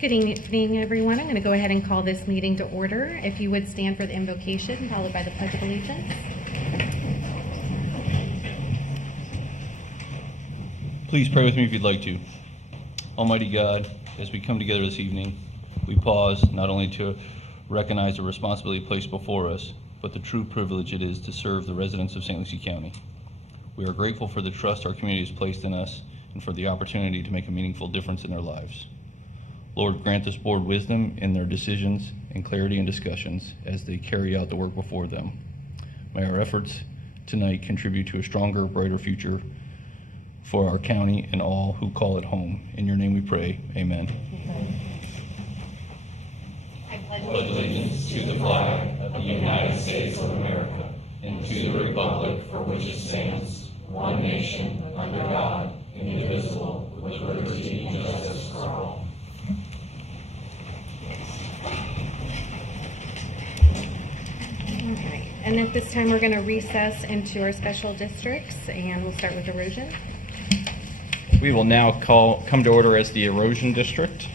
Good evening, everyone. I'm going to go ahead and call this meeting to order. If you would stand for the invocation, followed by the Pledge of Allegiance. Please pray with me if you'd like to. Almighty God, as we come together this evening, we pause not only to recognize the responsibility placed before us, but the true privilege it is to serve the residents of St. Lucie County. We are grateful for the trust our community has placed in us and for the opportunity to make a meaningful difference in their lives. Lord, grant this board wisdom in their decisions and clarity in discussions as they carry out the work before them. May our efforts tonight contribute to a stronger, brighter future for our county and all who call it home. In your name we pray. Amen. I pledge Allegiance to the flag of the United States of America and to the republic for which it stands, one nation, under God, indivisible, with liberty and justice for all. Okay, and at this time, we're going to recess into our special districts, and we'll start with erosion. We will now come to order as the erosion district.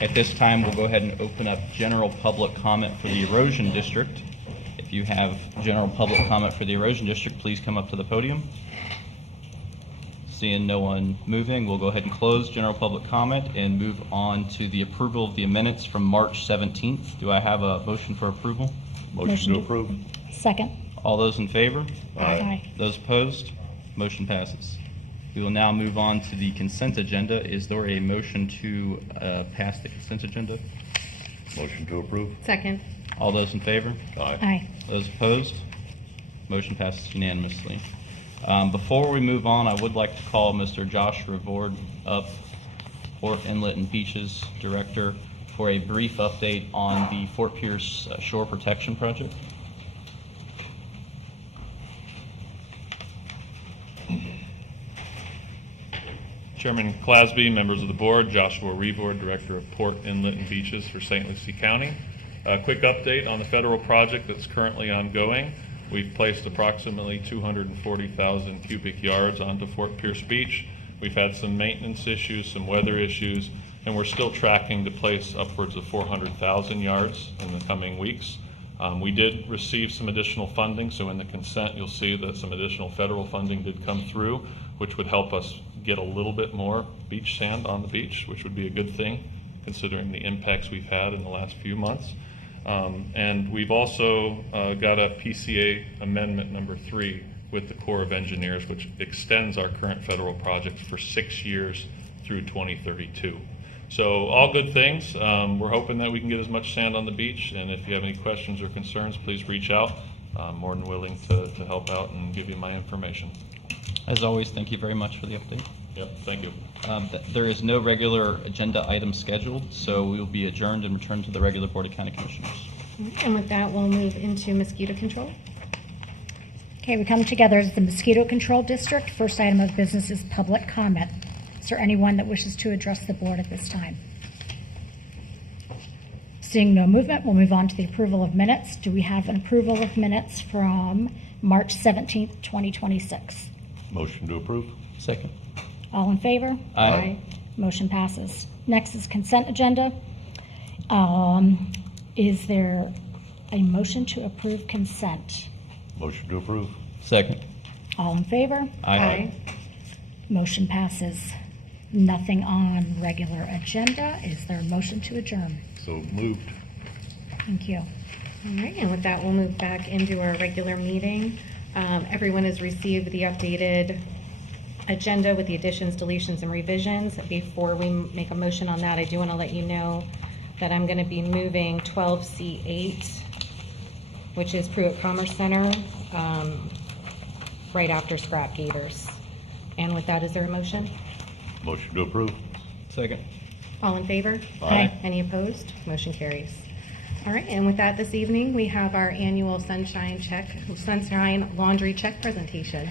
At this time, we'll go ahead and open up general public comment for the erosion district. If you have general public comment for the erosion district, please come up to the podium. Seeing no one moving, we'll go ahead and close general public comment and move on to the approval of the minutes from March 17th. Do I have a motion for approval? Motion to approve. Second. All those in favor? Aye. Those opposed? Motion passes. We will now move on to the consent agenda. Is there a motion to pass the consent agenda? Motion to approve. Second. All those in favor? Aye. Those opposed? Motion passes unanimously. Before we move on, I would like to call Mr. Josh Revord up, Port Inlet and Beaches Director, for a brief update on the Fort Pierce Shore Protection Project. Chairman Clasby, members of the board, Joshua Revord, Director of Port Inlet and Beaches for St. Lucie County. A quick update on the federal project that's currently ongoing. We've placed approximately 240,000 cubic yards onto Fort Pierce Beach. We've had some maintenance issues, some weather issues, and we're still tracking to place upwards of 400,000 yards in the coming weeks. We did receive some additional funding, so in the consent you'll see that some additional federal funding did come through, which would help us get a little bit more beach sand on the beach, which would be a good thing considering the impacts we've had in the last few months. And we've also got a PCA amendment number 3 with the Corps of Engineers, which extends our current federal projects for 6 years through 2032. So all good things. We're hoping that we can get as much sand on the beach, and if you have any questions or concerns, please reach out. I'm more than willing to help out and give you my information. As always, thank you very much for the update. Yep, thank you. There is no regular agenda item scheduled, so we will be adjourned and return to the regular Board of County Commissioners. And with that, we'll move into mosquito control. Okay, we come together as the Mosquito Control District. First item of business is public comment. Is there anyone that wishes to address the board at this time? Seeing no movement, we'll move on to the approval of minutes. Do we have an approval of minutes from March 17th, 2026? Motion to approve. Second. All in favor? Aye. Motion passes. Next is consent agenda. Is there a motion to approve consent? Motion to approve. Second. All in favor? Aye. Motion passes. Nothing on regular agenda. Is there a motion to adjourn? So moved. Thank you. All right, and with that, we'll move back into our regular meeting. Everyone has received the updated agenda with the additions, deletions, and revisions. Before we make a motion on that, I do want to let you know that I'm going to be moving 12C8, which is Pruitt Commerce Center, right after Scrap Gators. And with that, is there a motion? Motion to approve. Second. All in favor? Aye. Any opposed? Motion carries. All right, and with that, this evening, we have our annual Sunshine Laundry Check presentation.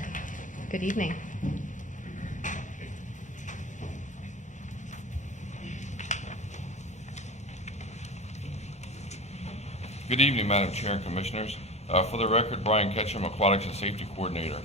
Good evening. Good evening, Madam Chair and Commissioners. For the record, Brian Ketchum, Aquatics and Safety Coordinator.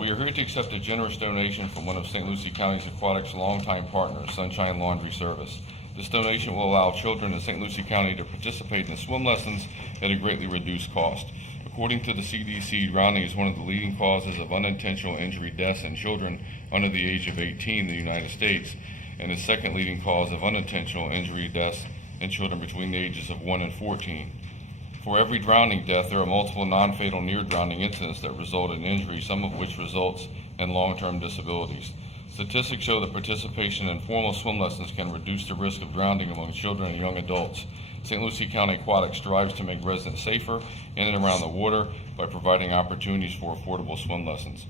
We are here to accept a generous donation from one of St. Lucie County's aquatics longtime partners, Sunshine Laundry Service. This donation will allow children in St. Lucie County to participate in swim lessons at a greatly reduced cost. According to the CDC, drowning is one of the leading causes of unintentional injury deaths in children under the age of 18 in the United States, and the second leading cause of unintentional injury deaths in children between the ages of 1 and 14. For every drowning death, there are multiple non-fatal near-drowning incidents that result in injury, some of which results in long-term disabilities. Statistics show that participation in formal swim lessons can reduce the risk of drowning among children and young adults. St. Lucie County Aquatics strives to make residents safer in and around the water by providing opportunities for affordable swim lessons.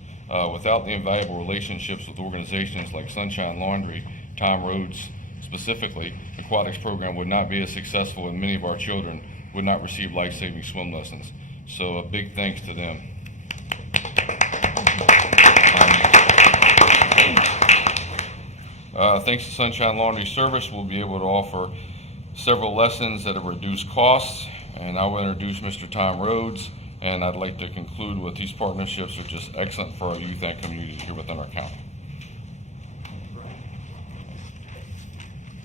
Without the invaluable relationships with organizations like Sunshine Laundry, Tom Rhodes specifically, the aquatics program would not be as successful, and many of our children would not receive life-saving swim lessons. So a big thanks to them. Thanks to Sunshine Laundry Service, we'll be able to offer several lessons at a reduced cost. And I will introduce Mr. Tom Rhodes, and I'd like to conclude with these partnerships are just excellent for our youth and community here within our county.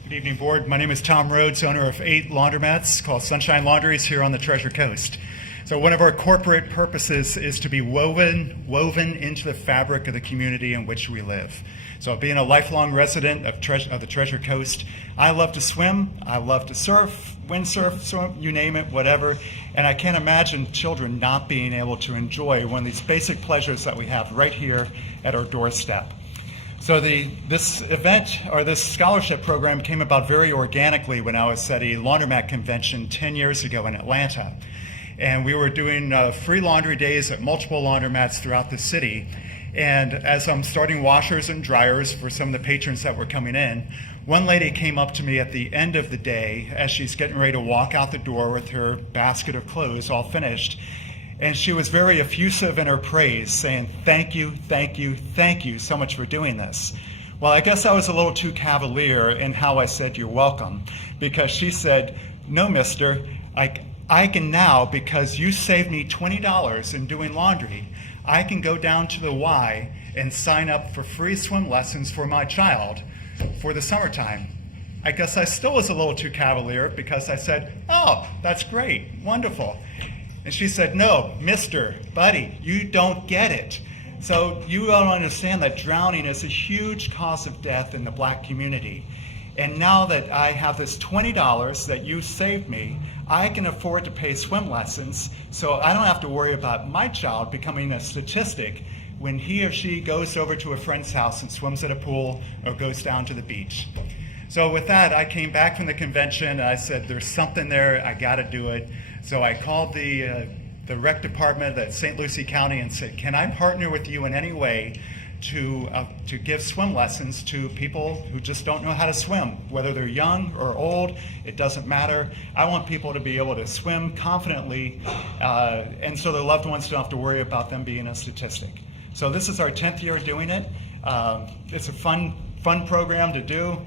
Good evening, Board. My name is Tom Rhodes, owner of 8 laundromats called Sunshine Laundries here on the Treasure Coast. So one of our corporate purposes is to be woven into the fabric of the community in which we live. So being a lifelong resident of the Treasure Coast, I love to swim, I love to surf, windsurf, swim, you name it, whatever. And I can't imagine children not being able to enjoy one of these basic pleasures that we have right here at our doorstep. So this event, or this scholarship program, came about very organically when I was at a laundromat convention 10 years ago in Atlanta. And we were doing free laundry days at multiple laundromats throughout the city. And as I'm starting washers and dryers for some of the patrons that were coming in, one lady came up to me at the end of the day as she's getting ready to walk out the door with her basket of clothes all finished. And she was very effusive in her praise, saying, thank you, thank you, thank you so much for doing this. Well, I guess I was a little too cavalier in how I said you're welcome, because she said, no, mister, I can now, because you saved me $20 in doing laundry, I can go down to the Y and sign up for free swim lessons for my child for the summertime. I guess I still was a little too cavalier because I said, oh, that's great, wonderful. And she said, no, mister, buddy, you don't get it. So you don't understand that drowning is a huge cause of death in the black community. And now that I have this $20 that you saved me, I can afford to pay swim lessons, so I don't have to worry about my child becoming a statistic when he or she goes over to a friend's house and swims at a pool or goes down to the beach. So with that, I came back from the convention and I said, there's something there, I gotta do it. So I called the rec department at St. Lucie County and said, can I partner with you in any way to give swim lessons to people who just don't know how to swim, whether they're young or old, it doesn't matter. I want people to be able to swim confidently, and so their loved ones don't have to worry about them being a statistic. So this is our 10th year doing it. It's a fun program to do.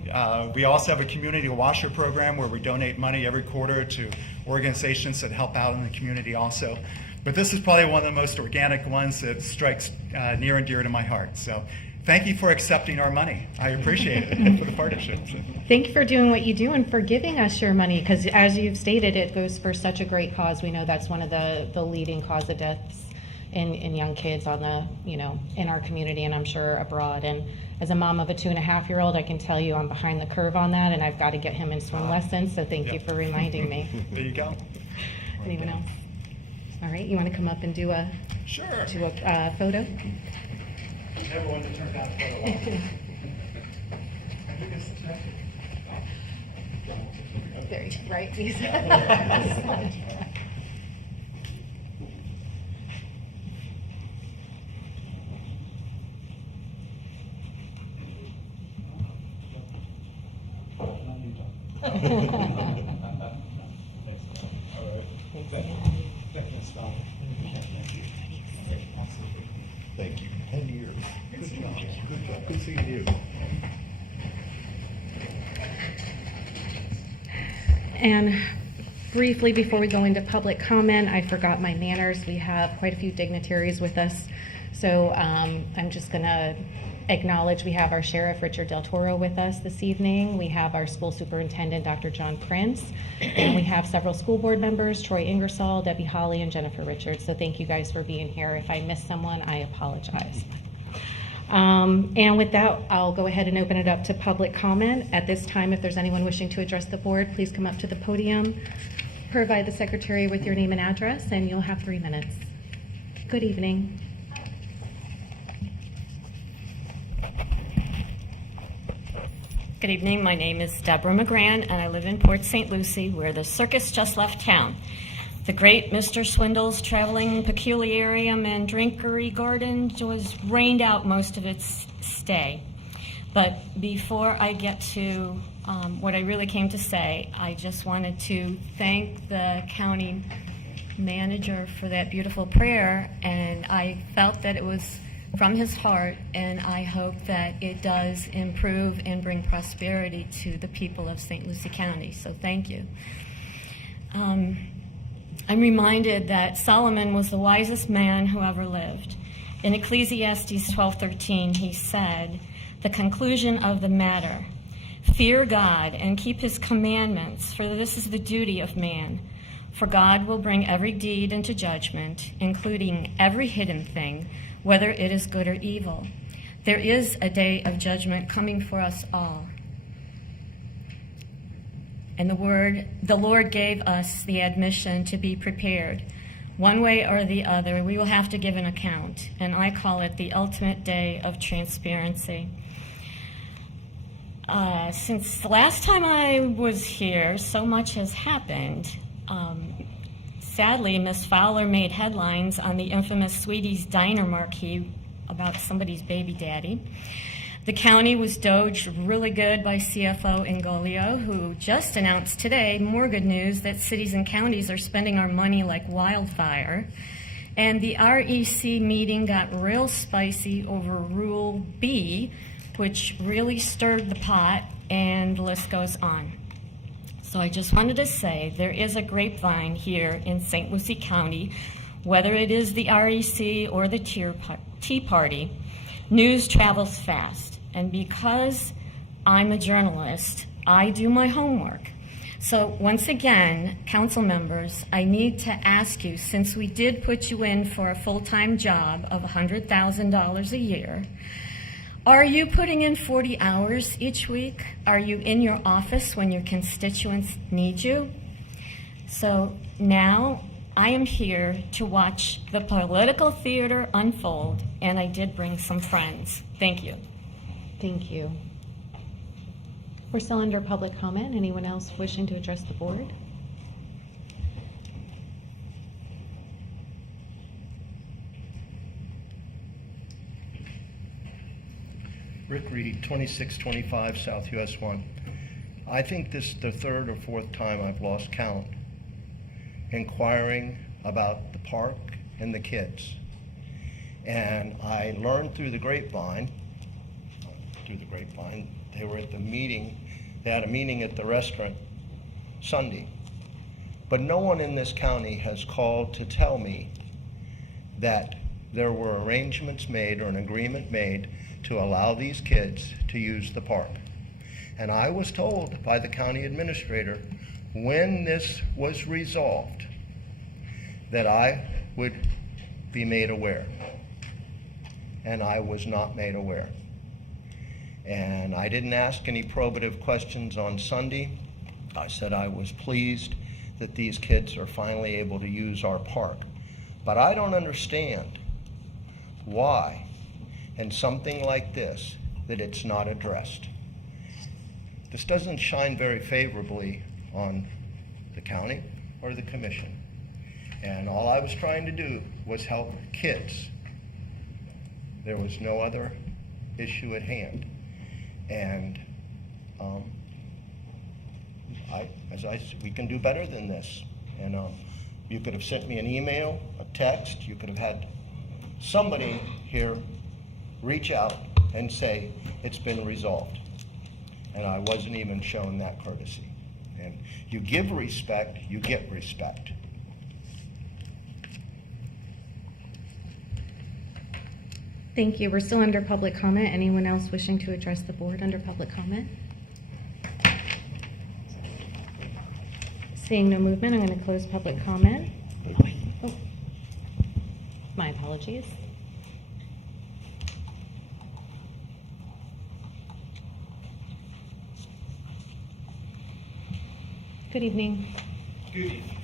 We also have a community washer program where we donate money every quarter to organizations that help out in the community also. But this is probably one of the most organic ones that strikes near and dear to my heart. So thank you for accepting our money. I appreciate it for the partnership. Thank you for doing what you do and for giving us your money, because as you've stated, it goes for such a great cause. We know that's one of the leading cause of deaths in young kids on in our community, and I'm sure abroad. And as a mom of a 2.5-year-old, I can tell you I'm behind the curve on that, and I've got to get him in swim lessons. So thank you for reminding me. There you go. Anyone else? All right, you want to come up and do a Sure. photo? Everyone to turn down for a while. There you go, right? Thank you. 10 years. Good job. Good job. Good seeing you. And briefly, before we go into public comment, I forgot my manners. We have quite a few dignitaries with us. So I'm just going to acknowledge we have our Sheriff Richard Del Toro with us this evening. We have our School Superintendent Dr. John Prince. And we have several school board members, Troy Ingersoll, Debbie Holly, and Jennifer Richards. So thank you guys for being here. If I missed someone, I apologize. And with that, I'll go ahead and open it up to public comment. At this time, if there's anyone wishing to address the board, please come up to the podium, provide the secretary with your name and address, and you'll have 3 minutes. Good evening. Good evening. My name is Deborah McGran, and I live in Port St. Lucie, where the circus just left town. The great Mr. Swindle's traveling peculiarium and drinkery garden was rained out most of its stay. But before I get to what I really came to say, I just wanted to thank the county manager for that beautiful prayer, and I felt that it was from his heart, and I hope that it does improve and bring prosperity to the people of St. Lucie County. So thank you. I'm reminded that Solomon was the wisest man who ever lived. In Ecclesiastes 12:13, he said, "The conclusion of the matter, fear God and keep his commandments, for this is the duty of man. For God will bring every deed into judgment, including every hidden thing, whether it is good or evil. There is a day of judgment coming for us all." And the Lord gave us the admission to be prepared. One way or the other, we will have to give an account, and I call it the ultimate day of transparency. Since the last time I was here, so much has happened. Sadly, Miss Fowler made headlines on the infamous Sweetie's Diner marquee about somebody's baby daddy. The county was doged really good by CFO Ingolio, who just announced today more good news that cities and counties are spending our money like wildfire. And the REC meeting got real spicy over Rule B, which really stirred the pot, and the list goes on. So I just wanted to say there is a grapevine here in St. Lucie County, whether it is the REC or the Tea Party, news travels fast. And because I'm a journalist, I do my homework. So once again, council members, I need to ask you, since we did put you in for a full-time job of $100,000 a year, are you putting in 40 hours each week? Are you in your office when your constituents need you? So now I am here to watch the political theater unfold, and I did bring some friends. Thank you. Thank you. We're still under public comment. Anyone else wishing to address the board? Rick Reed, 2625 South US 1. I think this is the third or fourth time I've lost count inquiring about the park and the kids. And I learned through the grapevine, they were at the meeting, they had a meeting at the restaurant Sunday. But no one in this county has called to tell me that there were arrangements made or an agreement made to allow these kids to use the park. And I was told by the county administrator when this was resolved that I would be made aware. And I was not made aware. And I didn't ask any probative questions on Sunday. I said I was pleased that these kids are finally able to use our park. But I don't understand why, in something like this, that it's not addressed. This doesn't shine very favorably on the county or the commission. And all I was trying to do was help kids. There was no other issue at hand. And we can do better than this. And you could have sent me an email, a text. You could have had somebody here reach out and say it's been resolved. And I wasn't even shown that courtesy. And you give respect, you get respect. Thank you. We're still under public comment. Anyone else wishing to address the board under public comment? Seeing no movement, I'm going to close public comment. Oh, my apologies. Good evening. Good evening.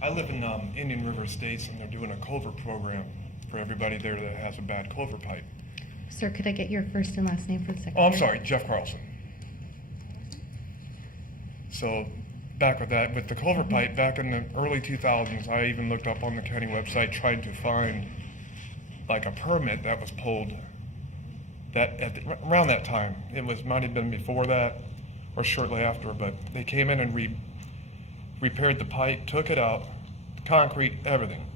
I live in Indian River Estates, and they're doing a culvert program for everybody there that has a bad culvert pipe. Sir, could I get your first and last name for the secretary? Oh, I'm sorry, Jeff Carlson. So, back with that, with the culvert pipe, back in the early 2000s, I even looked up on the county website trying to find like a permit that was pulled that around that time. It might have been before that or shortly after, but they came in and repaired the pipe, took it out, concrete, everything.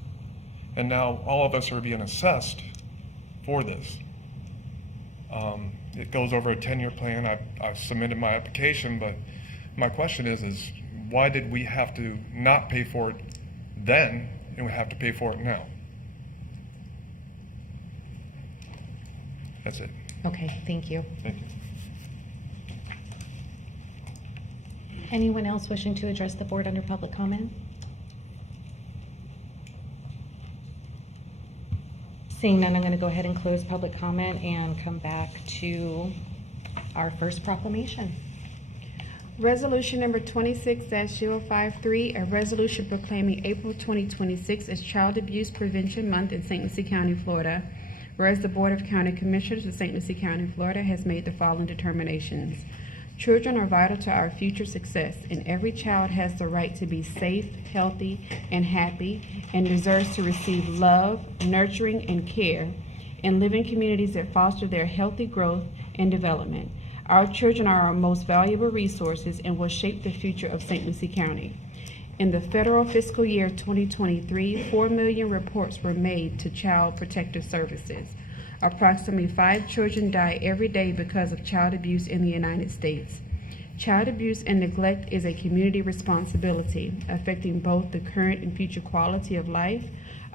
And now all of us are being assessed for this. It goes over a 10-year plan. I've submitted my application, but my question is why did we have to not pay for it then and we have to pay for it now? That's it. Okay, thank you. Thank you. Anyone else wishing to address the board under public comment? Seeing none, I'm going to go ahead and close public comment and come back to our first proclamation. Resolution number 26-053, a resolution proclaiming April 2026 as Child Abuse Prevention Month in St. Lucie County, Florida. Whereas the Board of County Commissioners of St. Lucie County, Florida has made the following determinations. Children are vital to our future success, and every child has the right to be safe, healthy, and happy, and deserves to receive love, nurturing, and care, and live in communities that foster their healthy growth and development. Our children are our most valuable resources and will shape the future of St. Lucie County. In the federal fiscal year 2023, 4 million reports were made to Child Protective Services. Approximately 5 children die every day because of child abuse in the United States. Child abuse and neglect is a community responsibility, affecting both the current and future quality of life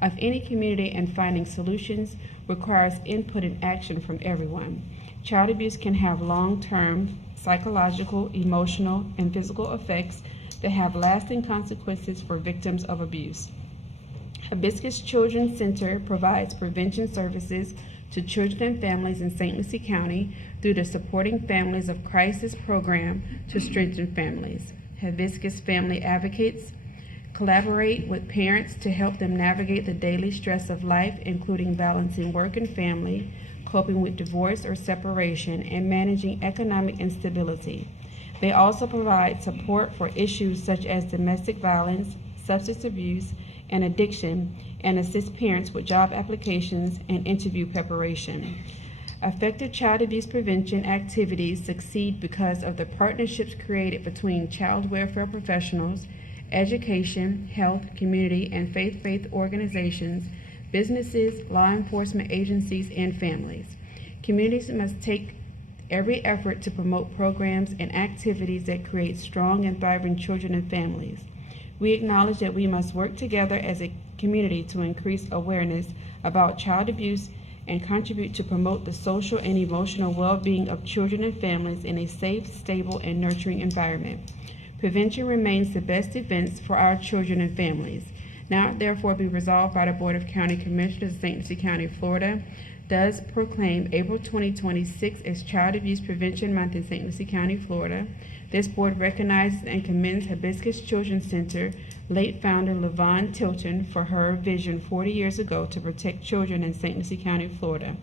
of any community, and finding solutions requires input and action from everyone. Child abuse can have long-term psychological, emotional, and physical effects that have lasting consequences for victims of abuse. Hibiscus Children's Center provides prevention services to children and families in St. Lucie County through the Supporting Families of Crisis program to strengthen families. Hibiscus Family Advocates collaborate with parents to help them navigate the daily stress of life, including balancing work and family, coping with divorce or separation, and managing economic instability. They also provide support for issues such as domestic violence, substance abuse, and addiction, and assist parents with job applications and interview preparation. Effective child abuse prevention activities succeed because of the partnerships created between child welfare professionals, education, health, community, and faith-based organizations, businesses, law enforcement agencies, and families. Communities must take every effort to promote programs and activities that create strong and vibrant children and families. We acknowledge that we must work together as a community to increase awareness about child abuse and contribute to promote the social and emotional well-being of children and families in a safe, stable, and nurturing environment. Prevention remains the best defense for our children and families. Now, therefore, be resolved by the Board of County Commissioners of St. Lucie County, Florida, does proclaim April 2026 as Child Abuse Prevention Month in St. Lucie County, Florida. This board recognizes and commends Hibiscus Children's Center late founder LaVon Tilton for her vision 40 years ago to protect children in St. Lucie County, Florida.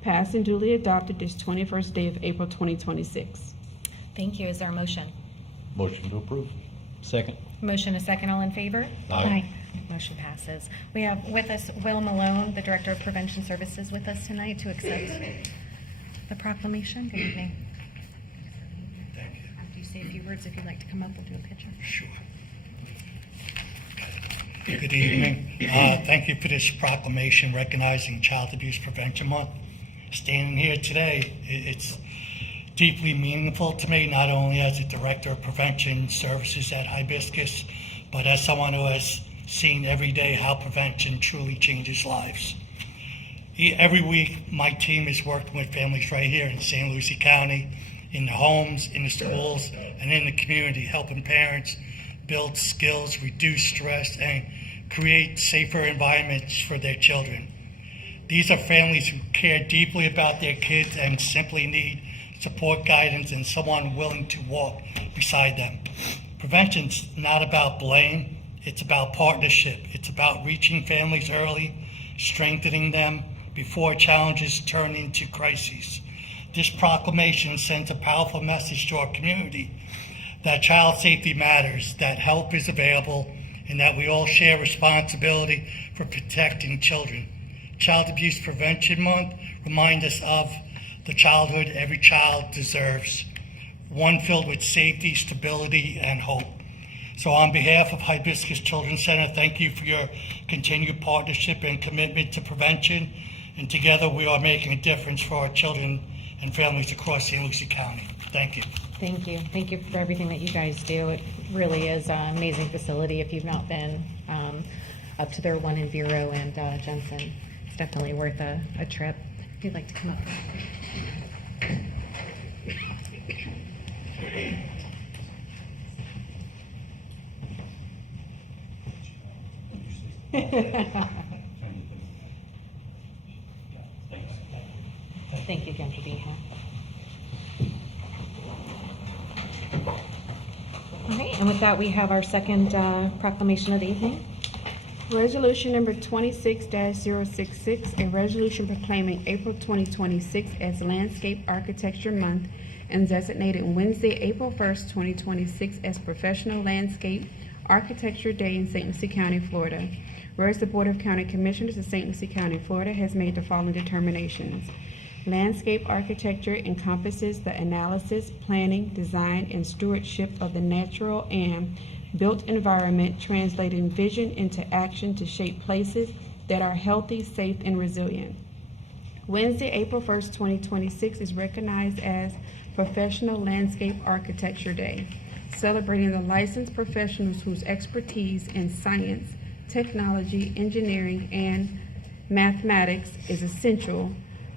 Passed and duly adopted this 21st day of April 2026. Thank you. Is there a motion? Motion to approve. Second. Motion a second. All in favor? Aye. Motion passes. We have with us Will Malone, the Director of Prevention Services, with us tonight to accept the proclamation. Good evening. Thank you. After you say a few words, if you'd like to come up, we'll do a picture. Sure. Good evening. Thank you for this proclamation recognizing Child Abuse Prevention Month. Standing here today, it's deeply meaningful to me, not only as a Director of Prevention Services at Hibiscus, but as someone who has seen every day how prevention truly changes lives. Every week, my team is working with families right here in St. Lucie County, in the homes, in the schools, and in the community, helping parents build skills, reduce stress, and create safer environments for their children. These are families who care deeply about their kids and simply need support, guidance, and someone willing to walk beside them. Prevention's not about blame, it's about partnership. It's about reaching families early, strengthening them before challenges turn into crises. This proclamation sends a powerful message to our community that child safety matters, that help is available, and that we all share responsibility for protecting children. Child Abuse Prevention Month reminds us of the childhood every child deserves, one filled with safety, stability, and hope. So on behalf of Hibiscus Children's Center, thank you for your continued partnership and commitment to prevention. And together we are making a difference for our children and families across St. Lucie County. Thank you. Thank you. Thank you for everything that you guys do. It really is an amazing facility. If you've not been up to their one in Vero and Jensen, it's definitely worth a trip. If you'd like to come up. Thank you again for being here. All right, and with that, we have our second proclamation of the evening. Resolution number 26-066, a resolution proclaiming April 2026 as Landscape Architecture Month and designating Wednesday, April 1st, 2026 as Professional Landscape Architecture Day in St. Lucie County, Florida. Whereas the Board of County Commissioners of St. Lucie County, Florida has made the following determinations. Landscape architecture encompasses the analysis, planning, design, and stewardship of the natural and built environment, translating vision into action to shape places that are healthy, safe, and resilient. Wednesday, April 1st, 2026 is recognized as Professional Landscape Architecture Day, celebrating the licensed professionals whose expertise in science, technology, engineering, and mathematics is essential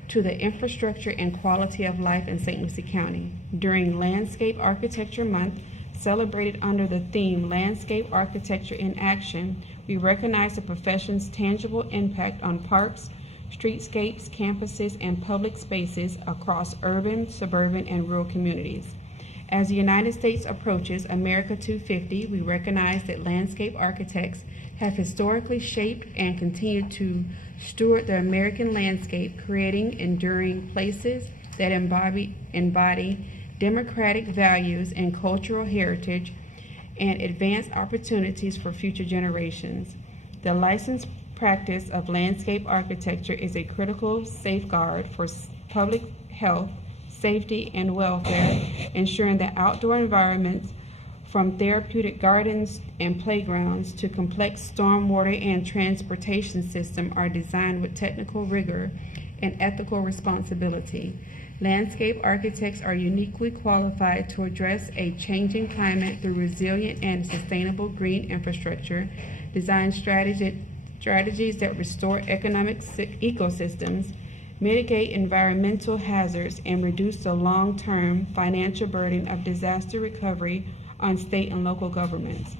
to the infrastructure and quality of life in St. Lucie County. During Landscape Architecture Month, celebrated under the theme Landscape Architecture in Action, we recognize the profession's tangible impact on parks, streetscapes, campuses, and public spaces across urban, suburban, and rural communities. As the United States approaches America 250, we recognize that landscape architects have historically shaped and continue to steward the American landscape, creating enduring places that embody democratic values and cultural heritage and advance opportunities for future generations. The licensed practice of landscape architecture is a critical safeguard for public health, safety, and welfare, ensuring that outdoor environments from therapeutic gardens and playgrounds to complex stormwater and transportation systems are designed with technical rigor and ethical responsibility. Landscape architects are uniquely qualified to address a changing climate through resilient and sustainable green infrastructure, design strategies that restore economic ecosystems, mitigate environmental hazards, and reduce the long-term financial burden of disaster recovery on state and local governments.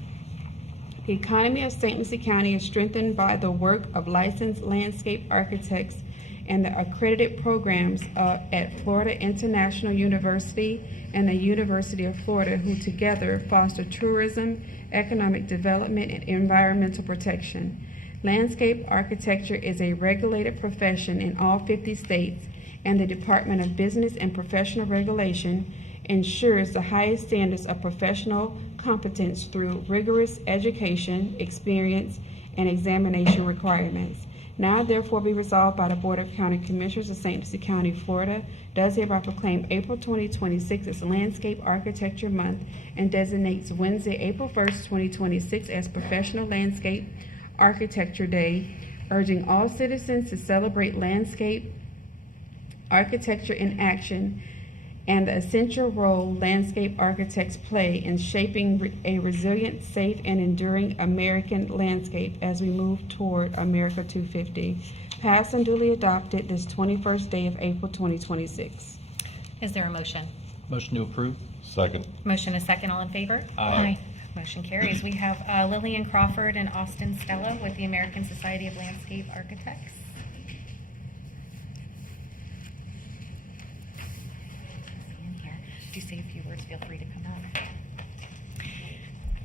The economy of St. Lucie County is strengthened by the work of licensed landscape architects and the accredited programs at Florida International University and the University of Florida, who together foster tourism, economic development, and environmental protection. Landscape architecture is a regulated profession in all 50 states, and the Department of Business and Professional Regulation ensures the highest standards of professional competence through rigorous education, experience, and examination requirements. Now therefore be resolved by the Board of County Commissioners of St. Lucie County, Florida, does hereby proclaim April 2026 as Landscape Architecture Month and designates Wednesday, April 1st, 2026 as Professional Landscape Architecture Day, urging all citizens to celebrate landscape architecture in action and the essential role landscape architects play in shaping a resilient, safe, and enduring American landscape as we move toward America 250. Passed and duly adopted this 21st day of April 2026. Is there a motion? Motion to approve? Second. Motion is second, all in favor? Aye. Motion carries. We have Lillian Crawford and Austin Stella with the American Society of Landscape Architects. If you say a few words, feel free to come up.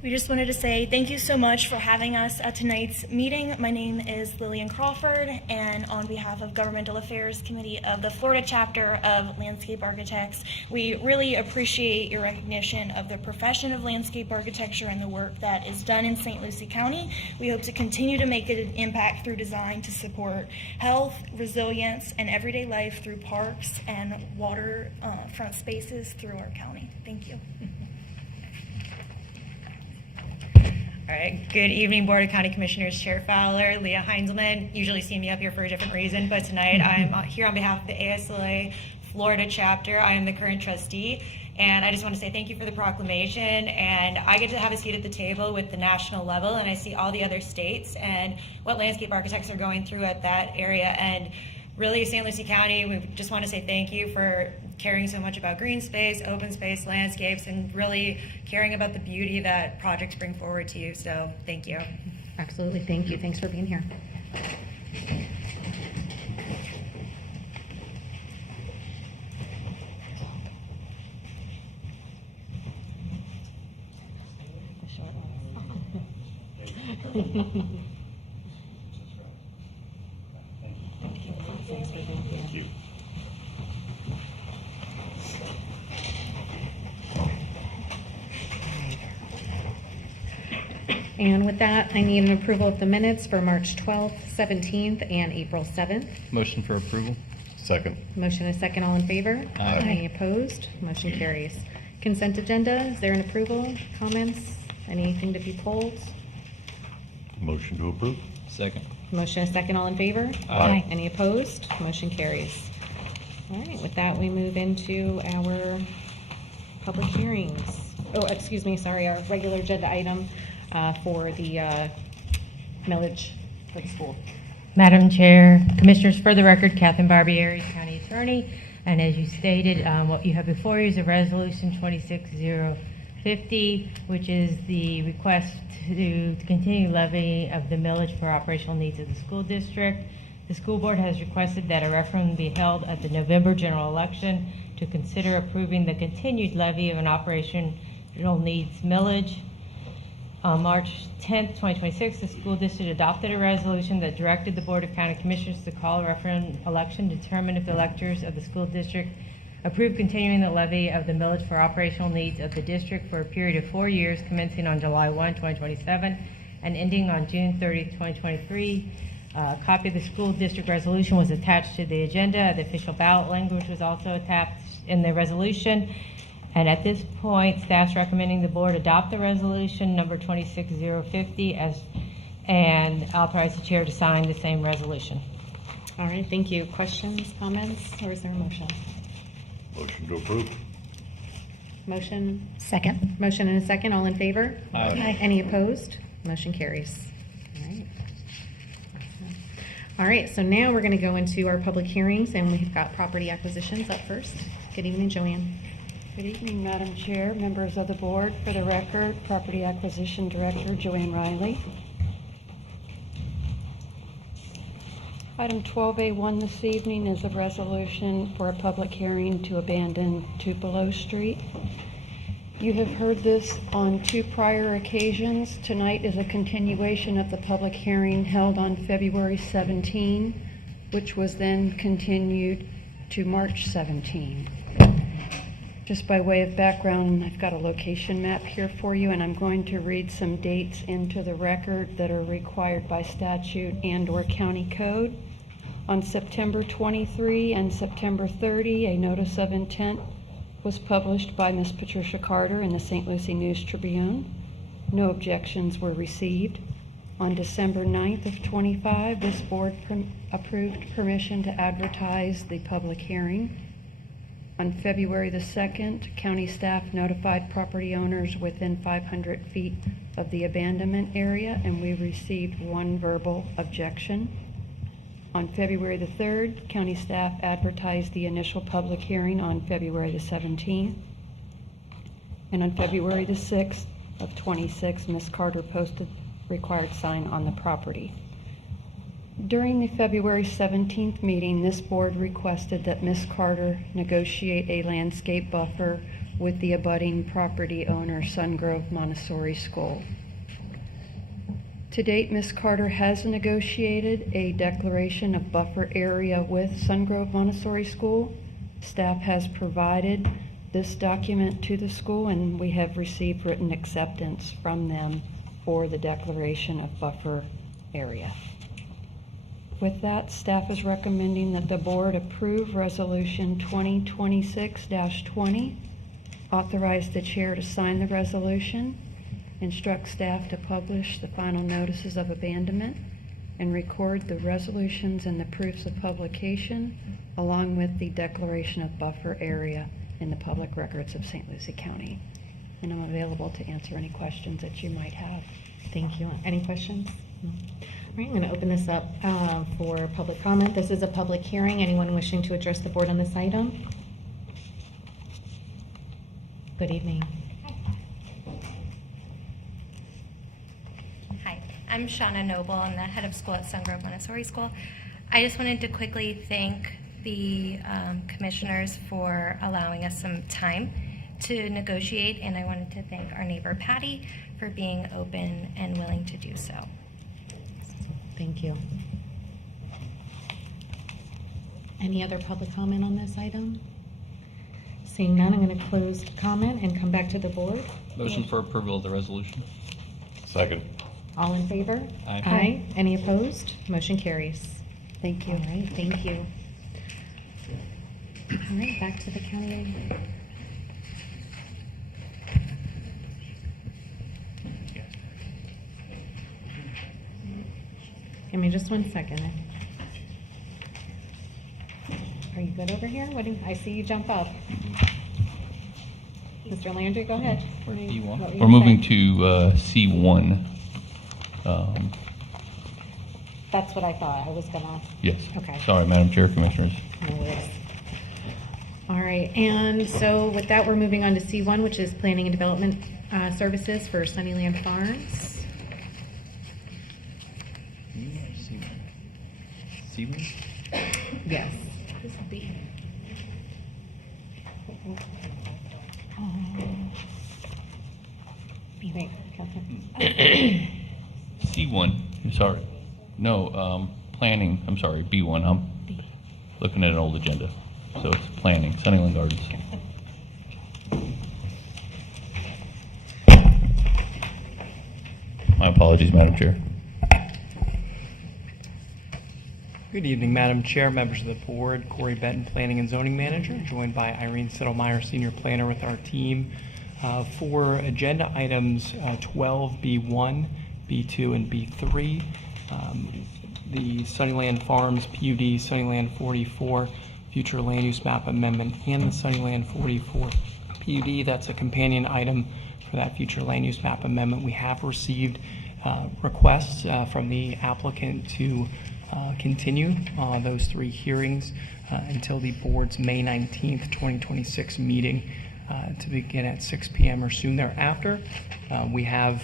We just wanted to say thank you so much for having us at tonight's meeting. My name is Lillian Crawford, and on behalf of Governmental Affairs Committee of the Florida chapter of Landscape Architects, we really appreciate your recognition of the profession of landscape architecture and the work that is done in St. Lucie County. We hope to continue to make an impact through design to support health, resilience, and everyday life through parks and waterfront spaces through our county. Thank you. All right, good evening, Board of County Commissioners, Chair Fowler, Leah Heinzelman. Usually see me up here for a different reason, but tonight I'm here on behalf of the ASLA Florida chapter. I am the current trustee, and I just want to say thank you for the proclamation. And I get to have a seat at the table with the national level, and I see all the other states and what landscape architects are going through at that area. And really, St. Lucie County, we just want to say thank you for caring so much about green space, open space, landscapes, and really caring about the beauty that projects bring forward to you. So thank you. Absolutely, thank you. Thanks for being here. Thank you. And with that, I need an approval of the minutes for March 12th, 17th, and April 7th. Motion for approval? Second. Motion is second, all in favor? Aye. Any opposed? Motion carries. Consent agenda, is there an approval? Comments? Anything to be pulled? Motion to approve. Second. Motion is second, all in favor? Aye. Any opposed? Motion carries. All right, with that, we move into our public hearings. Oh, excuse me, sorry, our regular agenda item for the millage for the school. Madam Chair, Commissioners, for the record, Catherine Barbieri, County Attorney, and as you stated, what you have before you is a resolution 26050, which is the request to continue levy of the millage for operational needs of the school district. The school board has requested that a referendum be held at the November general election to consider approving the continued levy of an operational needs millage. On March 10th, 2026, the school district adopted a resolution that directed the Board of County Commissioners to call a referendum election to determine if the electors of the school district approve continuing the levy of the millage for operational needs of the district for a period of 4 years commencing on July 1, 2027 and ending on June 30, 2023. A copy of the school district resolution was attached to the agenda. The official ballot language was also attached in the resolution. And at this point, staff's recommending the board adopt the resolution number 26050 and authorize the chair to sign the same resolution. All right, thank you. Questions, comments, or is there a motion? Motion to approve. Motion? Second. Motion and a second, all in favor? Aye. Any opposed? Motion carries. All right. All right, so now we're going to go into our public hearings, and we've got property acquisitions up first. Good evening, Joanne. Good evening, Madam Chair, members of the board. For the record, Property Acquisition Director Joanne Riley. Item 12A1 this evening is a resolution for a public hearing to abandon Tupelo Street. You have heard this on 2 prior occasions. Tonight is a continuation of the public hearing held on February 17, which was then continued to March 17. Just by way of background, I've got a location map here for you, and I'm going to read some dates into the record that are required by statute and/or county code. On September 23 and September 30, a notice of intent was published by Ms. Patricia Carter in the St. Lucie News Tribune. No objections were received. On December 9th of 25, this board approved permission to advertise the public hearing. On February the 2nd, county staff notified property owners within 500 feet of the abandonment area, and we received 1 verbal objection. On February the 3rd, county staff advertised the initial public hearing on February the 17th. And on February the 6th of '26, Ms. Carter posted required sign on the property. During the February 17th meeting, this board requested that Ms. Carter negotiate a landscape buffer with the abutting property owner, Sungrove Montessori School. To date, Ms. Carter has negotiated a declaration of buffer area with Sungrove Montessori School. Staff has provided this document to the school, and we have received written acceptance from them for the declaration of buffer area. With that, staff is recommending that the board approve Resolution 2026-20, authorize the chair to sign the resolution, instruct staff to publish the final notices of abandonment, and record the resolutions and the proofs of publication, along with the declaration of buffer area in the public records of St. Lucie County. And I'm available to answer any questions that you might have. Thank you. Any questions? No. All right, I'm going to open this up for public comment. This is a public hearing. Anyone wishing to address the board on this item? Good evening. Hi, I'm Shauna Noble. I'm the head of school at Sungrove Montessori School. I just wanted to quickly thank the commissioners for allowing us some time to negotiate, and I wanted to thank our neighbor Patty for being open and willing to do so. Thank you. Any other public comment on this item? Seeing none, I'm going to close comment and come back to the board. Motion for approval of the resolution. Second. All in favor? Aye. Aye. Any opposed? Motion carries. Thank you. All right, thank you. All right, back to the county. Give me just 1 second. Are you good over here? I see you jump up. Mr. Landry, go ahead. What were you We're moving saying? to C1. That's what I thought. I was gonna. Yes. Okay. Sorry, Madam Chair, Commissioners. No worries. All right, and so with that, we're moving on to C1, which is Planning and Development Services for Sunnyland Farms. C1? Yes. C1, I'm sorry. No, planning, I'm sorry, B1. I'm looking at an old agenda. So it's planning, Sunnyland Gardens. My apologies, Madam Chair. Good evening, Madam Chair, members of the board. Corey Benton, Planning and Zoning Manager, joined by Irene Sittlemeyer, Senior Planner with our team. For agenda items 12B1, B2, and B3, the Sunnyland Farms PUD, Sunnyland 44 Future Land Use Map Amendment, and the Sunnyland 44 PUD, that's a companion item for that Future Land Use Map Amendment. We have received requests from the applicant to continue those three hearings until the board's May 19th, 2026 meeting to begin at 6 p.m. or soon thereafter. We have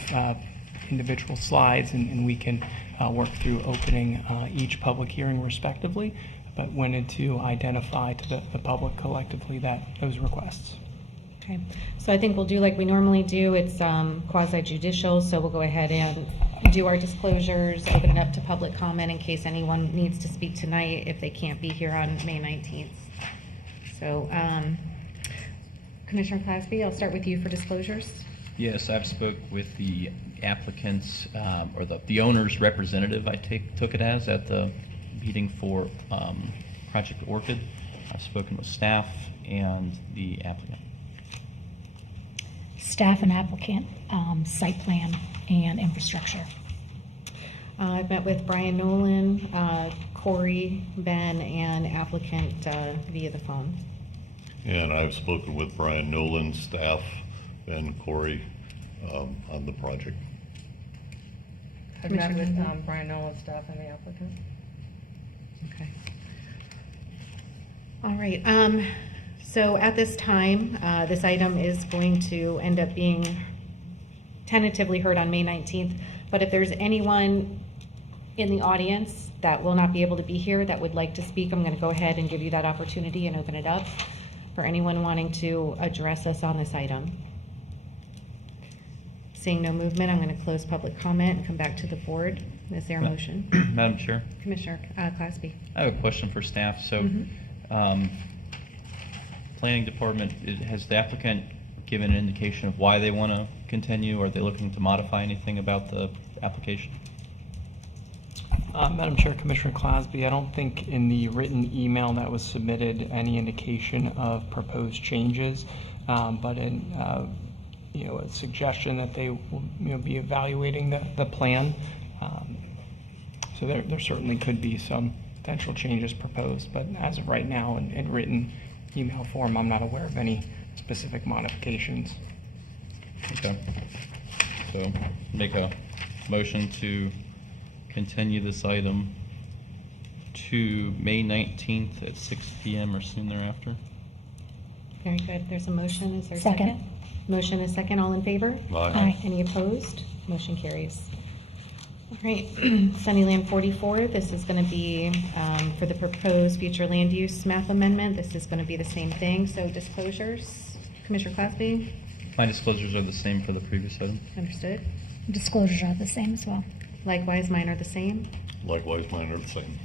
individual slides and we can work through opening each public hearing respectively, but wanted to identify to the public collectively those requests. Okay, so I think we'll do like we normally do. It's quasi-judicial, so we'll go ahead and do our disclosures, open it up to public comment in case anyone needs to speak tonight if they can't be here on May 19th. So, Commissioner Clasby, I'll start with you for disclosures. Yes, I've spoke with the applicants, or the owner's representative, I took it as, at the meeting for Project Orchid. I've spoken with staff and the applicant. Staff and applicant, site plan and infrastructure. I've met with Brian Nolan, Corey, Ben, and applicant via the phone. And I've spoken with Brian Nolan, staff, and Corey on the project. I've met with Brian Nolan, staff, and the applicant. Okay. All right, so at this time, this item is going to end up being tentatively heard on May 19th, but if there's anyone in the audience that will not be able to be here that would like to speak, I'm going to go ahead and give you that opportunity and open it up for anyone wanting to address us on this item. Seeing no movement, I'm going to close public comment and come back to the board. Is there a motion? Madam Chair, Commissioner Clausby. I have a question for staff. So, Planning Department, has the applicant given an indication of why they want to continue? Are they looking to modify anything about the application? Madam Chair, Commissioner Clausby, I don't think in the written email that was submitted any indication of proposed changes, but in a suggestion that they will be evaluating the plan. So there certainly could be some potential changes proposed, but as of right now, in written email form, I'm not aware of any specific modifications. Okay. So make a motion to continue this item to May 19th at 6 p.m. or soon thereafter. Very good. There's a motion. Is there a Second. second? Motion is second. All in favor? Aye. Any opposed? Motion carries. All right, Sunnyland 44, this is going to be for the proposed future land use map amendment. This is going to be the same thing. So disclosures, Commissioner Clausby, My disclosures are the same for the previous item. understood. Disclosures are the same as well. Likewise, mine are the same. Likewise, mine are the same.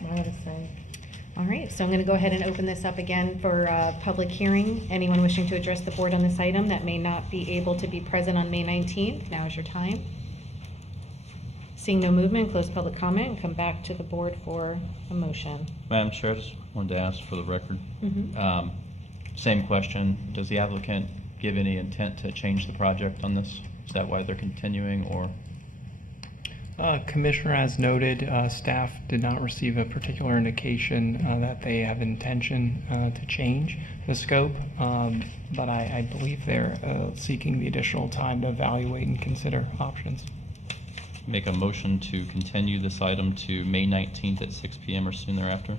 Mine are the same. All right, so I'm going to go ahead and open this up again for public hearing. Anyone wishing to address the board on this item that may not be able to be present on May 19th, now is your time. Seeing no movement, close public comment and come back to the board for a motion. Madam Chair, I just wanted to ask for the record. Mhm. Same question. Does the applicant give any intent to change the project on this? Is that why they're continuing, or? Commissioner, as noted, staff did not receive a particular indication that they have intention to change the scope, but I believe they're seeking the additional time to evaluate and consider options. Make a motion to continue this item to May 19th at 6 p.m. or soon thereafter.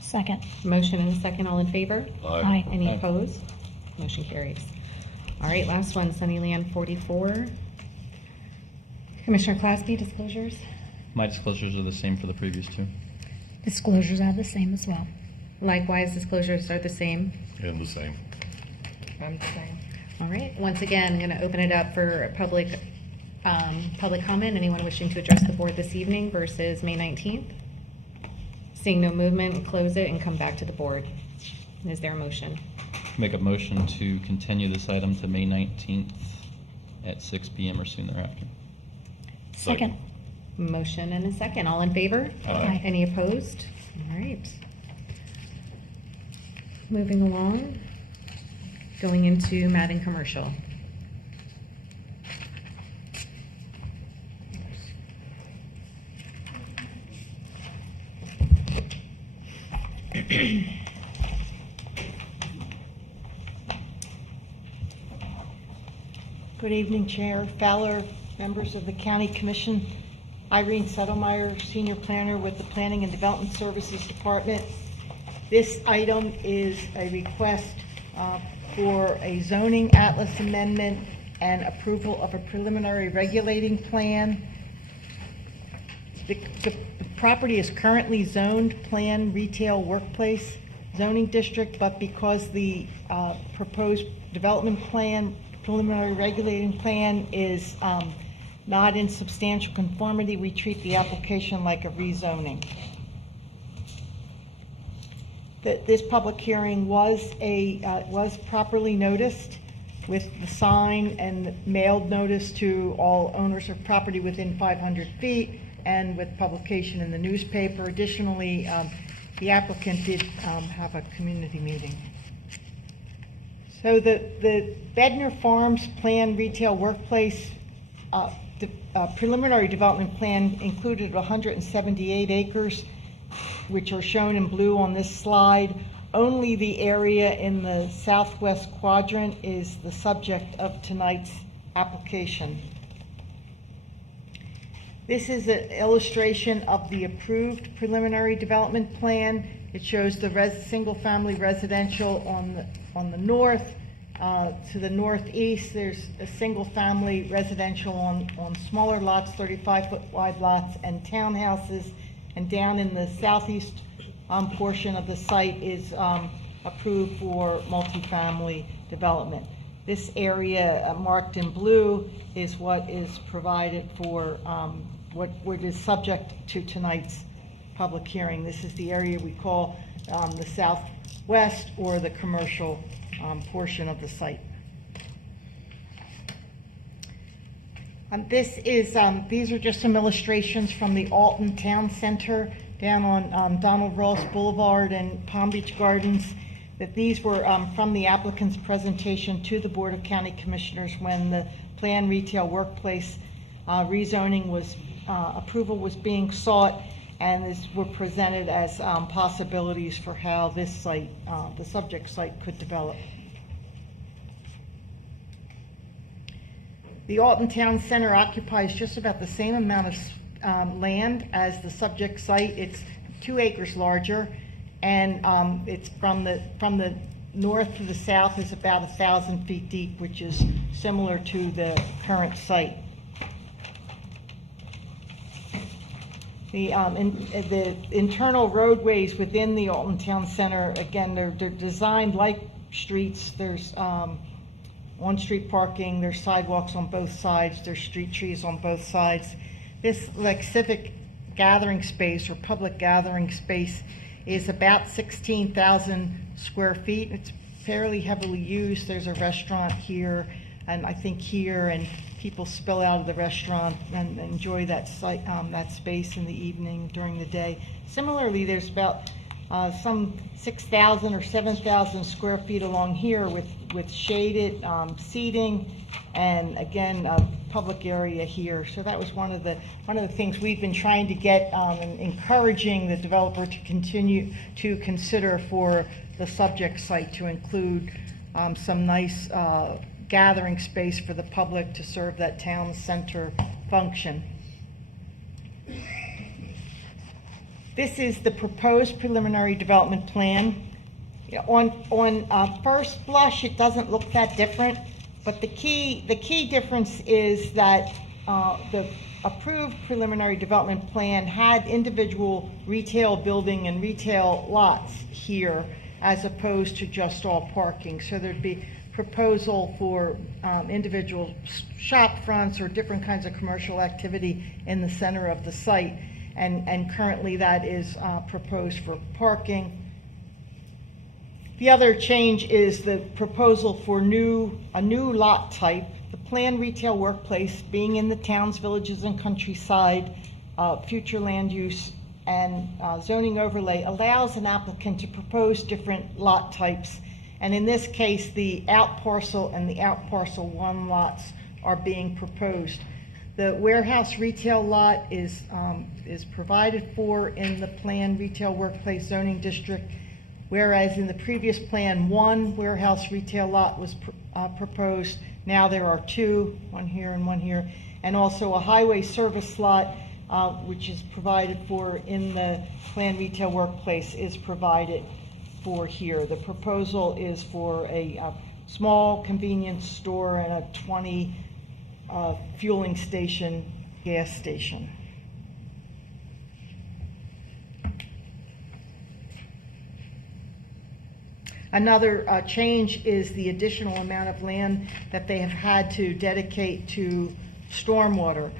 Second. Motion and a second, all in favor? Aye. Any Aye. opposed? Motion carries. All right, last one, Sunnyland 44. Commissioner Clausby, disclosures? My disclosures are the same for the previous two. Disclosures are the same as well. Likewise, disclosures are the same. And the same. I'm the same. All right, once again, I'm going to open it up for public comment. Anyone wishing to address the board this evening versus May 19th? Seeing no movement, close it and come back to the board. Is there a motion? Make a motion to continue this item to May 19th at 6 p.m. or soon thereafter. Second. Motion and a second. All in favor? Aye. Any opposed? All right. Moving along, going into Madden Commercial. Good evening, Chair Fowler, members of the County Commission. Irene Settlemeyer, Senior Planner with the Planning and Development Services Department. This item is a request for a zoning atlas amendment and approval of a preliminary regulating plan. The property is currently zoned Plan Retail Workplace zoning district, but because the proposed development plan, preliminary regulating plan is not in substantial conformity, we treat the application like a rezoning. This public hearing was properly noticed with the sign and mailed notice to all owners of property within 500 feet and with publication in the newspaper. Additionally, the applicant did have a community meeting. So the Bedner Farms Plan Retail Workplace preliminary development plan included 178 acres, which are shown in blue on this slide. Only the area in the southwest quadrant is the subject of tonight's application. This is an illustration of the approved preliminary development plan. It shows the single-family residential on the north. To the northeast, there's a single-family residential on smaller lots, 35-foot wide lots, and townhouses. And down in the southeast portion of the site is approved for multifamily development. This area marked in blue is what is provided for, what is subject to tonight's public hearing. This is the area we call the southwest or the commercial portion of the site. These are just some illustrations from the Alton Town Center down on Donald Ross Boulevard and Palm Beach Gardens. That these were from the applicant's presentation to the Board of County Commissioners when the planned retail workplace rezoning was approval was being sought, and these were presented as possibilities for how this site, the subject site, could develop. The Alton Town Center occupies just about the same amount of land as the subject site. It's 2 acres larger, and it's from the north to the south is about 1,000 feet deep, which is similar to the current site. The internal roadways within the Alton Town Center, again, they're designed like streets. There's on-street parking, there's sidewalks on both sides, there's street trees on both sides. This like civic gathering space or public gathering space is about 16,000 square feet. It's fairly heavily used. There's a restaurant here and I think here, and people spill out of the restaurant and enjoy that site, that space in the evening, during the day. Similarly, there's about some 6,000 or 7,000 square feet along here with shaded seating, and again, a public area here. So that was one of the things we've been trying to get, and encouraging the developer to continue to consider for the subject site, to include some nice gathering space for the public to serve that town center function. This is the proposed preliminary development plan. On first blush, it doesn't look that different, but the key difference is that the approved preliminary development plan had individual retail building and retail lots here, as opposed to just all parking. So there'd be proposal for individual shop fronts or different kinds of commercial activity in the center of the site. And currently that is proposed for parking. The other change is the proposal for a new lot type. The planned retail workplace being in the towns, villages, and countryside, future land use and zoning overlay allows an applicant to propose different lot types. And in this case, the out parcel and the out parcel 1 lots are being proposed. The warehouse retail lot is provided for in the planned retail workplace zoning district, whereas in the previous plan, 1 warehouse retail lot was proposed. Now there are 2, one here and one here, and also a highway service lot, which is provided for in the planned retail workplace, is provided for here. The proposal is for a small convenience store and a 20 fueling station, gas station. Another change is the additional amount of land that they have had to dedicate to stormwater.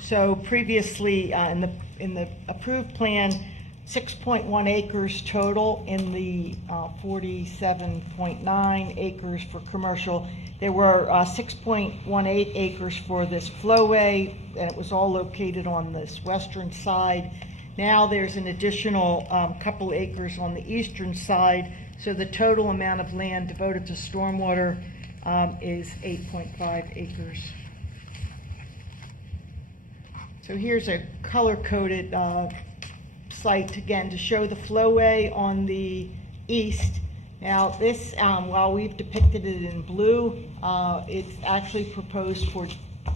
So previously, in the approved plan, 6.1 acres total in the 47.9 acres for commercial. There were 6.18 acres for this flowway, and it was all located on this western side. Now there's an additional couple acres on the eastern side, so the total amount of land devoted to stormwater is 8.5 acres. So here's a color-coded site, again, to show the flowway on the east. Now this, while we've depicted it in blue, it's actually proposed for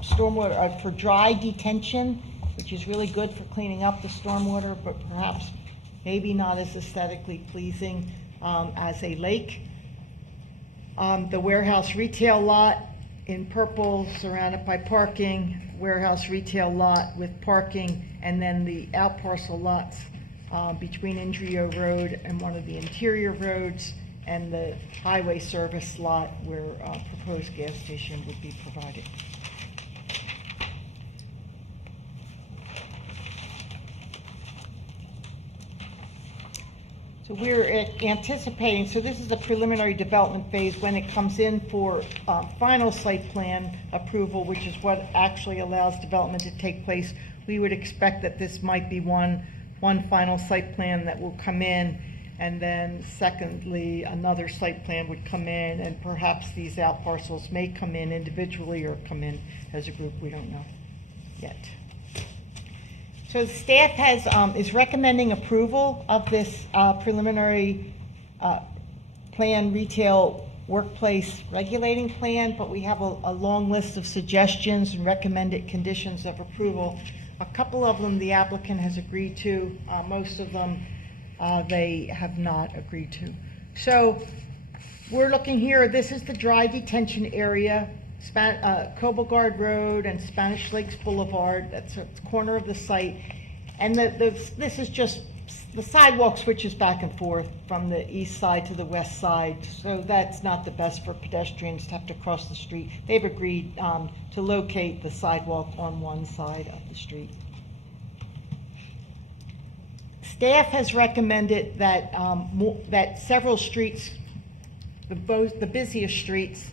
stormwater, for dry detention which is really good for cleaning up the stormwater, but perhaps maybe not as aesthetically pleasing as a lake. The warehouse retail lot in purple surrounded by parking, warehouse retail lot with parking, and then the out parcel lots between Indrio Road and one of the interior roads, and the highway service lot where a proposed gas station would be provided. So we're anticipating, so this is a preliminary development phase. When it comes in for final site plan approval, which is what actually allows development to take place, we would expect that this might be one final site plan that will come in, and then secondly, another site plan would come in, and perhaps these out parcels may come in individually or come in as a group. We don't know yet. So the staff is recommending approval of this preliminary plan retail workplace regulating plan, but we have a long list of suggestions and recommended conditions of approval. A couple of them the applicant has agreed to, most of them they have not agreed to. So we're looking here, this is the dry detention area, Cobelgard Road and Spanish Lakes Boulevard. That's a corner of the site. And this is just, the sidewalk switches back and forth from the east side to the west side. So that's not the best for pedestrians to have to cross the street. They've agreed to locate the sidewalk on one side of the street. Staff has recommended that, that several streets, the busiest streets,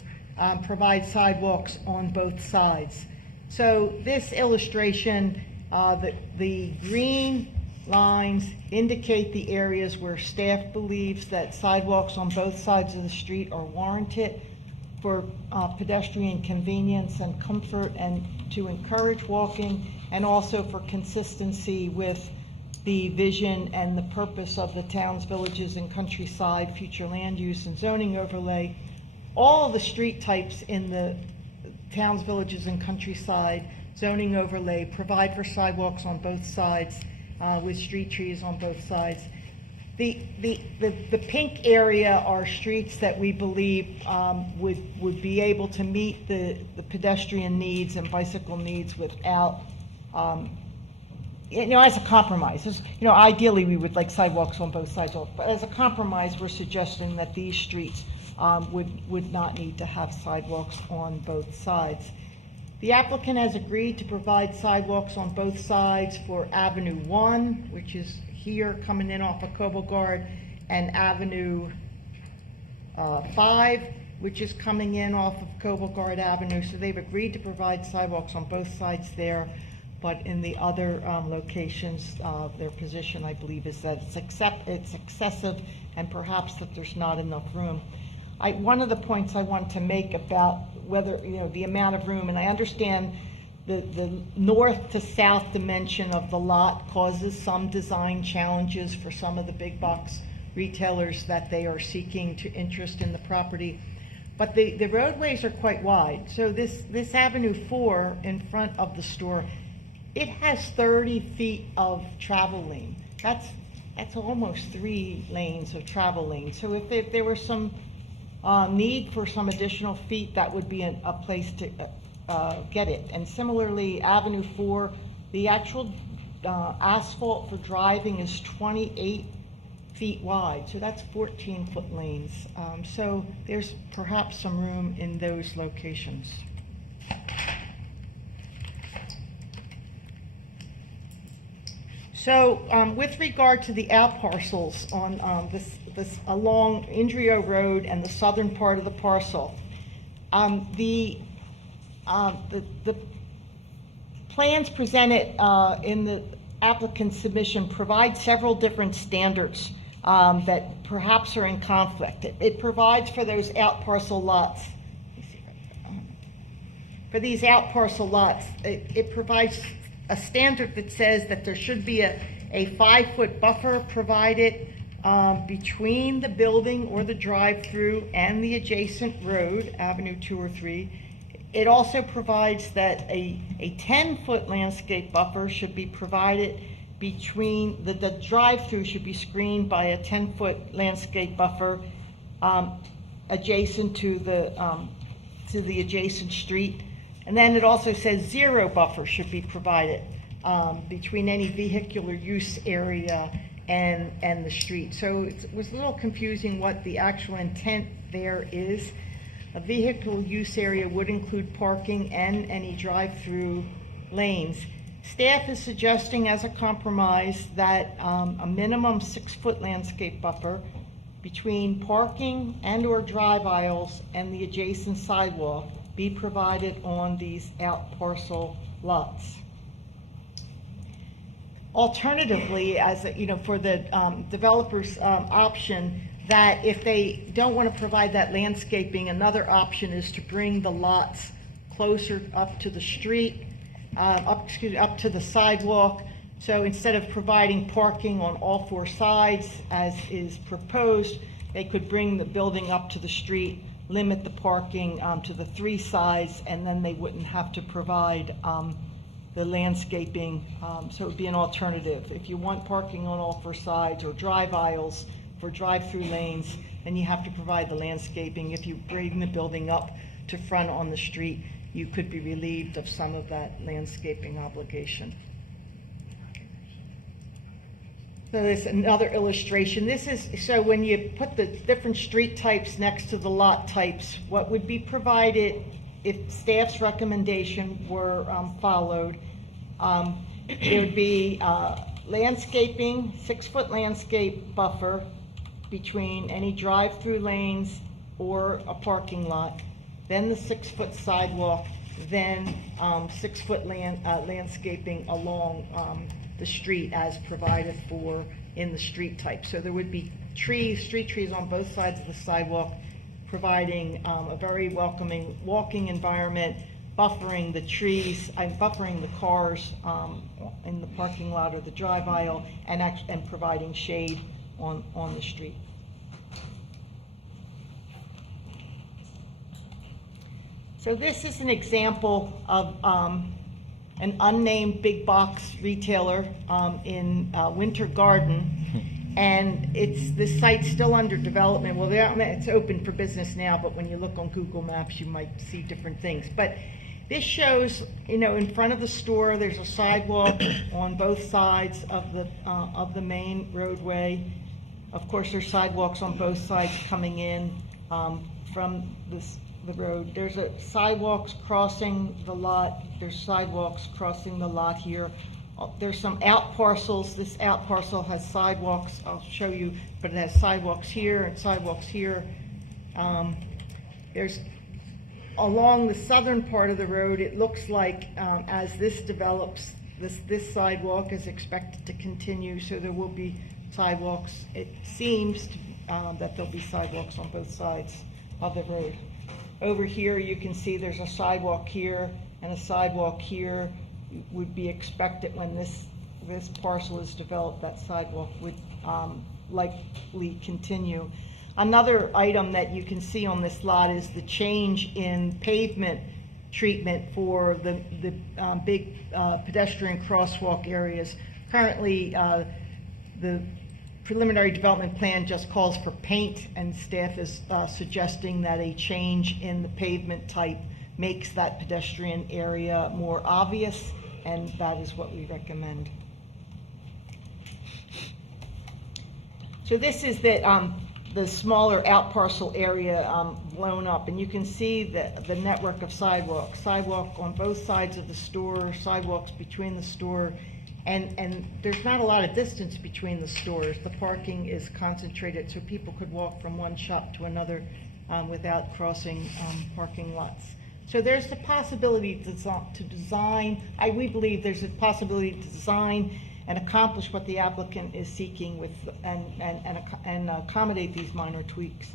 provide sidewalks on both sides. So this illustration, the green lines indicate the areas where staff believes that sidewalks on both sides of the street are warranted for pedestrian convenience and comfort, and to encourage walking, and also for consistency with the vision and the purpose of the towns, villages, and countryside future land use and zoning overlay. All of the street types in the towns, villages, and countryside zoning overlay provide for sidewalks on both sides with street trees on both sides. The pink area are streets that we believe would be able to meet the pedestrian needs and bicycle needs without, as a compromise. Ideally we would like sidewalks on both sides, but as a compromise, we're suggesting that these streets would not need to have sidewalks on both sides. The applicant has agreed to provide sidewalks on both sides for Avenue 1, which is here coming in off of Cobelgard, and Avenue 5, which is coming in off of Cobelgard Avenue. So they've agreed to provide sidewalks on both sides there, but in the other locations, their position, I believe, is that it's excessive and perhaps that there's not enough room. One of the points I want to make about whether, the amount of room, and I understand the north to south dimension of the lot causes some design challenges for some of the big box retailers that they are seeking to interest in the property. But the roadways are quite wide. So this Avenue 4 in front of the store, it has 30 feet of travel lane. That's almost 3 lanes of travel lane. So if there were some need for some additional feet, that would be a place to get it. And similarly, Avenue 4, the actual asphalt for driving is 28 feet wide, so that's 14-foot lanes. So there's perhaps some room in those locations. So with regard to the out parcels on this along Indrio Road and the southern part of the parcel, the plans presented in the applicant's submission provide several different standards that perhaps are in conflict. It provides for those out parcel lots. For these out parcel lots, it provides a standard that says that there should be a 5-foot buffer provided between the building or the drive-through and the adjacent road, Avenue 2 or 3. It also provides that a 10-foot landscape buffer should be provided between, the drive-through should be screened by a 10-foot landscape buffer adjacent to the adjacent street. And then it also says 0 buffer should be provided between any vehicular use area and the street. So it was a little confusing what the actual intent there is. A vehicle use area would include parking and any drive-through lanes. Staff is suggesting as a compromise that a minimum 6-foot landscape buffer between parking and/or drive aisles and the adjacent sidewalk be provided on these out parcel lots. Alternatively, as for the developer's option, that if they don't want to provide that landscaping, another option is to bring the lots closer up to the street, up to the sidewalk. So instead of providing parking on all 4 sides as is proposed, they could bring the building up to the street, limit the parking to the 3 sides, and then they wouldn't have to provide the landscaping. So it would be an alternative. If you want parking on all 4 sides or drive aisles for drive-through lanes, then you have to provide the landscaping. If you bring the building up to front on the street, you could be relieved of some of that landscaping obligation. So there's another illustration. This is, so when you put the different street types next to the lot types, what would be provided if staff's recommendation were followed, it would be landscaping, 6-foot landscape buffer between any drive-through lanes or a parking lot, then the 6-foot sidewalk, then 6-foot landscaping along the street as provided for in the street type. So there would be street trees on both sides of the sidewalk, providing a very welcoming walking environment, buffering the trees, buffering the cars in the parking lot or the drive aisle, and providing shade on the street. So this is an example of an unnamed big box retailer in Winter Garden, and this site's still under development. Well, it's open for business now, but when you look on Google Maps, you might see different things. But this shows, in front of the store, there's a sidewalk on both sides of the main roadway. Of course, there's sidewalks on both sides coming in from the road. There's sidewalks crossing the lot. There's sidewalks crossing the lot here. There's some out parcels. This out parcel has sidewalks. I'll show you, but it has sidewalks here and sidewalks here. There's along the southern part of the road, it looks like as this develops, this sidewalk is expected to continue, so there will be sidewalks. It seems that there'll be sidewalks on both sides of the road. Over here, you can see there's a sidewalk here and a sidewalk here. Would be expected when this parcel is developed, that sidewalk would likely continue. Another item that you can see on this lot is the change in pavement treatment for the big pedestrian crosswalk areas. Currently, the preliminary development plan just calls for paint, and staff is suggesting that a change in the pavement type makes that pedestrian area more obvious, and that is what we recommend. So this is the smaller out parcel area blown up, and you can see the network of sidewalks. Sidewalk on both sides of the store, sidewalks between the store, and there's not a lot of distance between the stores. The parking is concentrated, so people could walk from one shop to another without crossing parking lots. So there's the possibility to design, we believe there's a possibility to design and accomplish what the applicant is seeking with, and accommodate these minor tweaks.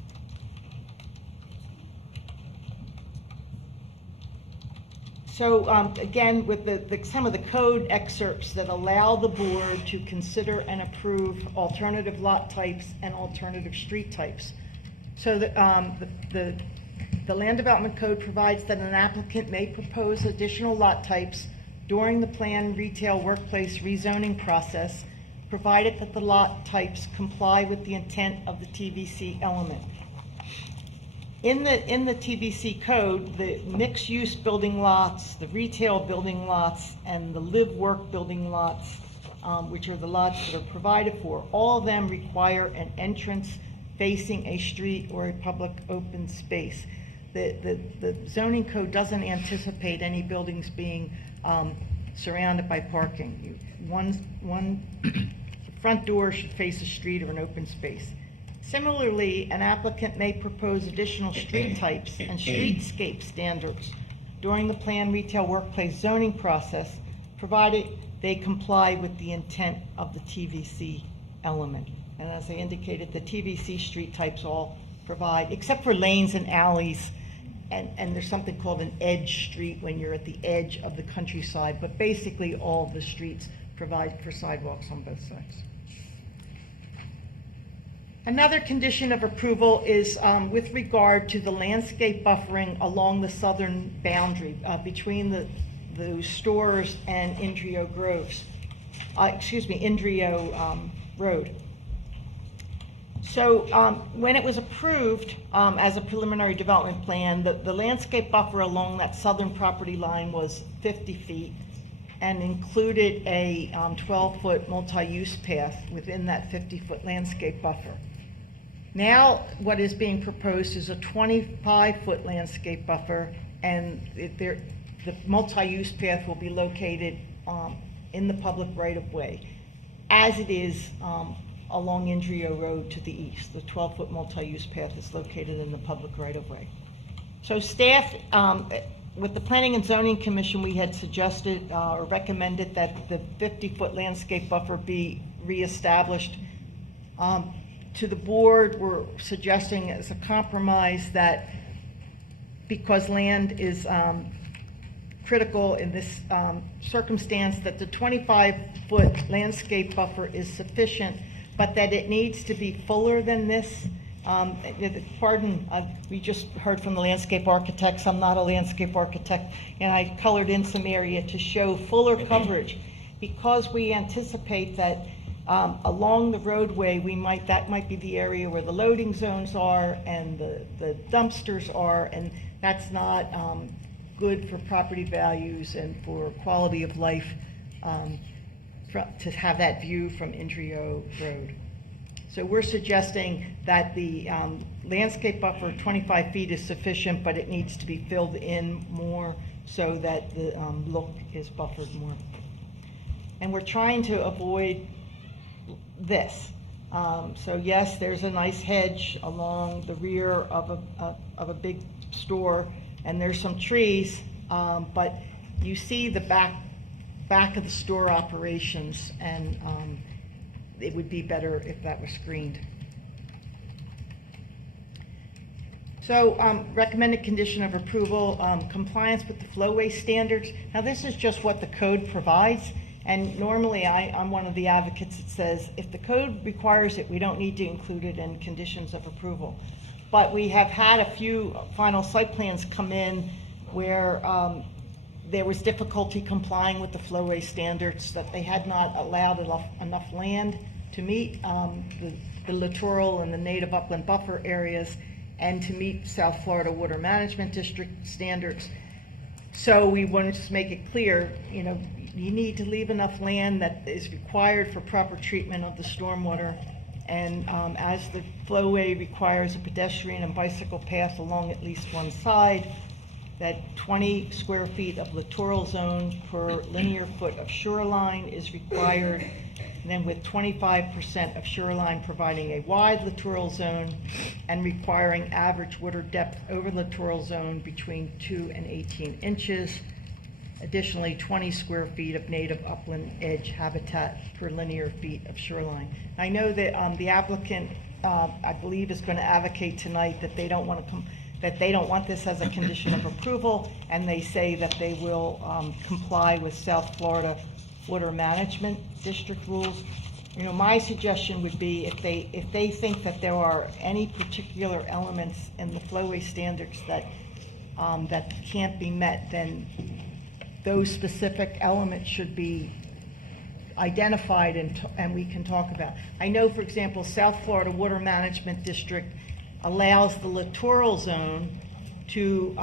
So again, with some of the code excerpts that allow the board to consider and approve alternative lot types and alternative street types. So the The Land Development Code provides that an applicant may propose additional lot types during the planned retail workplace rezoning process, provided that the lot types comply with the intent of the TVC element. In the TVC code, the mixed-use building lots, the retail building lots, and the live-work building lots, which are the lots that are provided for, all of them require an entrance facing a street or a public open space. The zoning code doesn't anticipate any buildings being surrounded by parking. One front door should face a street or an open space. Similarly, an applicant may propose additional street types and streetscape standards during the planned retail workplace zoning process, provided they comply with the intent of the TVC element. And as I indicated, the TVC street types all provide, except for lanes and alleys, and there's something called an edge street when you're at the edge of the countryside, but basically all of the streets provide for sidewalks on both sides. Another condition of approval is with regard to the landscape buffering along the southern boundary between the stores and Indrio Groves, Indrio Road. So when it was approved as a preliminary development plan, the landscape buffer along that southern property line was 50 feet and included a 12-foot multi-use path within that 50-foot landscape buffer. Now what is being proposed is a 25-foot landscape buffer, and the multi-use path will be located in the public right-of-way, as it is along Indrio Road to the east. The 12-foot multi-use path is located in the public right-of-way. So staff, with the Planning and Zoning Commission, we had suggested or recommended that the 50-foot landscape buffer be reestablished. To the board, we're suggesting as a compromise that because land is critical in this circumstance, that the 25-foot landscape buffer is sufficient, but that it needs to be fuller than this. We just heard from the landscape architects. I'm not a landscape architect, and I colored in some area to show fuller coverage, because we anticipate that along the roadway, that might be the area where the loading zones are and the dumpsters are, and that's not good for property values and for quality of life to have that view from Indrio Road. So we're suggesting that the landscape buffer 25 feet is sufficient, but it needs to be filled in more so that the look is buffered more. And we're trying to avoid this. So yes, there's a nice hedge along the rear of a big store, and there's some trees, but you see the back of the store operations, and it would be better if that was screened. So recommended condition of approval, compliance with the flowway standards. Now this is just what the code provides. And normally, I'm one of the advocates that says, if the code requires it, we don't need to include it in conditions of approval. But we have had a few final site plans come in where there was difficulty complying with the flowway standards, that they had not allowed enough land to meet the littoral and the native upland buffer areas, and to meet South Florida Water Management District standards. So we wanted to make it clear, you need to leave enough land that is required for proper treatment of the stormwater. And as the flowway requires a pedestrian and bicycle path along at least one side, that 20 square feet of littoral zone per linear foot of shoreline is required. And then with 25% of shoreline providing a wide littoral zone and requiring average water depth over littoral zone between 2 and 18 inches. Additionally, 20 square feet of native upland edge habitat per linear feet of shoreline. I know that the applicant, I believe, is going to advocate tonight that they don't want this as a condition of approval, and they say that they will comply with South Florida Water Management District rules. my suggestion would be if they think that there are any particular elements in the flowway standards that can't be met, then those specific elements should be identified and we can talk about. I know, for example, South Florida Water Management District allows the littoral zone to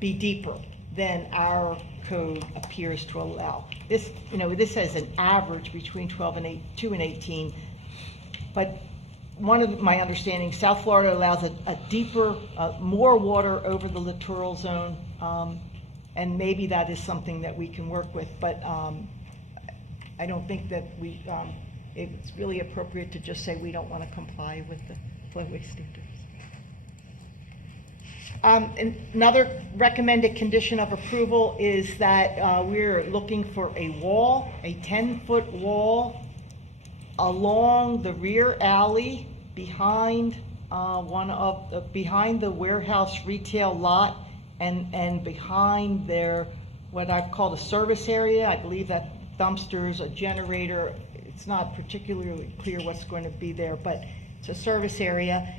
be deeper than our code appears to allow. This says an average between 2 and 18, but one of my understanding, South Florida allows a deeper, more water over the littoral zone, and maybe that is something that we can work with, but I don't think that it's really appropriate to just say we don't want to comply with the flowway standards. Another recommended condition of approval is that we're looking for a wall, a 10-foot wall along the rear alley behind behind the warehouse retail lot and behind their, what I've called a service area. I believe that dumpsters, a generator, it's not particularly clear what's going to be there, but it's a service area.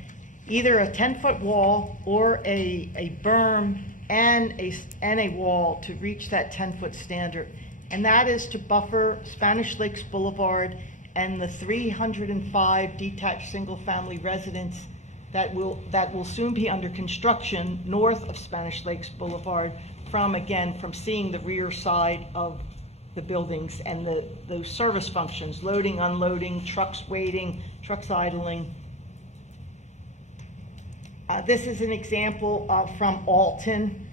Either a 10-foot wall or a berm and a wall to reach that 10-foot standard. And that is to buffer Spanish Lakes Boulevard and the 305 detached single-family residents that will soon be under construction north of Spanish Lakes Boulevard from seeing the rear side of the buildings and those service functions, loading, unloading, trucks waiting, trucks idling. This is an example from Alton,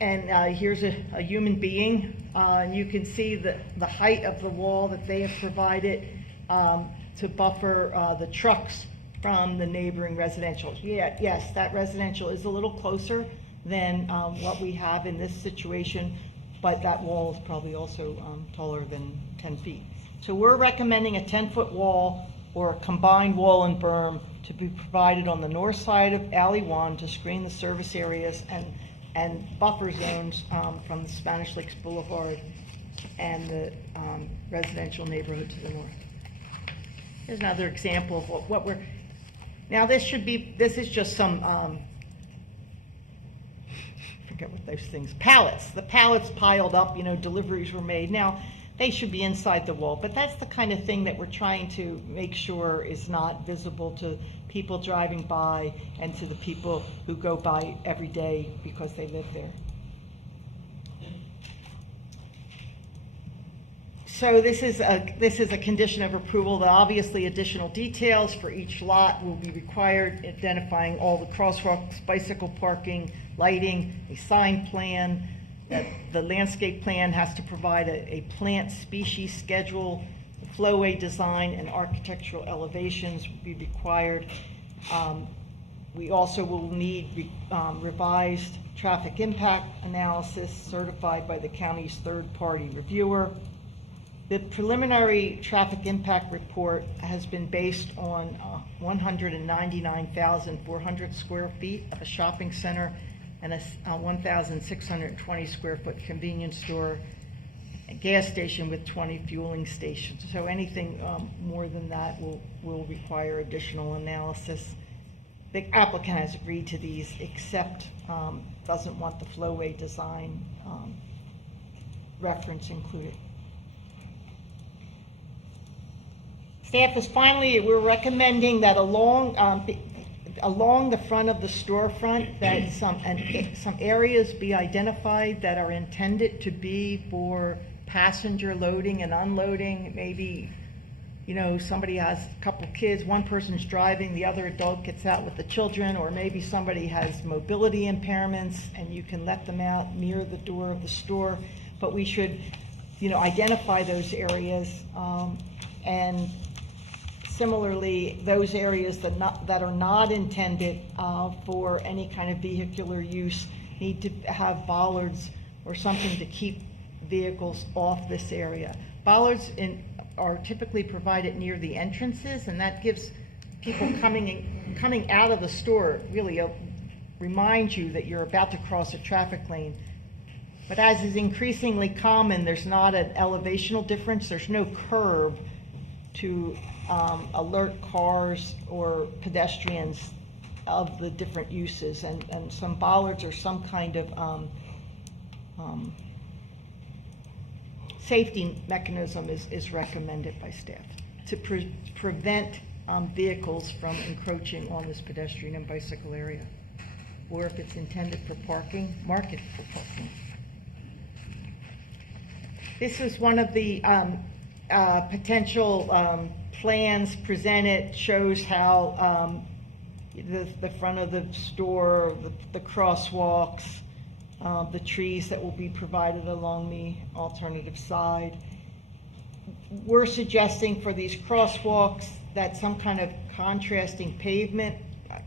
and here's a human being. And you can see the height of the wall that they have provided to buffer the trucks from the neighboring residential. Yes, that residential is a little closer than what we have in this situation, but that wall is probably also taller than 10 feet. So we're recommending a 10-foot wall or a combined wall and berm to be provided on the north side of Alley 1 to screen the service areas and buffer zones from the Spanish Lakes Boulevard and the residential neighborhood to the north. Here's another example of what we're, now this is just some, I forget what those things, pallets. The pallets piled up, deliveries were made. Now, they should be inside the wall, but that's the kind of thing that we're trying to make sure is not visible to people driving by and to the people who go by every day because they live there. So this is a condition of approval that obviously additional details for each lot will be required, identifying all the crosswalks, bicycle parking, lighting, a sign plan. That the landscape plan has to provide a plant species schedule, flowway design and architectural elevations will be required. We also will need revised traffic impact analysis certified by the county's third-party reviewer. The preliminary traffic impact report has been based on 199,400 square feet of a shopping center and a 1,620 square foot convenience store, a gas station with 20 fueling stations. So anything more than that will require additional analysis. The applicant has agreed to these, except doesn't want the flowway design reference included. Staff is we're recommending that along the front of the storefront that some areas be identified that are intended to be for passenger loading and unloading. Maybe, somebody has a couple kids, one person's driving, the other adult gets out with the children, or maybe somebody has mobility impairments and you can let them out near the door of the store. But we should, identify those areas, and similarly, those areas that are not intended for any kind of vehicular use need to have bollards or something to keep vehicles off this area. Bollards are typically provided near the entrances, and that gives people coming out of the store really reminds you that you're about to cross a traffic lane. But as is increasingly common, there's not an elevational difference. There's no curb to alert cars or pedestrians of the different uses, and some bollards or some kind of safety mechanism is recommended by staff to prevent vehicles from encroaching on this pedestrian and bicycle area, or if it's intended for parking, mark it for parking. This is one of the potential plans presented, shows how the front of the store, the crosswalks, the trees that will be provided along the alternative side. We're suggesting for these crosswalks that some kind of contrasting pavement,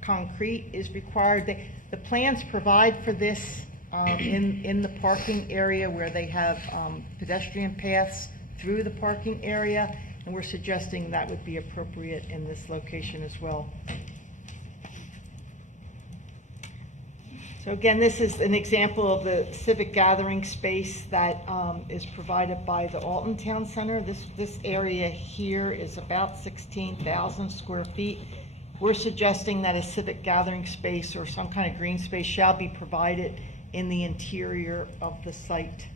concrete is required. The plans provide for this in the parking area where they have pedestrian paths through the parking area, and we're suggesting that would be appropriate in this location as well. So again, this is an example of the civic gathering space that is provided by the Alton Town Center. This area here is about 16,000 square feet. We're suggesting that a civic gathering space or some kind of green space shall be provided in the interior of the site.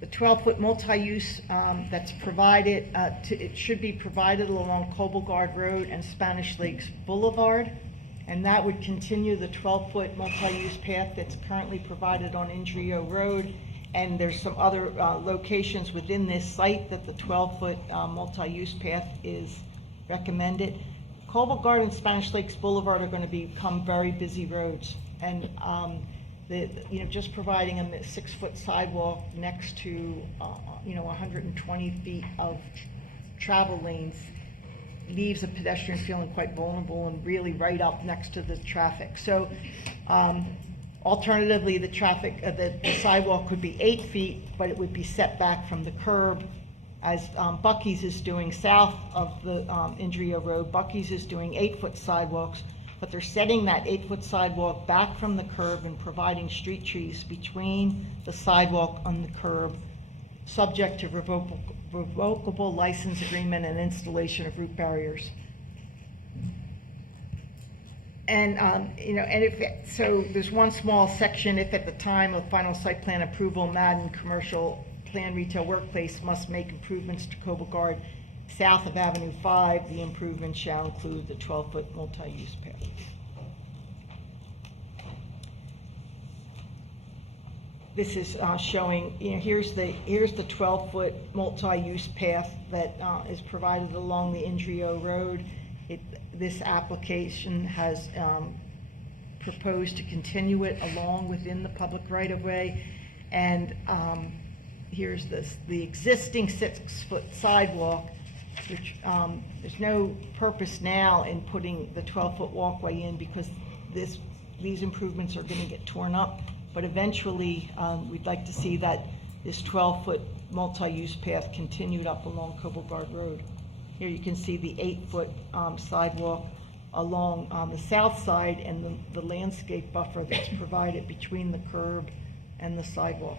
The 12-foot multi-use that's provided, it should be provided along Cobelgard Road and Spanish Lakes Boulevard, and that would continue the 12-foot multi-use path that's currently provided on Indrio Road, and there's some other locations within this site that the 12-foot multi-use path is recommended. Cobelgard and Spanish Lakes Boulevard are going to become very busy roads, and just providing a 6-foot sidewalk next to 120 feet of travel lanes leaves a pedestrian feeling quite vulnerable and really right up next to the traffic. So alternatively, the sidewalk could be 8 feet, but it would be set back from the curb, as Bucky's is doing south of the Indrio Road. Bucky's is doing 8-foot sidewalks, but they're setting that 8-foot sidewalk back from the curb and providing street trees between the sidewalk and the curb, subject to revocable license agreement and installation of root barriers. And so there's one small section: if at the time of final site plan approval, Madden Commercial Plan Retail Workplace must make improvements to Cobelgard south of Avenue 5, the improvements shall include the 12-foot multi-use path. This is showing, here's the 12-foot multi-use path that is provided along the Indrio Road. This application has proposed to continue it along within the public right-of-way, and here's the existing 6-foot sidewalk, which there's no purpose now in putting the 12-foot walkway in because these improvements are going to get torn up. But eventually, we'd like to see that this 12-foot multi-use path continued up along Cobelgard Road. Here you can see the 8-foot sidewalk along the south side and the landscape buffer that's provided between the curb and the sidewalk.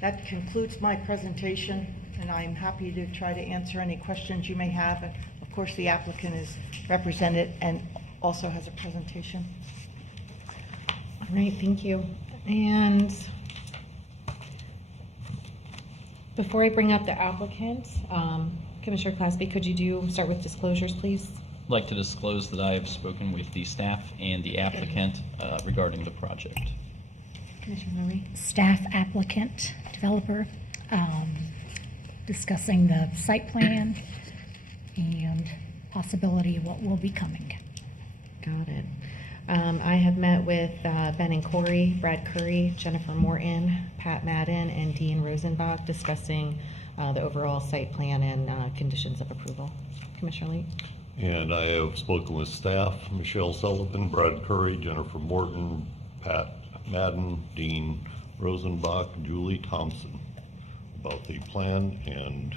That concludes my presentation, and I'm happy to try to answer any questions you may have. And of course, the applicant is represented and also has a presentation. All right, thank you. And before I bring up the applicant, Commissioner Clasby, could you start with disclosures, please? I'd like to disclose that I have spoken with the staff and the applicant regarding the project. Commissioner Marie? Staff, applicant, developer, discussing the site plan and possibility of what will be coming. Got it. I have met with Ben and Corey, Brad Curry, Jennifer Morton, Pat Madden, and Dean Rosenbach discussing the overall site plan and conditions of approval. Commissioner Lee? And I have spoken with staff, Michelle Sullivan, Brad Curry, Jennifer Morton, Pat Madden, Dean Rosenbach, Julie Thompson, about the plan and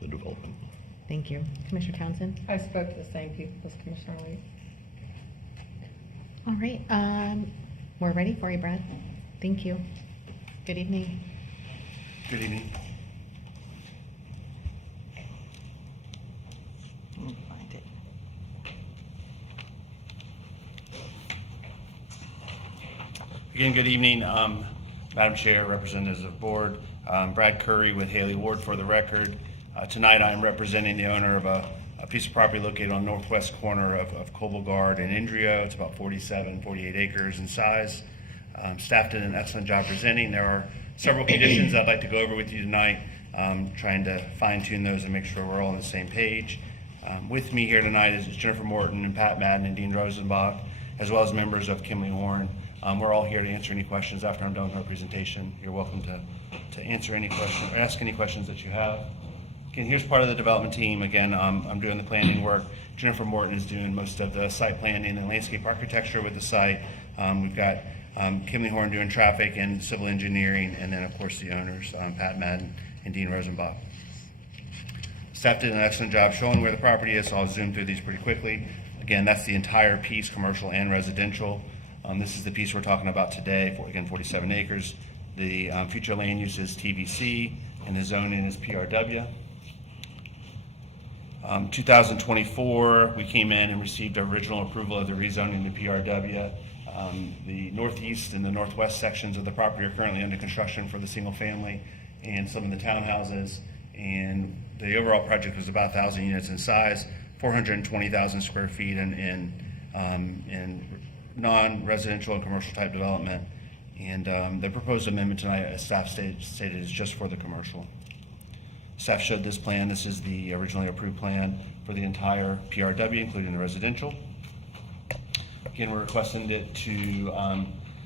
the development. Thank you. Commissioner Townsend? I spoke to the same people as Commissioner Lee. All right. We're ready for you, Brad. Thank you. Good evening. Good evening. Find it. Again, good evening, Madam Chair, representatives of the board. Brad Curry with Haley Ward for the record. Tonight I am representing the owner of a piece of property located on northwest corner of Coblgard and Indrio. It's about 48 acres in size. Staff did an excellent job presenting. There are several conditions I'd like to go over with you tonight, trying to fine tune those and make sure we're all on the same page. With me here tonight is Jennifer Morton and Pat Madden and Dean Rosenbach, as well as members of Kimley Horn. We're all here to answer any questions after I'm done with our presentation. You're welcome to answer any questions or ask any questions that you have. Again, here's part of the development team. Again, I'm doing the planning work. Jennifer Morton is doing most of the site planning and landscape architecture with the site. We've got Kimley Horn doing traffic and civil engineering, and then of course the owners, Pat Madden and Dean Rosenbach. Staff did an excellent job showing where the property is, so I'll zoom through these pretty quickly. Again, that's the entire piece, commercial and residential. This is the piece we're talking about today, again, 47 acres. The future land use is TVC, and the zoning is PRW. 2024, we came in and received original approval of the rezoning to PRW. The northeast and the northwest sections of the property are currently under construction for the single family and some of the townhouses. And the overall project was about 1,000 units in size, 420,000 square feet in non-residential and commercial type development. And the proposed amendment tonight, as staff stated, is just for the commercial. Staff showed this plan. This is the originally approved plan for the entire PRW, including the residential. Again, we're requesting it to,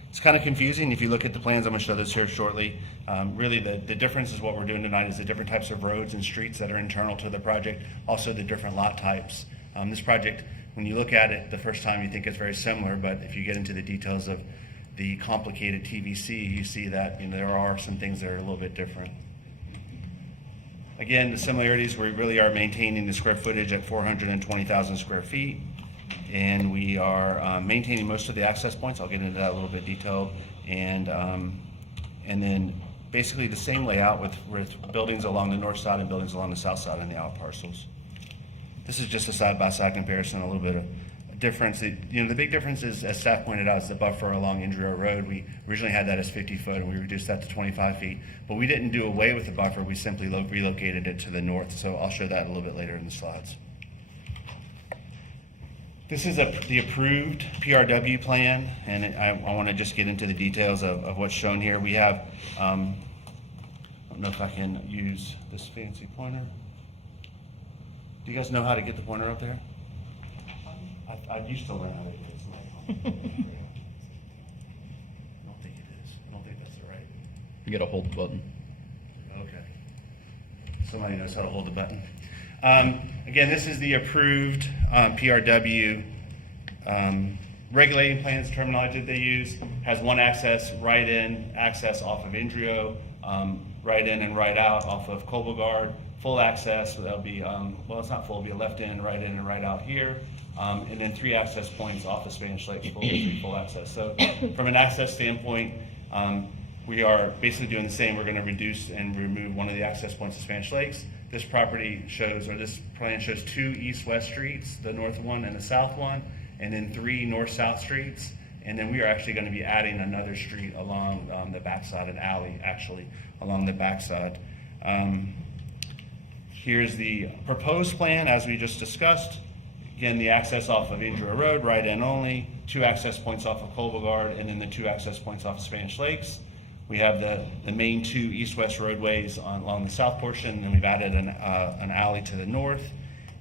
it's kind of confusing. If you look at the plans, I'm going to show this here shortly. Really, the difference is what we're doing tonight is the different types of roads and streets that are internal to the project, also the different lot types. This project, when you look at it the first time, you think it's very similar, but if you get into the details of the complicated TVC, you see that there are some things that are a little bit different. Again, the similarities, we really are maintaining the square footage at 420,000 square feet, and we are maintaining most of the access points. I'll get into that a little bit detailed, and then basically the same layout with buildings along the north side and buildings along the south side on the out parcels. This is just a side-by-side comparison, a little bit of difference. The big difference is, as staff pointed out, is the buffer along Indrio Road. We originally had that as 50 foot, and we reduced that to 25 feet. But we didn't do away with the buffer. We simply relocated it to the north. So I'll show that a little bit later in the slides. This is the approved PRW plan, and I want to just get into the details of what's shown here. We have, I don't know if I can use this fancy pointer. Do you guys know how to get the pointer up there? I used to learn how to do this. I don't think it is. I don't think that's the right. You gotta hold the button. Okay. Somebody knows how to hold the button. Again, this is the approved PRW regulating plans terminology that they use. Has one access, right in, access off of Indrio, right in and right out off of Coblgard. Full access, so that'll be, well, it's not full, it'll be a left in and right out here. And then 3 access points off of Spanish Lakes, full access. So from an access standpoint, we are basically doing the same. We're going to reduce and remove one of the access points of Spanish Lakes. This property shows, or this plan shows 2 east-west streets, the north one and the south one, and then 3 north-south streets. And then we are actually going to be adding another street along the backside, an alley actually, along the backside. Here's the proposed plan as we just discussed. Again, the access off of Indrio Road, right in only, 2 access points off of Coblgard, and then the 2 access points off of Spanish Lakes. We have the main 2 east-west roadways along the south portion, and we've added an alley to the north.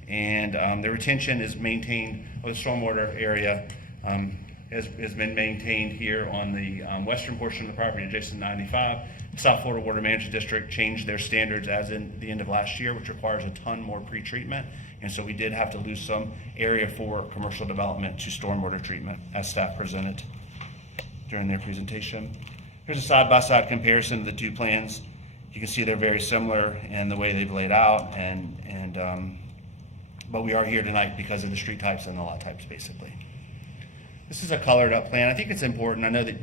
And the retention is maintained, or the stormwater area has been maintained here on the western portion of the property adjacent to 95. South Florida Water Management District changed their standards as in the end of last year, which requires a ton more pre-treatment. And so we did have to lose some area for commercial development to stormwater treatment, as staff presented during their presentation. Here's a side-by-side comparison of the 2 plans. You can see they're very similar in the way they've laid out, but we are here tonight because of the street types and the lot types, basically. This is a colored up plan. I think it's important. I know that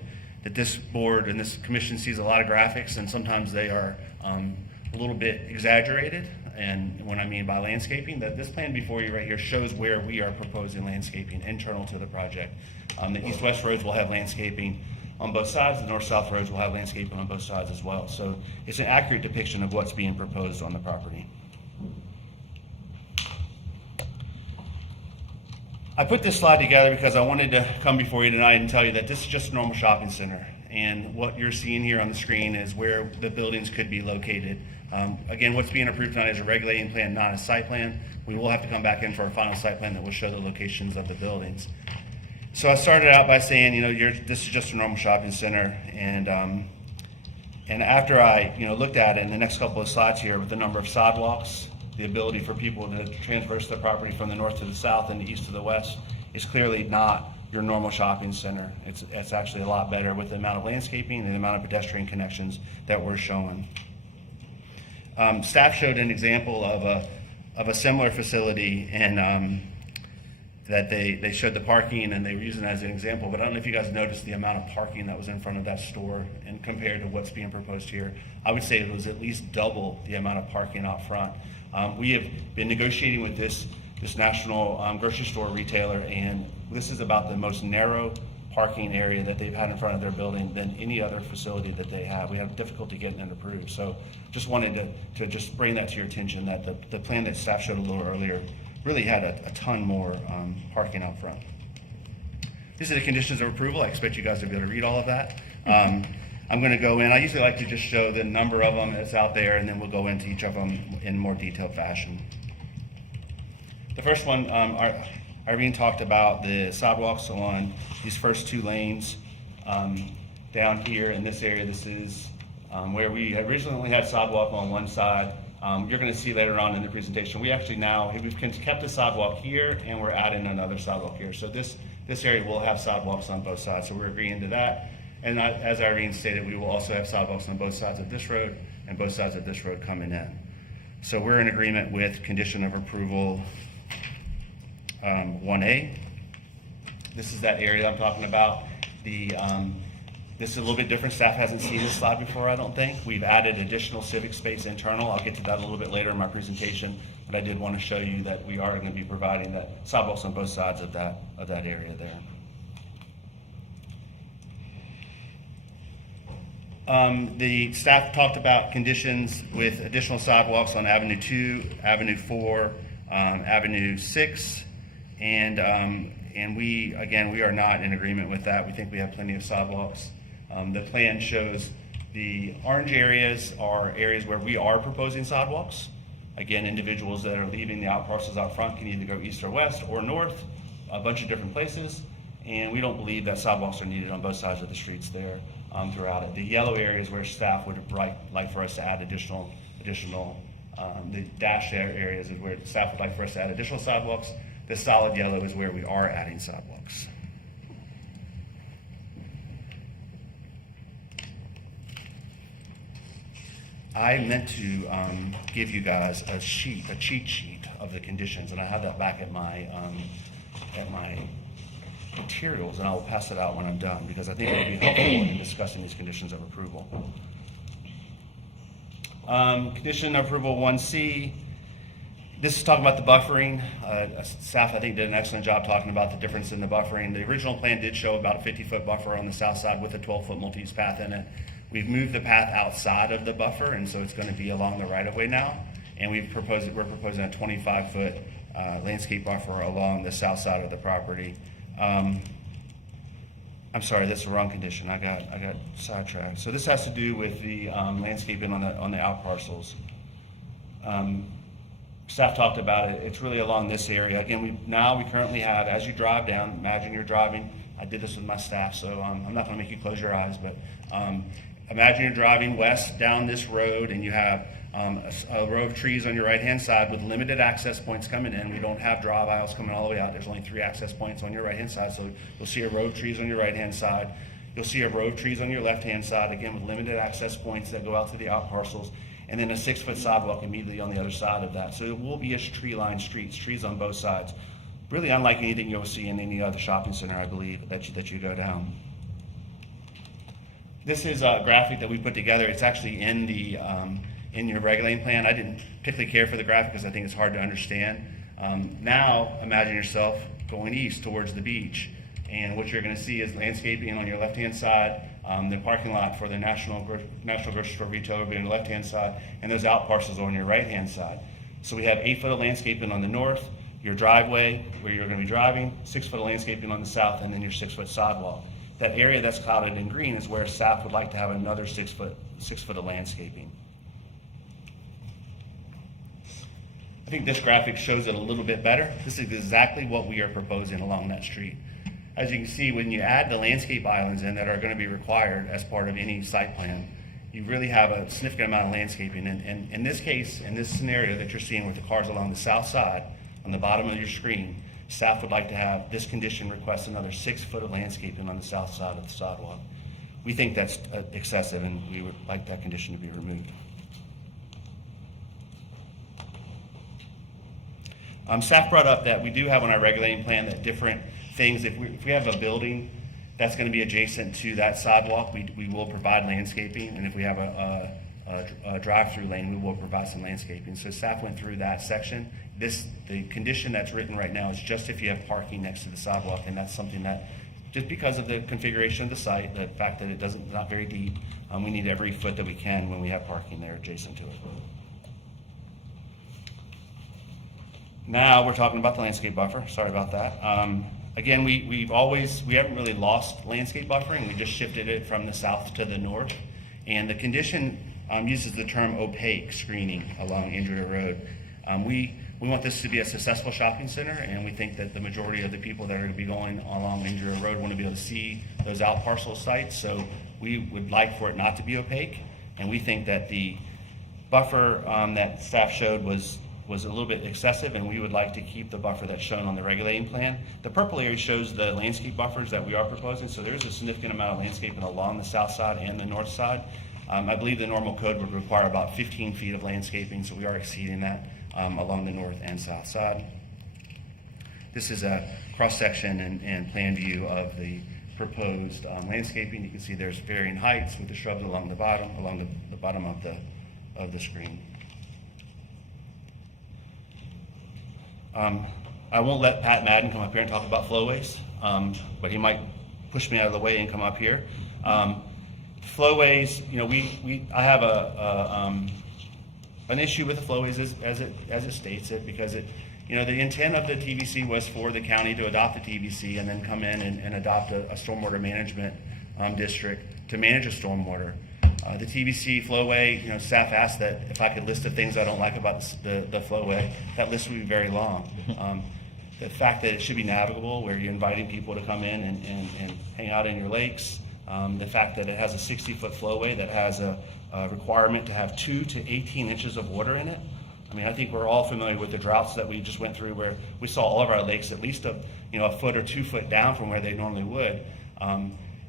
that this board and this commission sees a lot of graphics, and sometimes they are a little bit exaggerated. And what I mean by landscaping, that this plan before you right here shows where we are proposing landscaping internal to the project. The east-west roads will have landscaping on both sides. The north-south roads will have landscaping on both sides as well. So it's an accurate depiction of what's being proposed on the property. I put this slide together because I wanted to come before you tonight and tell you that this is just a normal shopping center. And what you're seeing here on the screen is where the buildings could be located. Again, what's being approved tonight is a regulating plan, not a site plan. We will have to come back in for a final site plan that will show the locations of the buildings. So I started out by saying, this is just a normal shopping center, and after I, looked at it in the next couple of slides here with the number of sidewalks, the ability for people to traverse the property from the north to the south and the east to the west, is clearly not your normal shopping center. It's actually a lot better with the amount of landscaping and the amount of pedestrian connections that we're showing. Staff showed an example of a similar facility, and that they showed the parking and they were using it as an example, but I don't know if you guys noticed the amount of parking that was in front of that store and compared to what's being proposed here. I would say it was at least double the amount of parking out front. We have been negotiating with this national grocery store retailer, and this is about the most narrow parking area that they've had in front of their building than any other facility that they have. We have difficulty getting it approved. So just wanted to just bring that to your attention, that the plan that staff showed a little earlier really had a ton more parking out front. These are the conditions of approval. I expect you guys to be able to read all of that. I'm going to go in. I usually like to just show the number of them that's out there, and then we'll go into each of them in more detailed fashion. The first one, Irene talked about the sidewalks on these first two lanes down here in this area. This is where we originally only had sidewalk on one side. You're going to see later on in the presentation, we actually now, we've kept the sidewalk here, and we're adding another sidewalk here. So this area will have sidewalks on both sides, so we're agreeing to that. And as Irene stated, we will also have sidewalks on both sides of this road and both sides of this road coming in. So we're in agreement with condition of approval 1A. This is that area I'm talking about. This is a little bit different. Staff hasn't seen this slide before, I don't think. We've added additional civic space internal. I'll get to that a little bit later in my presentation, but I did want to show you that we are going to be providing that sidewalks on both sides of that area there. The staff talked about conditions with additional sidewalks on Avenue 2, Avenue 4, Avenue 6, and we are not in agreement with that. We think we have plenty of sidewalks. The plan shows the orange areas are areas where we are proposing sidewalks. Again, individuals that are leaving the out parcels out front can either go east or west or north, a bunch of different places, and we don't believe that sidewalks are needed on both sides of the streets there throughout it. The yellow areas where staff would like for us to add additional, the dashed areas is where staff would like for us to add additional sidewalks. The solid yellow is where we are adding sidewalks. I meant to give you guys a cheat sheet of the conditions, and I have that back at my materials, and I will pass it out when I'm done because I think it will be helpful in discussing these conditions of approval. Condition of approval 1C. This is talking about the buffering. Staff, I think, did an excellent job talking about the difference in the buffering. The original plan did show about a 50-foot buffer on the south side with a 12-foot multi-use path in it. We've moved the path outside of the buffer, and so it's going to be along the right-of-way now. And we're proposing a 25-foot landscape buffer along the south side of the property. I'm sorry, that's the wrong condition. I got sidetracked. So this has to do with the landscaping on the out parcels. Staff talked about it. It's really along this area. Again, we currently have, as you drive down, imagine you're driving. I did this with my staff, so I'm not going to make you close your eyes, but imagine you're driving west down this road and you have a row of trees on your right-hand side with limited access points coming in. We don't have drive aisles coming all the way out. There's only 3 access points on your right-hand side, so you'll see a row of trees on your right-hand side. You'll see a row of trees on your left-hand side, again, with limited access points that go out to the out parcels, and then a 6-foot sidewalk immediately on the other side of that. So it will be a tree-lined streets, trees on both sides. Really unlike anything you'll see in any other shopping center, I believe, that you go down. This is a graphic that we put together. It's actually in the in your regulating plan. I didn't particularly care for the graphic because I think it's hard to understand. Now, imagine yourself going east towards the beach, and what you're going to see is landscaping on your left-hand side, the parking lot for the National Grocery Store retailer will be on the left-hand side, and those out parcels are on your right-hand side. So we have 8 foot of landscaping on the north, your driveway where you're going to be driving, 6 foot of landscaping on the south, and then your 6 foot sidewalk. That area that's clouded in green is where staff would like to have another 6 foot of landscaping. I think this graphic shows it a little bit better. This is exactly what we are proposing along that street. As you can see, when you add the landscape islands in that are going to be required as part of any site plan, you really have a significant amount of landscaping. And in this case, in this scenario that you're seeing with the cars along the south side, on the bottom of your screen, staff would like to have this condition request another 6 foot of landscaping on the south side of the sidewalk. We think that's excessive, and we would like that condition to be removed. Staff brought up that we do have on our regulating plan that different things, if we have a building that's going to be adjacent to that sidewalk, we will provide landscaping, and if we have a drive-through lane, we will provide some landscaping. So staff went through that section. The condition that's written right now is just if you have parking next to the sidewalk, and that's something that, just because of the configuration of the site, the fact that it not very deep, we need every foot that we can when we have parking there adjacent to it. Now we're talking about the landscape buffer. Sorry about that. Again, we haven't really lost landscape buffering. We just shifted it from the south to the north. And the condition uses the term opaque screening along Andrea Road. We want this to be a successful shopping center, and we think that the majority of the people that are going to be going along Andrea Road want to be able to see those out parcel sites. So we would like for it not to be opaque, and we think that the buffer that staff showed was a little bit excessive, and we would like to keep the buffer that's shown on the regulating plan. The purple area shows the landscape buffers that we are proposing, so there's a significant amount of landscaping along the south side and the north side. I believe the normal code would require about 15 feet of landscaping, so we are exceeding that along the north and south side. This is a cross-section and plan view of the proposed landscaping. You can see there's varying heights with the shrubs along the bottom of the screen. I won't let Pat Madden come up here and talk about flowways, but he might push me out of the way and come up here. Flowways, I have an issue with the flowways as it states it, because the intent of the TVC was for the county to adopt the TVC and then come in and adopt a stormwater management district to manage a stormwater. The TVC flowway, staff asked that if I could list the things I don't like about the flowway. That list would be very long. The fact that it should be navigable, where you're inviting people to come in and hang out in your lakes. The fact that it has a 60-foot flowway that has a requirement to have 2 to 18 inches of water in it. I mean, I think we're all familiar with the droughts that we just went through, where we saw all of our lakes at least a foot or 2 foot down from where they normally would.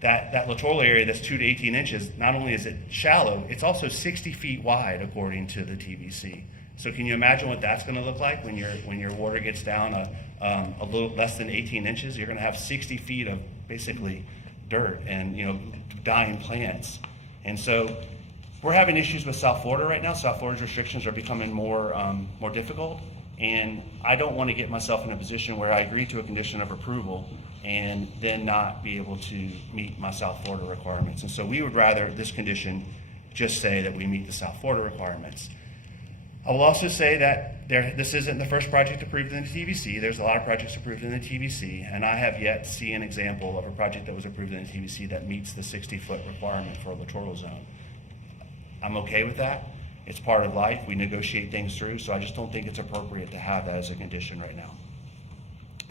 That littoral area that's 2 to 18 inches, not only is it shallow, it's also 60 feet wide according to the TVC. So can you imagine what that's going to look like when your water gets down a little less than 18 inches? You're going to have 60 feet of basically dirt and dying plants. And so we're having issues with South Florida right now. South Florida's restrictions are becoming more difficult, and I don't want to get myself in a position where I agree to a condition of approval and then not be able to meet my South Florida requirements. And so we would rather this condition just say that we meet the South Florida requirements. I will also say that this isn't the first project approved in the TVC. There's a lot of projects approved in the TVC, and I have yet to see an example of a project that was approved in the TVC that meets the 60-foot requirement for a littoral zone. I'm okay with that. It's part of life. We negotiate things through, so I just don't think it's appropriate to have that as a condition right now.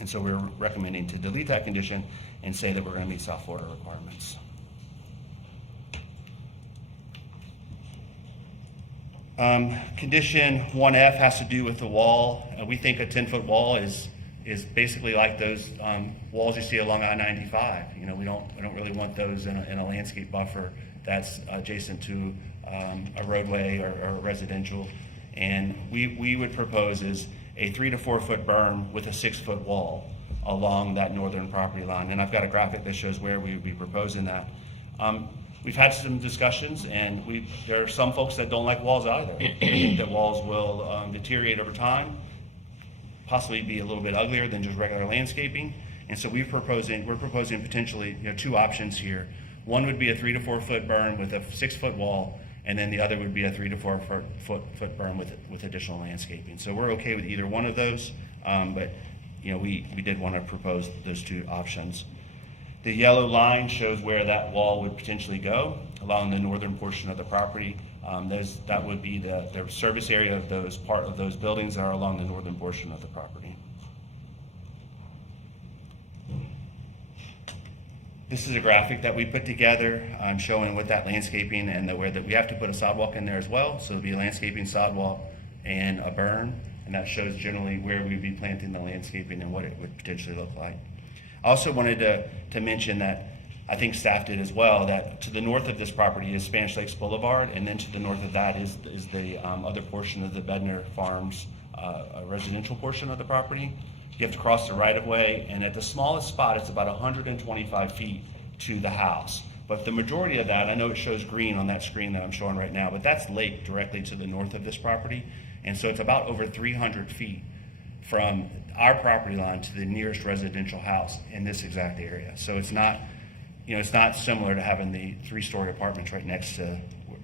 And so we're recommending to delete that condition and say that we're going to meet South Florida requirements. Condition 1F has to do with the wall. We think a 10-foot wall is basically like those walls you see along I-95. We don't really want those in a landscape buffer that's adjacent to a roadway or residential. And we would propose is a 3 to 4 foot berm with a 6-foot wall along that northern property line. And I've got a graphic that shows where we would be proposing that. we've had some discussions, and there are some folks that don't like walls either. They think that walls will deteriorate over time, possibly be a little bit uglier than just regular landscaping. And so we're proposing potentially, two options here. One would be a 3 to 4 foot berm with a 6 foot wall, and then the other would be a 3 to 4 foot berm with additional landscaping. So we're okay with either one of those, but we did want to propose those two options. The yellow line shows where that wall would potentially go along the northern portion of the property. That would be the service area of those buildings that are along the northern portion of the property. This is a graphic that we put together showing what that landscaping and where that we have to put a sidewalk in there as well. So it'll be a landscaping sidewalk and a berm, and that shows generally where we'd be planting the landscaping and what it would potentially look like. I also wanted to mention that I think staff did as well, that to the north of this property is Spanish Lakes Boulevard, and then to the north of that is the other portion of the Bednar Farms residential portion of the property. You have to cross the right-of-way, and at the smallest spot, it's about 125 feet to the house. But the majority of that, I know it shows green on that screen that I'm showing right now, but that's lake directly to the north of this property. And so it's about over 300 feet from our property line to the nearest residential house in this exact area. So it's not, it's not similar to having the 3-story apartments right next to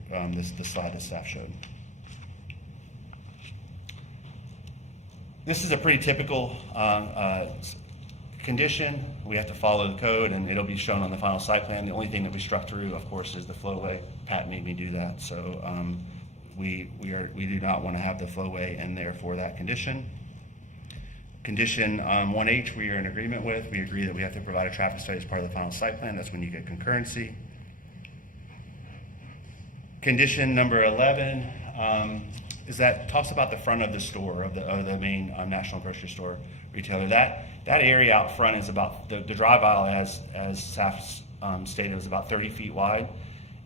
the slide that staff showed. This is a pretty typical condition. We have to follow the code, and it'll be shown on the final site plan. The only thing that we struck through, of course, is the flowway. Pat made me do that, so we do not want to have the flowway in there for that condition. Condition 1H, we are in agreement with. We agree that we have to provide a traffic study as part of the final site plan. That's when you get concurrency. Condition number 11 is that talks about the front of the store, of the main National Grocery Store retailer. That area out front is about, the drive aisle, as staff stated, is about 30 feet wide.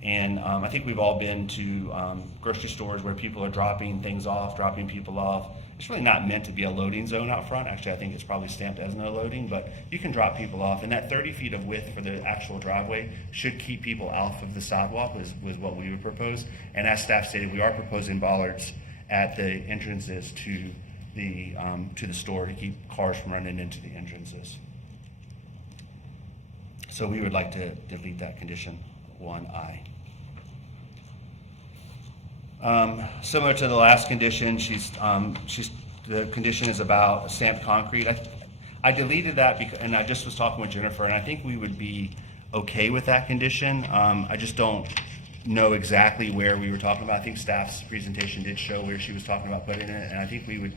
And I think we've all been to grocery stores where people are dropping things off, dropping people off. It's really not meant to be a loading zone out front. Actually, I think it's probably stamped as no loading, but you can drop people off. And that 30 feet of width for the actual driveway should keep people off of the sidewalk, was what we would propose. And as staff stated, we are proposing bollards at the entrances to the store to keep cars from running into the entrances. So we would like to delete that condition 1I. Similar to the last condition, the condition is about stamped concrete. I deleted that and I just was talking with Jennifer, and I think we would be okay with that condition. I just don't know exactly where we were talking about. I think staff's presentation did show where she was talking about putting it, and I think we would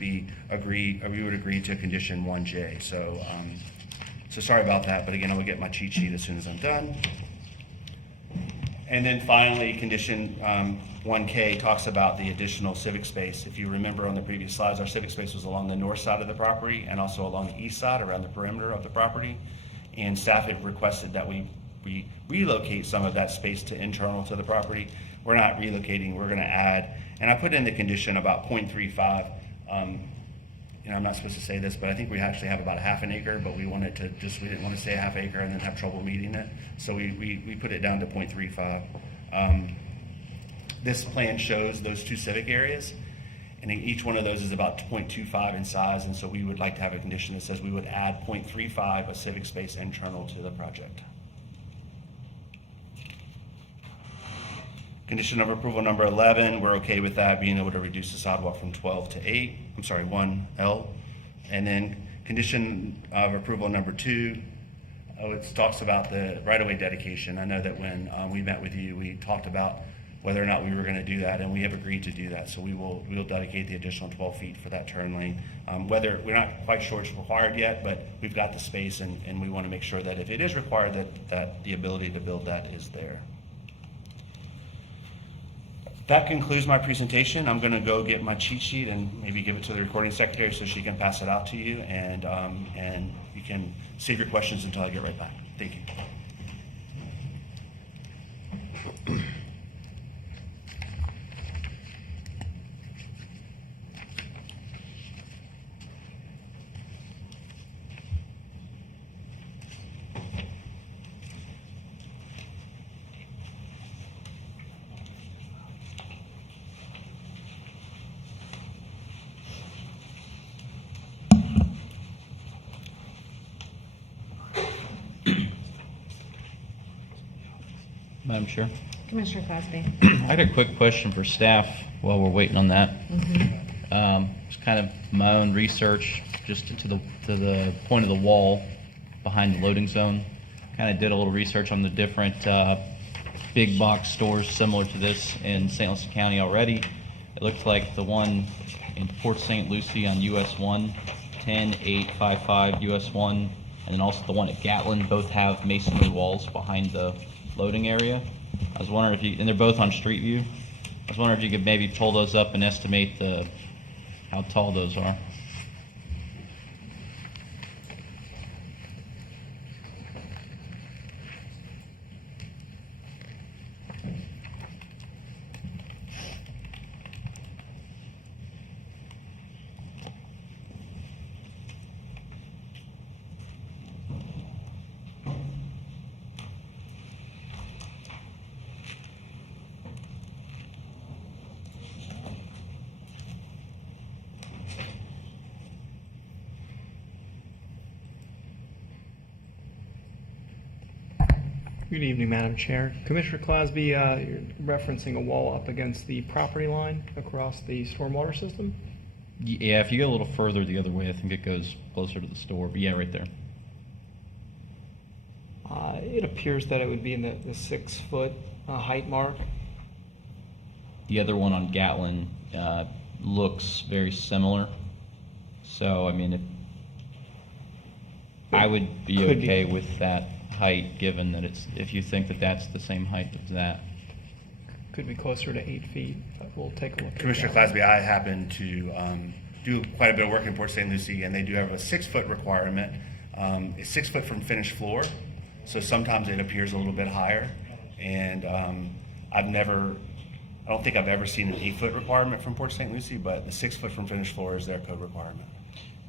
agree to condition 1J. So sorry about that, but again, I will get my cheat sheet as soon as I'm done. And then finally, condition 1K talks about the additional civic space. If you remember on the previous slides, our civic space was along the north side of the property and also along the east side around the perimeter of the property. And staff had requested that we relocate some of that space to internal to the property. We're not relocating, we're going to add, and I put in the condition about 0.35. I'm not supposed to say this, but I think we actually have about half an acre, but we didn't want to say a half acre and then have trouble meeting it. So we put it down to 0.35. This plan shows those two civic areas, and each one of those is about 0.25 in size, and so we would like to have a condition that says we would add 0.35 of civic space internal to the project. Condition of approval number 11, we're okay with that, being able to reduce the sidewalk from 12 to 1L. And then condition of approval number 2, it talks about the right-of-way dedication. I know that when we met with you, we talked about whether or not we were going to do that, and we have agreed to do that. So we will dedicate the additional 12 feet for that turn lane. Whether we're not quite sure it's required yet, but we've got the space, and we want to make sure that if it is required, that the ability to build that is there. That concludes my presentation. I'm going to go get my cheat sheet and maybe give it to the recording secretary so she can pass it out to you, and you can save your questions until I get right back. Thank you. Madam Chair. Commissioner Cosby. I had a quick question for staff while we're waiting on that. Just kind of my own research, just to the point of the wall behind the loading zone. Kind of did a little research on the different big box stores similar to this in St. Lucie County already. It looked like the one in Port St. Lucie on US 1, 10855 US 1, and then also the one at Gatlin both have masonry walls behind the loading area. I was wondering if you, and they're both on Street View. I was wondering if you could maybe pull those up and estimate how tall those are. Good evening, Madam Chair. Commissioner Clasby, you're referencing a wall up against the property line across the stormwater system? Yeah, if you go a little further the other way, I think it goes closer to the store. But yeah, right there. It appears that it would be in the 6 foot height mark. The other one on Gatlin looks very similar. So, I mean, I would be Could be. okay with that height, given that if you think that that's the same height as that. Could be closer to 8 feet, but we'll take a look. at Commissioner that. Clasby, I happen to do quite a bit of work in Port St. Lucie, and they do have a 6 foot requirement. It's 6 foot from finished floor, so sometimes it appears a little bit higher. And I don't think I've ever seen an 8 foot requirement from Port St. Lucie, but the 6 foot from finished floor is their code requirement.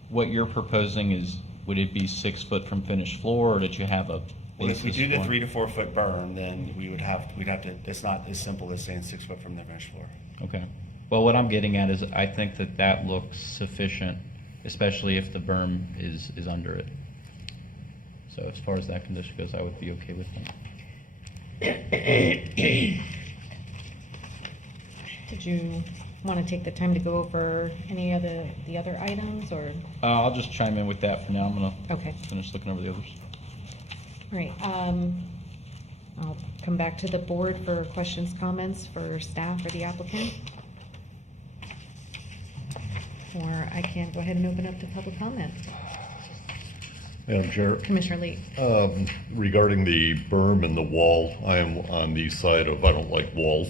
What you're proposing is, would it be 6 foot from finished floor, or did you have a Well, if we basis do the for- 3 to 4 foot berm, then we'd have to, it's not as simple as saying 6 foot from the finished floor. Okay. Well, what I'm getting at is I think that looks sufficient, especially if the berm is under it. So as far as that condition goes, I would be okay with that. Did you want to take the time to go over any of the other items, or? I'll just chime in with that for now. I'm gonna Okay. finish looking over the others. All right, I'll come back to the board for questions, comments for staff or the applicant. Or I can go ahead and open up to public comment. Madam Chair. Commissioner Lee. Regarding the berm and the wall, I am on the side of, I don't like walls.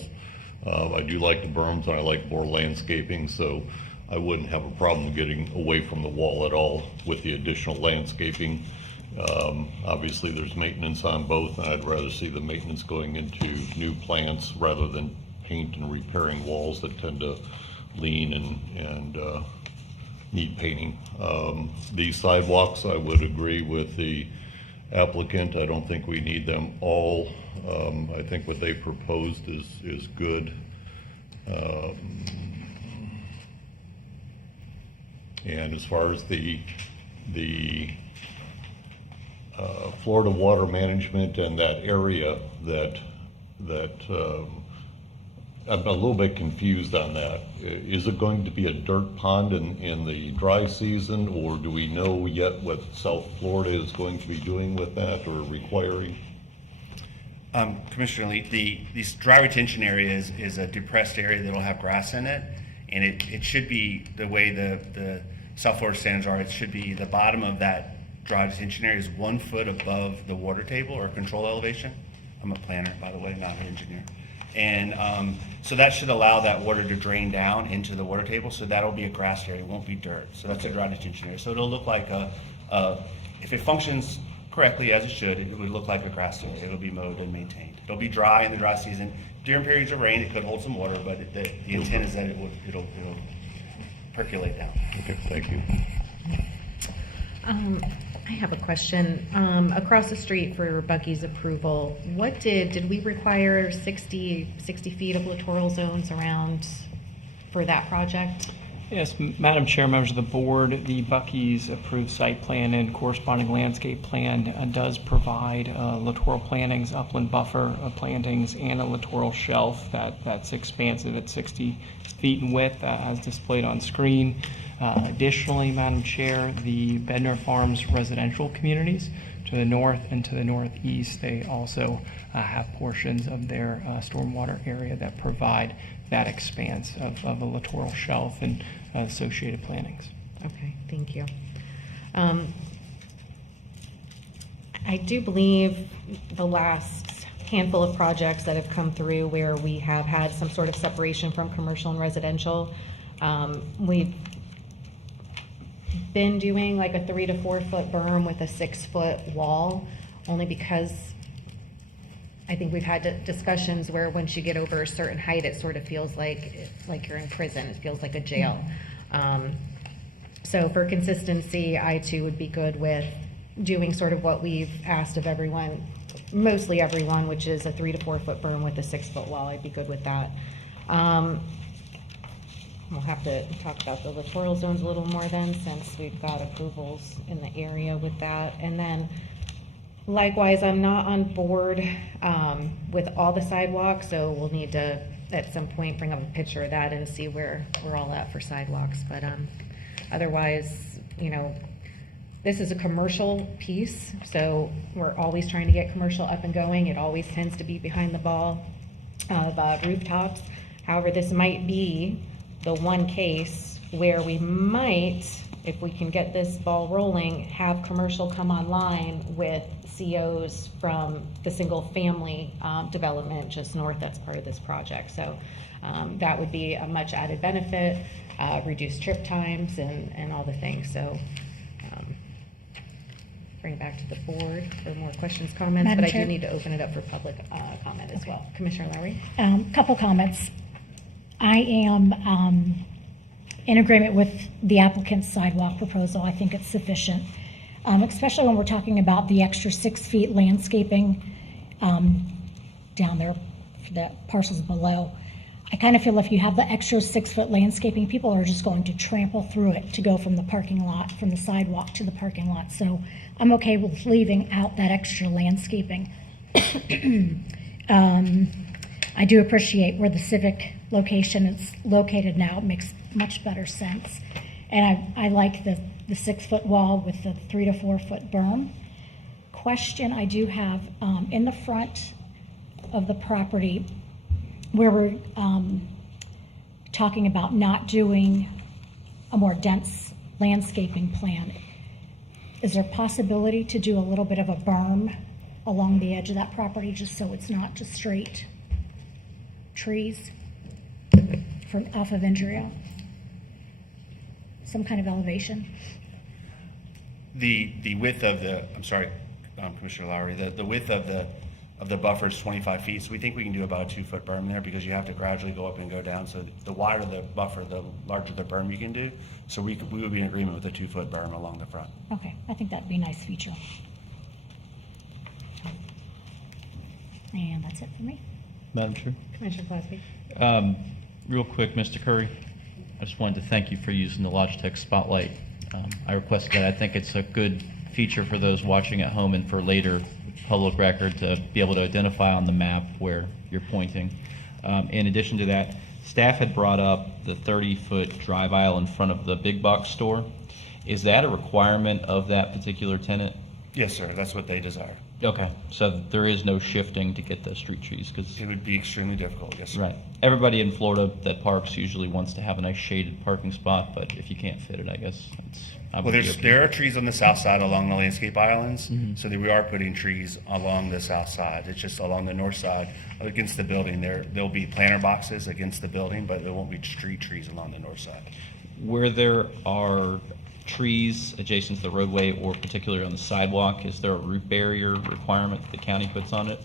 I do like the berms, and I like more landscaping, so I wouldn't have a problem getting away from the wall at all with the additional landscaping. Obviously, there's maintenance on both, and I'd rather see the maintenance going into new plants rather than paint and repairing walls that tend to lean and need painting. These sidewalks, I would agree with the applicant. I don't think we need them all. I think what they proposed is good. And as far as the Florida Water Management and that area that I'm a little bit confused on that. Is it going to be a dirt pond in the dry season, or do we know yet what South Florida is going to be doing with that or requiring? Commissioner Lee, these dry retention areas is a depressed area that'll have grass in it, and it should be the way the South Florida standards are. It should be the bottom of that dry retention area is 1 foot above the water table or control elevation. I'm a planner, by the way, not an engineer. And so that should allow that water to drain down into the water table. So that'll be a grass area, it won't be dirt. So that's a dry detention area. So it'll look like if it functions correctly as it should, it would look like a grass area. It'll be mowed and maintained. It'll be dry in the dry season. During periods of rain, it could hold some water, but the intent is that it'll percolate down. Okay, thank you. I have a question. Across the street for Bucky's approval, what did we require 60 feet of littoral zones around for that project? Yes, Madam Chair, members of the board, the Buc-ee's approved site plan and corresponding landscape plan does provide littoral plantings, upland buffer plantings, and a littoral shelf that's expansive at 60 feet in width, as displayed on screen. Additionally, Madam Chair, the Bednar Farms residential communities to the north and to the northeast, they also have portions of their stormwater area that provide that expanse of a littoral shelf and associated plantings. Okay, thank you. I do believe the last handful of projects that have come through where we have had some sort of separation from commercial and residential, we've been doing like a 3 to 4 foot berm with a 6 foot wall, only because I think we've had discussions where once you get over a certain height, it sort of feels like you're in prison. It feels like a jail. So for consistency, I too would be good with doing sort of what we've asked of everyone, mostly everyone, which is a 3 to 4 foot berm with a 6 foot wall. I'd be good with that. We'll have to talk about the littoral zones a little more then, since we've got approvals in the area with that. And then likewise, I'm not on board with all the sidewalks, so we'll need to, at some point, bring up a picture of that and see where we're all at for sidewalks. But otherwise, you know, this is a commercial piece, so we're always trying to get commercial up and going. It always tends to be behind the ball of rooftops. However, this might be the one case where we might, if we can get this ball rolling, have commercial come online with COs from the single family development just north that's part of this project. So that would be a much added benefit, reduced trip times and all the things. So bring it back to the board for more questions, comments, Madam but I Chair? do need to open it up for public comment as well. Commissioner Lowry? Couple comments. I am in agreement with the applicant's sidewalk proposal. I think it's sufficient, especially when we're talking about the extra 6 feet landscaping down there for the parcels below. I kind of feel if you have the extra 6 foot landscaping, people are just going to trample through it to go from the parking lot, from the sidewalk to the parking lot. So I'm okay with leaving out that extra landscaping. I do appreciate where the civic location is located now. It makes much better sense. And I like the 6 foot wall with the 3 to 4 foot berm. Question I do have, in the front of the property where we're talking about not doing a more dense landscaping plan, is there possibility to do a little bit of a berm along the edge of that property just so it's not just straight trees off of Indrio? Some kind of elevation? The width of the, I'm sorry, Commissioner Lowry, the width of the buffer is 25 feet, so we think we can do about a 2 foot berm there because you have to gradually go up and go down. So the wider the buffer, the larger the berm you can do. So we would be in agreement with a 2 foot berm along the front. Okay, I think that'd be a nice feature. And that's it for me. Madam Chair? Commissioner Glassby? Real quick, Mr. Curry, I just wanted to thank you for using the Logitech Spotlight. I requested that. I think it's a good feature for those watching at home and for later public record to be able to identify on the map where you're pointing. In addition to that, staff had brought up the 30-foot drive aisle in front of the big box store. Is that a requirement of that particular tenant? Yes, sir, that's what they desire. Okay, so there is no shifting to get those street trees, because It would be extremely difficult, yes, sir. right, everybody in Florida that parks usually wants to have a nice shaded parking spot, but if you can't fit it, I guess Well, there are trees on the south side along the landscape islands, Mhm. so that we are putting trees along the south side. It's just along the north side against the building. There'll be planter boxes against the building, but there won't be street trees along the north side. Where there are trees adjacent to the roadway or particularly on the sidewalk, is there a root barrier requirement that the county puts on it?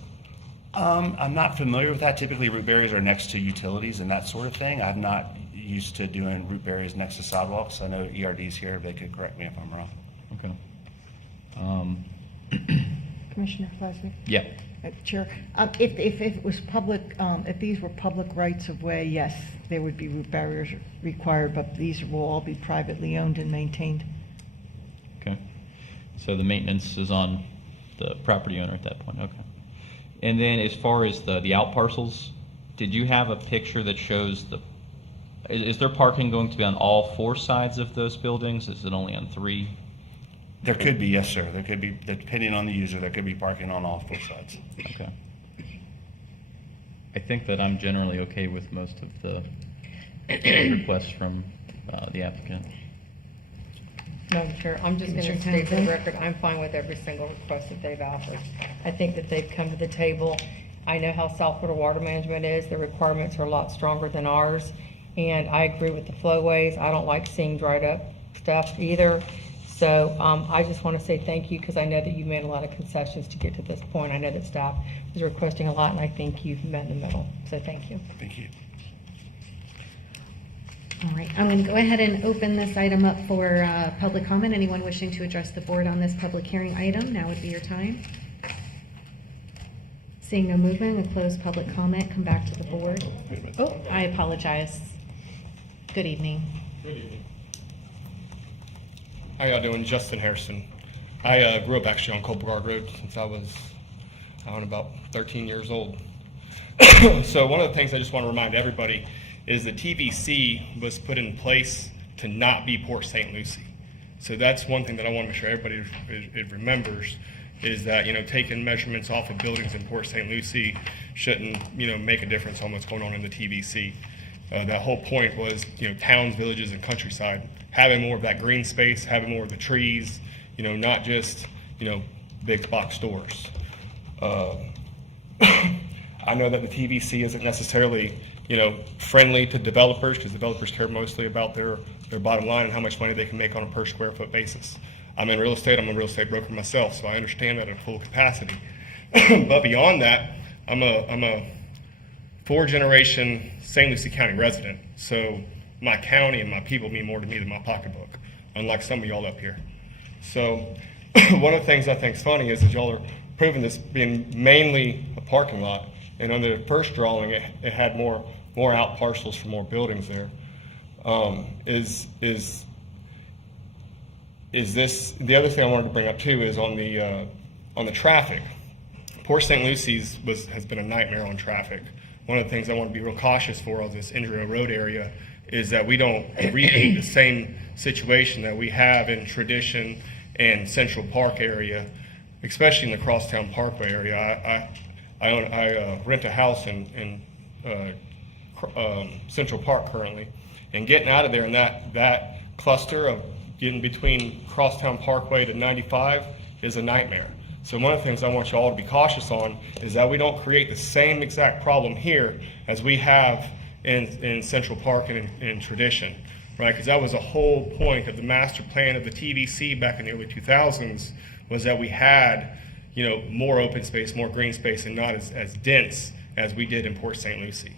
I'm not familiar with that. Typically, root barriers are next to utilities and that sort of thing. I'm not used to doing root barriers next to sidewalks. I know ERD's here. They could correct me if I'm wrong. Okay. Commissioner Glassby? Yeah. Chair, if it was public, if these were public rights of way, yes, there would be root barriers required, but these will all be privately owned and maintained. Okay. So the maintenance is on the property owner at that point, okay. And then as far as the out parcels, did you have a picture that shows is there parking going to be on all 4 sides of those buildings? Is it only on 3? There could be, yes, sir. There could be, depending on the user, there could be parking on all 4 sides. Okay. I think that I'm generally okay with most of the requests from the applicant. Madam Chair, I'm just going to Commissioner state for the Townsend? record, I'm fine with every single request that they've offered. I think that they've come to the table. I know how South Florida Water Management is. The requirements are a lot stronger than ours. And I agree with the flowways. I don't like seeing dried up stuff either. So I just want to say thank you because I know that you made a lot of concessions to get to this point. I know that staff was requesting a lot, and I think you've met in the middle. So thank you. Thank you. All right, I'm going to go ahead and open this item up for public comment. Anyone wishing to address the board on this public hearing item, now would be your time. Seeing no movement, we'll close public comment, come back to the board. Oh, I apologize. Good evening. How y'all doing? Justin Harrison. I grew up actually on Colbert Road since I was, about 13 years old. So one of the things I just want to remind everybody is the TVC was put in place to not be Port St. Lucie. So that's one thing that I want to make sure everybody remembers is that, taking measurements off of buildings in Port St. Lucie shouldn't, make a difference on what's going on in the TVC. That whole point was, towns, villages, and countryside, having more of that green space, having more of the trees, not just, big box stores. I know that the TVC isn't necessarily, friendly to developers because developers care mostly about their bottom line and how much money they can make on a per square foot basis. I'm in real estate. I'm a real estate broker myself, so I understand that at full capacity. But beyond that, I'm a 4-generation St. Lucie County resident, so my county and my people mean more to me than my pocketbook, unlike some of y'all up here. So one of the things I think is funny is that y'all are proving this being mainly a parking lot, and under the first drawing, it had more out parcels for more buildings there. Is this the other thing I wanted to bring up too? Is on the traffic. Port St. Lucie's has been a nightmare on traffic. One of the things I want to be real cautious for on this Indrio Road area is that we don't repeat the same situation that we have in Tradition and Central Park area, especially in the Crosstown Parkway area. I rent a house in Central Park currently, and getting out of there in that cluster of getting between Crosstown Parkway to 95 is a nightmare. So one of the things I want you all to be cautious on is that we don't create the same exact problem here as we have in Central Park and in Tradition, right? Because that was a whole point of the master plan of the TVC back in the early 2000s was that we had, more open space, more green space, and not as dense as we did in Port St. Lucie.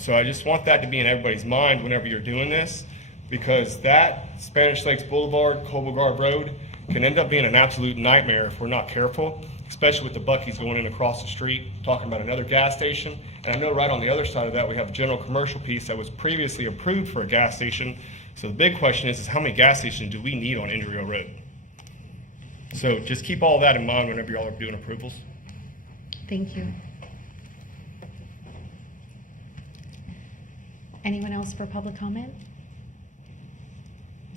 So I just want that to be in everybody's mind whenever you're doing this, because that Spanish Lakes Boulevard, Colbert Road, can end up being an absolute nightmare if we're not careful, especially with the Buc-ee's going in across the street, talking about another gas station. And I know right on the other side of that, we have a general commercial piece that was previously approved for a gas station. So the big question is how many gas stations do we need on Indrio Road? So just keep all that in mind whenever y'all are doing approvals. Thank you. Anyone else for public comment?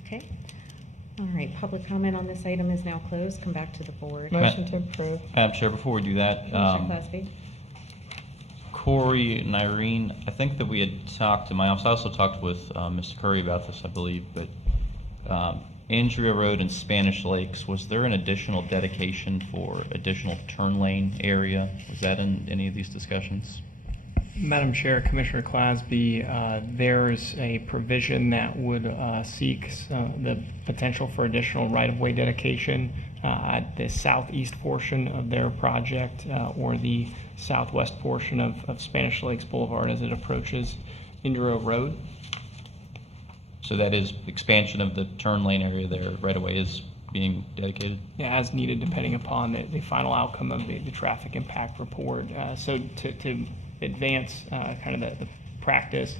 Okay. All right, public comment on this item is now closed. Come back to the board. Motion to approve. Madam Chair, before we do that, Commissioner Klasky? Corey and Irene, I think that we had talked in my office. I also talked with Mr. Curry about this, I believe, but Andrea Road and Spanish Lakes, was there an additional dedication for additional turn lane area? Was that in any of these discussions? Madam Chair, Commissioner Clasby, there's a provision that would seek the potential for additional right-of-way dedication at the southeast portion of their project or the southwest portion of Spanish Lakes Boulevard as it approaches Indrio Road. So that is expansion of the turn lane area there, right away is being dedicated? Yeah, as needed, depending upon the final outcome of the traffic impact report. So to advance kind of the practice,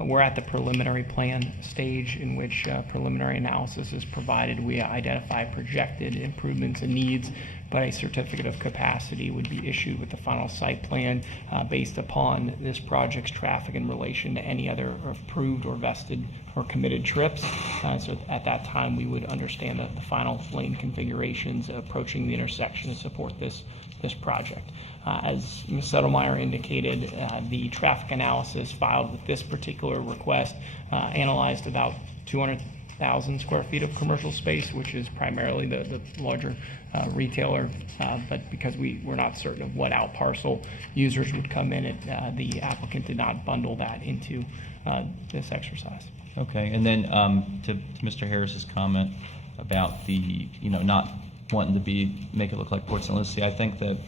we're at the preliminary plan stage in which preliminary analysis is provided. We identify projected improvements and needs, but a certificate of capacity would be issued with the final site plan based upon this project's traffic in relation to any other approved or vested or committed trips. So at that time, we would understand the final lane configurations approaching the intersection to support this project. As Ms. Settlemyer indicated, the traffic analysis filed with this particular request analyzed about 200,000 square feet of commercial space, which is primarily the larger retailer, but because we're not certain of what out parcel users would come in, the applicant did not bundle that into this exercise. Okay, and then to Mr. Harris's comment about the, not wanting to make it look like Port St. Lucie, I think that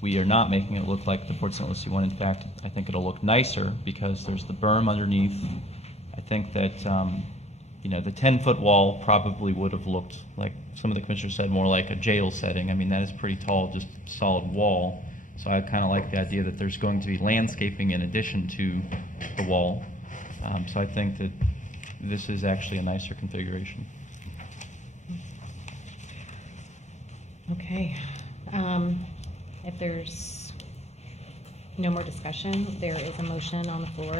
we are not making it look like the Port St. Lucie one. In fact, I think it'll look nicer because there's the berm underneath. I think that, the 10-foot wall probably would have looked like, some of the commissioners said, more like a jail setting. I mean, that is pretty tall, just solid wall. So I kind of like the idea that there's going to be landscaping in addition to the wall. So I think that this is actually a nicer configuration. Okay. If there's no more discussion, there is a motion on the floor.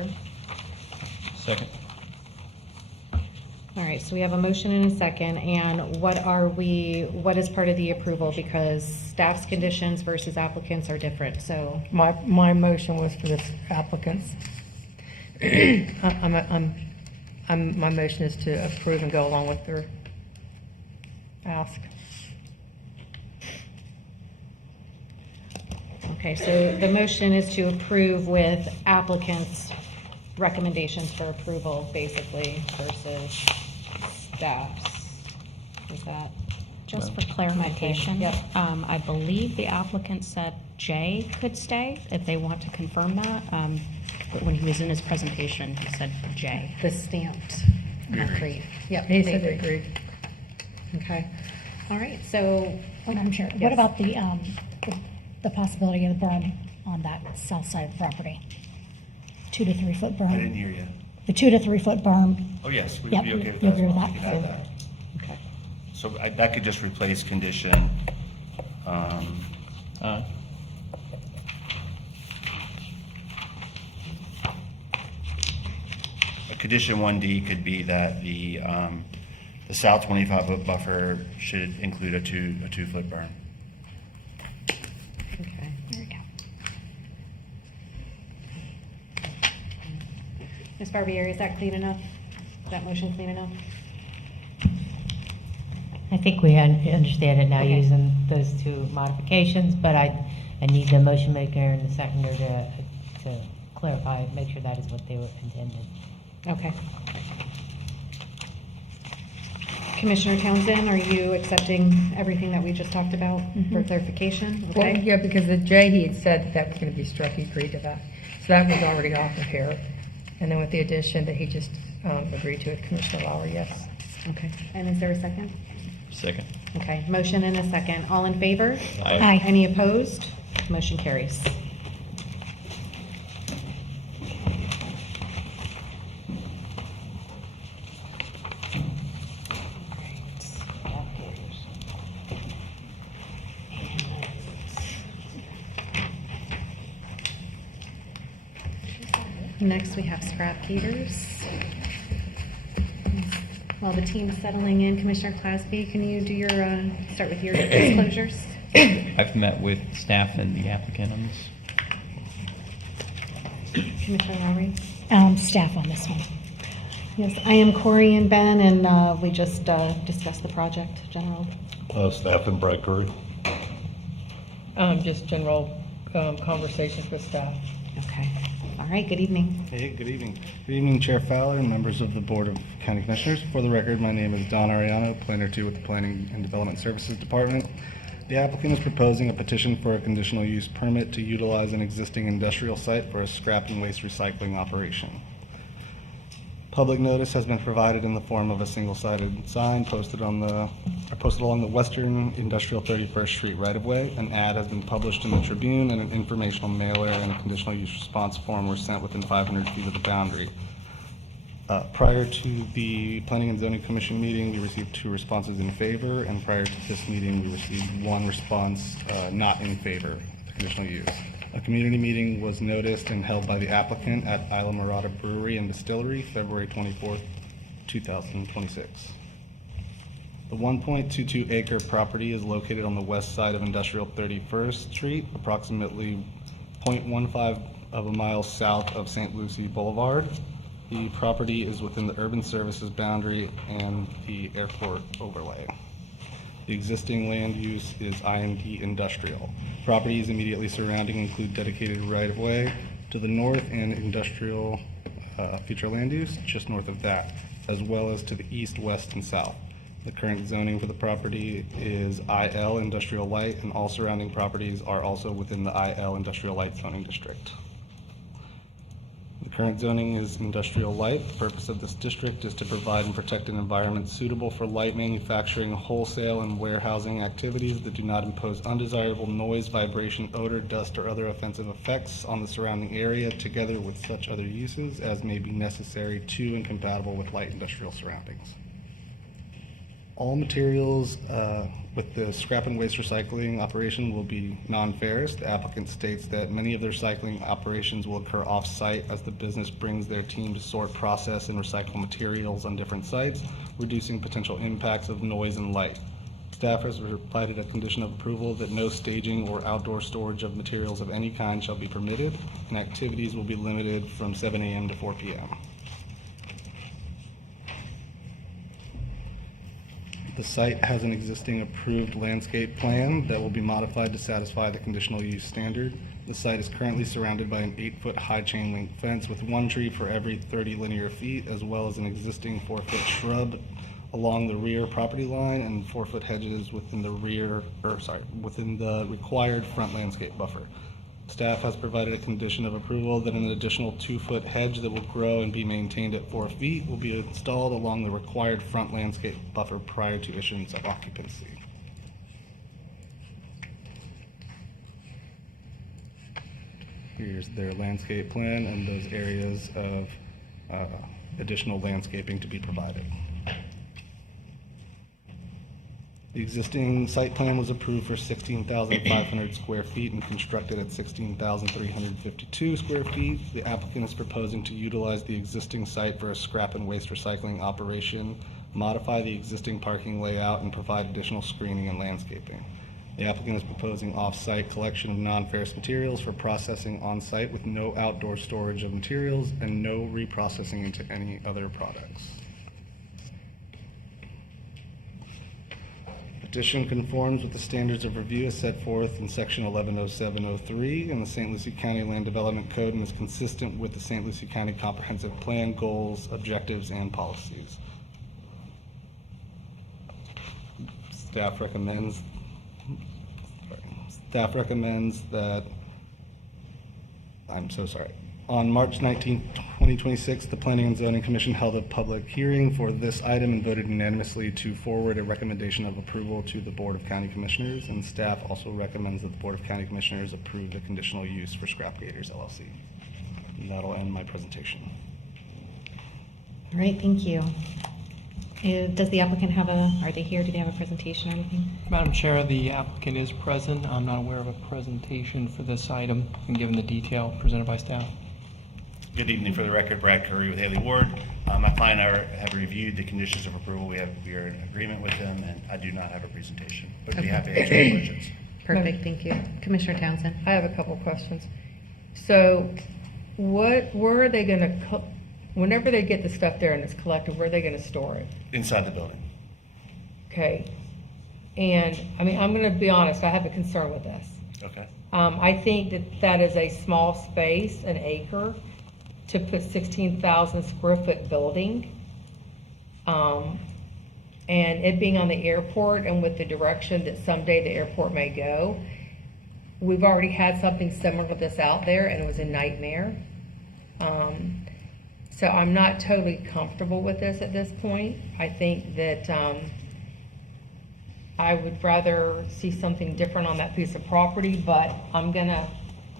Second. All right, so we have a motion and a second, and what is part of the approval? Because staff's conditions versus applicants are different, so. My motion was for this applicants. My motion is to approve and go along with their ask. Okay, so the motion is to approve with applicants' recommendations for approval, basically, versus staff's. Is that? Just for clarification, Yep. I believe the applicant said J could stay, if they want to confirm that. But when he was in his presentation, he said J. The stamped. Agreed. Yep. He said they agreed. Okay. All right, so. Madam Chair, Yes. what about the possibility of the berm on that south side of the property? 2 to 3 foot berm? I didn't hear you. The 2 to 3 foot berm? Oh, yes, we'd Yep, be okay with you that. agree with as well. that? We could add that. Okay. So that could just replace condition, condition 1D could be that the south 25-foot buffer should include a 2-foot berm. Okay. There we go. Ms. Barbieri, is that clean enough? Is that motion clean enough? I think we understand it now Okay. using those two modifications, but I need the motion maker and the seconder to clarify, make sure that is what they were intended. Okay. Commissioner Townsend, are you accepting everything that we just talked about for clarification? Well, Okay. yeah, because the J, he had said that was going to be struck, he agreed to that. So that was already off of here. And then with the addition that he just agreed to with Commissioner Lowry, yes. Okay. And is there a second? Second. Okay, motion and a second. All in favor? Aye. Aye. Any opposed? Motion carries. Next, we have scrap heaters. While the team's settling in, Commissioner Clasby, can you do your, start with your disclosures? I've met with staff and the applicant on this. Commissioner Lowry? Staff on this one. Yes, I am Corey and Ben, and we just discussed the project, general. Staff and Brad Curry. Just general conversations with staff. Okay. All right, good evening. Hey, good evening. Good evening, Chair Fowler and members of the Board of County Commissioners. For the record, my name is Don Ariano, Planner 2 with the Planning and Development Services Department. The applicant is proposing a petition for a conditional use permit to utilize an existing industrial site for a scrap and waste recycling operation. Public notice has been provided in the form of a single-sided sign posted along the western industrial 31st Street right-of-way. An ad has been published in the Tribune, and an informational mailer and a conditional use response form were sent within 500 feet of the boundary. Prior to the Planning and Zoning Commission meeting, we received 2 responses in favor, and prior to this meeting, we received 1 response not in favor of the conditional use. A community meeting was noticed and held by the applicant at Isla Morada Brewery and Distillery, February 24th, 2026. The 1.22 acre property is located on the west side of Industrial 31st Street, approximately 0.15 of a mile south of St. Lucie Boulevard. The property is within the urban services boundary and the airport overlay. The existing land use is IMD Industrial. Properties immediately surrounding include dedicated right-of-way to the north and industrial future land use just north of that, as well as to the east, west, and south. The current zoning for the property is IL Industrial Light, and all surrounding properties are also within the IL Industrial Light zoning district. The current zoning is industrial light. The purpose of this district is to provide and protect an environment suitable for light manufacturing, wholesale, and warehousing activities that do not impose undesirable noise, vibration, odor, dust, or other offensive effects on the surrounding area, together with such other uses as may be necessary to and compatible with light industrial surroundings. All materials with the scrap and waste recycling operation will be non-ferrous. The applicant states that many of their recycling operations will occur off-site as the business brings their team to sort, process, and recycle materials on different sites, reducing potential impacts of noise and light. Staff has provided a condition of approval that no staging or outdoor storage of materials of any kind shall be permitted, and activities will be limited from 7 a.m. to 4 p.m. The site has an existing approved landscape plan that will be modified to satisfy the conditional use standard. The site is currently surrounded by an 8-foot high chain link fence with 1 tree for every 30 linear feet, as well as an existing 4-foot shrub along the rear property line and 4-foot hedges within the within the required front landscape buffer. Staff has provided a condition of approval that an additional 2-foot hedge that will grow and be maintained at 4 feet will be installed along the required front landscape buffer prior to issuance of occupancy. Here's their landscape plan and those areas of additional landscaping to be provided. The existing site plan was approved for 16,500 square feet and constructed at 16,352 square feet. The applicant is proposing to utilize the existing site for a scrap and waste recycling operation, modify the existing parking layout, and provide additional screening and landscaping. The applicant is proposing off-site collection of non-ferrous materials for processing on-site with no outdoor storage of materials and no reprocessing into any other products. Petition conforms with the standards of review as set forth in section 110703 in the St. Lucie County Land Development Code and is consistent with the St. Lucie County Comprehensive Plan goals, objectives, and policies. Staff recommends that, on March 19, 2026, the Planning and Zoning Commission held a public hearing for this item and voted unanimously to forward a recommendation of approval to the Board of County Commissioners, and staff also recommends that the Board of County Commissioners approve the conditional use for Scrap Gators LLC. And that'll end my presentation. All right, thank you. Does the applicant are they here? Do they have a presentation or anything? Madam Chair, the applicant is present. I'm not aware of a presentation for this item, and given the detail presented by staff. Good evening. For the record, Brad Curry with Haley Ward. My client and I have reviewed the conditions of approval. We are in agreement with them, and I do not have a presentation, but I'd be happy to answer any questions. Perfect, thank you. Commissioner Townsend. I have a couple of questions. So where are they going to, whenever they get the stuff there and it's collected, where are they going to store it? Inside the building. Okay. And, I mean, I'm going to be honest, I have a concern with this. Okay. I think that is a small space, an acre, to put 16,000 square foot building. And it being on the airport and with the direction that someday the airport may go, we've already had something similar to this out there and it was a nightmare. So I'm not totally comfortable with this at this point. I think that I would rather see something different on that piece of property, but I'm gonna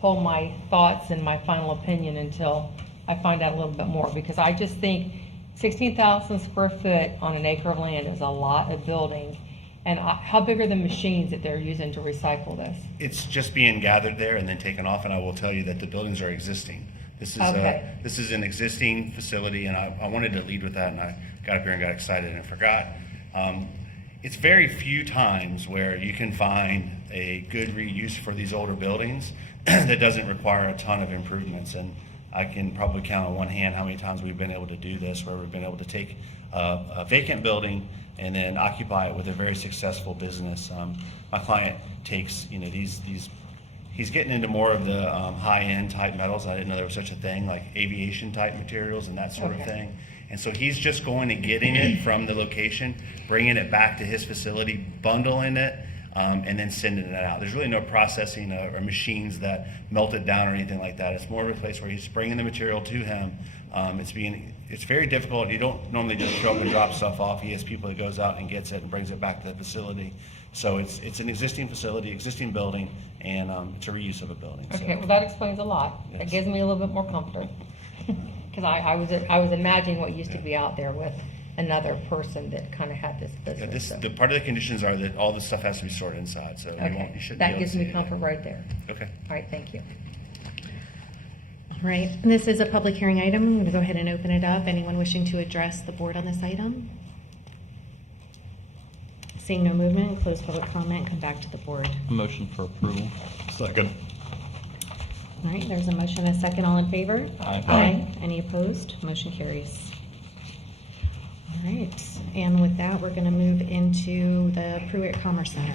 hold my thoughts and my final opinion until I find out a little bit more, because I just think 16,000 square foot on an acre of land is a lot of building. And how big are the machines that they're using to recycle this? It's just being gathered there and then taken off, and I will tell you that the buildings are existing. This is Okay. this is an existing facility, and I wanted to lead with that, and I got up here and got excited and forgot. It's very few times where you can find a good reuse for these older buildings that doesn't require a ton of improvements. And I can probably count on one hand how many times we've been able to do this, where we've been able to take a vacant building and then occupy it with a very successful business. My client takes, he's getting into more of the high-end type metals. I didn't know there was such a thing, like aviation type materials and that sort of thing. And so he's just going and getting it from the location, bringing it back to his facility, bundling it, and then sending it out. There's really no processing or machines that melt it down or anything like that. It's more of a place where he's bringing the material to him. It's very difficult. You don't normally just show up and drop stuff off. He has people that goes out and gets it and brings it back to the facility. So it's an existing facility, existing building, and it's a reuse of a building. Okay, well, that explains a lot. That gives me a little bit more comfort. Because I was imagining what used to be out there with another person that kind of had this business. The part of the conditions are that all this stuff has to be stored inside, so you shouldn't be That able gives to me see it. comfort right there. Okay. All right, thank you. All right, this is a public hearing item. I'm going to go ahead and open it up. Anyone wishing to address the board on this item? Seeing no movement, close public comment, come back to the board. A motion for approval. Second. All right, there's a motion and a second. All in favor? Aye. Any opposed? Motion carries. All right, and with that, we're going to move into the Pruitt Commerce Center.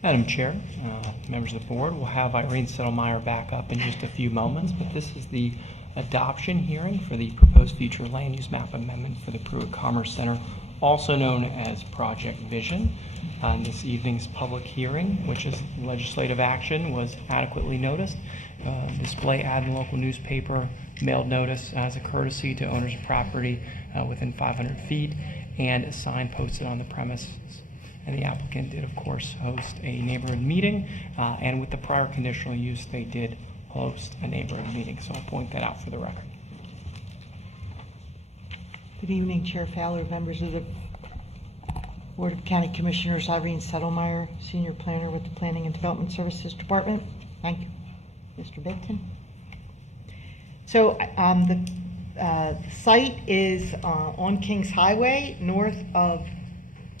Madam Chair, members of the board, we'll have Irene Settlemeyer back up in just a few moments, but this is the adoption hearing for the proposed future land use map amendment for the Pruitt Commerce Center, also known as Project Vision. This evening's public hearing, which is legislative action, was adequately noticed. Display ad in local newspaper, mailed notice as a courtesy to owners of property within 500 feet, and a sign posted on the premises. And the applicant did, of course, host a neighborhood meeting, and with the prior conditional use, they did host a neighborhood meeting, so I'll point that out for the record. Good evening, Chair Fowler, members of the Board of County Commissioners. Irene Settlemeyer, Senior Planner with the Planning and Development Services Department. Thank you. Mr. Benton. So the site is on Kings Highway, north of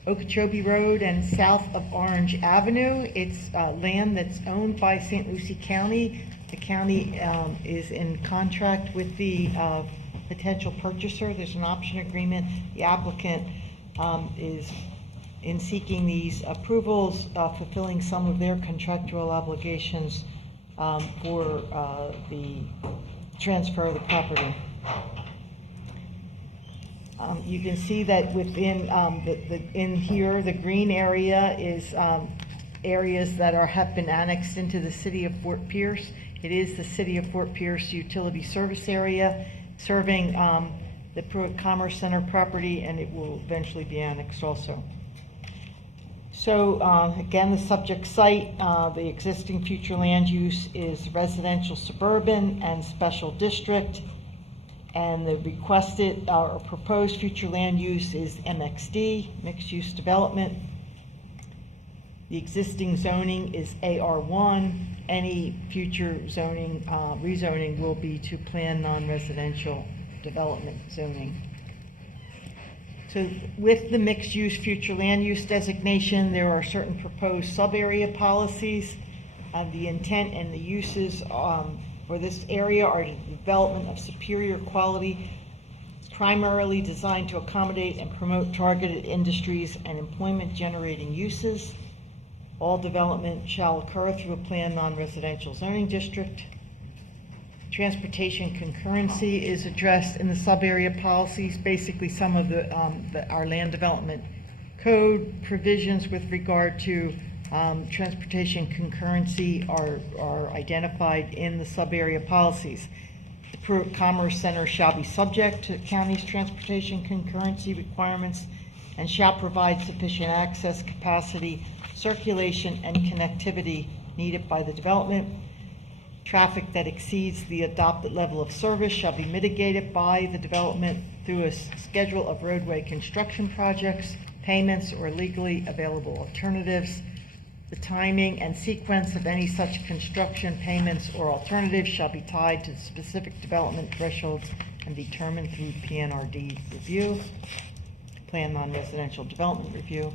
Okeechobee Road and south of Orange Avenue. It's land that's owned by St. Lucie County. The county is in contract with the potential purchaser. There's an option agreement. The applicant is in seeking these approvals, fulfilling some of their contractual obligations for the transfer of the property. You can see that within in here, the green area is areas that have been annexed into the city of Fort Pierce. It is the city of Fort Pierce utility service area serving the Pruitt Commerce Center property, and it will eventually be annexed also. So again, the subject site, the existing future land use is residential, suburban, and special district. And the requested or proposed future land use is MXD, mixed use development. The existing zoning is AR1. Any future zoning, rezoning will be to plan non-residential development zoning. So with the mixed use future land use designation, there are certain proposed sub-area policies. The intent and the uses for this area are the development of superior quality, primarily designed to accommodate and promote targeted industries and employment-generating uses. All development shall occur through a planned non-residential zoning district. transportation concurrency is addressed in the sub-area policies. Basically, some of our land development code provisions with regard to transportation concurrency are identified in the sub-area policies. The Pruitt Commerce Center shall be subject to the county's transportation concurrency requirements and shall provide sufficient access, capacity, circulation, and connectivity needed by the development. Traffic that exceeds the adopted level of service shall be mitigated by the development through a schedule of roadway construction projects, payments, or legally available alternatives. The timing and sequence of any such construction, payments, or alternatives shall be tied to specific development thresholds and determined through PNRD review, Plan Non-Residential Development Review.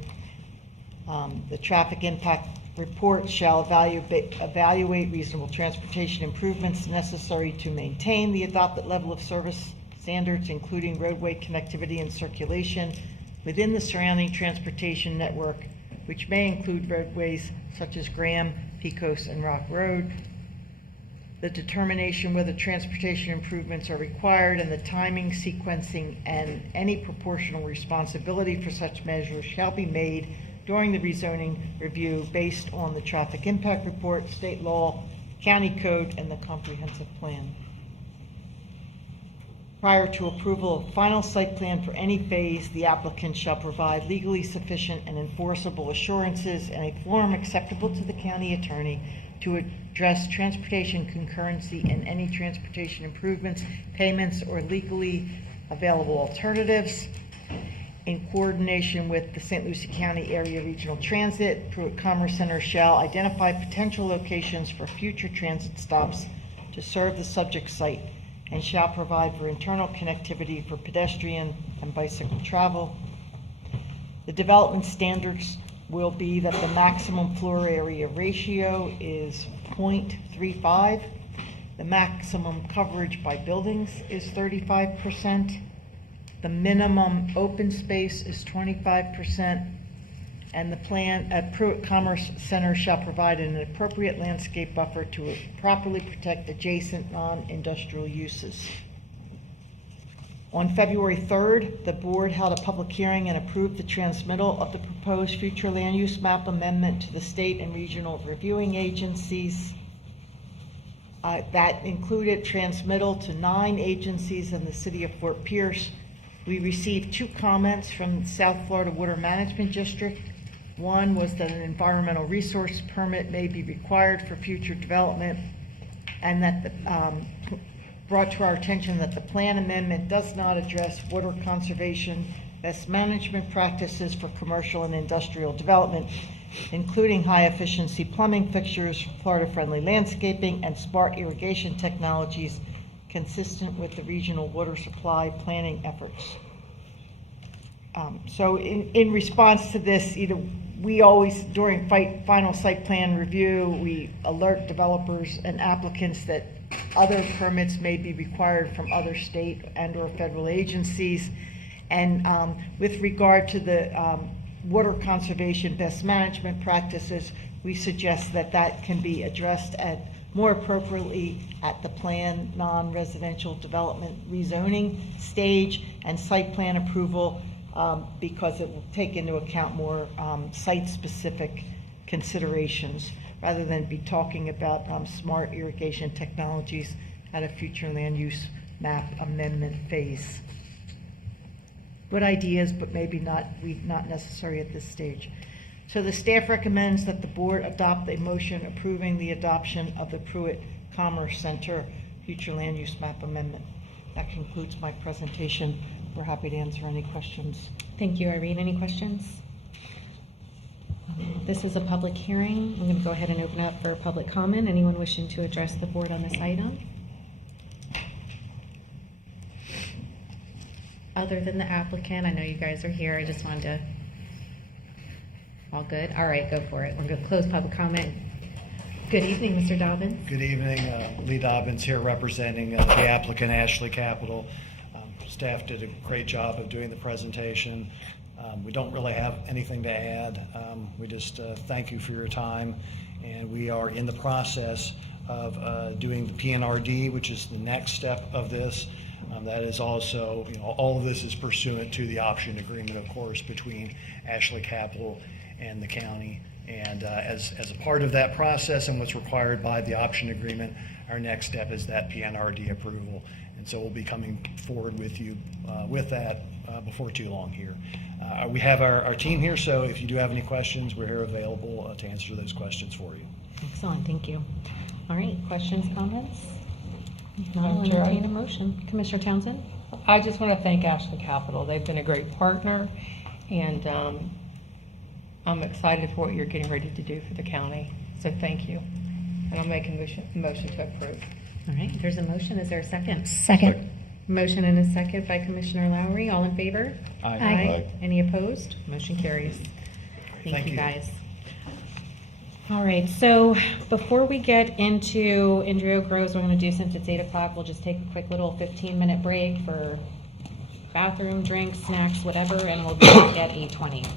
The traffic impact report shall evaluate reasonable transportation improvements necessary to maintain the adopted level of service standards, including roadway connectivity and circulation within the surrounding transportation network, which may include roadways such as Graham, Pecos, and Rock Road. The determination whether transportation improvements are required and the timing, sequencing, and any proportional responsibility for such measures shall be made during the rezoning review based on the traffic impact report, state law, county code, and the comprehensive plan. Prior to approval of final site plan for any phase, the applicant shall provide legally sufficient and enforceable assurances in a form acceptable to the county attorney to address transportation concurrency and any transportation improvements, payments, or legally available alternatives. In coordination with the St. Lucie County Area Regional Transit, Pruitt Commerce Center shall identify potential locations for future transit stops to serve the subject site and shall provide for internal connectivity for pedestrian and bicycle travel. The development standards will be that the maximum floor area ratio is 0.35. The maximum coverage by buildings is 35%. The minimum open space is 25%, and the plan at Pruitt Commerce Center shall provide an appropriate landscape buffer to properly protect adjacent non-industrial uses. On February 3rd, the board held a public hearing and approved the transmittal of the proposed future land use map amendment to the state and regional reviewing agencies. That included transmittal to 9 agencies in the city of Fort Pierce. We received 2 comments from the South Florida Water Management District. One was that an environmental resource permit may be required for future development, and that brought to our attention that the plan amendment does not address water conservation, best management practices for commercial and industrial development, including high-efficiency plumbing fixtures, Florida-friendly landscaping, and smart irrigation technologies consistent with the regional water supply planning efforts. So in response to this, we always, during final site plan review, we alert developers and applicants that other permits may be required from other state and or federal agencies. And with regard to the water conservation best management practices, we suggest that that can be addressed more appropriately at the plan non-residential development rezoning stage and site plan approval, because it will take into account more site-specific considerations rather than be talking about smart irrigation technologies at a future land use map amendment phase. Good ideas, but maybe not necessary at this stage. So the staff recommends that the board adopt a motion approving the adoption of the Pruitt Commerce Center future land use map amendment. That concludes my presentation. We're happy to answer any questions. Thank you, Irene. Any questions? This is a public hearing. I'm going to go ahead and open up for public comment. Anyone wishing to address the board on this item? Other than the applicant, I know you guys are here. I just wanted to... All good? All right, go for it. We're going to close public comment. Good evening, Mr. Dobbins. Good evening. Lee Dobbins here representing the applicant, Ashley Capital. Staff did a great job of doing the presentation. We don't really have anything to add. We just thank you for your time, and we are in the process of doing the PNRD, which is the next step of this. That is also, all of this is pursuant to the option agreement, of course, between Ashley Capital and the county. And as a part of that process and what's required by the option agreement, our next step is that PNRD approval. And so we'll be coming forward with you with that before too long here. We have our team here, so if you do have any questions, we're here available to answer those questions for you. Excellent, thank you. All right, questions, comments? If not, I'll Madam Chair, entertain a motion. Commissioner Townsend? I just want to thank Ashley Capital. They've been a great partner, and I'm excited for what you're getting ready to do for the county. So thank you. And I'll make a motion to approve. All right, there's a motion. Is there a second? Second. Motion and a second by Commissioner Lowry. All in favor? Aye. Aye. Any opposed? Motion carries. Thank Thank you, you. guys. All right, so before we get into Indrio Groves, we're going to do, since it's 8 o'clock, we'll just take a quick little 15-minute break for bathroom, drinks, snacks, whatever, and we'll be back at 8:20.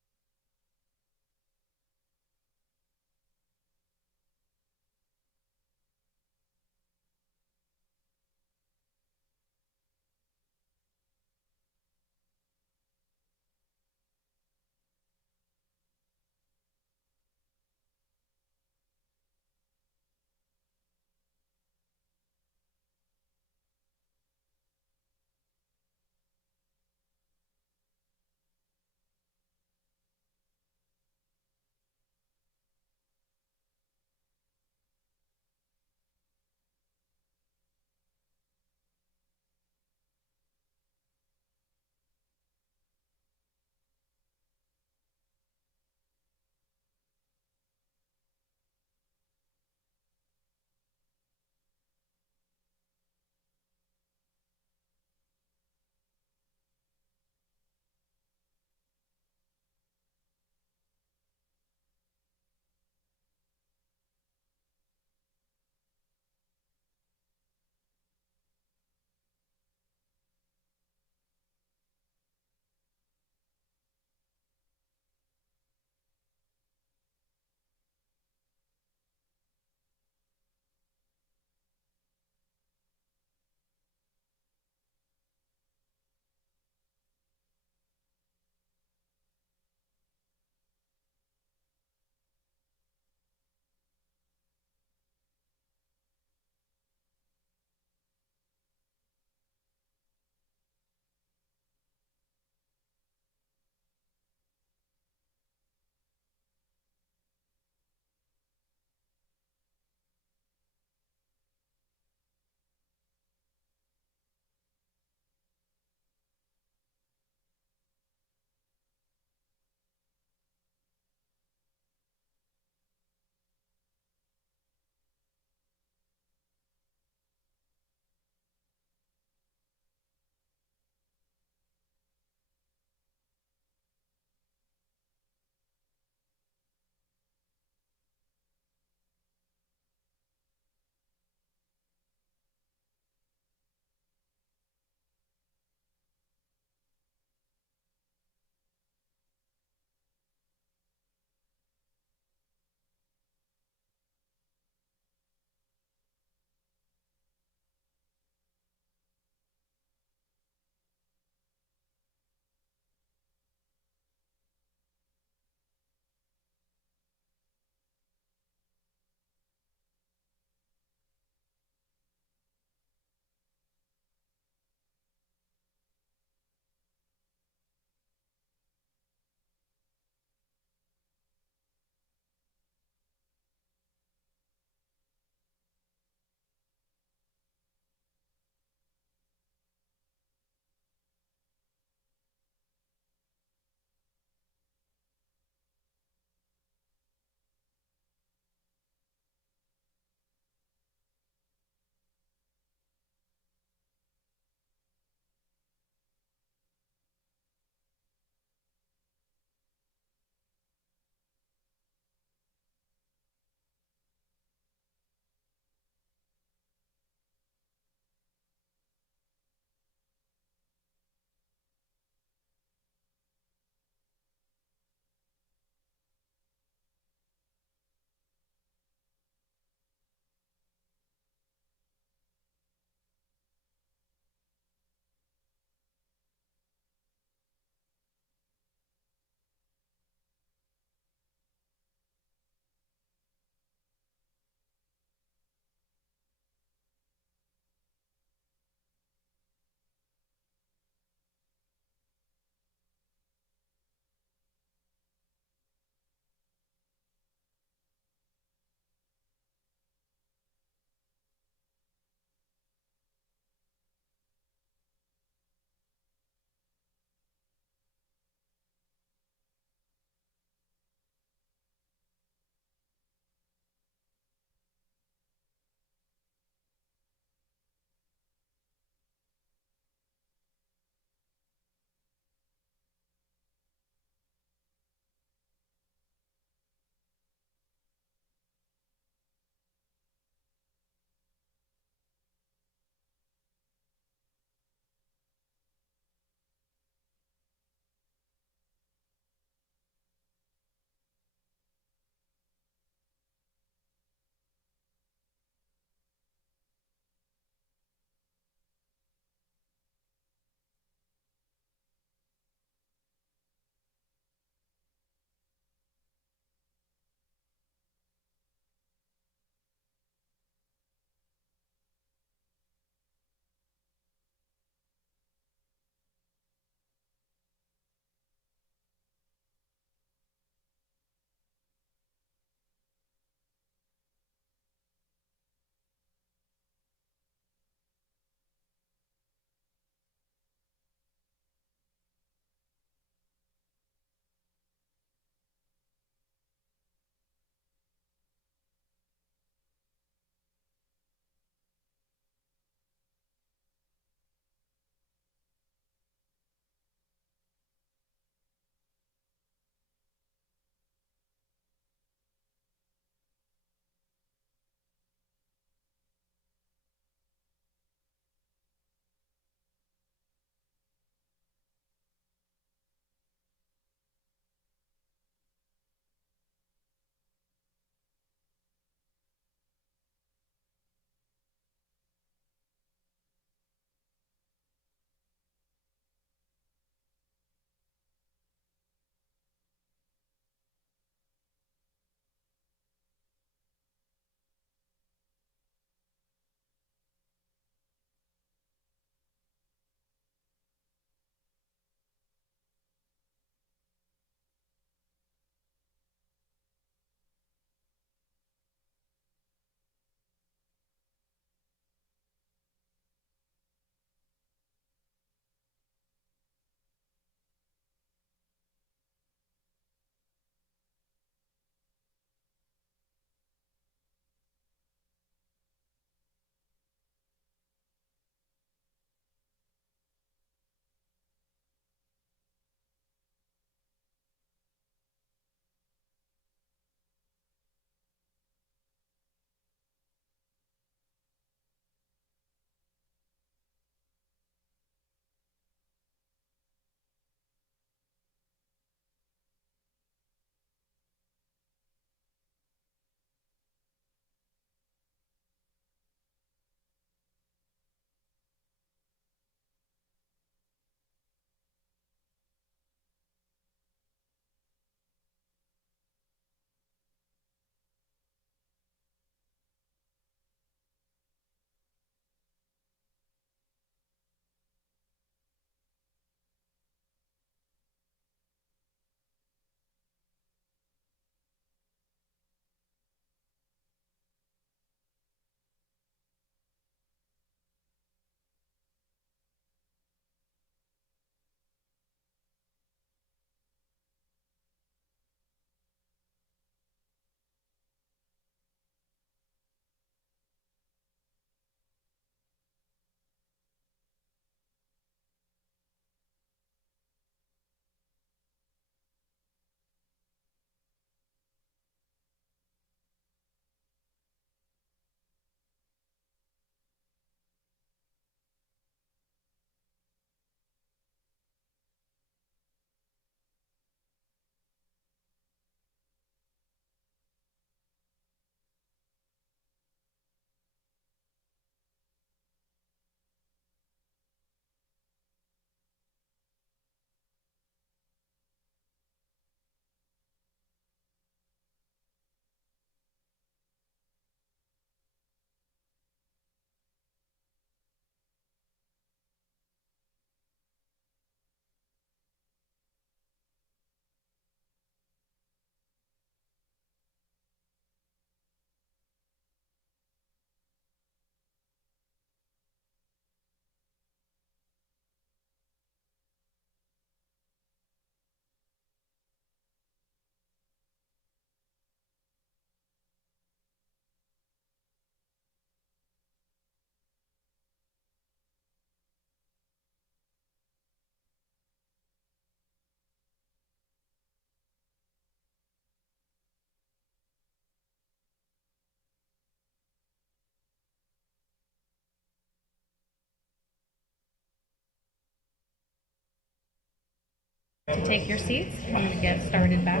To take your seats, I'm going to get started back.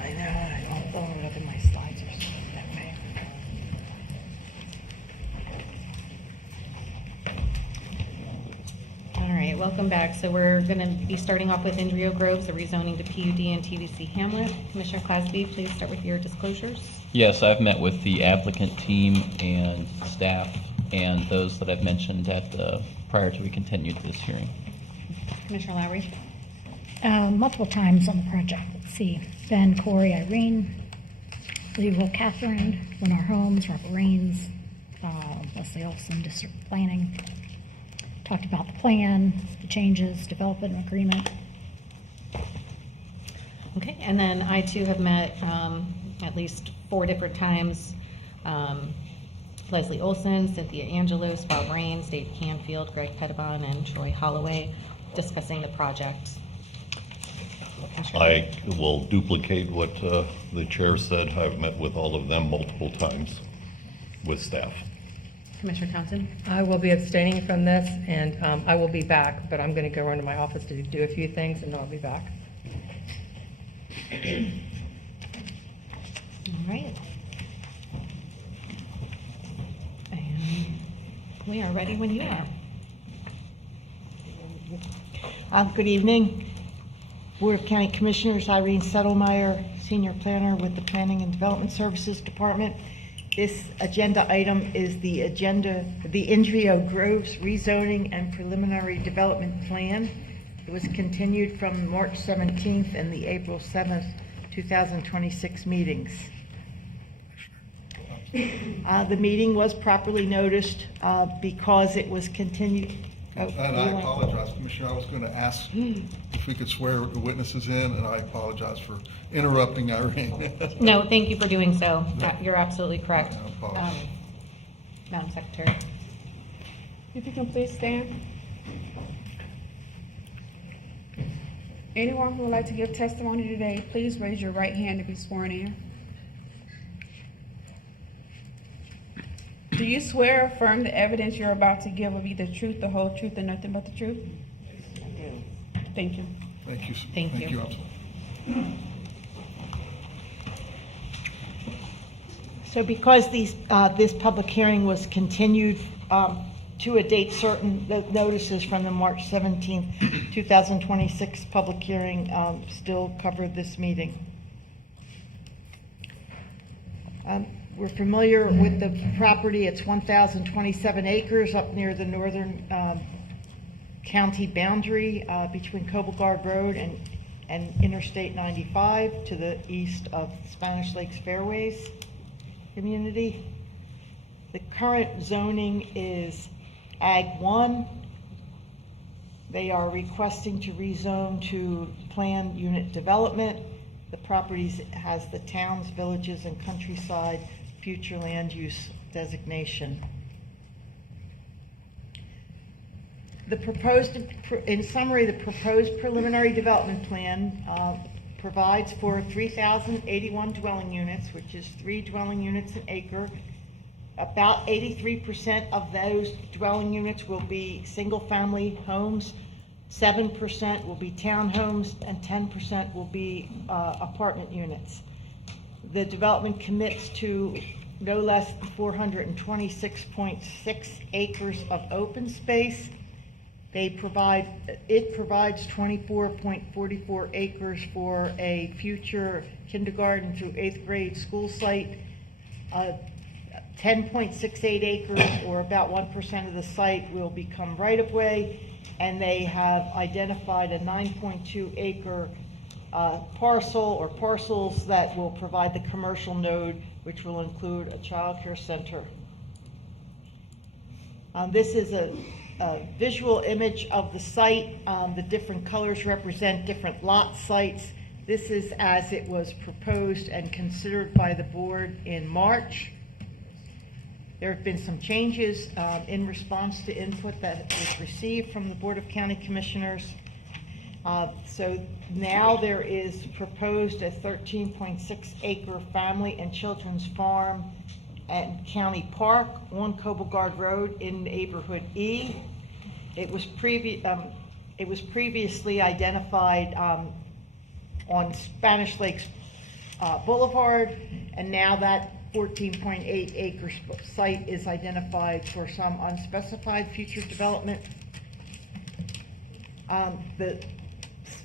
I know, I'll throw it up in my slides or something that way. All right, welcome back. So we're going to be starting off with Indrio Groves, a rezoning to PUD and TVC Hamlet. Commissioner Clasby, please start with your disclosures. Yes, I've met with the applicant team and staff and those that I've mentioned at prior to we continued this hearing. Commissioner Lowry. Multiple times on the project. Let's see. Ben, Corey, Irene, Lee, Catherine, Lenore Holmes, Robert Raines, Leslie Olson, District Planning. Talked about the plan, the changes, development agreement. Okay, and then I too have met at least 4 different times. Leslie Olson, Cynthia Angelos, Bob Raines, Dave Canfield, Greg Pettibon, and Troy Holloway discussing the project. I will duplicate what the chair said. I've met with all of them multiple times with staff. Commissioner Townsend. I will be abstaining from this, and I will be back, but I'm going to go into my office to do a few things, and then I'll be back. All right. And we are ready when you are. Good evening. Board of County Commissioners, Irene Settlemyer, Senior Planner with the Planning and Development Services Department. This agenda item is the Indrio Groves rezoning and preliminary development plan. It was continued from March 17th and the April 7th, 2026 meetings. The meeting was properly noticed because it was continued. And I apologize, Commissioner, I was going to ask if we could swear the witnesses in, and I apologize for interrupting Irene. No, thank you for doing so. You're absolutely correct. I apologize. Madam Secretary. If you can please stand. Anyone who would like to give testimony today, please raise your right hand to be sworn in. Do you swear or affirm the evidence you're about to give will be the truth, the whole truth, and nothing but the truth? I do. Thank you. Thank you. Thank you. So because this public hearing was continued to a date certain, the notices from the March 17th, 2026 public hearing still covered this meeting. We're familiar with the property. It's 1,027 acres up near the northern county boundary between Coblegard Road and Interstate 95 to the east of Spanish Lakes Fairways community. The current zoning is Ag 1. They are requesting to rezone to planned unit development. The property has the towns, villages, and countryside future land use designation. In summary, the proposed preliminary development plan provides for 3,081 dwelling units, which is 3 dwelling units an acre. About 83% of those dwelling units will be single-family homes, 7% will be townhomes, and 10% will be apartment units. The development commits to no less than 426.6 acres of open space. It provides 24.44 acres for a future kindergarten through 8th grade school site. 10.68 acres, or about 1% of the site, will become right-of-way, and they have identified a 9.2 acre parcel or parcels that will provide the commercial node, which will include a child care center. This is a visual image of the site. The different colors represent different lot sites. This is as it was proposed and considered by the board in March. There have been some changes in response to input that was received from the Board of County Commissioners. So now there is proposed a 13.6 acre family and children's farm and county park on Coblegard Road in neighborhood E. It was previously identified on Spanish Lakes Boulevard, and now that 14.8 acre site is identified for some unspecified future development. The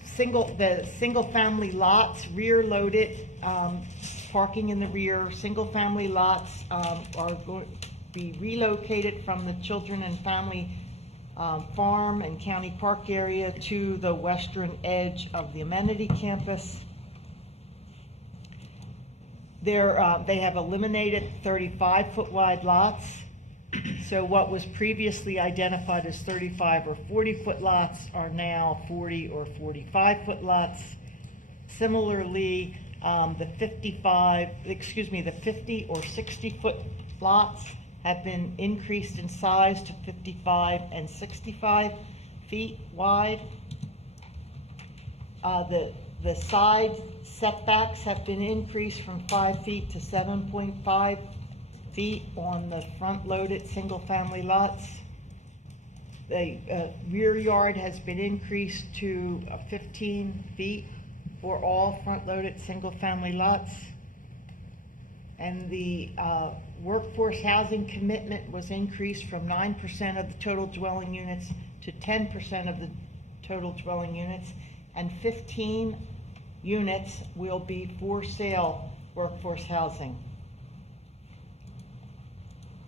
single-family lots, rear-loaded, parking in the rear, single-family lots are going to be relocated from the Children and Family Farm and County Park area to the western edge of the amenity campus. They have eliminated 35-foot wide lots. So what was previously identified as 35 or 40-foot lots are now 40 or 45-foot lots. Similarly, the 50 or 60-foot lots have been increased in size to 55 and 65 feet wide. The side setbacks have been increased from 5 feet to 7.5 feet on the front-loaded single-family lots. The rear yard has been increased to 15 feet for all front-loaded single-family lots. And the workforce housing commitment was increased from 9% of the total dwelling units to 10% of the total dwelling units, and 15 units will be for sale workforce housing.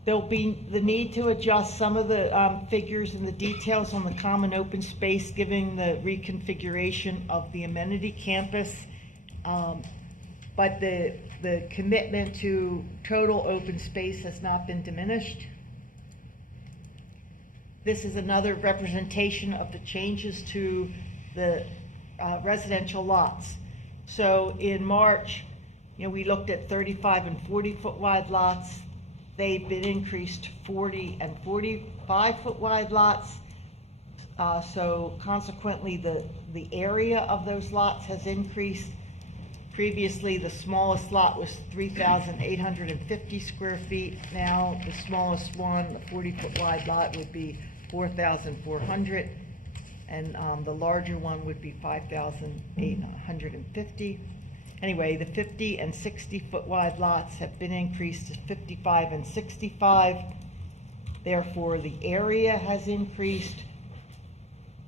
There'll be the need to adjust some of the figures and the details on the common open space, given the reconfiguration of the amenity campus. But the commitment to total open space has not been diminished. This is another representation of the changes to the residential lots. So in March, we looked at 35 and 40-foot wide lots. They've been increased to 40 and 45-foot wide lots. So consequently, the area of those lots has increased. Previously, the smallest lot was 3,850 square feet. Now, the smallest one, the 40-foot wide lot, would be 4,400, and the larger one would be 5,850. Anyway, the 50 and 60-foot wide lots have been increased to 55 and 65. Therefore, the area has increased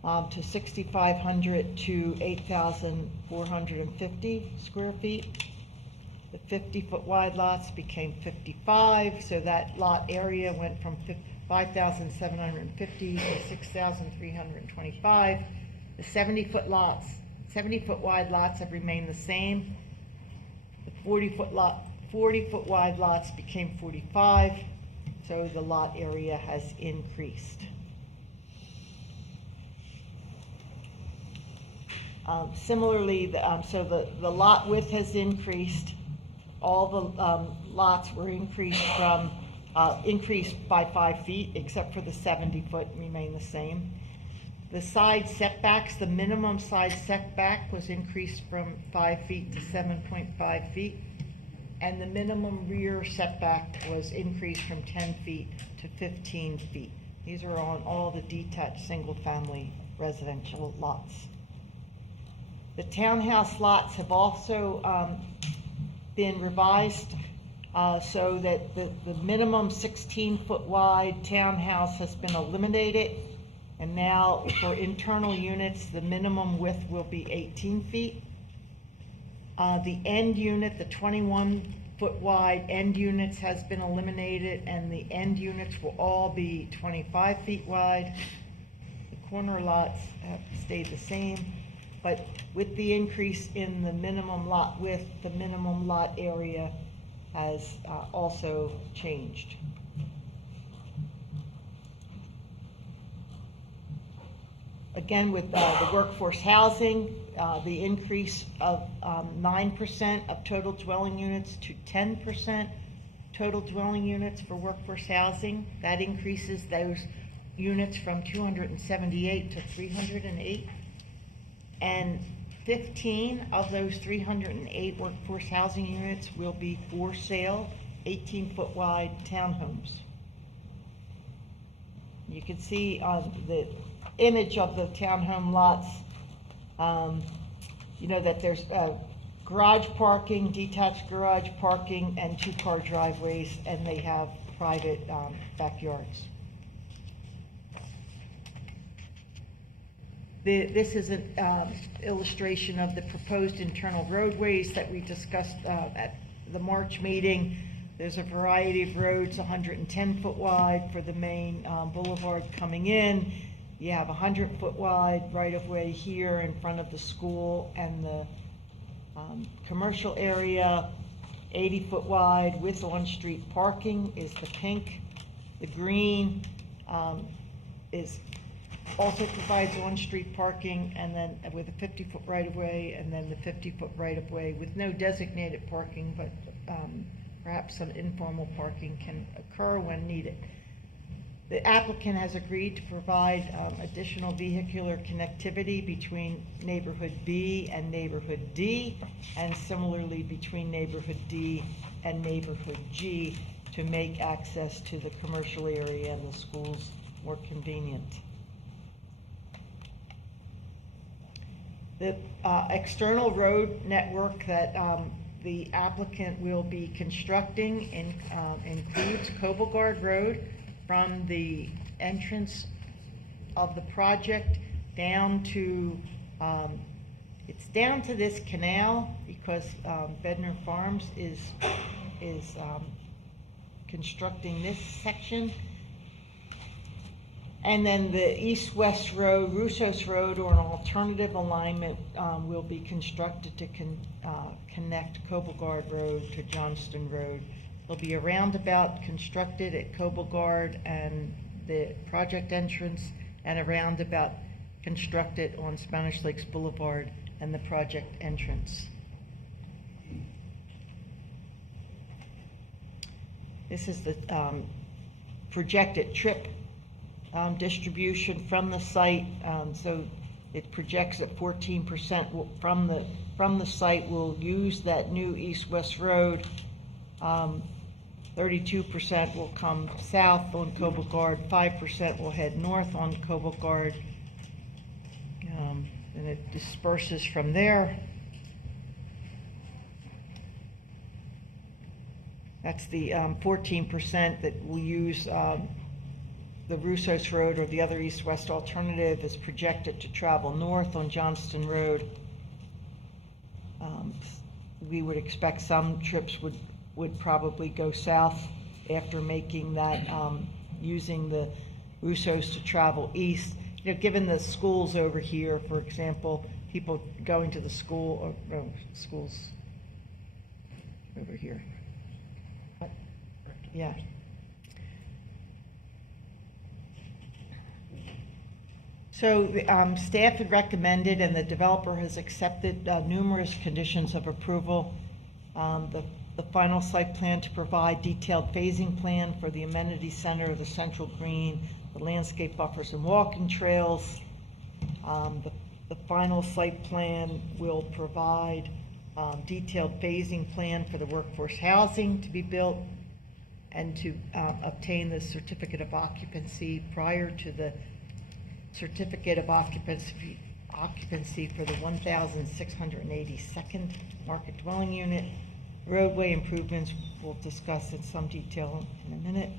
to 6,500 to 8,450 square feet. The 50-foot wide lots became 55, so that lot area went from 5,750 to 6,325. The 70-foot wide lots have remained the same. The 40-foot wide lots became 45, so the lot area has increased. Similarly, the lot width has increased. All the lots were increased by 5 feet, except for the 70-foot remain the same. The side setbacks, the minimum side setback was increased from 5 feet to 7.5 feet, and the minimum rear setback was increased from 10 feet to 15 feet. These are on all the detached single-family residential lots. The townhouse lots have also been revised so that the minimum 16-foot wide townhouse has been eliminated. And now for internal units, the minimum width will be 18 feet. The end unit, the 21-foot wide end units has been eliminated, and the end units will all be 25 feet wide. The corner lots have stayed the same, but with the increase in the minimum lot width, the minimum lot area has also changed. Again, with the workforce housing, the increase of 9% of total dwelling units to 10% total dwelling units for workforce housing. That increases those units from 278 to 308. And 15 of those 308 workforce housing units will be for sale, 18-foot wide townhomes. You can see on the image of the townhome lots, you know, that there's garage parking, detached garage parking, and two-car driveways, and they have private backyards. This is an illustration of the proposed internal roadways that we discussed at the March meeting. There's a variety of roads, 110-foot wide for the main boulevard coming in. You have 100-foot wide right-of-way here in front of the school and the commercial area. 80-foot wide with on-street parking is the pink. The green is also provides on-street parking, and then with a 50-foot right-of-way, and then the 50-foot right-of-way with no designated parking, but perhaps some informal parking can occur when needed. The applicant has agreed to provide additional vehicular connectivity between neighborhood B and neighborhood D, and similarly between neighborhood D and neighborhood G to make access to the commercial area and the schools more convenient. The external road network that the applicant will be constructing includes Coblegard Road from the entrance of the project down to, it's down to this canal because Bednar Farms is constructing this section. And then the east-west road, Russos Road, or an alternative alignment will be constructed to connect Coblegard Road to Johnston Road. There'll be a roundabout constructed at Coblegard and the project entrance, and a roundabout constructed on Spanish Lakes Boulevard and the project entrance. This is the projected trip distribution from the site. So it projects that 14% from the site will use that new east-west road. 32% will come south on Coblegard, 5% will head north on Coblegard, and it disperses from there. That's the 14% that will use the Russos Road, or the other east-west alternative is projected to travel north on Johnston Road. We would expect some trips would probably go south after making that, using the Russos to travel east. You know, given the schools over here, for example, people going to the school, or schools over here. Yeah. So staff had recommended, and the developer has accepted numerous conditions of approval. The final site plan to provide detailed phasing plan for the amenity center, the central green, the landscape buffers and walking trails. The final site plan will provide detailed phasing plan for the workforce housing to be built, and to obtain the certificate of occupancy prior to the certificate of occupancy for the 1,682nd market dwelling unit. Roadway improvements we'll discuss in some detail in a minute.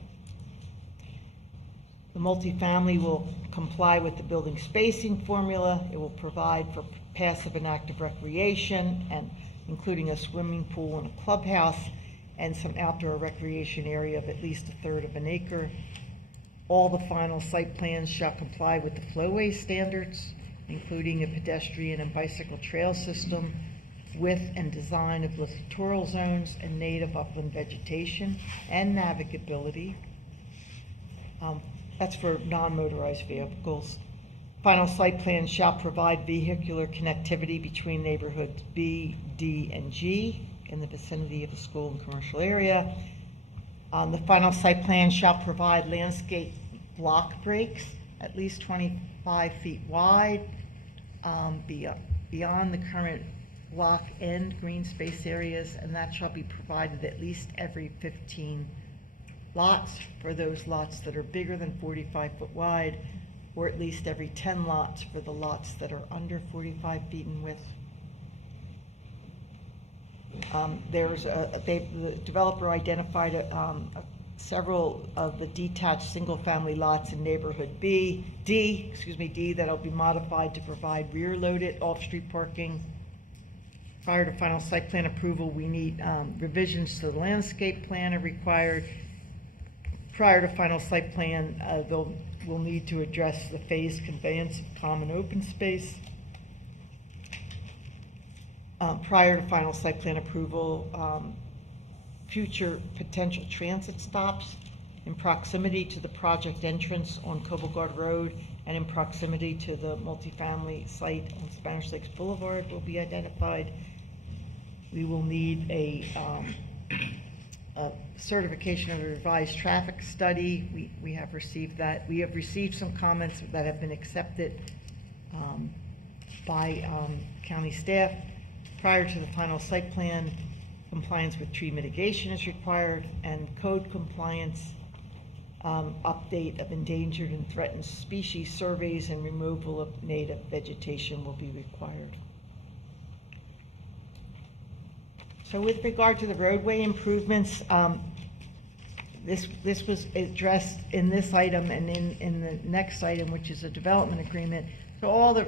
The multifamily will comply with the building spacing formula. It will provide for passive and active recreation, and including a swimming pool and a clubhouse, and some outdoor recreation area of at least 1/3 of an acre. All the final site plans shall comply with the flowway standards, including a pedestrian and bicycle trail system, width and design of littoral zones and native upland vegetation, and navigability. That's for non-motorized vehicles. Final site plan shall provide vehicular connectivity between neighborhoods B, D, and G in the vicinity of the school and commercial area. The final site plan shall provide landscape block breaks at least 25 feet wide beyond the current block end green space areas, and that shall be provided at least every 15 lots for those lots that are bigger than 45 foot wide, or at least every 10 lots for the lots that are under 45 feet in width. The developer identified several of the detached single-family lots in neighborhood D, that'll be modified to provide rear-loaded off-street parking. Prior to final site plan approval, we need revisions to the landscape plan are required. Prior to final site plan, we'll need to address the phased conveyance of common open space. Prior to final site plan approval, future potential transit stops in proximity to the project entrance on Coblegard Road and in proximity to the multifamily site on Spanish Lakes Boulevard will be identified. We will need a certification of a revised traffic study. We have received that. We have received some comments that have been accepted by county staff. Prior to the final site plan, compliance with tree mitigation is required, and code compliance, update of endangered and threatened species surveys and removal of native vegetation will be required. So with regard to the roadway improvements, this was addressed in this item and in the next item, which is a development agreement. So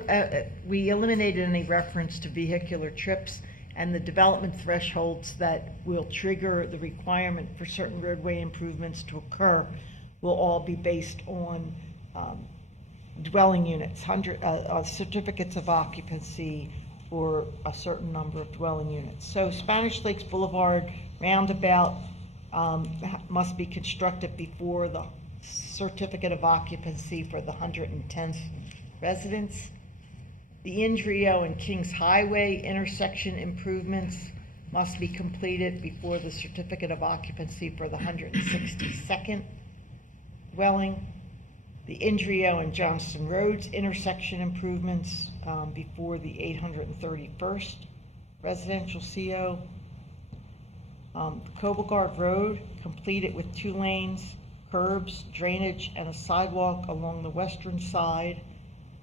we eliminated any reference to vehicular trips, and the development thresholds that will trigger the requirement for certain roadway improvements to occur will all be based on dwelling units, certificates of occupancy, or a certain number of dwelling units. So Spanish Lakes Boulevard roundabout must be constructed before the certificate of occupancy for the 110th residents. The Indrio and Kings Highway intersection improvements must be completed before the certificate of occupancy for the 162nd dwelling. The Indrio and Johnston Roads intersection improvements before the 831st residential CO. Coblegard Road completed with 2 lanes, curbs, drainage, and a sidewalk along the western side.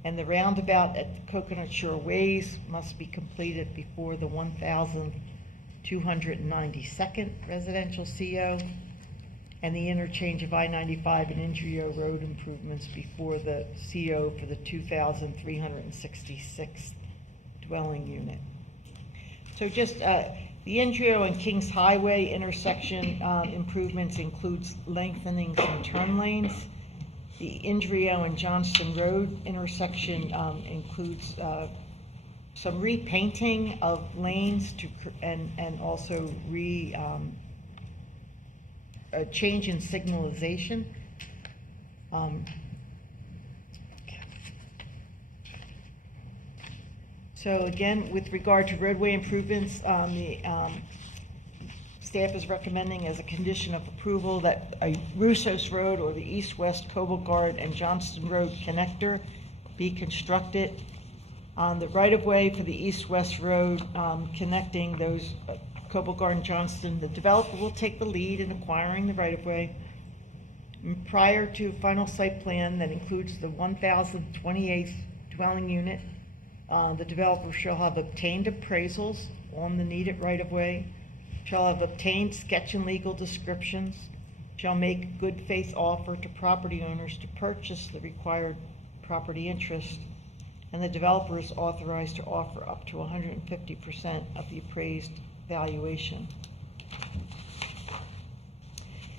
And the roundabout at the Coconut Shore Ways must be completed before the 1,292nd residential CO, and the interchange of I-95 and Indrio Road improvements before the CO for the 2,366th dwelling unit. So just the Indrio and Kings Highway intersection improvements includes lengthening some turn lanes. The Indrio and Johnston Road intersection includes some repainting of lanes and also a change in signalization. So again, with regard to roadway improvements, the staff is recommending as a condition of approval that a Russos Road or the east-west Coblegard and Johnston Road connector be constructed. On the right-of-way for the east-west road connecting those Coblegard and Johnston, the developer will take the lead in acquiring the right-of-way. Prior to final site plan that includes the 1,028th dwelling unit, the developer shall have obtained appraisals on the needed right-of-way, shall have obtained sketch and legal descriptions, shall make good faith offer to property owners to purchase the required property interest, and the developer is authorized to offer up to 150% of the appraised valuation.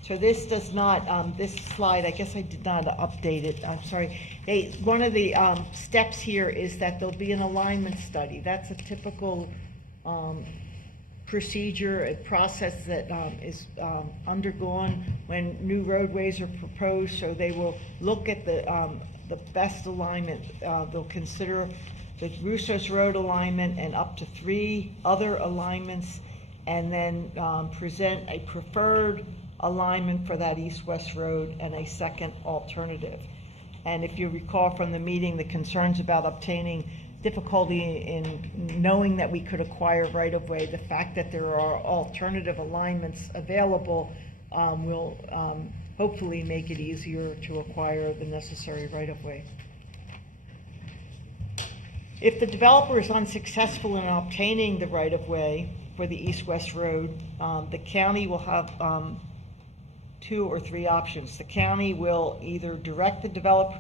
So this does not, this slide, I guess I did not update it, I'm sorry. One of the steps here is that there'll be an alignment study. That's a typical procedure, a process that is undergone when new roadways are proposed. So they will look at the best alignment. They'll consider the Russos Road alignment and up to 3 other alignments, and then present a preferred alignment for that east-west road and a second alternative. And if you recall from the meeting, the concerns about obtaining difficulty in knowing that we could acquire right-of-way, the fact that there are alternative alignments available will hopefully make it easier to acquire the necessary right-of-way. If the developer is unsuccessful in obtaining the right-of-way for the east-west road, the county will have 2 or 3 options. The county will either direct the developer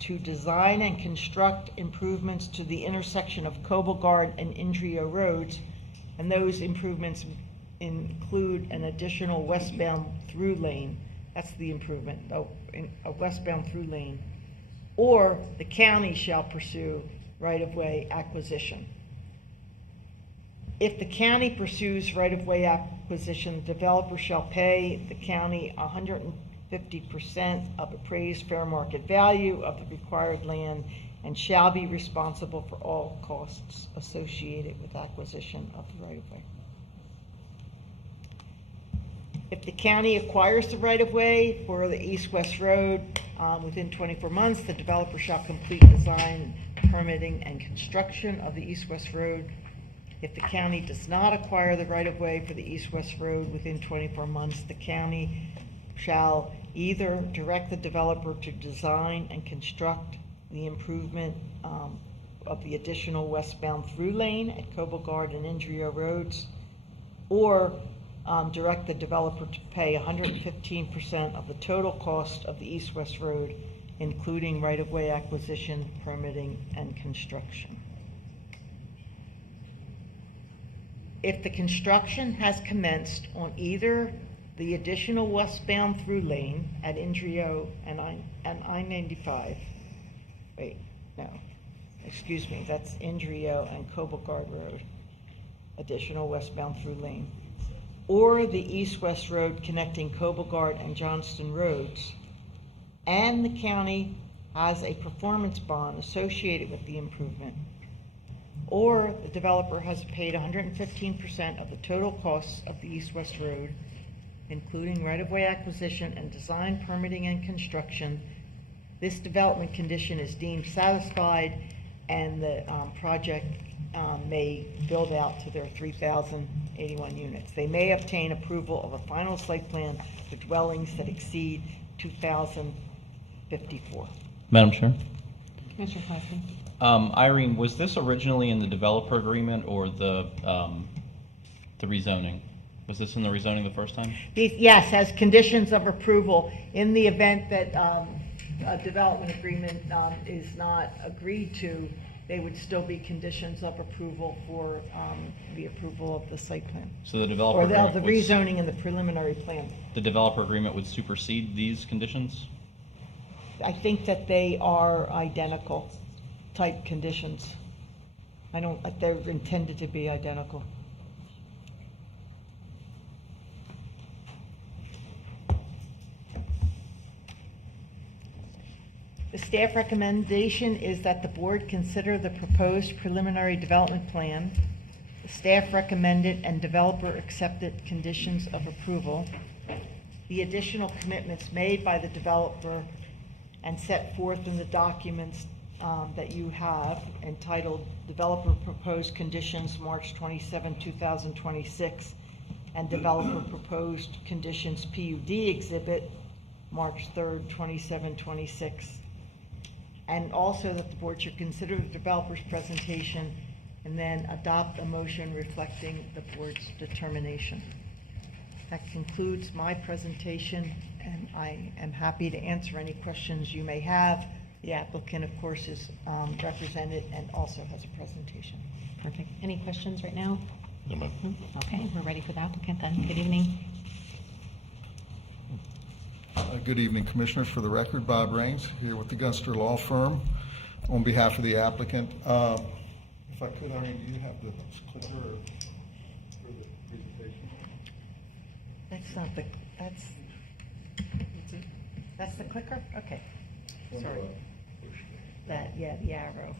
to design and construct improvements to the intersection of Coblegard and Indrio roads, and those improvements include an additional westbound through lane. That's the improvement, a westbound through lane. Or the county shall pursue right-of-way acquisition. If the county pursues right-of-way acquisition, the developer shall pay the county 150% of appraised fair market value of the required land and shall be responsible for all costs associated with acquisition of the right-of-way. If the county acquires the right-of-way for the east-west road within 24 months, the developer shall complete design, permitting, and construction of the east-west road. If the county does not acquire the right-of-way for the east-west road within 24 months, the county shall either direct the developer to design and construct the improvement of the additional westbound through lane at Coblegard and Indrio roads, or direct the developer to pay 115% of the total cost of the east-west road, including right-of-way acquisition, permitting, and construction. If the construction has commenced on either the additional westbound through lane at Indrio and I-95, excuse me, that's Indrio and Coblegard Road, additional westbound through lane, or the east-west road connecting Coblegard and Johnston roads, and the county has a performance bond associated with the improvement, or the developer has paid 115% of the total costs of the east-west road, including right-of-way acquisition and design, permitting, and construction, this development condition is deemed satisfied, and the project may build out to their 3,081 units. They may obtain approval of a final site plan for dwellings that exceed 2,054. Madam Chair? Commissioner Clausen. Irene, was this originally in the developer agreement or the rezoning? Was this in the rezoning the first time? Yes, as conditions of approval, in the event that a development agreement is not agreed to, they would still be conditions of approval for the approval of the site plan. So the developer Or the agreement would- rezoning and the preliminary plan. The developer agreement would supersede these conditions? I think that they are identical type conditions. They're intended to be identical. The staff recommendation is that the board consider the proposed preliminary development plan, the staff recommended and developer accepted conditions of approval, the additional commitments made by the developer and set forth in the documents that you have entitled Developer Proposed Conditions March 27, 2026 and Developer Proposed Conditions PUD Exhibit March 3rd, 2726. And also that the board should consider the developer's presentation and then adopt a motion reflecting the board's determination. That concludes my presentation, and I am happy to answer any questions you may have. The applicant, of course, is represented and also has a presentation. Perfect. Any questions right now? No, ma'am. Okay, we're ready for the applicant then. Good evening. Good evening, Commissioners. For the record, Bob Raines, here with the Gunster Law Firm on behalf of the applicant. If I could, Irene, do you have the clicker for the presentation? That's not the, that's the clicker? Okay. Sorry. That, yeah, the arrow.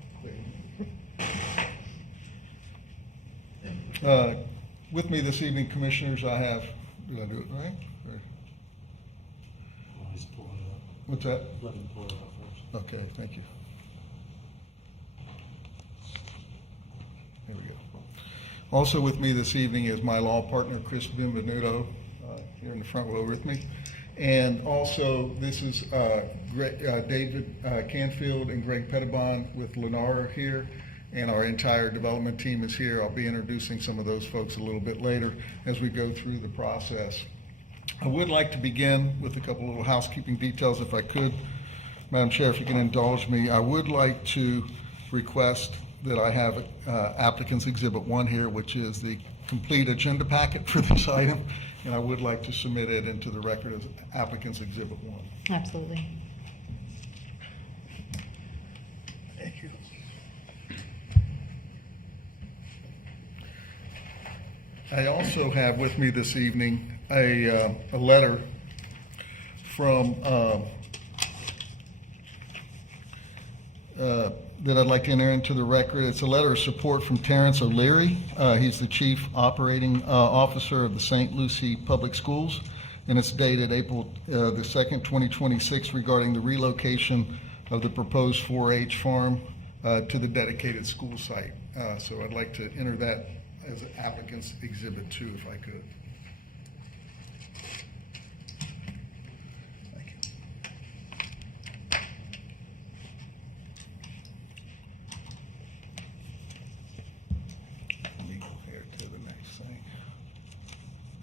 With me this evening, Commissioners, I have, did I do it right? What's that? Let him pull it up first. Okay, thank you. There we go. Also with me this evening is my law partner, Chris Benvenuto. here in the front row with me. And also, this is David Canfield and Greg Pettibon with Lennar here, and our entire development team is here. I'll be introducing some of those folks a little bit later as we go through the process. I would like to begin with a couple little housekeeping details, if I could. Madam Chair, if you can indulge me, I would like to request that I have applicant's Exhibit 1 here, which is the complete agenda packet for this item, and I would like to submit it into the record as applicant's Exhibit 1. Absolutely. Thank you. I also have with me this evening a letter from that I'd like to enter into the record. It's a letter of support from Terrence O'Leary. He's the Chief Operating Officer of the St. Lucie Public Schools, and it's dated April the 2nd, 2026, regarding the relocation of the proposed 4-H farm to the dedicated school site. So I'd like to enter that as an applicant's Exhibit 2, if I could.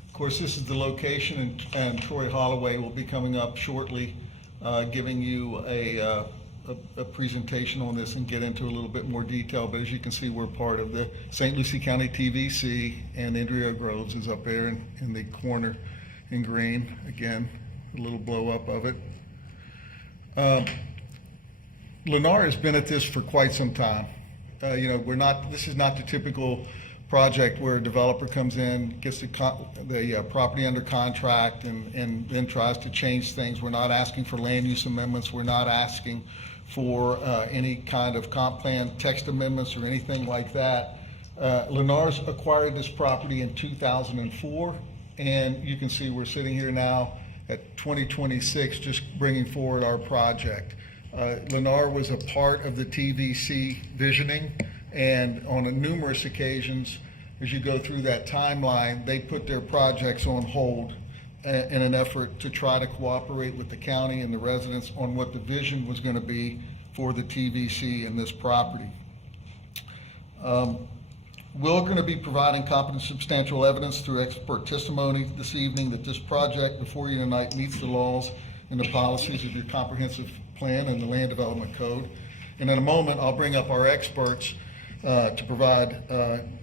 Of course, this is the location, and Troy Holloway will be coming up shortly, giving you a presentation on this and get into a little bit more detail. But as you can see, we're part of the St. Lucie County TVC, and Indria Groves is up there in the corner in green. Again, a little blow up of it. Lennar has been at this for quite some time. This is not the typical project where a developer comes in, gets the property under contract, and then tries to change things. We're not asking for land use amendments. We're not asking for any kind of comp plan text amendments or anything like that. Lennar's acquired this property in 2004, and you can see we're sitting here now at 2026 just bringing forward our project. Lennar was a part of the TVC visioning, and on numerous occasions, as you go through that timeline, they put their projects on hold in an effort to try to cooperate with the county and the residents on what the vision was going to be for the TVC and this property. We're going to be providing competent substantial evidence through expert testimony this evening that this project before you tonight meets the laws and the policies of your comprehensive plan and the land development code. And in a moment, I'll bring up our experts to provide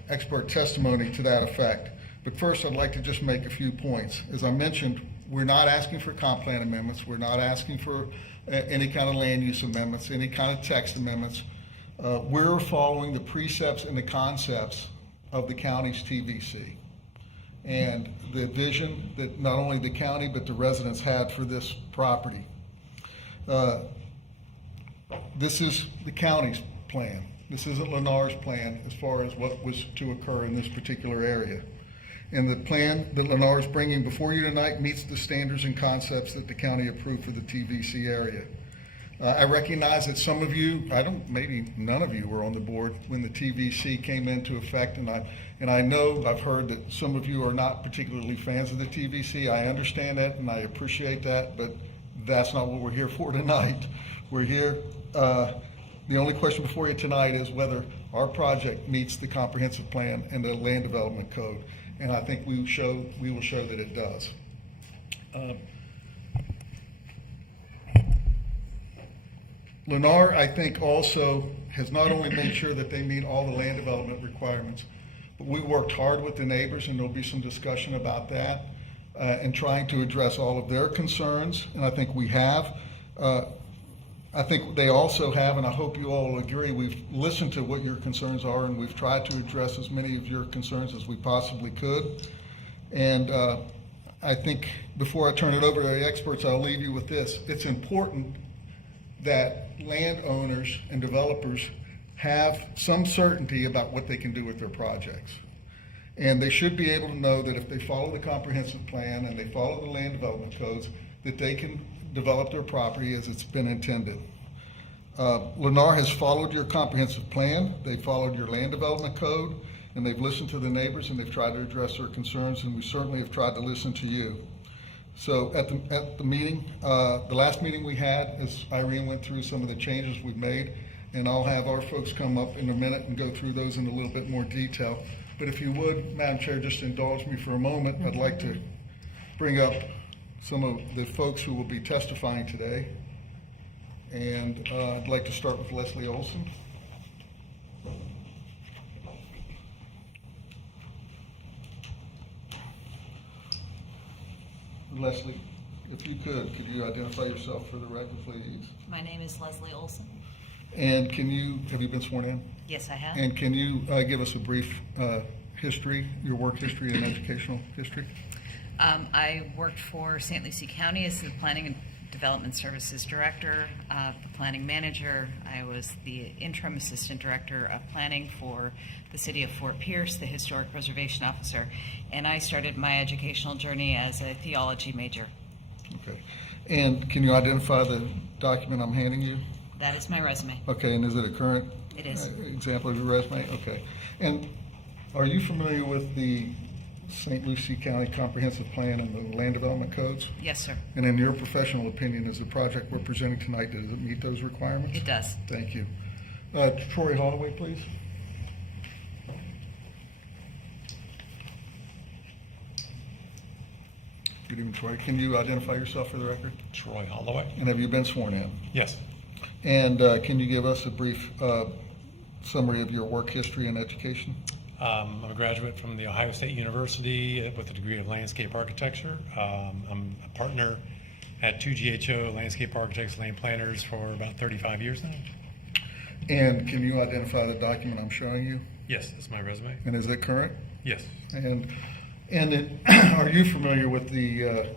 expert testimony to that effect. But first, I'd like to just make a few points. As I mentioned, we're not asking for comp plan amendments. We're not asking for any kind of land use amendments, any kind of text amendments. We're following the precepts and the concepts of the county's TVC and the vision that not only the county but the residents had for this property. This is the county's plan. This isn't Lennar's plan as far as what was to occur in this particular area. And the plan that Lennar is bringing before you tonight meets the standards and concepts that the county approved for the TVC area. I recognize that some of you, maybe none of you were on the board when the TVC came into effect, and I know I've heard that some of you are not particularly fans of the TVC. I understand that and I appreciate that, but that's not what we're here for tonight. We're here, the only question before you tonight is whether our project meets the comprehensive plan and the land development code, and I think we will show that it does. Lennar, I think, also has not only made sure that they meet all the land development requirements, but we worked hard with the neighbors, and there'll be some discussion about that, and trying to address all of their concerns, and I think we have. I think they also have, and I hope you all agree, we've listened to what your concerns are, and we've tried to address as many of your concerns as we possibly could. And I think before I turn it over to the experts, I'll leave you with this. It's important that landowners and developers have some certainty about what they can do with their projects. And they should be able to know that if they follow the comprehensive plan and they follow the land development codes, that they can develop their property as it's been intended. Lennar has followed your comprehensive plan, they followed your land development code, and they've listened to the neighbors and they've tried to address their concerns, and we certainly have tried to listen to you. So at the meeting, the last meeting we had, as Irene went through some of the changes we've made, and I'll have our folks come up in a minute and go through those in a little bit more detail. But if you would, Madam Chair, just indulge me for a moment. I'd like to bring up some of the folks who will be testifying today. And I'd like to start with Leslie Olson. Leslie, if you could you identify yourself for the record, please? My name is Leslie Olson. And have you been sworn in? Yes, I have. And can you give us a brief history, your work history and educational history? I worked for St. Lucie County as the Planning and Development Services Director, the Planning Manager. I was the Interim Assistant Director of Planning for the City of Fort Pierce, the Historic Preservation Officer, and I started my educational journey as a theology major. Okay. And can you identify the document I'm handing you? That is my resume. Okay, and is it a current It is. Example of your resume? Okay. And are you familiar with the St. Lucie County Comprehensive Plan and the Land Development Codes? Yes, sir. And in your professional opinion, is the project we're presenting tonight, does it meet those requirements? It does. Thank you. Troy Holloway, please. Good evening, Troy. Can you identify yourself for the record? Troy Holloway. And have you been sworn in? Yes. And can you give us a brief summary of your work history and education? I'm a graduate from The Ohio State University with a degree of landscape architecture. I'm a partner at 2GHO Landscape Architects, Land Planners for about 35 years now. And can you identify the document I'm showing you? Yes, that's my resume. And is it current? Yes. And are you familiar with the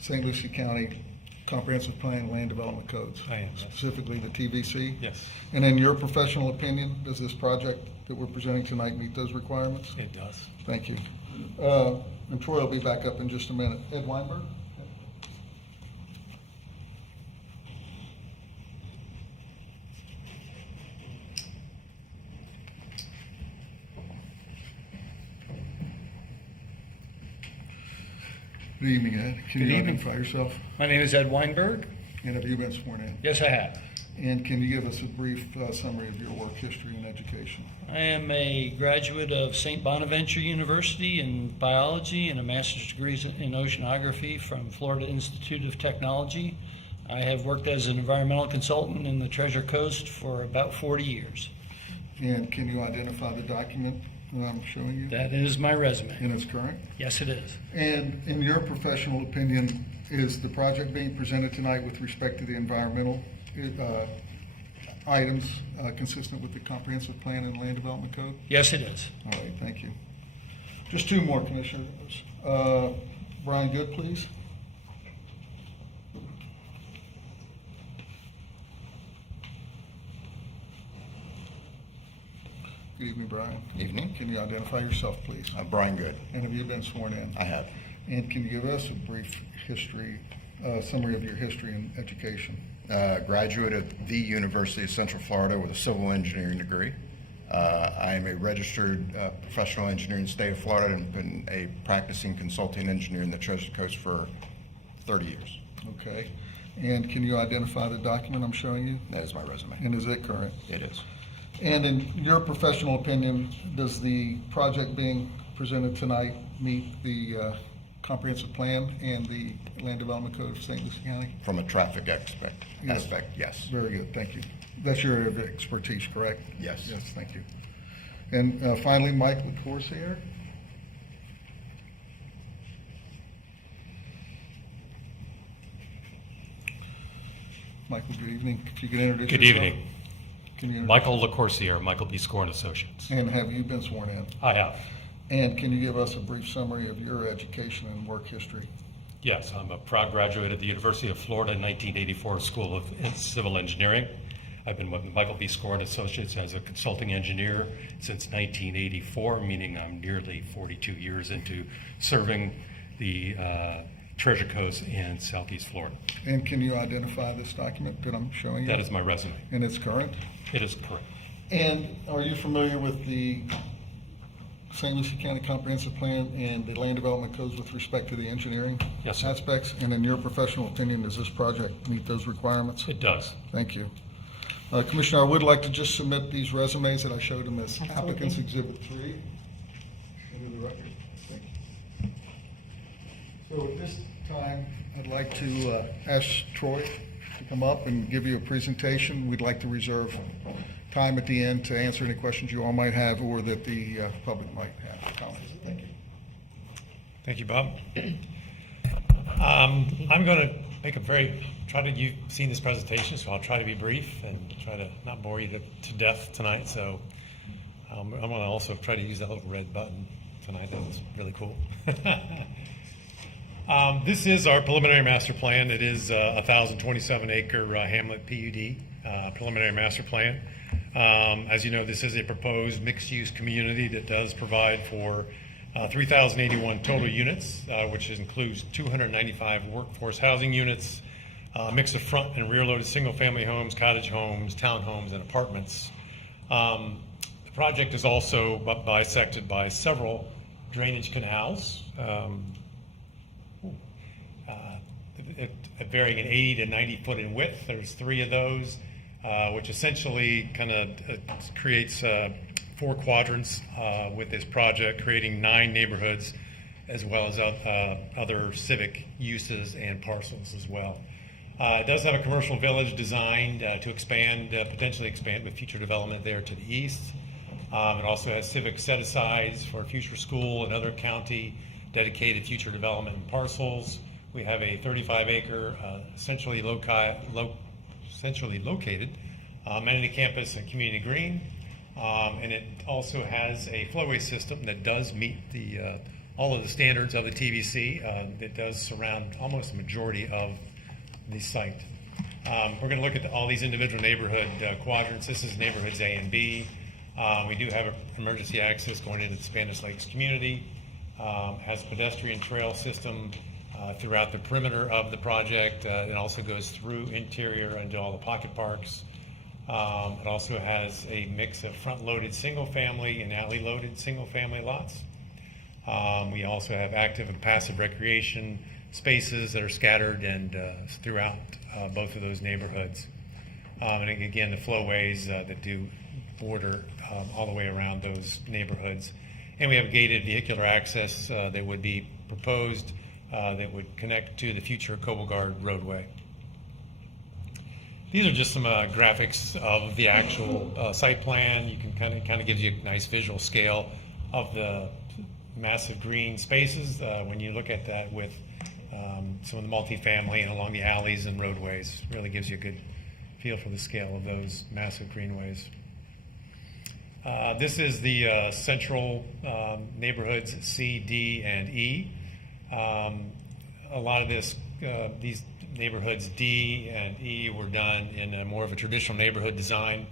St. Lucie County Comprehensive Plan and Land Development Codes? I am. Specifically the TVC? Yes. And in your professional opinion, does this project that we're presenting tonight meet those requirements? It does. Thank you. And Troy will be back up in just a minute. Ed Weinberg? Good evening, Ed. Can Good you evening. identify yourself? My name is Ed Weinberg. And have you been sworn in? Yes, I have. And can you give us a brief summary of your work history and education? I am a graduate of St. Bonaventure University in biology and a master's degree in oceanography from Florida Institute of Technology. I have worked as an environmental consultant in the Treasure Coast for about 40 years. And can you identify the document that I'm showing you? That is my resume. And it's current? Yes, it is. And in your professional opinion, is the project being presented tonight with respect to the environmental items consistent with the Comprehensive Plan and Land Development Code? Yes, it is. All right, thank you. Just two more, Commissioners. Brian Good, please. Good evening, Brian. Evening. Can you identify yourself, please? Brian Good. And have you been sworn in? I have. And can you give us a brief history, summary of your history and education? Graduate of the University of Central Florida with a civil engineering degree. I am a registered professional engineer in the state of Florida and been a practicing consulting engineer in the Treasure Coast for 30 years. Okay. And can you identify the document I'm showing you? That is my resume. And is it current? It is. And in your professional opinion, does the project being presented tonight meet the comprehensive plan and the Land Development Code of St. Lucie County? From a traffic aspect, yes. Very good, thank you. That's your area of expertise, correct? Yes. Yes, thank you. And finally, Mike LaCourciere. Michael, good evening. If you could introduce Good yourself. evening. Can you Michael LaCourciere, Michael B. Score and Associates. And have you been sworn in? I have. And can you give us a brief summary of your education and work history? Yes, I'm a proud graduate of the University of Florida 1984 School of Civil Engineering. I've been with Michael B. Score and Associates as a consulting engineer since 1984, meaning I'm nearly 42 years into serving the Treasure Coast in Southeast Florida. And can you identify this document that I'm showing you? That is my resume. And it's current? It is correct. And are you familiar with the St. Lucie County Comprehensive Plan and the land development codes with respect to the engineering Yes, sir. aspects? And in your professional opinion, does this project meet those requirements? It does. Thank you. Commissioner, I would like to just submit these resumes that I showed them as Absolutely. applicants exhibit 3 into the record. Thank you. So at this time, I'd like to ask Troy to come up and give you a presentation. We'd like to reserve time at the end to answer any questions you all might have or that the public might have comments. Thank you. Thank you, Bob. I'm going to make a you've seen this presentation, so I'll try to be brief and try to not bore you to death tonight. So I'm going to also try to use that little red button tonight. That was really cool. This is our preliminary master plan. It is a 1,027-acre Hamlet PUD preliminary master plan. As you know, this is a proposed mixed-use community that does provide for 3,081 total units, which includes 295 workforce housing units, a mix of front and rear-loaded single-family homes, cottage homes, townhomes, and apartments. The project is also bisected by several drainage canals, varying in 80 to 90 foot in width. There's 3 of those, which essentially kind of creates 4 quadrants with this project, creating 9 neighborhoods, as well as other civic uses and parcels as well. It does have a commercial village designed to potentially expand with future development there to the east. It also has civic set-asides for future school and other county dedicated future development and parcels. We have a 35-acre, centrally located amenity campus and community green. And it also has a flowway system that does meet all of the standards of the TVC. That does surround almost the majority of the site. We're going to look at all these individual neighborhood quadrants. This is neighborhoods A and B. We do have emergency access going into the Spanish Lakes community. Has a pedestrian trail system throughout the perimeter of the project. It also goes through interior into all the pocket parks. It also has a mix of front-loaded single-family and alley-loaded single-family lots. We also have active and passive recreation spaces that are scattered and throughout both of those neighborhoods. And again, the flowways that do border all the way around those neighborhoods. And we have gated vehicular access that would be proposed that would connect to the future Coblegard roadway. These are just some graphics of the actual site plan. You can kind of gives you a nice visual scale of the massive green spaces when you look at that with some of the multifamily and along the alleys and roadways. Really gives you a good feel for the scale of those massive greenways. This is the central neighborhoods C, D, and E. A lot of these neighborhoods D and E were done in more of a traditional neighborhood design.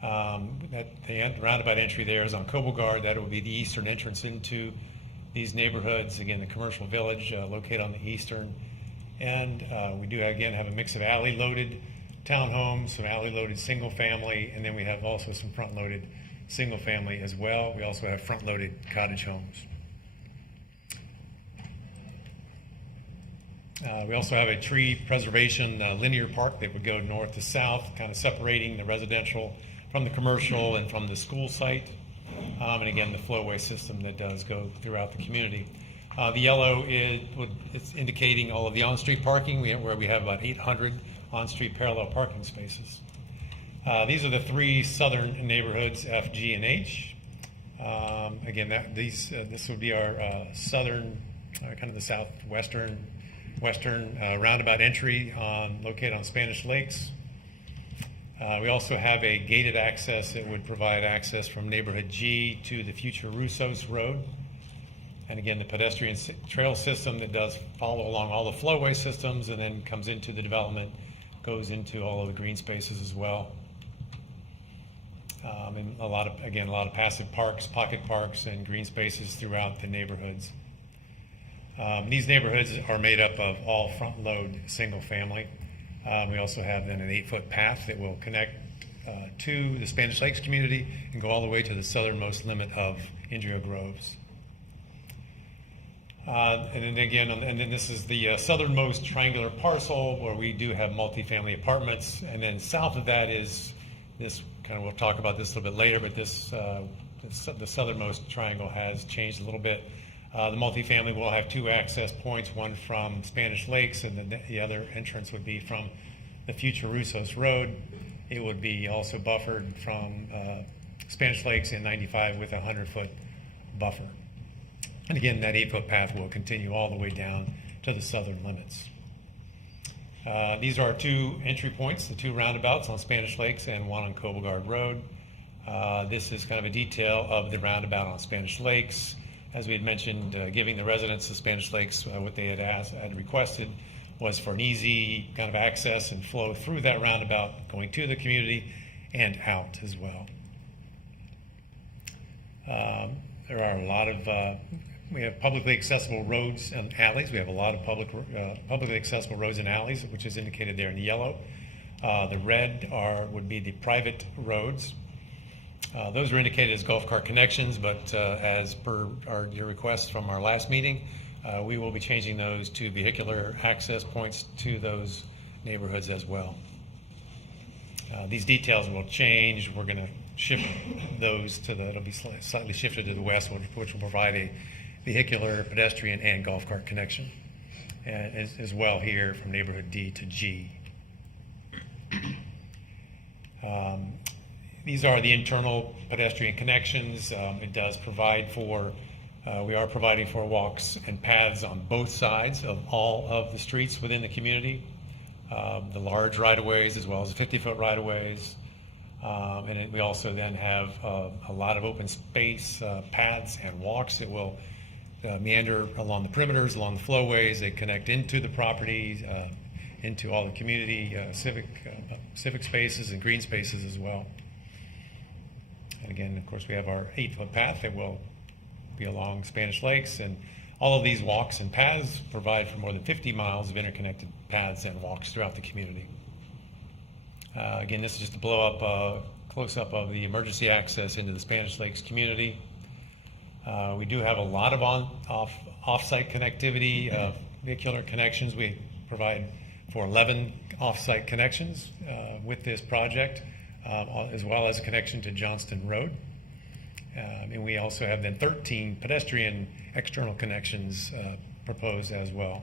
The roundabout entry there is on Coblegard. That will be the eastern entrance into these neighborhoods. Again, the commercial village located on the eastern end. We do again have a mix of alley-loaded townhomes, some alley-loaded single-family, and then we have also some front-loaded single-family as well. We also have front-loaded cottage homes. We also have a tree preservation linear park that would go north to south, kind of separating the residential from the commercial and from the school site. And again, the flowway system that does go throughout the community. The yellow is indicating all of the on-street parking, where we have about 800 on-street parallel parking spaces. These are the 3 southern neighborhoods, F, G, and H. Again, this would be our southern, kind of the southwestern roundabout entry located on Spanish Lakes. We also have a gated access that would provide access from neighborhood G to the future Russos Road. And again, the pedestrian trail system that does follow along all the flowway systems and then comes into the development, goes into all of the green spaces as well. And a lot of passive parks, pocket parks, and green spaces throughout the neighborhoods. These neighborhoods are made up of all front-load single-family. We also have then an 8-foot path that will connect to the Spanish Lakes community and go all the way to the southernmost limit of Indrio Groves. And then again, and then this is the southernmost triangular parcel where we do have multifamily apartments. And then south of that is this kind of, we'll talk about this a little bit later, but this, the southernmost triangle has changed a little bit. The multifamily will have two access points, one from Spanish Lakes, and then the other entrance would be from the future Russos Road. It would be also buffered from Spanish Lakes in 95 with a 100-foot buffer. And again, that 8-foot path will continue all the way down to the southern limits. These are two entry points, the two roundabouts on Spanish Lakes and one on Coblegard Road. This is kind of a detail of the roundabout on Spanish Lakes. As we had mentioned, giving the residents of Spanish Lakes what they had requested was for an easy kind of access and flow through that roundabout, going to the community and out as well. There are a lot of, we have publicly accessible roads and alleys. We have a lot of publicly accessible roads and alleys, which is indicated there in yellow. The red would be the private roads. Those are indicated as golf cart connections, but as per your request from our last meeting, we will be changing those to vehicular access points to those neighborhoods as well. These details will change. We're going to shift those to it'll be slightly shifted to the west, which will provide a vehicular, pedestrian, and golf cart connection, and as well here from neighborhood D to G. These are the internal pedestrian connections. It does provide for, we are providing for walks and paths on both sides of all of the streets within the community. The large right-of-ways as well as the 50-foot right-of-ways. And we also then have a lot of open space paths and walks that will meander along the perimeters, along the flowways. They connect into the properties, into all the community civic spaces and green spaces as well. And again, of course, we have our 8-foot path that will be along Spanish Lakes, and all of these walks and paths provide for more than 50 miles of interconnected paths and walks throughout the community. Again, this is just a close-up of the emergency access into the Spanish Lakes community. We do have a lot of off-site connectivity, vehicular connections. We provide for 11 off-site connections with this project, as well as a connection to Johnston Road. And we also have then 13 pedestrian external connections proposed as well.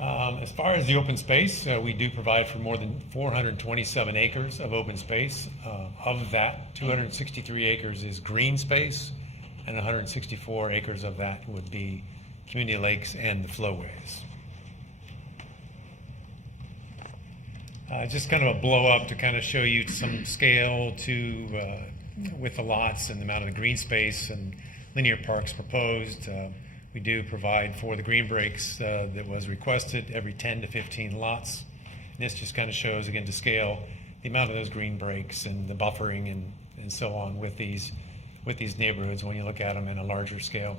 As far as the open space, we do provide for more than 427 acres of open space. Of that, 263 acres is green space, and 164 acres of that would be community lakes and the flowways. Just kind of a blow up to kind of show you some scale with the lots and the amount of the green space and linear parks proposed. We do provide for the green breaks that was requested every 10 to 15 lots. And this just kind of shows, again, to scale the amount of those green breaks and the buffering and so on with these neighborhoods when you look at them in a larger scale.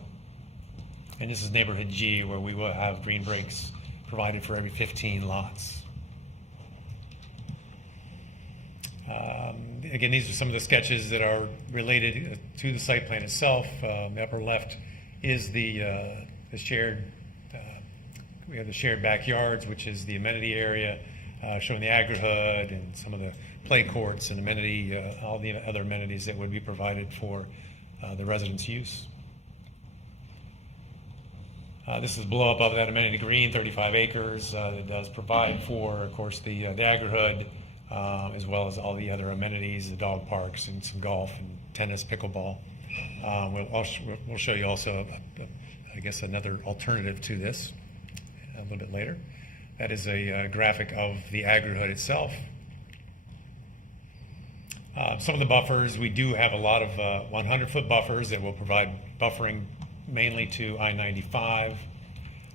And this is neighborhood G, where we will have green breaks provided for every 15 lots. Again, these are some of the sketches that are related to the site plan itself. The upper left is the shared, we have the shared backyards, which is the amenity area, showing the agri-hood and some of the play courts and all the other amenities that would be provided for the residents' use. This is below above that amenity green, 35 acres. It does provide for, of course, the agri-hood, as well as all the other amenities, the dog parks and some golf and tennis, pickleball. We'll show you also, I guess, another alternative to this a little bit later. That is a graphic of the agri-hood itself. Some of the buffers, we do have a lot of 100-foot buffers that will provide buffering mainly to I-95,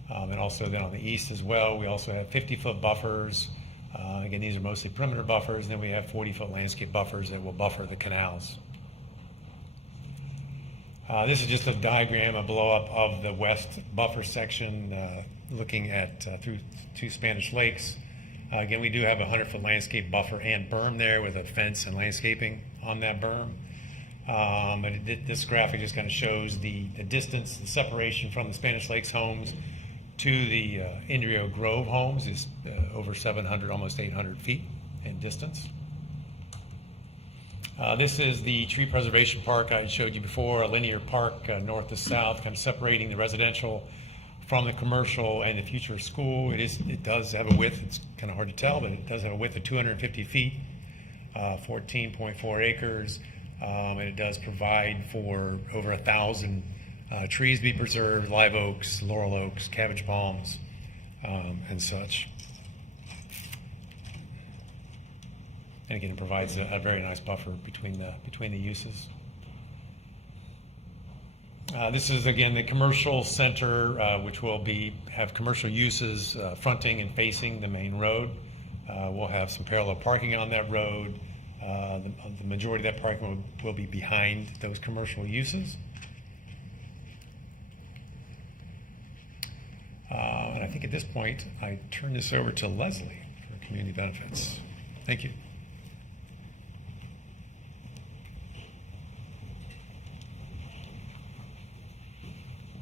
and also then on the east as well. We also have 50-foot buffers. Again, these are mostly perimeter buffers, and then we have 40-foot landscape buffers that will buffer the canals. This is just a diagram, a blow-up of the west buffer section, looking at through two Spanish Lakes. Again, we do have a 100-foot landscape buffer and berm there with a fence and landscaping on that berm. This graphic just kind of shows the distance, the separation from the Spanish Lakes homes to the Indrio Grove homes is over 700, almost 800 feet in distance. This is the tree preservation park I showed you before, a linear park north to south, kind of separating the residential from the commercial and the future school. It does have a width, it's kind of hard to tell, but it does have a width of 250 feet, 14.4 acres, and it does provide for over 1,000 trees to be preserved, live oaks, laurel oaks, cabbage palms, and such. And again, it provides a very nice buffer between the uses. This is again the commercial center, which will have commercial uses fronting and facing the main road. We'll have some parallel parking on that road. The majority of that parking will be behind those commercial uses. And I think at this point, I turn this over to Leslie for community benefits. Thank you.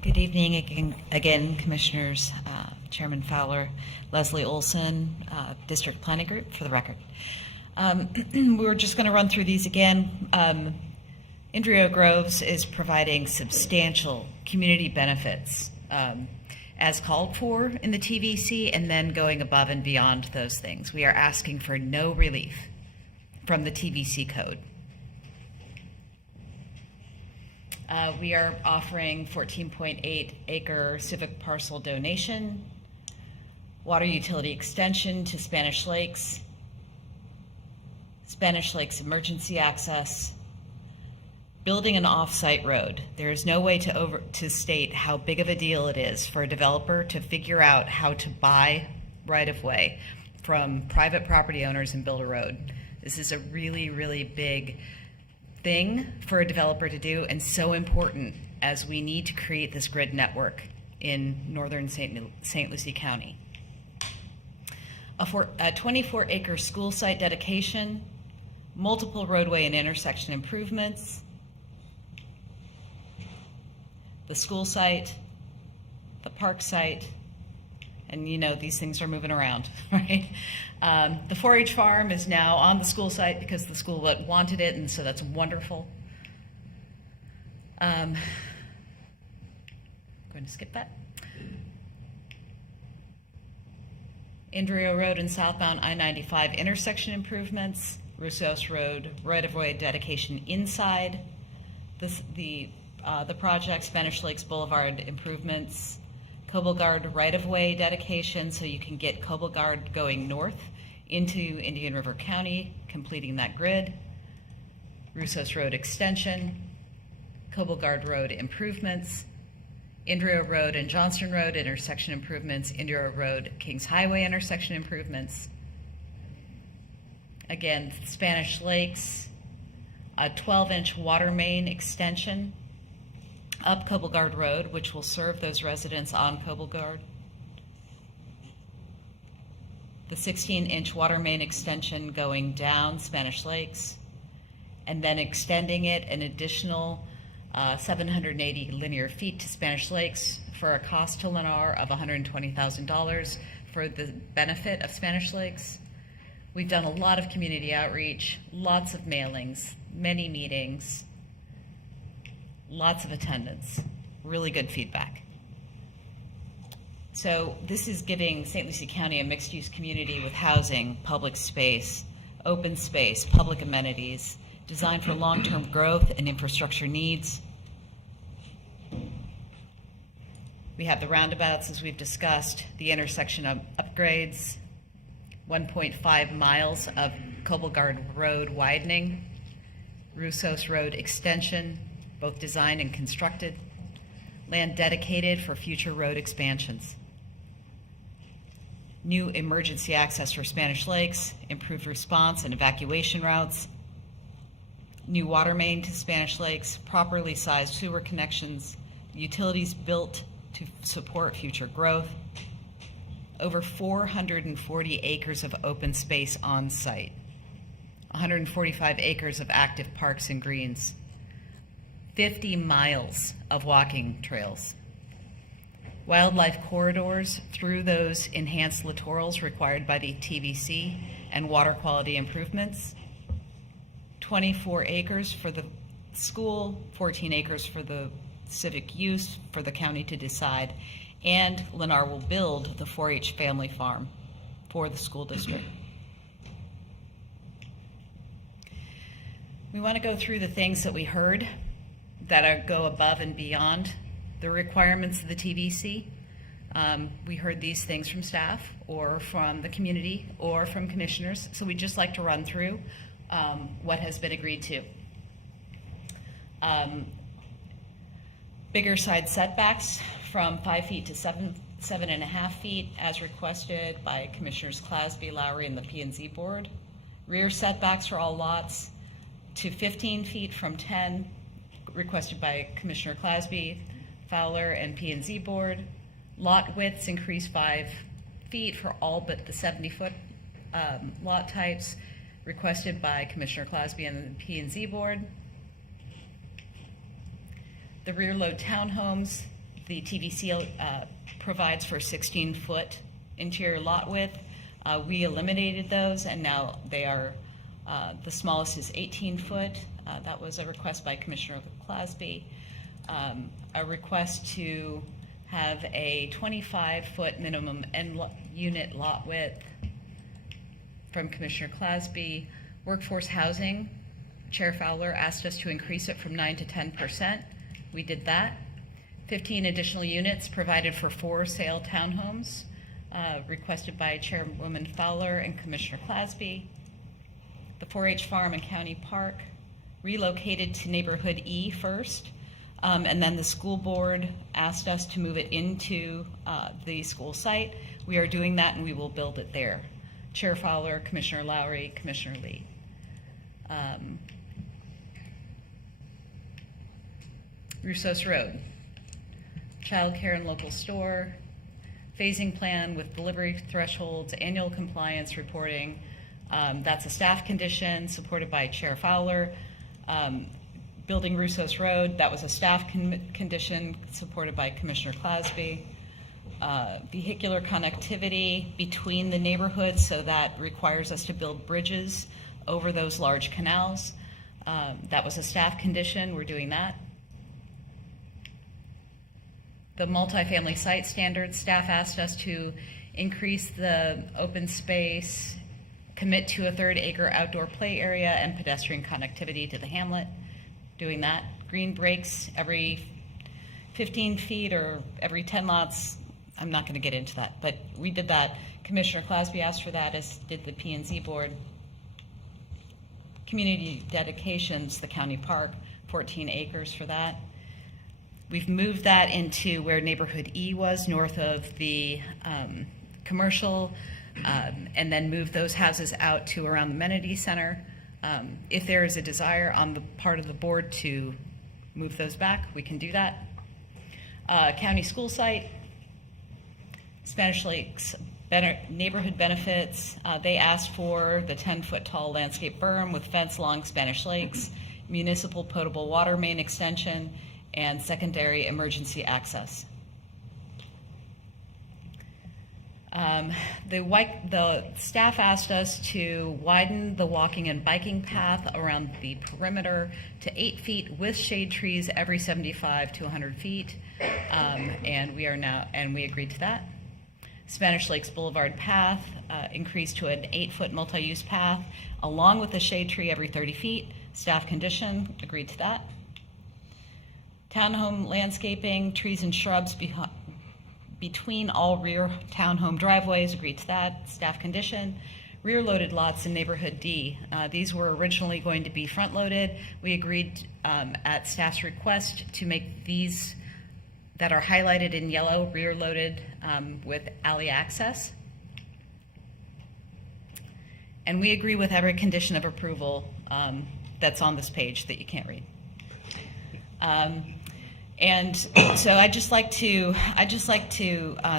Good evening again, Commissioners, Chairman Fowler, Leslie Olson, District Planning Group, for the record. We're just going to run through these again. Indrio Groves is providing substantial community benefits as called for in the TVC, and then going above and beyond those things. We are asking for no relief from the TVC code. We are offering 14.8 acre civic parcel donation, water utility extension to Spanish Lakes emergency access, building an off-site road. There is no way to state how big of a deal it is for a developer to figure out how to buy right-of-way from private property owners and build a road. This is a really, really big thing for a developer to do, and so important as we need to create this grid network in northern St. Lucie County. A 24-acre school site dedication, multiple roadway and intersection improvements, the school site, the park site, and you know these things are moving around, right? The 4-H farm is now on the school site because the school wanted it, and so that's wonderful. Going to skip that. Indrio Road and southbound I-95 intersection improvements, Rousseau's Road right-of-way dedication inside the project, Spanish Lakes Boulevard improvements, Cobelgard right-of-way dedication, so you can get Cobelgard going north into Indian River County, completing that grid, Rousseau's Road extension, Cobelgard Road improvements, Indrio Road and Johnston Road intersection improvements, Indrio Road Kings Highway intersection improvements. Again, Spanish Lakes, a 12-inch water main extension up Cobelgard Road, which will serve those residents on Cobelgard. The 16-inch water main extension going down Spanish Lakes, and then extending it an additional 780 linear feet to Spanish Lakes for a cost to Lennar of $120,000 for the benefit of Spanish Lakes. We've done a lot of community outreach, lots of mailings, many meetings, lots of attendance, really good feedback. So this is giving St. Lucie County a mixed-use community with housing, public space, open space, public amenities, designed for long-term growth and infrastructure needs. We have the roundabouts, as we've discussed, the intersection of upgrades, 1.5 miles of Cobelgard Road widening, Rousseau's Road extension, both designed and constructed, land dedicated for future road expansions, new emergency access for Spanish Lakes, improved response and evacuation routes, new water main to Spanish Lakes, properly sized sewer connections, utilities built to support future growth, over 440 acres of open space on site, 145 acres of active parks and greens, 50 miles of walking trails, wildlife corridors through those enhanced littorals required by the TVC and water quality improvements, 24 acres for the school, 14 acres for the civic use for the county to decide, and Lennar will build the 4-H family farm for the school district. We want to go through the things that we heard that go above and beyond the requirements of the TVC. We heard these things from staff or from the community or from commissioners, so we'd just like to run through what has been agreed to. Bigger side setbacks from 5 feet to 7.5 feet as requested by Commissioners Clasby, Lowry, and the P&Z Board. Rear setbacks for all lots to 15 feet from 10, requested by Commissioner Clasby, Fowler, and P&Z Board. Lot widths increased 5 feet for all but the 70-foot lot types, requested by Commissioner Clasby and the P&Z Board. The rear load townhomes, the TVC provides for 16-foot interior lot width. We eliminated those, and now they are, the smallest is 18-foot. That was a request by Commissioner Clasby. A request to have a 25-foot minimum end unit lot width from Commissioner Clasby. Workforce housing, Chair Fowler asked us to increase it from 9 to 10%. We did that. 15 additional units provided for 4 sale townhomes, requested by Chairwoman Fowler and Commissioner Clasby. The 4-H farm and county park relocated to neighborhood E first, and then the school board asked us to move it into the school site. We are doing that, and we will build it there. Chair Fowler, Commissioner Lowry, Commissioner Lee. Russos Road, child care and local store, phasing plan with delivery thresholds, annual compliance reporting. That's a staff condition supported by Chair Fowler. Building Russos Road, that was a staff condition supported by Commissioner Clasby. Vehicular connectivity between the neighborhoods, so that requires us to build bridges over those large canals. That was a staff condition, we're doing that. The multifamily site standards, staff asked us to increase the open space, commit to a 1/3 acre outdoor play area and pedestrian connectivity to the hamlet, doing that. Green breaks every 15 feet or every 10 lots. I'm not gonna get into that, but we did that. Commissioner Clasby asked for that, as did the P&Z Board. Community dedications, the county park, 14 acres for that. We've moved that into where neighborhood E was, north of the commercial, and then moved those houses out to around the amenity center. If there is a desire on the part of the board to move those back, we can do that. County school site, Spanish Lakes neighborhood benefits. They asked for the 10-foot tall landscape berm with fence along Spanish Lakes, municipal potable water main extension, and secondary emergency access. The staff asked us to widen the walking and biking path around the perimeter to 8 feet with shade trees every 75 to 100 feet, and we agreed to that. Spanish Lakes Boulevard path increased to an 8-foot multi-use path along with a shade tree every 30 feet. Staff condition, agreed to that. Townhome landscaping, trees and shrubs between all rear townhome driveways, agreed to that. Staff condition. Rear loaded lots in neighborhood D. These were originally going to be front loaded. We agreed at staff's request to make these that are highlighted in yellow rear loaded with alley access. And we agree with every condition of approval that's on this page that you can't read. And so I'd just like to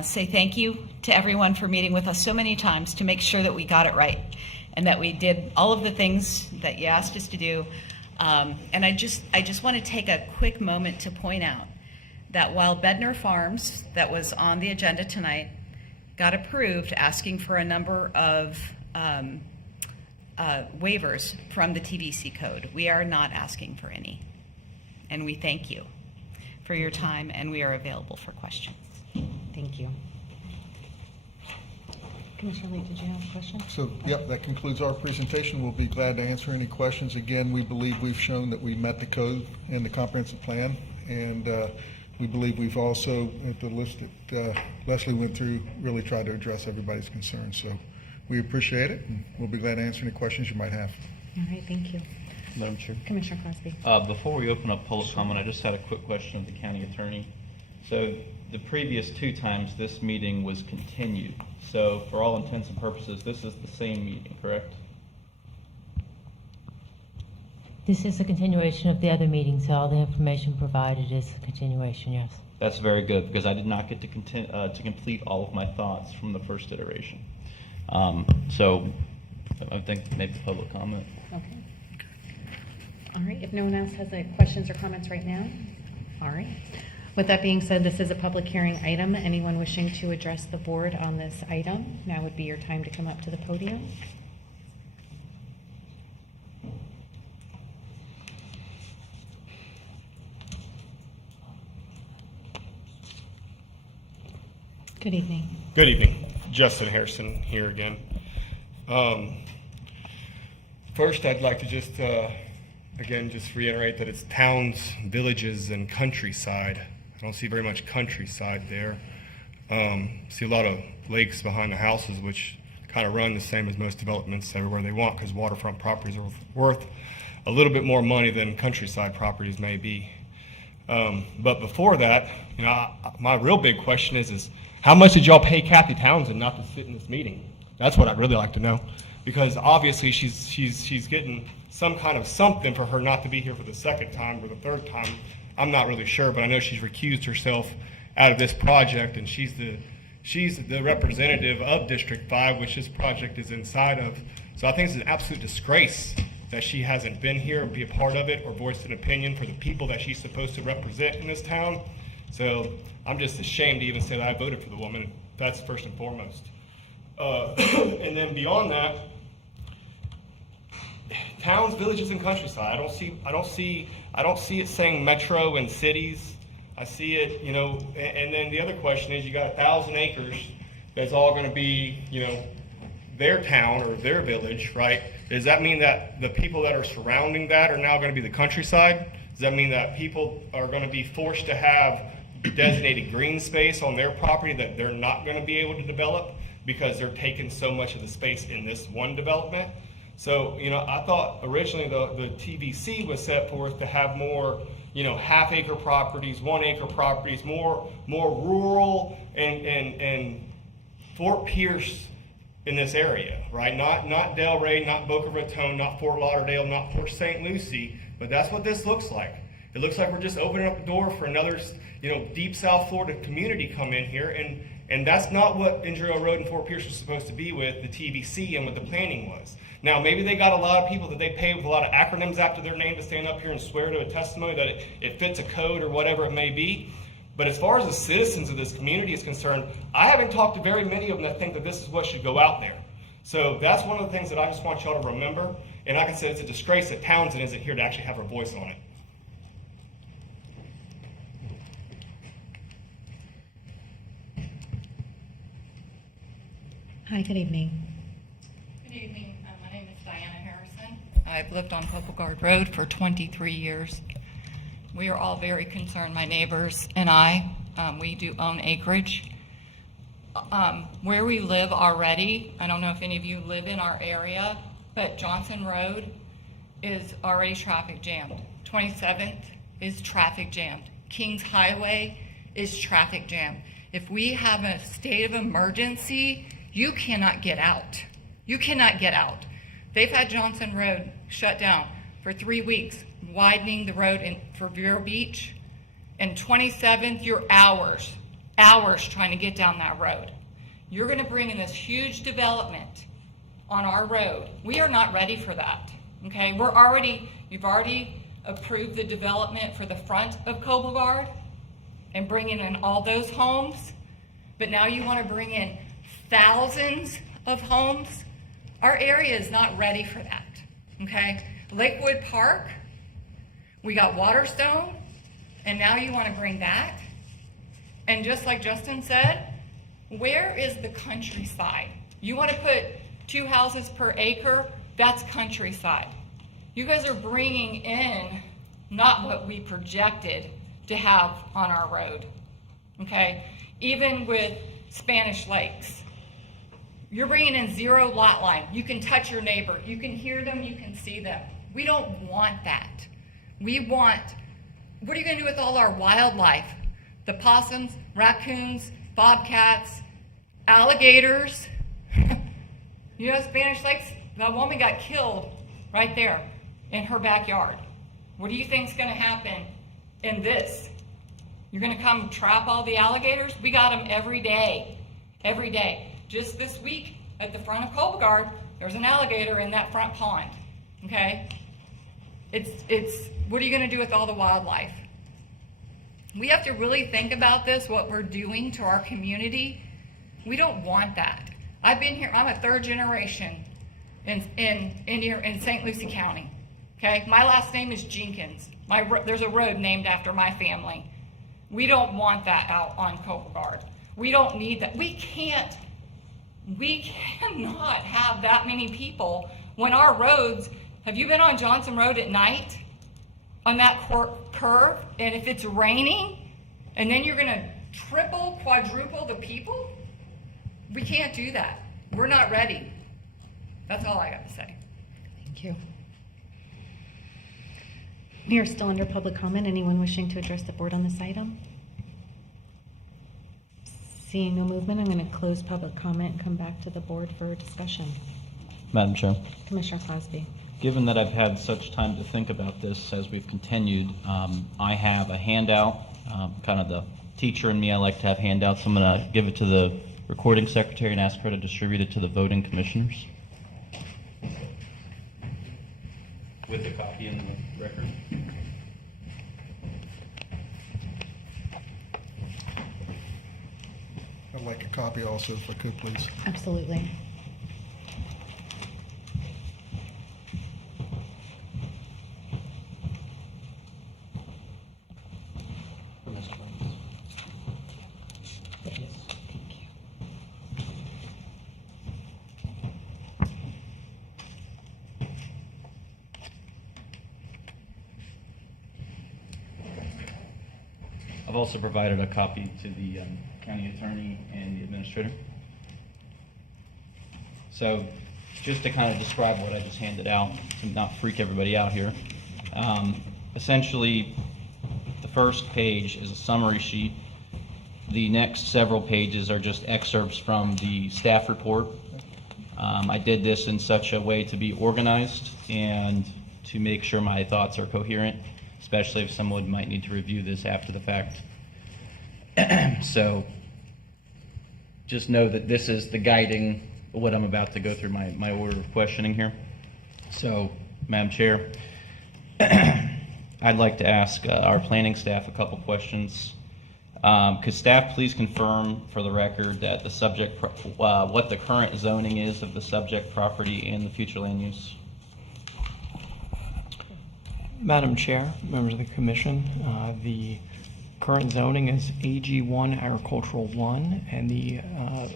say thank you to everyone for meeting with us so many times to make sure that we got it right and that we did all of the things that you asked us to do. And I just want to take a quick moment to point out that while Bednar Farms, that was on the agenda tonight, got approved asking for a number of waivers from the TVC code, we are not asking for any. And we thank you for your time, and we are available for questions. Thank you. Commissioner Lee, did you have a question? So, yep, that concludes our presentation. We'll be glad to answer any questions. Again, we believe we've shown that we met the code and the comprehensive plan, and we believe we've also, at the list that Leslie went through, really tried to address everybody's concerns. So we appreciate it, and we'll be glad to answer any questions you might have. All right, thank you. Madam Chair. Commissioner Crosby. Before we open up public comment, I just had a quick question of the county attorney. So the previous 2 times this meeting was continued. So for all intents and purposes, this is the same meeting, correct? This is a continuation of the other meeting, so all the information provided is a continuation, yes. That's very good, because I did not get to complete all of my thoughts from the first iteration. So I think maybe public comment. Okay. All right, if no one else has any questions or comments right now? All right. With that being said, this is a public hearing item. Anyone wishing to address the board on this item, now would be your time to come up to the podium. Good evening. Good evening. Justin Harrison here again. First, I'd like to just reiterate that it's towns, villages, and countryside. I don't see very much countryside there. See a lot of lakes behind the houses, which kind of run the same as most developments everywhere they want, because waterfront properties are worth a little bit more money than countryside properties may be. But before that, my real big question is how much did y'all pay Kathy Townsend not to sit in this meeting? That's what I'd really like to know, because obviously she's getting some kind of something for her not to be here for the second time or the third time. I'm not really sure, but I know she's recused herself out of this project, and she's the representative of District 5, which this project is inside of. So I think it's an absolute disgrace that she hasn't been here or be a part of it or voiced an opinion for the people that she's supposed to represent in this town. So I'm just ashamed to even say that I voted for the woman. That's first and foremost. And then beyond that, towns, villages, and countryside. I don't see it saying metro and cities. I see it, and then the other question is, you got 1,000 acres that's all going to be, their town or their village, right? Does that mean that the people that are surrounding that are now going to be the countryside? Does that mean that people are going to be forced to have designated green space on their property that they're not going to be able to develop because they're taking so much of the space in this one development? So, I thought originally the TVC was set forth to have more, half-acre properties, 1-acre properties, more rural and Fort Pierce in this area, right? Not Delray, not Boca Raton, not Fort Lauderdale, not Fort St. Lucie, but that's what this looks like. It looks like we're just opening up the door for another, deep South Florida community come in here, and that's not what Indrio Road and Fort Pierce was supposed to be with the TVC and what the planning was. Now, maybe they got a lot of people that they pay with a lot of acronyms after their name to stand up here and swear to a testimony that it fits a code or whatever it may be. But as far as the citizens of this community is concerned, I haven't talked to very many of them that think that this is what should go out there. So that's one of the things that I just want y'all to remember. And like I said, it's a disgrace that Townsend isn't here to actually have her voice on it. Hi, good evening. Good evening. My name is Diana Harrison. I've lived on Popple Guard Road for 23 years. We are all very concerned, my neighbors and I. We do own acreage. Where we live already, I don't know if any of you live in our area, but Johnson Road is already traffic jammed. 27th is traffic jammed. Kings Highway is traffic jammed. If we have a state of emergency, you cannot get out. You cannot get out. They've had Johnson Road shut down for 3 weeks, widening the road for Vero Beach. and 27th, you're hours trying to get down that road. You're going to bring in this huge development on our road. We are not ready for that, okay? You've already approved the development for the front of Cobelgard and bringing in all those homes, but now you want to bring in thousands of homes. Our area is not ready for that, okay? Lakewood Park, we got Waterstone, and now you want to bring that? And just like Justin said, where is the countryside? You want to put 2 houses per acre? That's countryside. You guys are bringing in not what we projected to have on our road, okay? Even with Spanish Lakes, you're bringing in 0 lot line. You can touch your neighbor. You can hear them. You can see them. We don't want that. We want, what are you going to do with all our wildlife? The possums, raccoons, bobcats, alligators. You know, Spanish Lakes, the woman got killed right there in her backyard. What do you think's going to happen in this? You're going to come trap all the alligators? We got them every day. Every day. Just this week at the front of Cobelgard, there's an alligator in that front pond. Okay? It's what are you going to do with all the wildlife? We have to really think about this, what we're doing to our community. We don't want that. I've been here, I'm a 3rd generation in St. Lucie County. Okay? My last name is Jenkins. There's a road named after my family. We don't want that out on Cobelgard. We don't need that. We cannot have that many people when our roads, have you been on Johnson Road at night? On that curve, and if it's raining, and then you're going to triple, quadruple the people? We can't do that. We're not ready. That's all I got to say. Thank you. We are still under public comment. Anyone wishing to address the board on this item? Seeing no movement, I'm going to close public comment and come back to the board for discussion. Madam Chair, Commissioner Cosby. given that I've had such time to think about this as we've continued, I have a handout, kind of the teacher in me, I like to have handouts. I'm going to give it to the recording secretary and ask her to distribute it to the voting commissioners. With a copy in the record. I'd like a copy also, if I could, please. Absolutely. I've also provided a copy to the county attorney and the administrator. So just to kind of describe what I just handed out, to not freak everybody out here. Essentially, the first page is a summary sheet. The next several pages are just excerpts from the staff report. I did this in such a way to be organized and to make sure my thoughts are coherent, especially if someone might need to review this after the fact. So just know that this is the guiding, what I'm about to go through, my order of questioning here. So, Madam Chair, I'd like to ask our planning staff a couple questions. Could staff please confirm for the record that the subject, what the current zoning is of the subject property and the future land use? Madam Chair, members of the commission, the current zoning is AG1 Agricultural 1, and the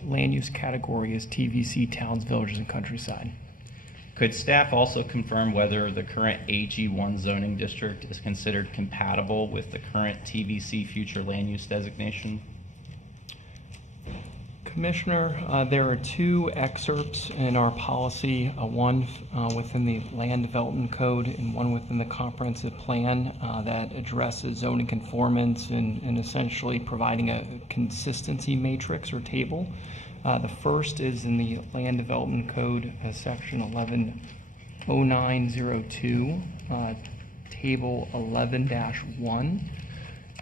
land use category is TVC Towns, Villages, and Countryside. Could staff also confirm whether the current AG1 zoning district is considered compatible with the current TVC future land use designation? Commissioner, there are two excerpts in our policy, one within the Land Development Code and one within the Comprehensive Plan that addresses zoning conformance and essentially providing a consistency matrix or table. The first is in the Land Development Code, section 110902, table 11-1.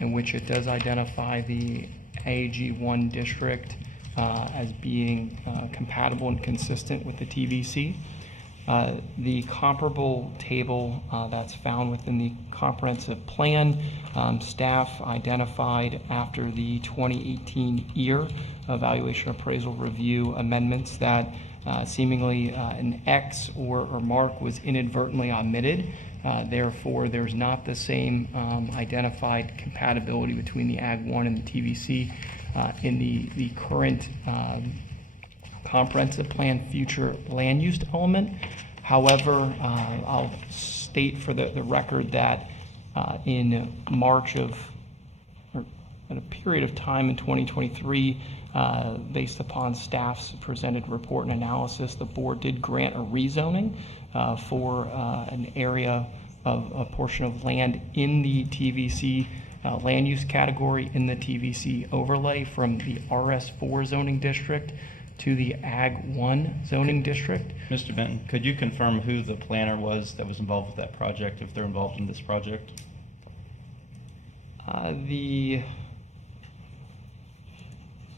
in which it does identify the AG1 district as being compatible and consistent with the TVC. The comparable table that's found within the comprehensive plan, staff identified after the 2018 year evaluation appraisal review amendments that seemingly an X or mark was inadvertently omitted. Therefore, there's not the same identified compatibility between the Ag 1 and the TVC in the current comprehensive plan future land use element. However, I'll state for the record that in March of, or at a period of time in 2023, based upon staff's presented report and analysis, the board did grant a rezoning for an area of a portion of land in the TVC land use category in the TVC overlay from the RS4 zoning district to the Ag 1 zoning district. Mr. Benton, could you confirm who the planner was that was involved with that project, if they're involved in this project? The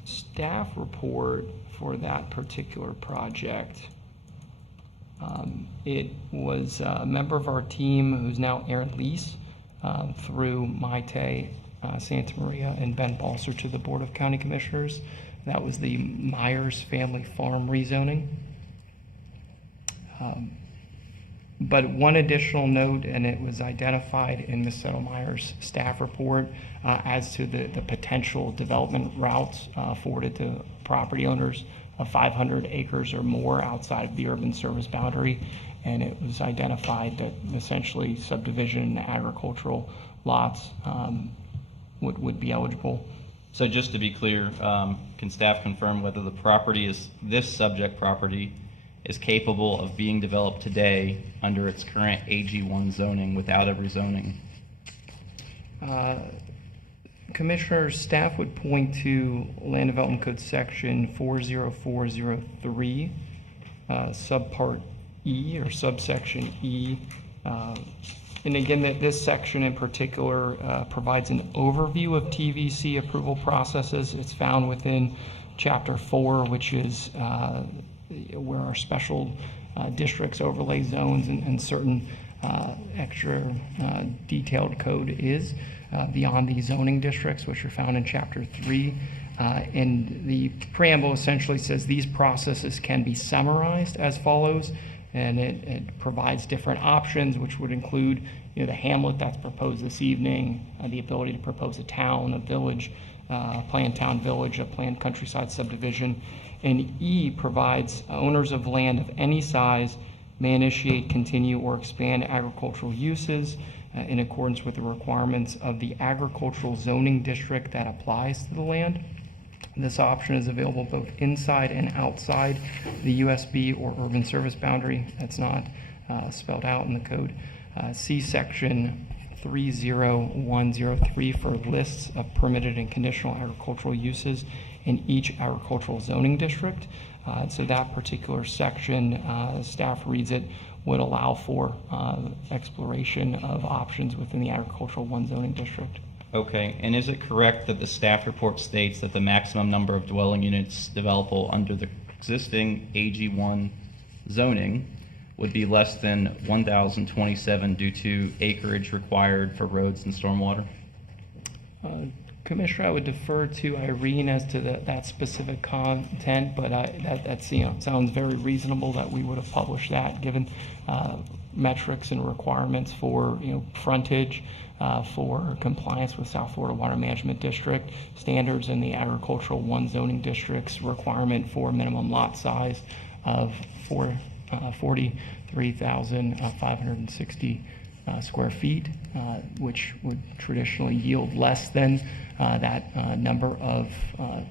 staff report for that particular project, it was a member of our team who's now Aaron Lease through Maite Santa Maria and Ben Balser to the Board of County Commissioners. That was the Myers Family Farm rezoning. But one additional note, and it was identified in Ms. Settlemeyer's staff report as to the potential development routes afforded to property owners of 500 acres or more outside of the urban service boundary. And it was identified that essentially subdivision agricultural lots would be eligible. So just to be clear, can staff confirm whether the property is, this subject property is capable of being developed today under its current AG1 zoning without a rezoning? Commissioners, staff would point to Land Development Code section 40403, subpart E or subsection E. And again, this section in particular provides an overview of TVC approval processes. It's found within Chapter 4, which is where our special districts, overlay zones, and certain extra detailed code is beyond the zoning districts, which are found in Chapter 3. And the preamble essentially says these processes can be summarized as follows. And it provides different options, which would include, the hamlet that's proposed this evening, the ability to propose a town, a village, planned town village, a planned countryside subdivision. And E provides owners of land of any size may initiate, continue, or expand agricultural uses in accordance with the requirements of the agricultural zoning district that applies to the land. This option is available both inside and outside the USB or urban service boundary. That's not spelled out in the code. See section 30103 for lists of permitted and conditional agricultural uses in each agricultural zoning district. So that particular section, as staff reads it, would allow for exploration of options within the agricultural 1 zoning district. Okay, and is it correct that the staff report states that the maximum number of dwelling units developable under the existing AG1 zoning would be less than 1,027 due to acreage required for roads and stormwater? Commissioner, I would defer to Irene as to that specific content, but that sounds very reasonable that we would have published that, given metrics and requirements for frontage, for compliance with South Florida Water Management District standards and the agricultural 1 zoning district's requirement for minimum lot size of 43,560 square feet, which would traditionally yield less than that number of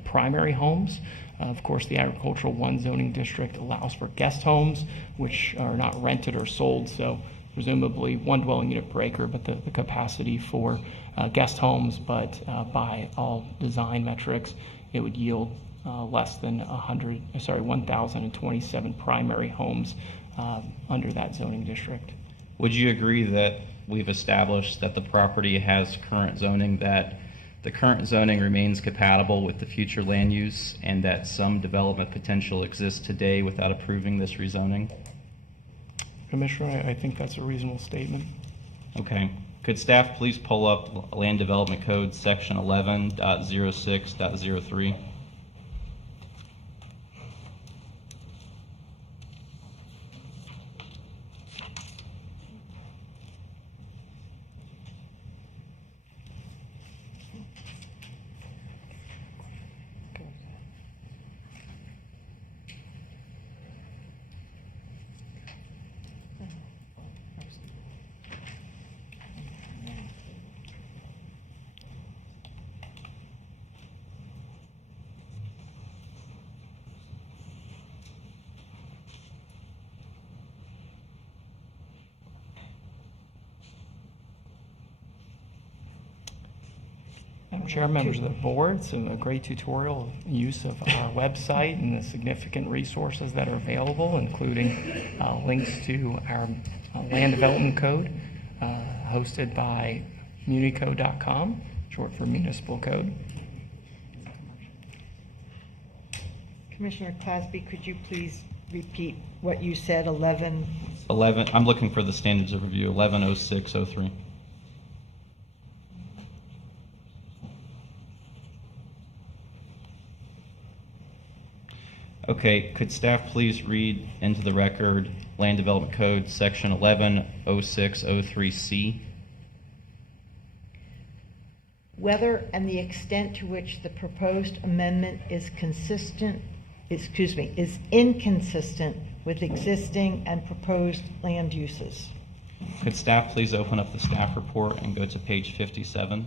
primary homes. Of course, the agricultural 1 zoning district allows for guest homes, which are not rented or sold, so presumably 1 dwelling unit per acre, but the capacity for guest homes, but by all design metrics, it would yield less than 1,027 primary homes under that zoning district. Would you agree that we've established that the property has current zoning that The current zoning remains compatible with the future land use and that some development potential exists today without approving this rezoning? Commissioner, I think that's a reasonable statement. Okay. Could staff please pull up Land Development Code, Section 11.06.03? Madam Chair, members of the board, it's a great tutorial use of our website and the significant resources that are available, including links to our land development code hosted by municode.com, short for municipal code. Commissioner Clasby, could you please repeat what you said, 11? 11, I'm looking for the standards of review, 11.06.03. Okay, could staff please read into the record Land Development Code, Section 11.06.03C? Whether and the extent to which the proposed amendment is inconsistent with existing and proposed land uses. Could staff please open up the staff report and go to page 57?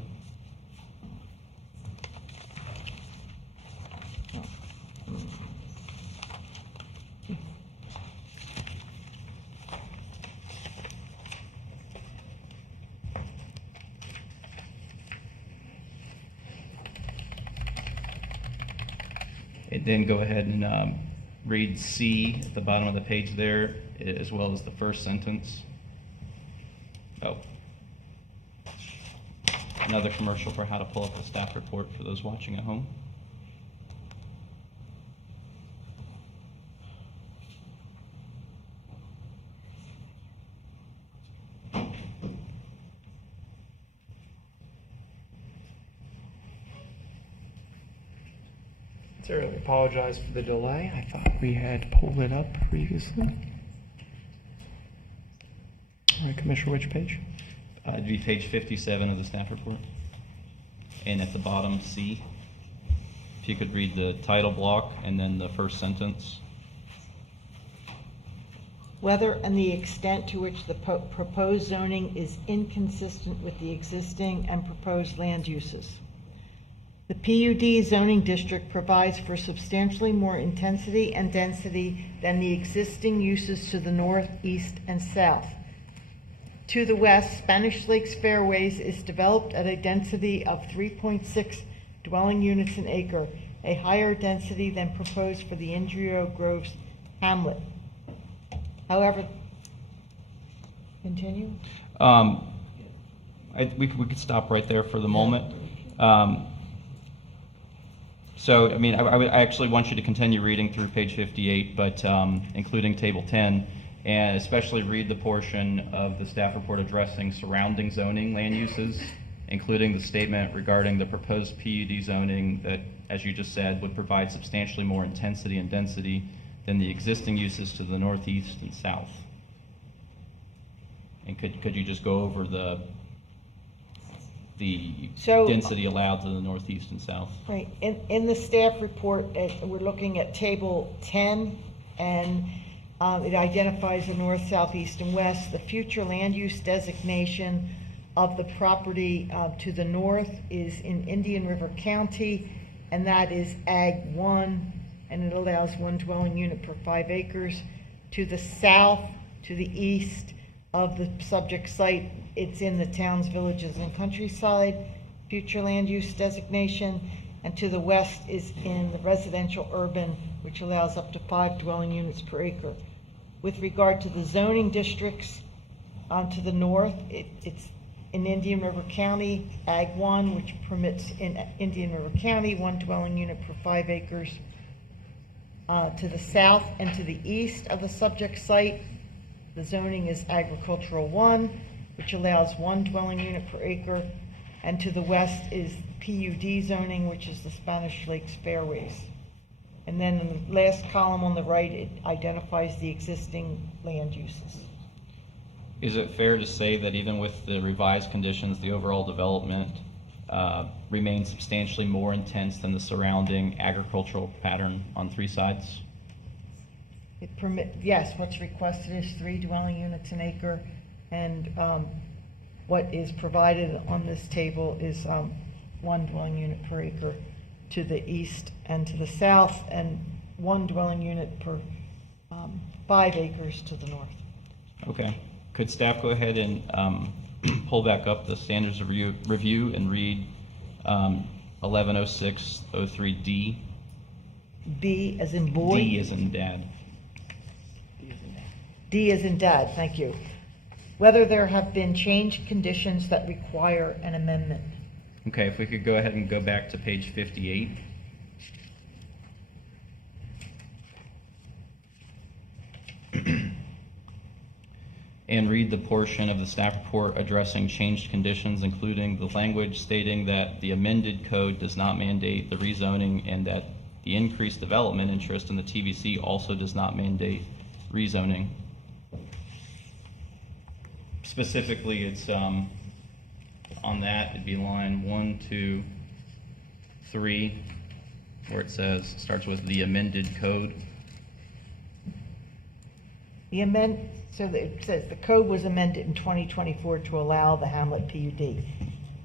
And then go ahead and read C at the bottom of the page there, as well as the first sentence. Oh. Another commercial for how to pull up the staff report for those watching at home. Sincerely apologize for the delay. I thought we had pulled it up previously. All right, Commissioner, which page? It'd be page 57 of the staff report. And at the bottom, C. If you could read the title block and then the first sentence. Whether and the extent to which the proposed zoning is inconsistent with the existing and proposed land uses. The PUD zoning district provides for substantially more intensity and density than the existing uses to the north, east, and south. To the west, Spanish Lakes Fairways is developed at a density of 3.6 dwelling units an acre, a higher density than proposed for the Indrio Groves hamlet. However, continue? We could stop right there for the moment. So, I mean, I actually want you to continue reading through page 58, but including table 10, and especially read the portion of the staff report addressing surrounding zoning land uses, including the statement regarding the proposed PUD zoning that, as you just said, would provide substantially more intensity and density than the existing uses to the northeast and south. And could you just go over the density allowed to the northeast and south? Right. In the staff report, we're looking at table 10, and it identifies the north, south, east, and west. The future land use designation of the property to the north is in Indian River County, and that is Ag 1, and it allows 1 dwelling unit per 5 acres. To the south, to the east of the subject site, it's in the towns, villages, and countryside future land use designation, and to the west is in the residential urban, which allows up to 5 dwelling units per acre. With regard to the zoning districts to the north, it's in Indian River County, Ag 1, which permits in Indian River County 1 dwelling unit per 5 acres. To the south and to the east of the subject site, the zoning is agricultural 1, which allows 1 dwelling unit per acre. And to the west is PUD zoning, which is the Spanish Lakes Fairways. And then in the last column on the right, it identifies the existing land uses. Is it fair to say that even with the revised conditions, the overall development remains substantially more intense than the surrounding agricultural pattern on 3 sides? Yes, what's requested is 3 dwelling units an acre, and what is provided on this table is 1 dwelling unit per acre to the east and to the south, and 1 dwelling unit per 5 acres to the north. Okay. Could staff go ahead and pull back up the standards of review and read 110603D? B as in boy? D as in dad. D as in dad, thank you. Whether there have been changed conditions that require an amendment. Okay, if we could go ahead and go back to page 58. And read the portion of the staff report addressing changed conditions, including the language stating that the amended code does not mandate the rezoning and that the increased development interest in the TVC also does not mandate rezoning. Specifically, it's on that, it'd be line 1, 2, 3, where it says, starts with the amended code. So it says the code was amended in 2024 to allow the Hamlet PUD.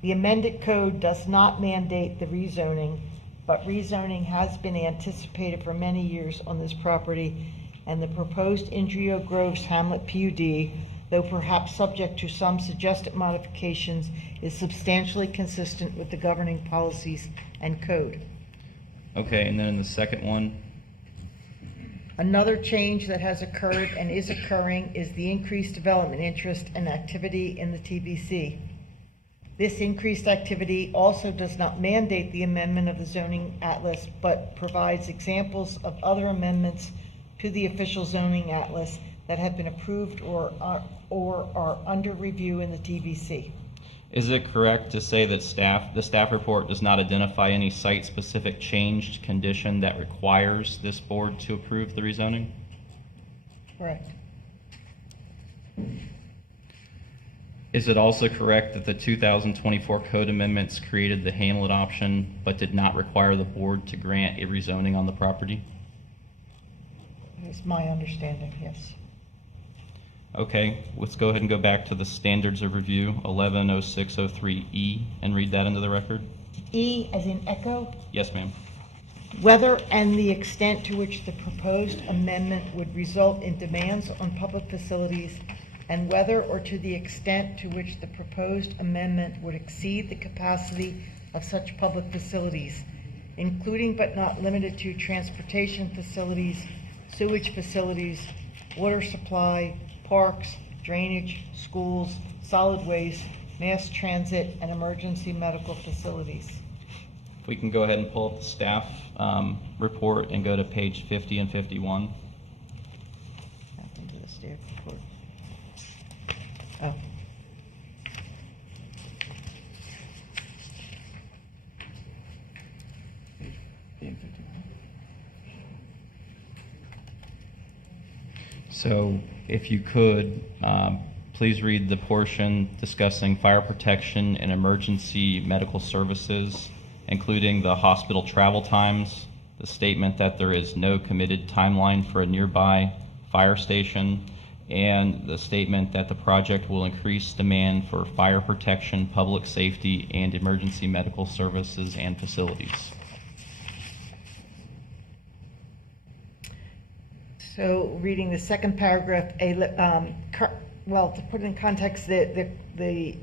The amended code does not mandate the rezoning, but rezoning has been anticipated for many years on this property, and the proposed Indrio Groves Hamlet PUD, though perhaps subject to some suggested modifications, is substantially consistent with the governing policies and code. Okay, and then in the second one, another change that has occurred and is occurring is the increased development interest and activity in the TVC. This increased activity also does not mandate the amendment of the zoning atlas, but provides examples of other amendments to the official zoning atlas that have been approved or are under review in the TVC. is it correct to say that the staff report does not identify any site-specific changed condition that requires this board to approve the rezoning? Correct. Is it also correct that the 2024 code amendments created the Hamlet option but did not require the board to grant a rezoning on the property? It's my understanding, yes. Okay, let's go ahead and go back to the standards of review, 110603E, and read that into the record. E as in echo, Yes, ma'am. whether and the extent to which the proposed amendment would result in demands on public facilities, and whether or to the extent to which the proposed amendment would exceed the capacity of such public facilities, including but not limited to transportation facilities, sewage facilities, water supply, parks, drainage, schools, solid waste, mass transit, and emergency medical facilities. If we can go ahead and pull up the staff report and go to page 50 and 51. Back into the staff report. Oh. So if you could, please read the portion discussing fire protection and emergency medical services, including the hospital travel times, the statement that there is no committed timeline for a nearby fire station, and the statement that the project will increase demand for fire protection, public safety, and emergency medical services and facilities. So, reading the second paragraph, well, to put it in context, the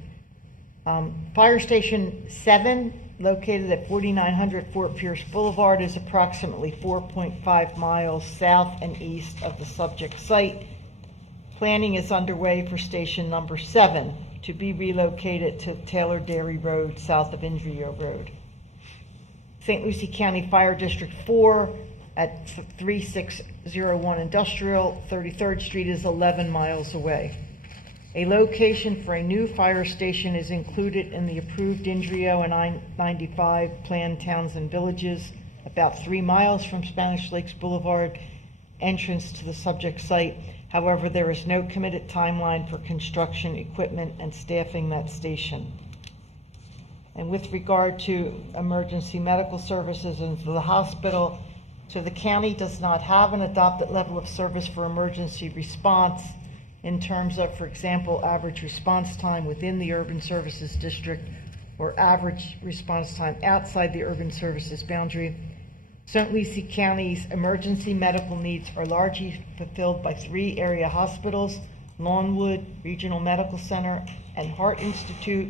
Fire Station 7, located at 4900 Fort Pierce Boulevard, is approximately 4.5 miles south and east of the subject site. Planning is underway for station number 7, to be relocated to Taylor Dairy Road, south of Indrio Road. St. Lucie County Fire District 4 at 3601 Industrial, 33rd Street is 11 miles away. A location for a new fire station is included in the approved Indrio and I-95 planned towns and villages, about 3 miles from Spanish Lakes Boulevard entrance to the subject site. However, there is no committed timeline for construction, equipment, and staffing that station. And with regard to emergency medical services and to the hospital, so the county does not have an adopted level of service for emergency response in terms of, for example, average response time within the urban services district or average response time outside the urban services boundary. St. Lucie County's emergency medical needs are largely fulfilled by 3 area hospitals, Longwood Regional Medical Center and Heart Institute,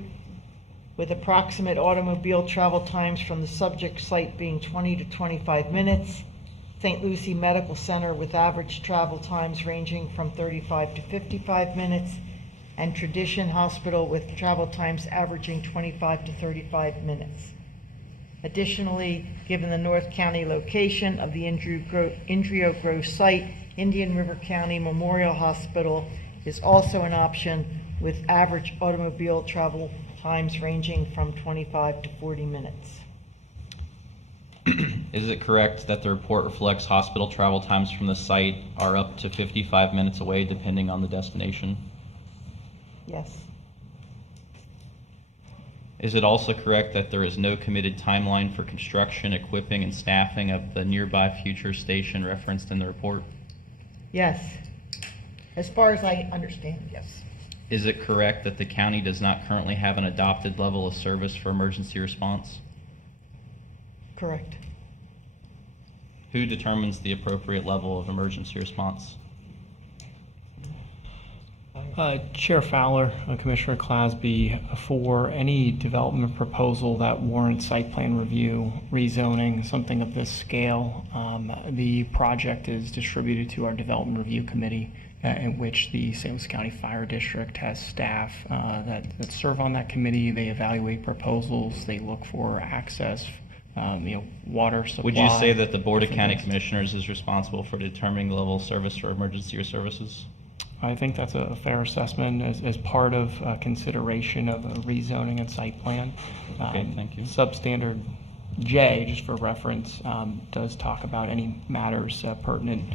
with approximate automobile travel times from the subject site being 20 to 25 minutes. St. Lucie Medical Center with average travel times ranging from 35 to 55 minutes, and Tradition Hospital with travel times averaging 25 to 35 minutes. Additionally, given the North County location of the Indrio Grove site, Indian River County Memorial Hospital is also an option with average automobile travel times ranging from 25 to 40 minutes. Is it correct that the report reflects hospital travel times from the site are up to 55 minutes away depending on the destination? Yes. Is it also correct that there is no committed timeline for construction, equipping, and staffing of the nearby future station referenced in the report? Yes. As far as I understand, yes. Is it correct that the county does not currently have an adopted level of service for emergency response? Correct. Who determines the appropriate level of emergency response? Chair Fowler, Commissioner Clasby, for any development proposal that warrants site plan review, rezoning, something of this scale, the project is distributed to our development review committee, in which the St. Lucie County Fire District has staff that serve on that committee. They evaluate proposals, they look for access, water supply. Would you say that the Board of County things. Commissioners is responsible for determining the level of service for emergency services? I think that's a fair assessment as part of consideration of a rezoning and site plan. Okay, thank you. Substandard J, just for reference, does talk about any matters pertinent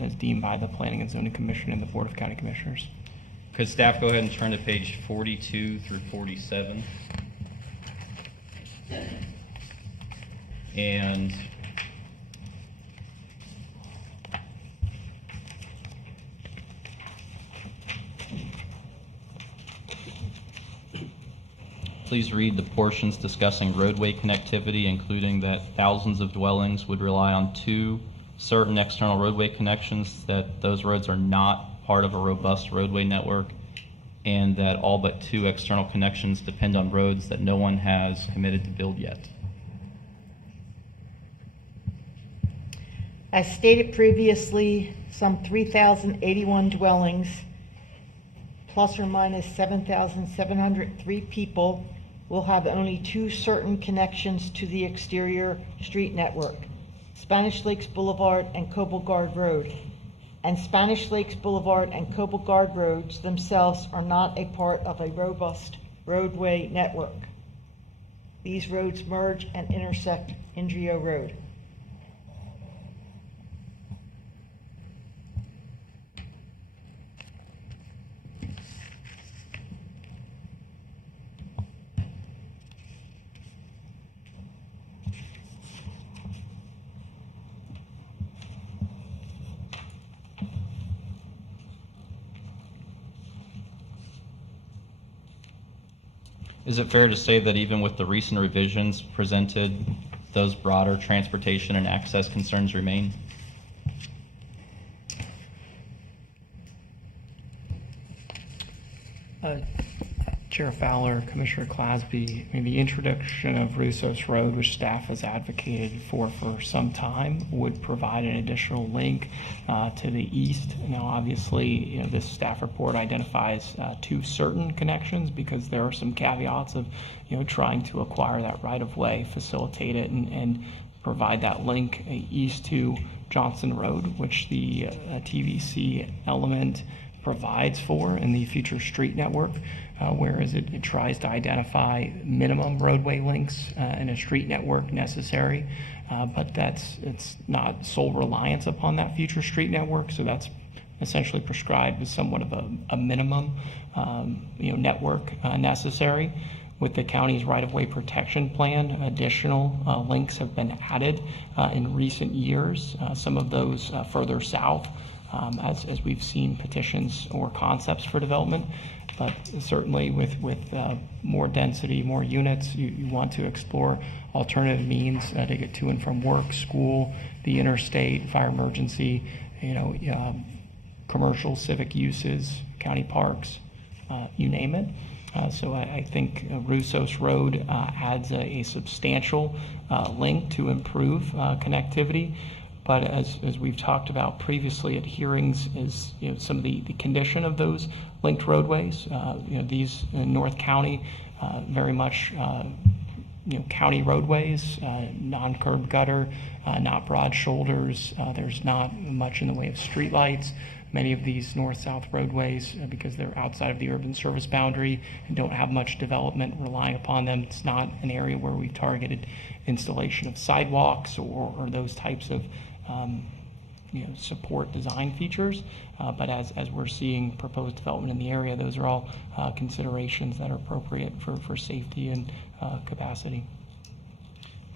as deemed by the Planning and Zoning Commission and the Board of County Commissioners. Could staff go ahead and turn to page 42 through 47? And please read the portions discussing roadway connectivity, including that thousands of dwellings would rely on 2 certain external roadway connections, that those roads are not part of a robust roadway network, and that all but 2 external connections depend on roads that no one has committed to build yet. As stated previously, some 3,081 dwellings, plus or minus 7,703 people, will have only 2 certain connections to the exterior street network, Spanish Lakes Boulevard and Cobelgard Road. And Spanish Lakes Boulevard and Cobelgard Roads themselves are not a part of a robust roadway network. These roads merge and intersect Indrio Road. Is it fair to say that even with the recent revisions presented, those broader transportation and access concerns remain? Chair Fowler, Commissioner Clasby, I mean, the introduction of Russos Road, which staff has advocated for some time, would provide an additional link to the east. Now, obviously, you know, this staff report identifies two certain connections because there are some caveats of, you know, trying to acquire that right-of-way, facilitate it, and provide that link east to Johnson Road, which the TVC element provides for in the future street network, whereas it tries to identify minimum roadway links in a street network necessary, but it's not sole reliance upon that future street network, so that's essentially prescribed as somewhat of a minimum network necessary. With the county's right-of-way protection plan, additional links have been added in recent years, some of those further south, as we've seen petitions or concepts for development. But certainly with more density, more units, you want to explore alternative means to get to and from work, school, the interstate, fire emergency, commercial, civic uses, county parks, you name it. So I think Russos Road adds a substantial link to improve connectivity. But as we've talked about previously at hearings, is some of the condition of those linked roadways. These in North County, very much county roadways, non-curb gutter, not broad shoulders. There's not much in the way of streetlights. Many of these north-south roadways, because they're outside of the urban service boundary and don't have much development relying upon them, it's not an area where we've targeted installation of sidewalks or those types of support design features. But as we're seeing proposed development in the area, those are all considerations that are appropriate for safety and capacity.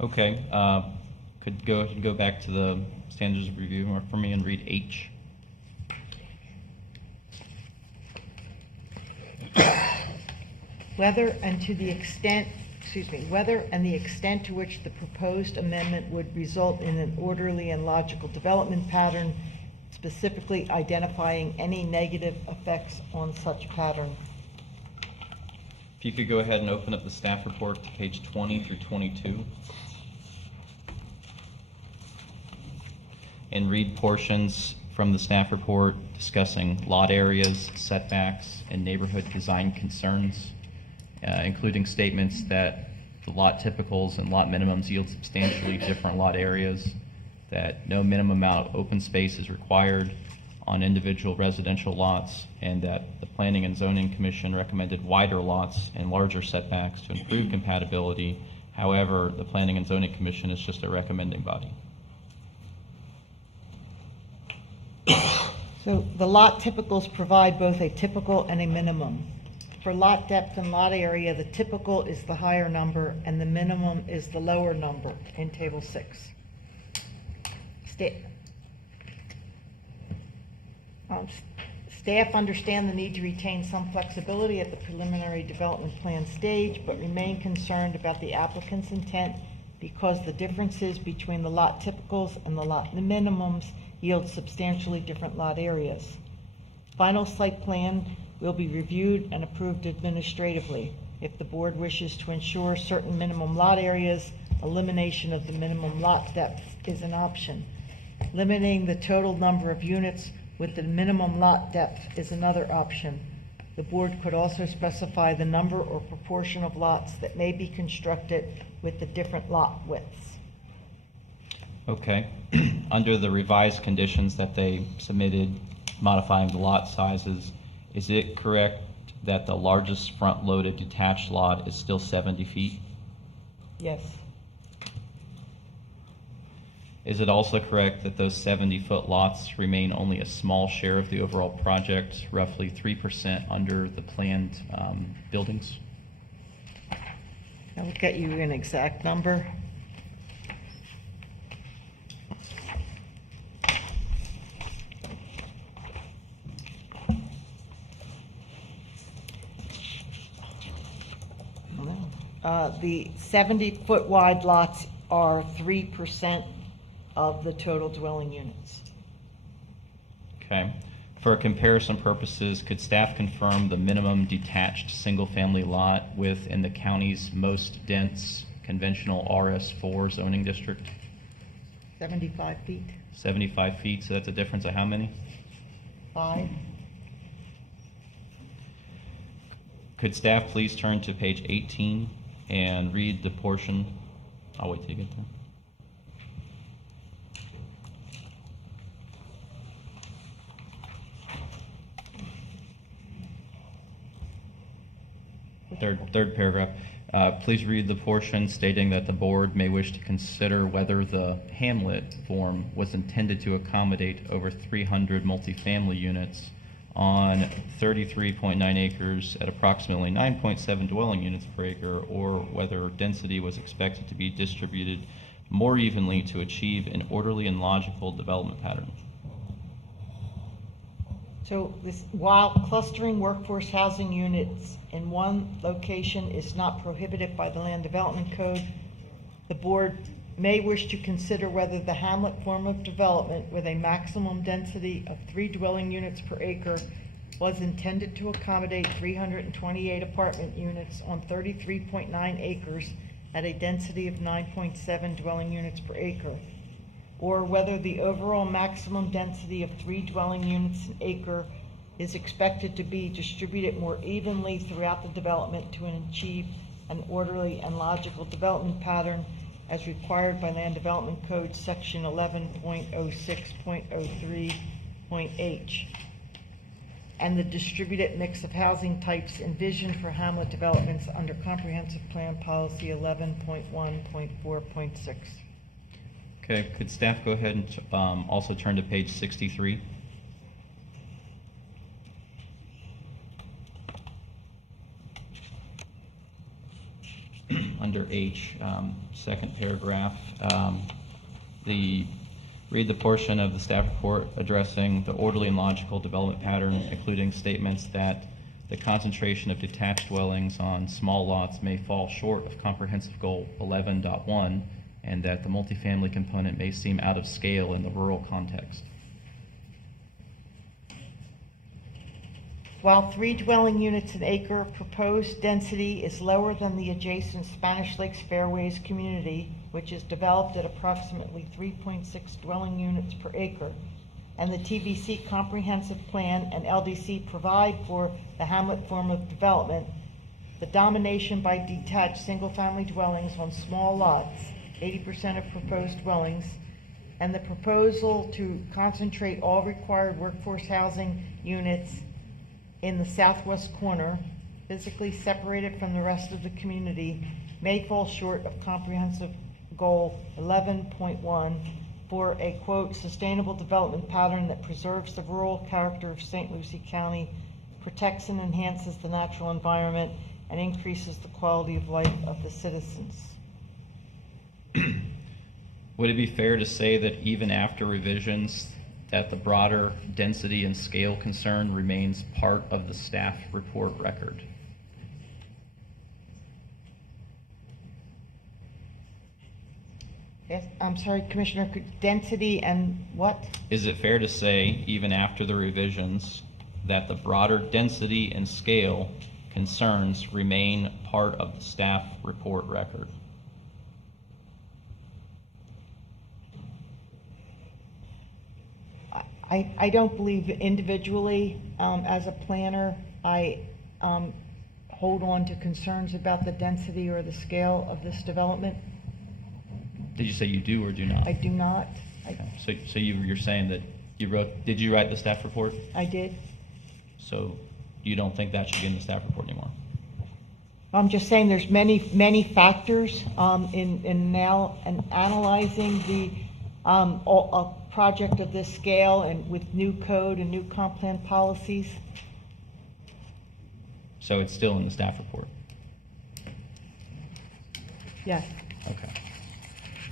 Okay. Could go back to the standards of review for me and read H. Whether and the extent to which the proposed amendment would result in an orderly and logical development pattern, specifically identifying any negative effects on such pattern. If you could go ahead and open up the staff report to page 20 through 22 and read portions from the staff report discussing lot areas, setbacks, and neighborhood design concerns, including statements that the lot typicals and lot minimums yield substantially different lot areas, that no minimum amount of open space is required on individual residential lots, and that the Planning and Zoning Commission recommended wider lots and larger setbacks to improve compatibility. However, the Planning and Zoning Commission is just a recommending body. So the lot typicals provide both a typical and a minimum. For lot depth and lot area, the typical is the higher number and the minimum is the lower number in Table 6. Staff understand the need to retain some flexibility at the preliminary development plan stage, but remain concerned about the applicant's intent because the differences between the lot typicals and the lot minimums yield substantially different lot areas. Final site plan will be reviewed and approved administratively. If the board wishes to ensure certain minimum lot areas, elimination of the minimum lot depth is an option. Limiting the total number of units with the minimum lot depth is another option. The board could also specify the number or proportion of lots that may be constructed with the different lot widths. Okay. Under the revised conditions that they submitted modifying the lot sizes, is it correct that the largest front-loaded detached lot is still 70 feet? Yes. Is it also correct that those 70-foot lots remain only a small share of the overall project, roughly 3% under the planned buildings? I'll get you an exact number. The 70-foot wide lots are 3% of the total dwelling units. Okay. For comparison purposes, could staff confirm the minimum detached single-family lot within the county's most dense conventional RS4 zoning district? 75 feet. 75 feet, so that's a difference of how many? 5. Could staff please turn to page 18 and read the portion? I'll wait till you get there. Third paragraph. Please read the portion stating that the board may wish to consider whether the Hamlet form was intended to accommodate over 300 multifamily units on 33.9 acres at approximately 9.7 dwelling units per acre, or whether density was expected to be distributed more evenly to achieve an orderly and logical development pattern. So while clustering workforce housing units in one location is not prohibited by the Land Development Code, the board may wish to consider whether the Hamlet form of development with a maximum density of 3 dwelling units per acre was intended to accommodate 328 apartment units on 33.9 acres at a density of 9.7 dwelling units per acre, or whether the overall maximum density of 3 dwelling units an acre is expected to be distributed more evenly throughout the development to achieve an orderly and logical development pattern as required by Land Development Code Section 11.06.03.H, and the distributed mix of housing types envisioned for Hamlet developments under Comprehensive Plan Policy 11.1.4.6. Okay, could staff go ahead and also turn to page 63? Under H, second paragraph, read the portion of the staff report addressing the orderly and logical development pattern, including statements that the concentration of detached dwellings on small lots may fall short of comprehensive goal 11.1, and that the multifamily component may seem out of scale in the rural context. While 3 dwelling units an acre proposed density is lower than the adjacent Spanish Lakes Fairways community, which is developed at approximately 3.6 dwelling units per acre, and the TBC Comprehensive Plan and LDC provide for the Hamlet form of development, the domination by detached single-family dwellings on small lots, 80% of proposed dwellings, and the proposal to concentrate all required workforce housing units in the southwest corner, physically separated from the rest of the community, may fall short of comprehensive goal 11.1 for a, quote, sustainable development pattern that preserves the rural character of St. Lucie County, protects and enhances the natural environment, and increases the quality of life of the citizens. Would it be fair to say that even after revisions, that the broader density and scale concern remains part of the staff report record? Yes, I'm sorry, Commissioner, density and what? Is it fair to say, even after the revisions, that the broader density and scale concerns remain part of the staff report record? I don't believe individually, as a planner, I hold on to concerns about the density or the scale of this development. Did you say you do or do not? I do not. Okay. So you're saying that did you write the staff report? I did. So you don't think that should be in the staff report anymore? I'm just saying there's many factors in analyzing the a project of this scale and with new code and new comp plan policies. So it's still in the staff report? Yes. Okay.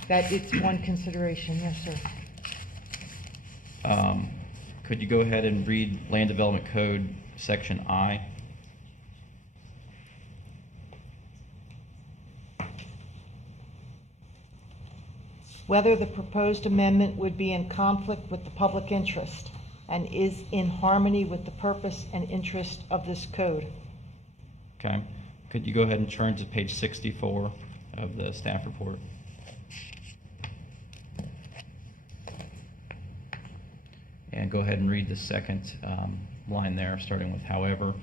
That it's one consideration, yes, sir. Could you go ahead and read Land Development Code Section I? Whether the proposed amendment would be in conflict with the public interest. and is in harmony with the purpose and interest of this code. Okay. Could you go ahead and turn to page 64 of the staff report? And go ahead and read the second line there, starting with however.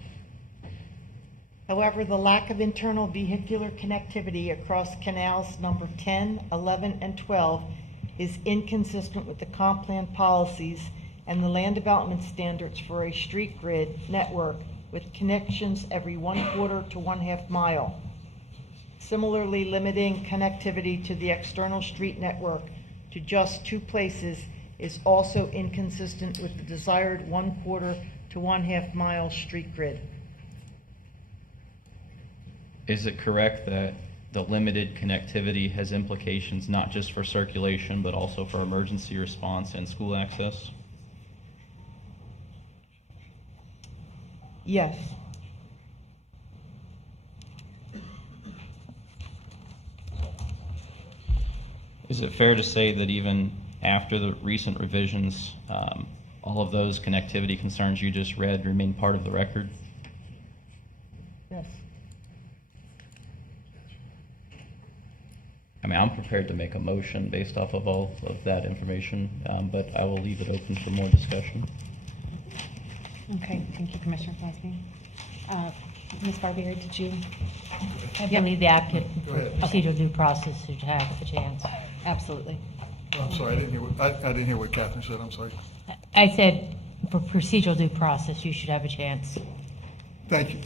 However, the lack of internal vehicular connectivity across canals number 10, 11, and 12 is inconsistent with the comp plan policies and the land development standards for a street grid network with connections every 1/4 to 1/2 mile. Similarly, limiting connectivity to the external street network to just 2 places is also inconsistent with the desired 1/4 to 1/2 mile street grid. Is it correct that the limited connectivity has implications not just for circulation, but also for emergency response and school access? Yes. Is it fair to say that even after the recent revisions, all of those connectivity concerns you just read remain part of the record? Yes. I mean, I'm prepared to make a motion based off of all of that information, but I will leave it open for more discussion. Okay, thank you, Commissioner Fosby. Ms. Barbieri, did you? I believe the applicant Go ahead. procedural due process should have a chance. Absolutely. I'm sorry, I didn't hear what Catherine said, I'm sorry. I said for procedural due process, you should have a chance. Thank you.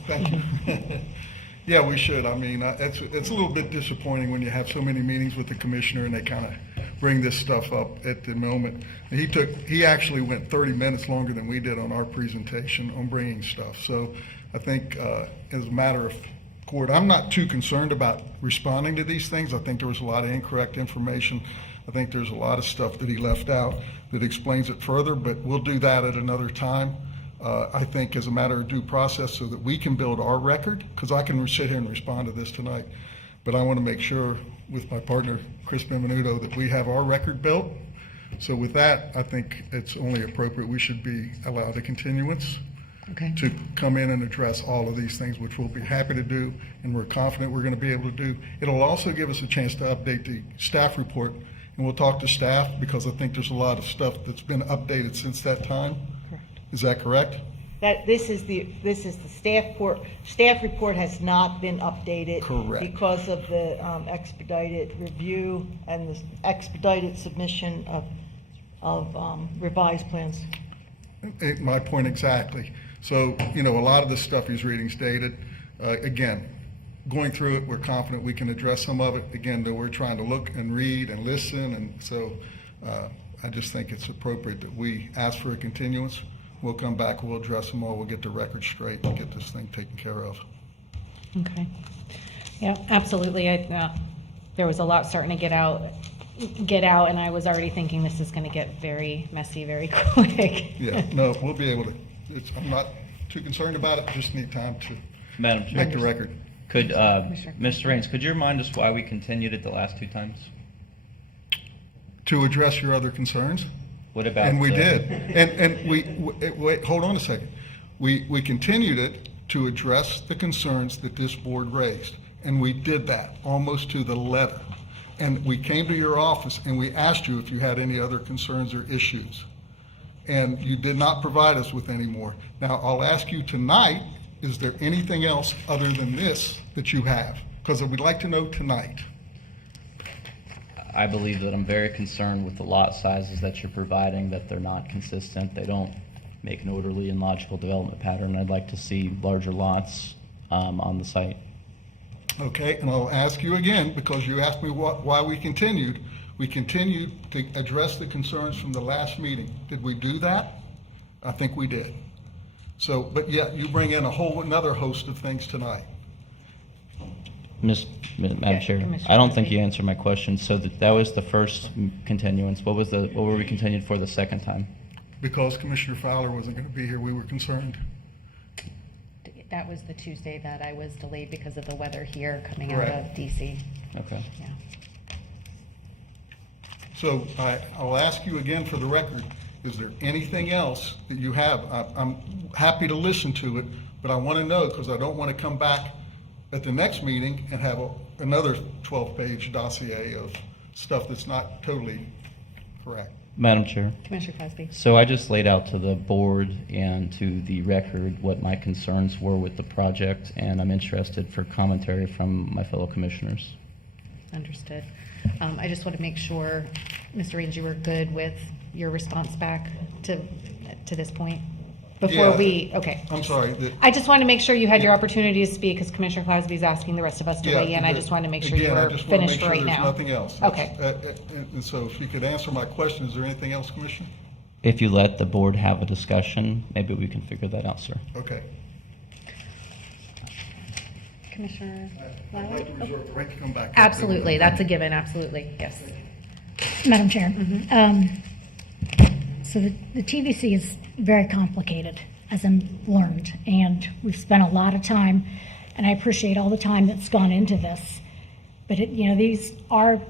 Yeah, we should. I mean, it's a little bit disappointing when you have so many meetings with the commissioner and they kind of bring this stuff up at the moment. He actually went 30 minutes longer than we did on our presentation on bringing stuff. So I think as a matter of court, I'm not too concerned about responding to these things. I think there was a lot of incorrect information. I think there's a lot of stuff that he left out that explains it further, but we'll do that at another time. I think as a matter of due process so that we can build our record, because I can sit here and respond to this tonight, but I want to make sure with my partner, Chris Benvenuto, that we have our record built. So with that, I think it's only appropriate we should be allowed a continuance to come in and address all of these things, which we'll be happy to do, and we're confident we're going to be able to do. It'll also give us a chance to update the staff report, and we'll talk to staff because I think there's a lot of stuff that's been updated since that time. Is that correct? That this is the staff report. Staff report has not been updated. Correct. Because of the expedited review and the expedited submission of revised plans. My point exactly. So, a lot of this stuff he's reading is dated. Again, going through it, we're confident we can address some of it. Again, though, we're trying to look and read and listen, and so I just think it's appropriate that we ask for a continuance. We'll come back, we'll address them all, we'll get the record straight and get this thing taken care of. Okay. Yeah, absolutely. There was a lot starting to get out, and I was already thinking this is going to get very messy very quick. Yeah, no, we'll be able to. I'm not too concerned about it, just need time to Madam Chair, make the record. Could, Mr. Raines, could you remind us why we continued it the last 2 times? To address your other concerns. What about? And we did. And wait, hold on a second. We continued it to address the concerns that this board raised. And we did that almost to the letter. And we came to your office and we asked you if you had any other concerns or issues. And you did not provide us with any more. Now, I'll ask you tonight, is there anything else other than this that you have? Because we'd like to know tonight. I believe that I'm very concerned with the lot sizes that you're providing, that they're not consistent. They don't make an orderly and logical development pattern. I'd like to see larger lots on the site. Okay, and I'll ask you again, because you asked me why we continued. We continued to address the concerns from the last meeting. Did we do that? I think we did. So, but yet you bring in a whole another host of things tonight. Madam Chair, I don't think you answered my question. So that was the first continuance. What were we continued for the second time? Because Commissioner Fowler wasn't going to be here, we were concerned. That was the Tuesday that I was delayed because of the weather here coming out Correct. of DC. Okay. Yeah. So I'll ask you again for the record, Is there anything else that you have? I'm happy to listen to it, but I want to know, because I don't want to come back at the next meeting and have another 12-page dossier of stuff that's not totally correct. Madam Chair. Commissioner Cosby. So I just laid out to the board and to the record what my concerns were with the project, and I'm interested for commentary from my fellow commissioners. Understood. I just want to make sure, Mr. Raines, you were good with your response back to this point? Before okay. I'm sorry. I just wanted to make sure you had your opportunity to speak, because Commissioner Cosby is asking the rest of us to weigh in. I just wanted to make sure you were finished right now. Nothing else. Okay. And so if you could answer my question, is there anything else, Commissioner? If you let the board have a discussion, maybe we can figure that out, sir. Okay. Commissioner I'd like to reserve the right to come back. Absolutely, that's a given, absolutely, yes. Madam Chair. So the TVC is very complicated, as I'm learned, and we've spent a lot of time, and I appreciate all the time that's gone into this. But these are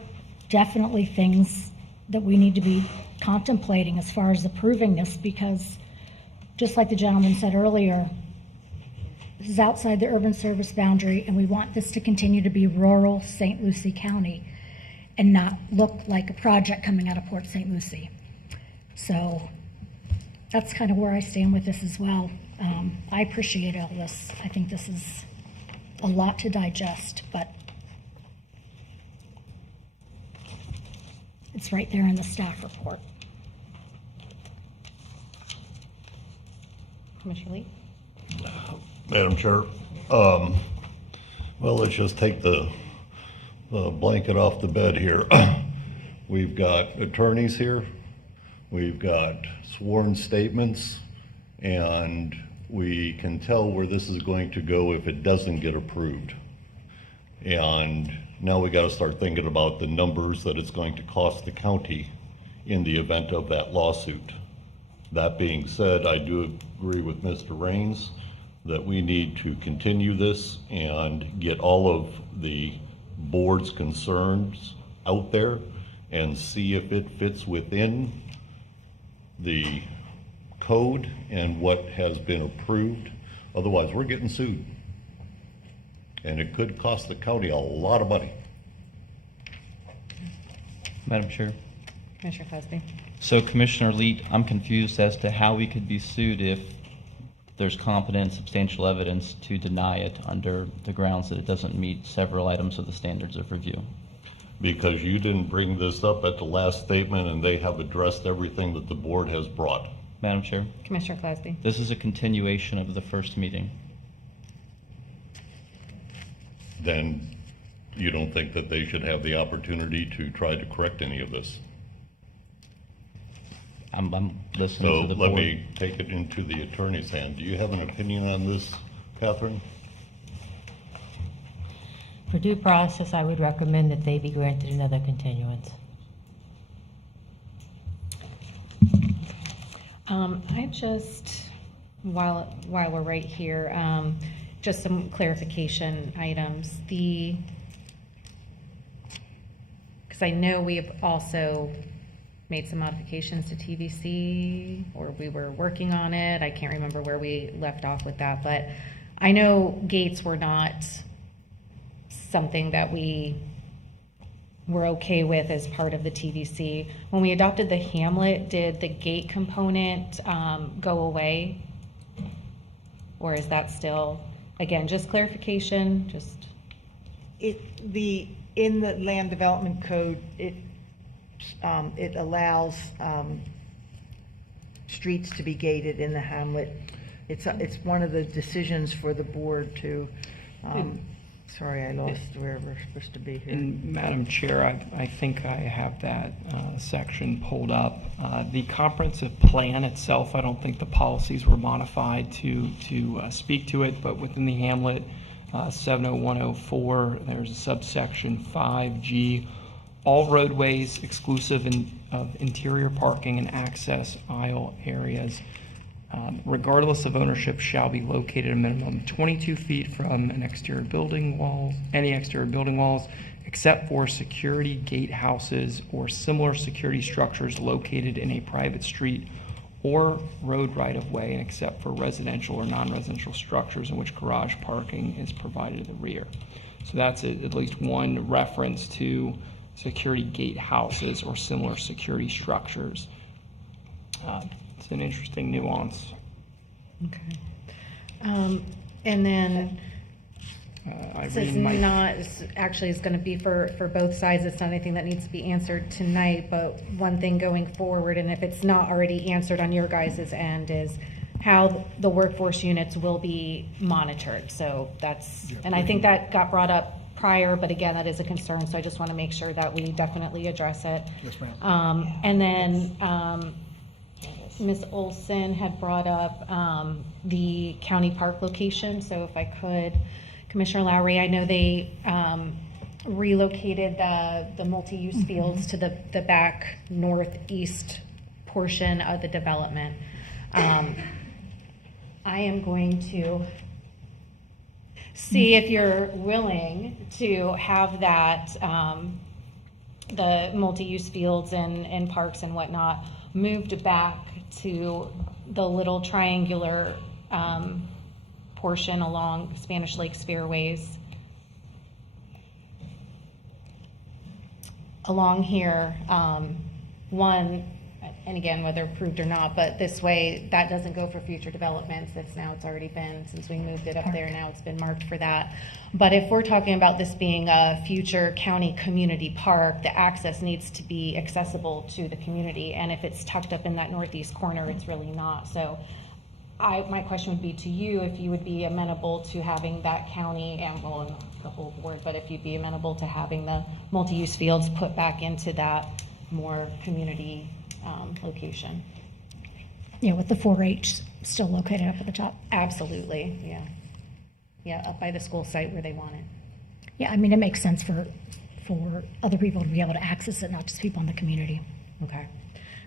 definitely things that we need to be contemplating as far as approving this, because just like the gentleman said earlier, this is outside the urban service boundary, and we want this to continue to be rural St. Lucie County and not look like a project coming out of Port St. Lucie. So that's kind of where I stand with this as well. I appreciate all this. I think this is a lot to digest, but it's right there in the staff report. Commissioner Lee? Madam Chair, well, let's just take the blanket off the bed here. We've got attorneys here, we've got sworn statements, and we can tell where this is going to go if it doesn't get approved. And now we got to start thinking about the numbers that it's going to cost the county in the event of that lawsuit. That being said, I do agree with Mr. Raines that we need to continue this and get all of the board's concerns out there and see if it fits within the code and what has been approved. Otherwise, we're getting sued. And it could cost the county a lot of money. Madam Chair. Commissioner Cosby. So Commissioner Leet, I'm confused as to how we could be sued if there's competent, substantial evidence to deny it under the grounds that it doesn't meet several items of the standards of review. Because you didn't bring this up at the last statement, and they have addressed everything that the board has brought. Madam Chair. Commissioner Cosby. This is a continuation of the first meeting. Then you don't think that they should have the opportunity to try to correct any of this? I'm listening to the board. So let me take it into the attorney's hand. Do you have an opinion on this, Catherine? For due process, I would recommend that they be granted another continuance. I just, while we're right here, just some clarification items. Because I know we have also made some modifications to TVC, or we were working on it. I can't remember where we left off with that, but I know gates were not something that we were okay with as part of the TVC. When we adopted the Hamlet, did the gate component go away? Or is that still, again, just clarification, just? In the land development code, it allows streets to be gated in the hamlet. It's one of the decisions for the board to, sorry, I lost where we're supposed to be here. And Madam Chair, I think I have that section pulled up. The comprehensive plan itself, I don't think the policies were modified to speak to it, but within the hamlet, 70104, there's a subsection 5G. All roadways exclusive of interior parking and access aisle areas, regardless of ownership, shall be located a minimum 22 feet from an exterior building wall, any exterior building walls, except for security gatehouses or similar security structures located in a private street or road right-of-way, and except for residential or non-residential structures in which garage parking is provided in the rear. So that's at least one reference to security gatehouses or similar security structures. It's an interesting nuance. Okay. And then, Irene so it's might- not, actually it's gonna be for both sides, it's not anything that needs to be answered tonight, but one thing going forward, and if it's not already answered on your guys' end, is how the workforce units will be monitored. So that's, and I think that got brought up prior, but again, that is a concern, so I just wanna make sure that we definitely address it. Yes, ma'am. And then, Ms. Olson had brought up the county park location, so if I could, Commissioner Lowry, I know they relocated the multi-use fields to the back northeast portion of the development. I am going to see if you're willing to have that, the multi-use fields and parks and whatnot moved back to the little triangular portion along Spanish Lake Spearways. Along here, one, and again, whether approved or not, but this way, that doesn't go for future developments. It's already been, since we moved it up there, now it's been marked for that. But if we're talking about this being a future county community park, the access needs to be accessible to the community. And if it's tucked up in that northeast corner, it's really not. So my question would be to you, if you would be amenable to having that county, and well, the whole board, but if you'd be amenable to having the multi-use fields put back into that more community location. Yeah, with the 4-H still located up at the top. Absolutely, yeah. Yeah, up by the school site where they want it. Yeah, I mean, it makes sense for other people to be able to access it, not just people in the community. Okay.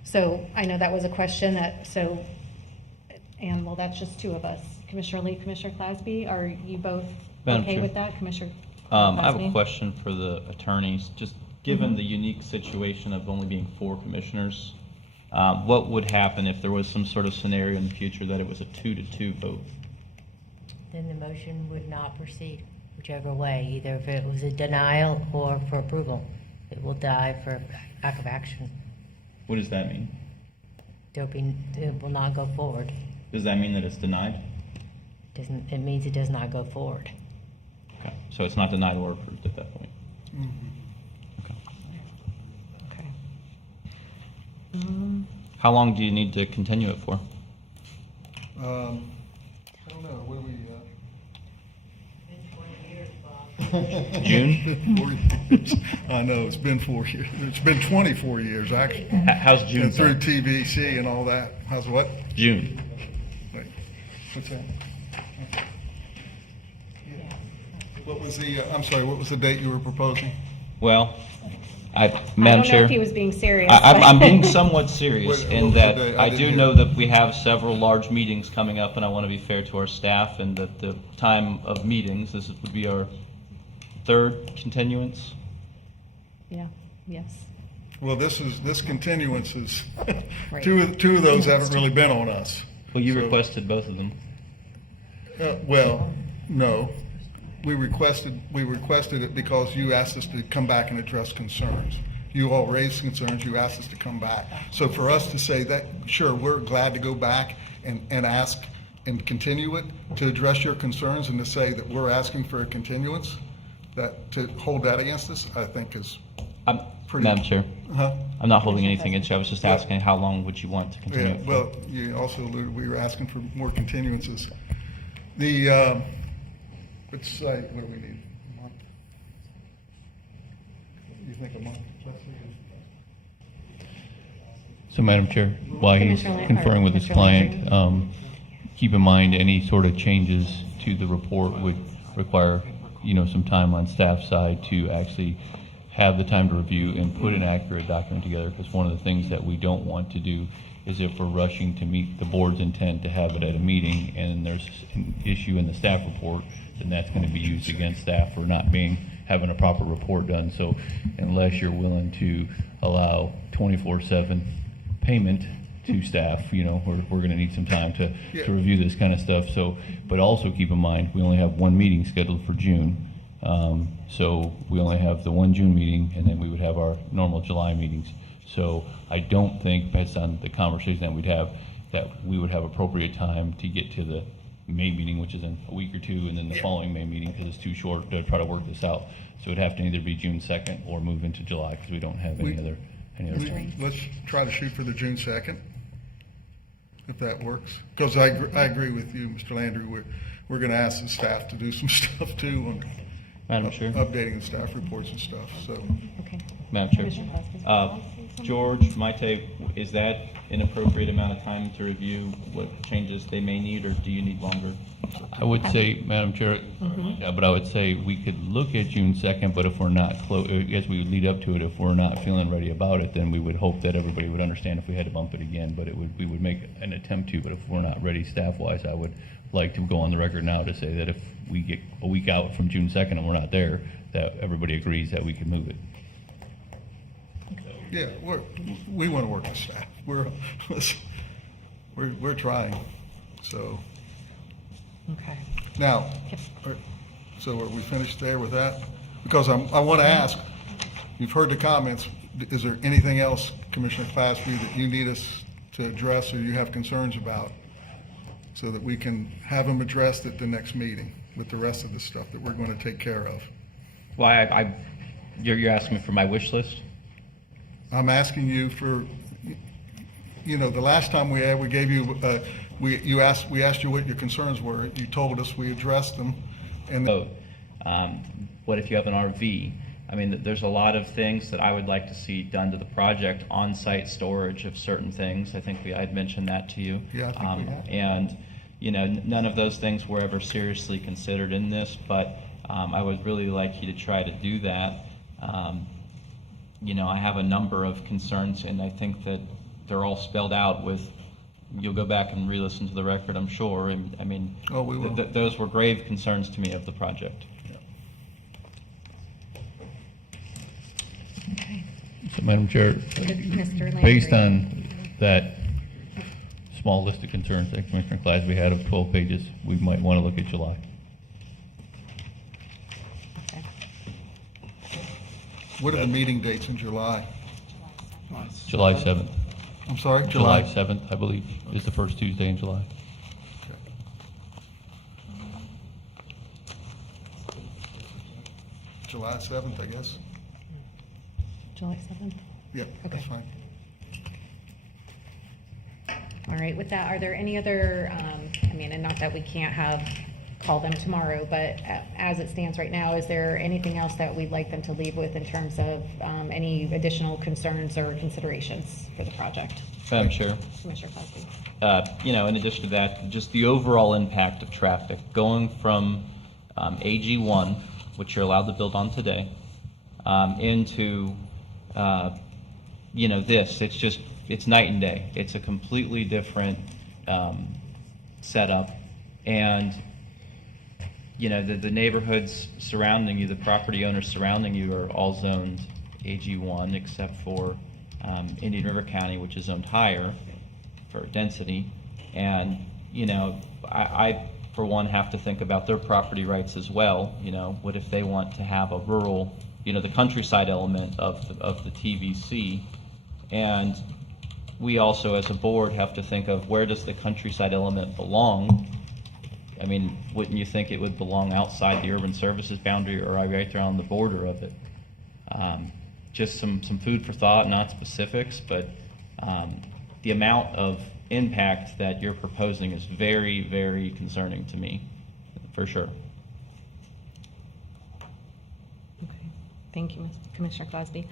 So I know that was a question and well, that's just two of us. Commissioner Lee, Commissioner Clasby, are you both Madam okay Chair. with that? Commissioner I have Clasby? a question for the attorneys. Just given the unique situation of only being 4 commissioners, what would happen if there was some sort of scenario in the future that it was a 2-2 vote? Then the motion would not proceed, whichever way, either if it was a denial or for approval. It will die for lack of action. What does that mean? It will not go forward. Does that mean that it's denied? It means it does not go forward. Okay, so it's not denied or approved at that point. How long do you need to continue it for? I don't know, what do we, June? I know, it's been 4 years. It's been 24 years, actually. How's June And through sound? TVC and all that. How's what? June. Wait, what's that? What was I'm sorry, what was the date you were proposing? Well, I Madam don't know Chair. if he was being serious. I'm being somewhat serious What in was that the date? I I do didn't know hear. that we have several large meetings coming up, and I want to be fair to our staff, and that the time of meetings, this would be our 3rd continuance. Yeah, yes. Well, this continuance is, Right. two of those haven't really been on us. Well, you So- requested both of them. Well, no. We requested it because you asked us to come back and address concerns. You all raised concerns, you asked us to come back. So for us to say that, sure, we're glad to go back and ask and continue it to address your concerns, and to say that we're asking for a continuance, that, to hold that against us, I think is pretty. Madam Chair, Huh? I'm not holding anything against you. I was just asking how long would you want to continue Yeah, it for? well, you also alluded, we were asking for more continuances. Let's say, what do we need? A month? You think a month? So, Madam Chair, while he's Commissioner Lan- conferring or with his Commissioner client, keep in mind any sort of changes to the report would require, some time on staff side to actually have the time to review and put an accurate document together, because one of the things that we don't want to do is if we're rushing to meet the board's intent to have it at a meeting and there's an issue in the staff report, then that's going to be used against staff for not having a proper report done. So unless you're willing to allow 24/7 payment to staff, you know, we're gonna need some time to review this kind of stuff. So, but also keep in mind, we only have one meeting scheduled for June. So we only have the one June meeting, and then we would have our normal July meetings. So I don't think, based on the conversation that we'd have, that we would have appropriate time to get to the May meeting, which is in a week or two, and then the following May meeting, because it's too short to try to work this out. So it'd have to either be June 2nd or move into July, because we don't have any other. Let's try to shoot for the June 2nd, if that works. Because I agree with you, Mr. Landry. We're going to ask the staff to do some stuff too on Madam Chair. updating the staff reports and stuff. So, Madam Chair. George, Maite, is that an appropriate amount of time to review what changes they may need, or do you need longer? I would say, Madam Chair, yeah, but I would say we could look at June 2nd, but if we're not as we lead up to it, if we're not feeling ready about it, then we would hope that everybody would understand if we had to bump it again, but we would make an attempt to, but if we're not ready staff-wise, I would like to go on the record now to say that if we get a week out from June 2nd and we're not there, that everybody agrees that we can move it. yeah, we want to work with staff. We're trying. So Okay. now, so are we finished there with that? Because I want to ask, you've heard the comments, is there anything else, Commissioner Classby, that you need us to address or you have concerns about, so that we can have them addressed at the next meeting with the rest of the stuff that we're going to take care of? Well, you're asking me for my wish list? I'm asking you for, you know, the last time we gave you, we asked you what your concerns were. You told us, we addressed them. And What if you have an RV? I mean, there's a lot of things that I would like to see done to the project, on-site storage of certain things. I think I'd mentioned that to you. Yeah, I think we have. And, you know, none of those things were ever seriously considered in this, but I would really like you to try to do that. You know, I have a number of concerns, and I think that they're all spelled out with, you'll go back and re-listen to the record, I'm sure. And, I mean, oh, we will. Those were grave concerns to me of the project. So, Madam Chair, Mr. Landry. based on that small list of concerns that Commissioner Clasby had of 12 pages, we might want to look at July. What are the meeting dates in July? July 7th. I'm sorry? July 7th, I believe, is the first Tuesday in July. July 7th, I guess. July 7th? Yeah, that's fine. All right, with that, are there any other, I mean, and not that we can't call them tomorrow, but as it stands right now, is there anything else that we'd like them to leave with in terms of any additional concerns or considerations for the project? Madam Chair. Commissioner Clausby. You know, in addition to that, just the overall impact of traffic going from AG1, which you're allowed to build on today, into, you know, this. It's night and day. It's a completely different setup. And, you know, the neighborhoods surrounding you, the property owners surrounding you are all zoned AG1 except for Indian River County, which is zoned higher for density. And, you know, I for one, have to think about their property rights as well. You know, what if they want to have a rural, you know, the countryside element of the TVC? And we also, as a board, have to think of where does the countryside element belong? I mean, wouldn't you think it would belong outside the urban services boundary or right there on the border of it? Just some food for thought, not specifics, but the amount of impact that you're proposing is very, very concerning to me, for sure. Okay, thank you, Commissioner Clausby.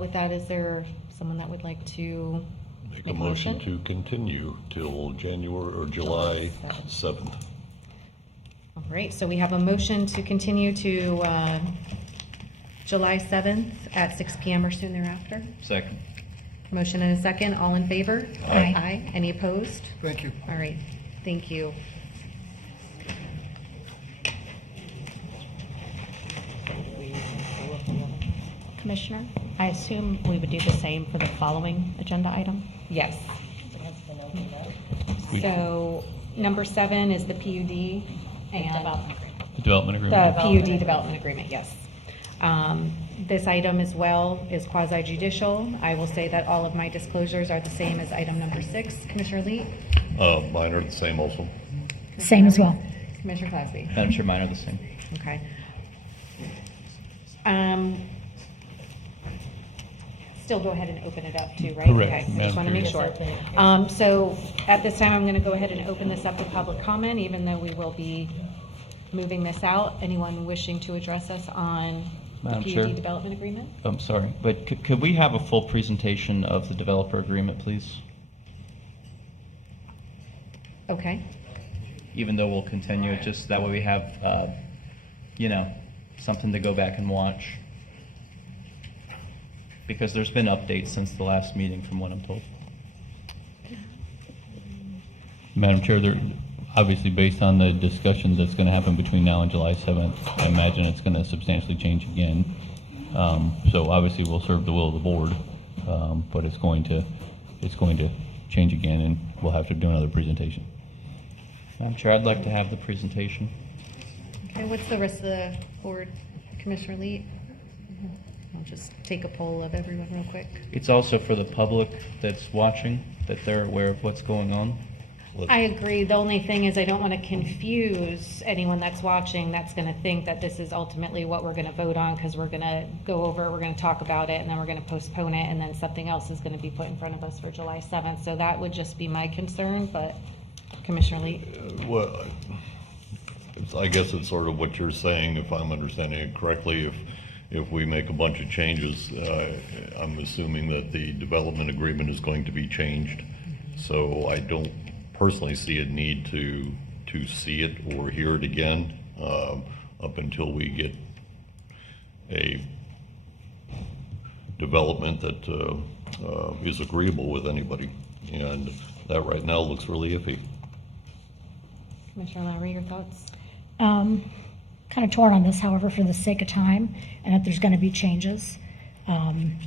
With that, is there someone that would like to Make a motion to continue till January or July 7th. All right, so we have a motion to continue to July 7th at 6 p.m. or soon thereafter. Second. Motion and a second. All in favor? Aye. Aye. Any opposed? Thank you. All right, thank you. Commissioner. I assume we would do the same for the following agenda item? Yes. So, number 7 is the PUD and The development the agreement. PUD development agreement, yes. This item as well is quasi judicial. I will say that all of my disclosures are the same as item number 6. Commissioner Lee? Mine are the same also. Same as well. Commissioner Clasby? Madam Chair, mine are the same. Okay. Still go ahead and open it up too, right? Correct, Okay, I Madam just want to make Chair. sure. So at this time, I'm going to go ahead and open this up to public comment, even though we will be moving this out. Anyone wishing to address us on the Madam Chair. PUD development agreement? I'm sorry, but could we have a full presentation of the developer agreement, please? Okay. Even though we'll continue it, just that way we have, something to go back and watch. Because there's been updates since the last meeting, from what I'm told. Madam Chair, obviously based on the discussions that's going to happen between now and July 7th, I imagine it's going to substantially change again. So obviously we'll serve the will of the board, but it's going to change again, and we'll have to do another presentation. Madam Chair, I'd like to have the presentation. Okay, what's the rest of the board? Commissioner Lee? I'll just take a poll of everyone real quick. It's also for the public that's watching, that they're aware of what's going on. I agree. The only thing is I don't want to confuse anyone that's watching that's going to think that this is ultimately what we're going to vote on, because we're going to go over it, we're going to talk about it, and then we're going to postpone it, and then something else is going to be put in front of us for July 7th. So that would just be my concern, but Commissioner Lee? Well, I guess it's sort of what you're saying, if I'm understanding it correctly. If we make a bunch of changes, I'm assuming that the development agreement is going to be changed. So I don't personally see a need to see it or hear it again up until we get a development that is agreeable with anybody. And that right now looks really iffy. Commissioner Lowry, your thoughts? Kind of torn on this, however, for the sake of time, and that there's going to be changes. I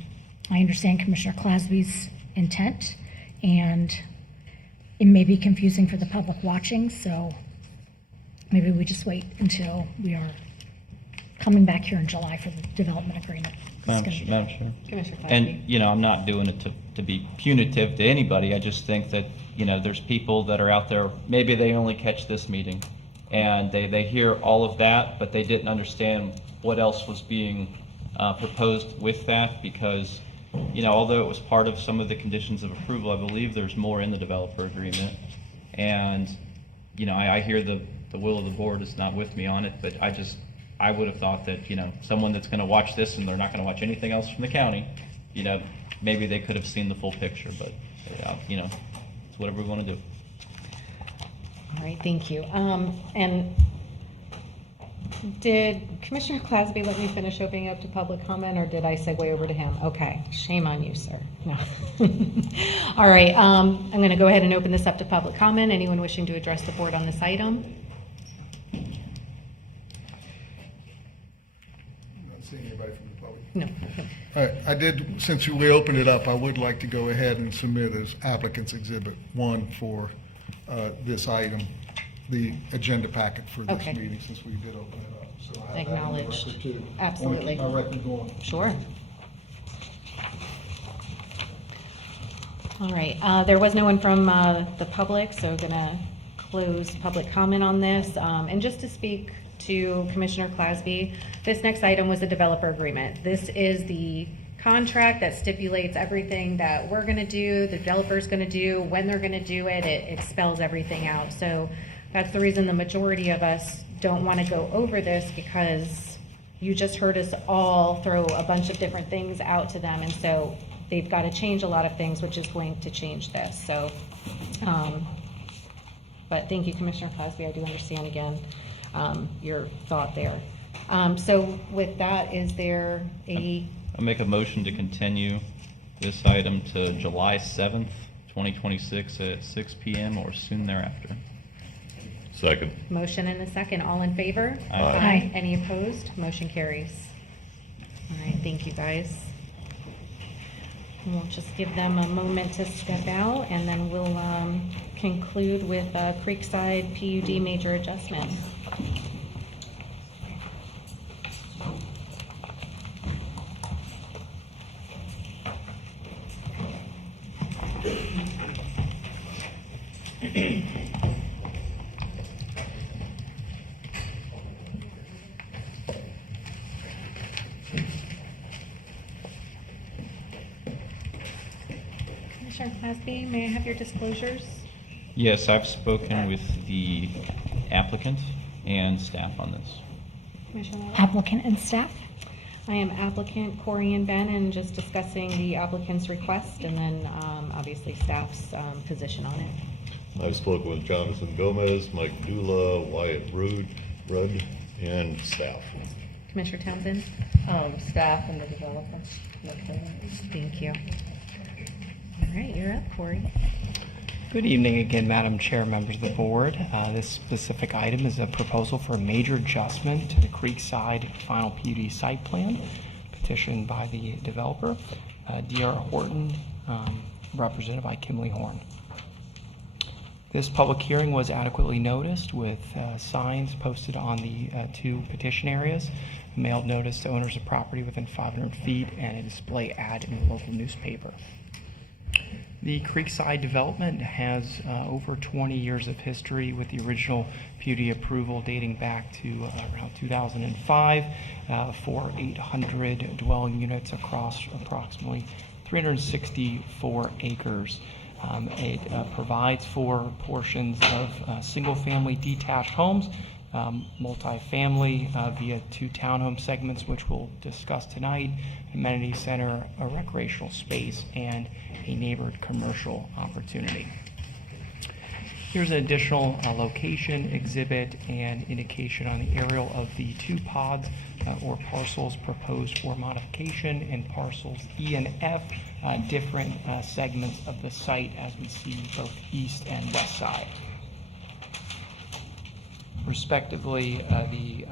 understand Commissioner Clasby's intent, and it may be confusing for the public watching, so maybe we just wait until we are coming back here in July for the development agreement. Madam Chair. Commissioner Clasby? And, I'm not doing it to be punitive to anybody. I just think that, there's people that are out there, maybe they only catch this meeting, and they hear all of that, but they didn't understand what else was being proposed with that, because, although it was part of some of the conditions of approval, I believe there's more in the developer agreement. And, I hear the will of the board is not with me on it, but I would have thought that, someone that's going to watch this and they're not going to watch anything else from the county, maybe they could have seen the full picture, but, it's whatever we want to do. All right, thank you. And did Commissioner Clasby let me finish opening up to public comment, or did I segue over to him? Okay, shame on you, sir. No. All right, I'm going to go ahead and open this up to public comment. Anyone wishing to address the board on this item? I'm not seeing anybody from the public. No. I did, since we opened it up, I would like to go ahead and submit as applicant's exhibit 1 for this item, the agenda packet for this Okay. meeting, since we did open it up. So I have that in the Acknowledged. record, too. Absolutely. I want to keep my record going. Sure. All right, there was no one from the public, so going to close public comment on this. And just to speak to Commissioner Clasby, this next item was the developer agreement. This is the contract that stipulates everything that we're going to do, the developer's going to do, when they're going to do it. It spells everything out. So that's the reason the majority of us don't want to go over this, because you just heard us all throw a bunch of different things out to them, and so they've got to change a lot of things, which is going to change this. So, but thank you, Commissioner Clasby. I do understand again your thought there. So with that, is there a I'll make a motion to continue this item to July 7th, 2026 at 6 p.m. or soon thereafter. Second. motion and a second? All in favor? Aye. Any opposed? Motion carries. All right, thank you, guys. And we'll just give them a moment to step out, and then we'll conclude with Creekside PUD major adjustment. Commissioner Clasby, may I have your disclosures? Yes, I've spoken with the applicant and staff on this. Commissioner Miller? Applicant and staff? I am applicant Corey and Ben, and just discussing the applicant's request, and then obviously staff's position on it. I've spoken with Jonathan Gomez, Mike Dula, Wyatt Rudd, and staff. Commissioner Townsend? Staff and the developer. Thank you. All right, you're up, Corey. Good evening again, Madam Chair, members of the board. This specific item is a proposal for a major adjustment to the Creekside final PUD site plan, petitioned by the developer, D.R. Horton, represented by Kimley Horn. This public hearing was adequately noticed with signs posted on the two petition areas, mailed notice to owners of property within 500 feet, and a display ad in the local newspaper. The Creekside development has over 20 years of history, with the original PUD approval dating back to around 2005 for 800 dwelling units across approximately 364 acres. It provides for portions of single-family detached homes, multifamily via 2 townhome segments, which we'll discuss tonight, amenity center, a recreational space, and a neighbored commercial opportunity. Here's an additional location exhibit and indication on the aerial of the 2 pods or parcels proposed for modification, and parcels E and F, different segments of the site as we see both east and west side. Respectively, the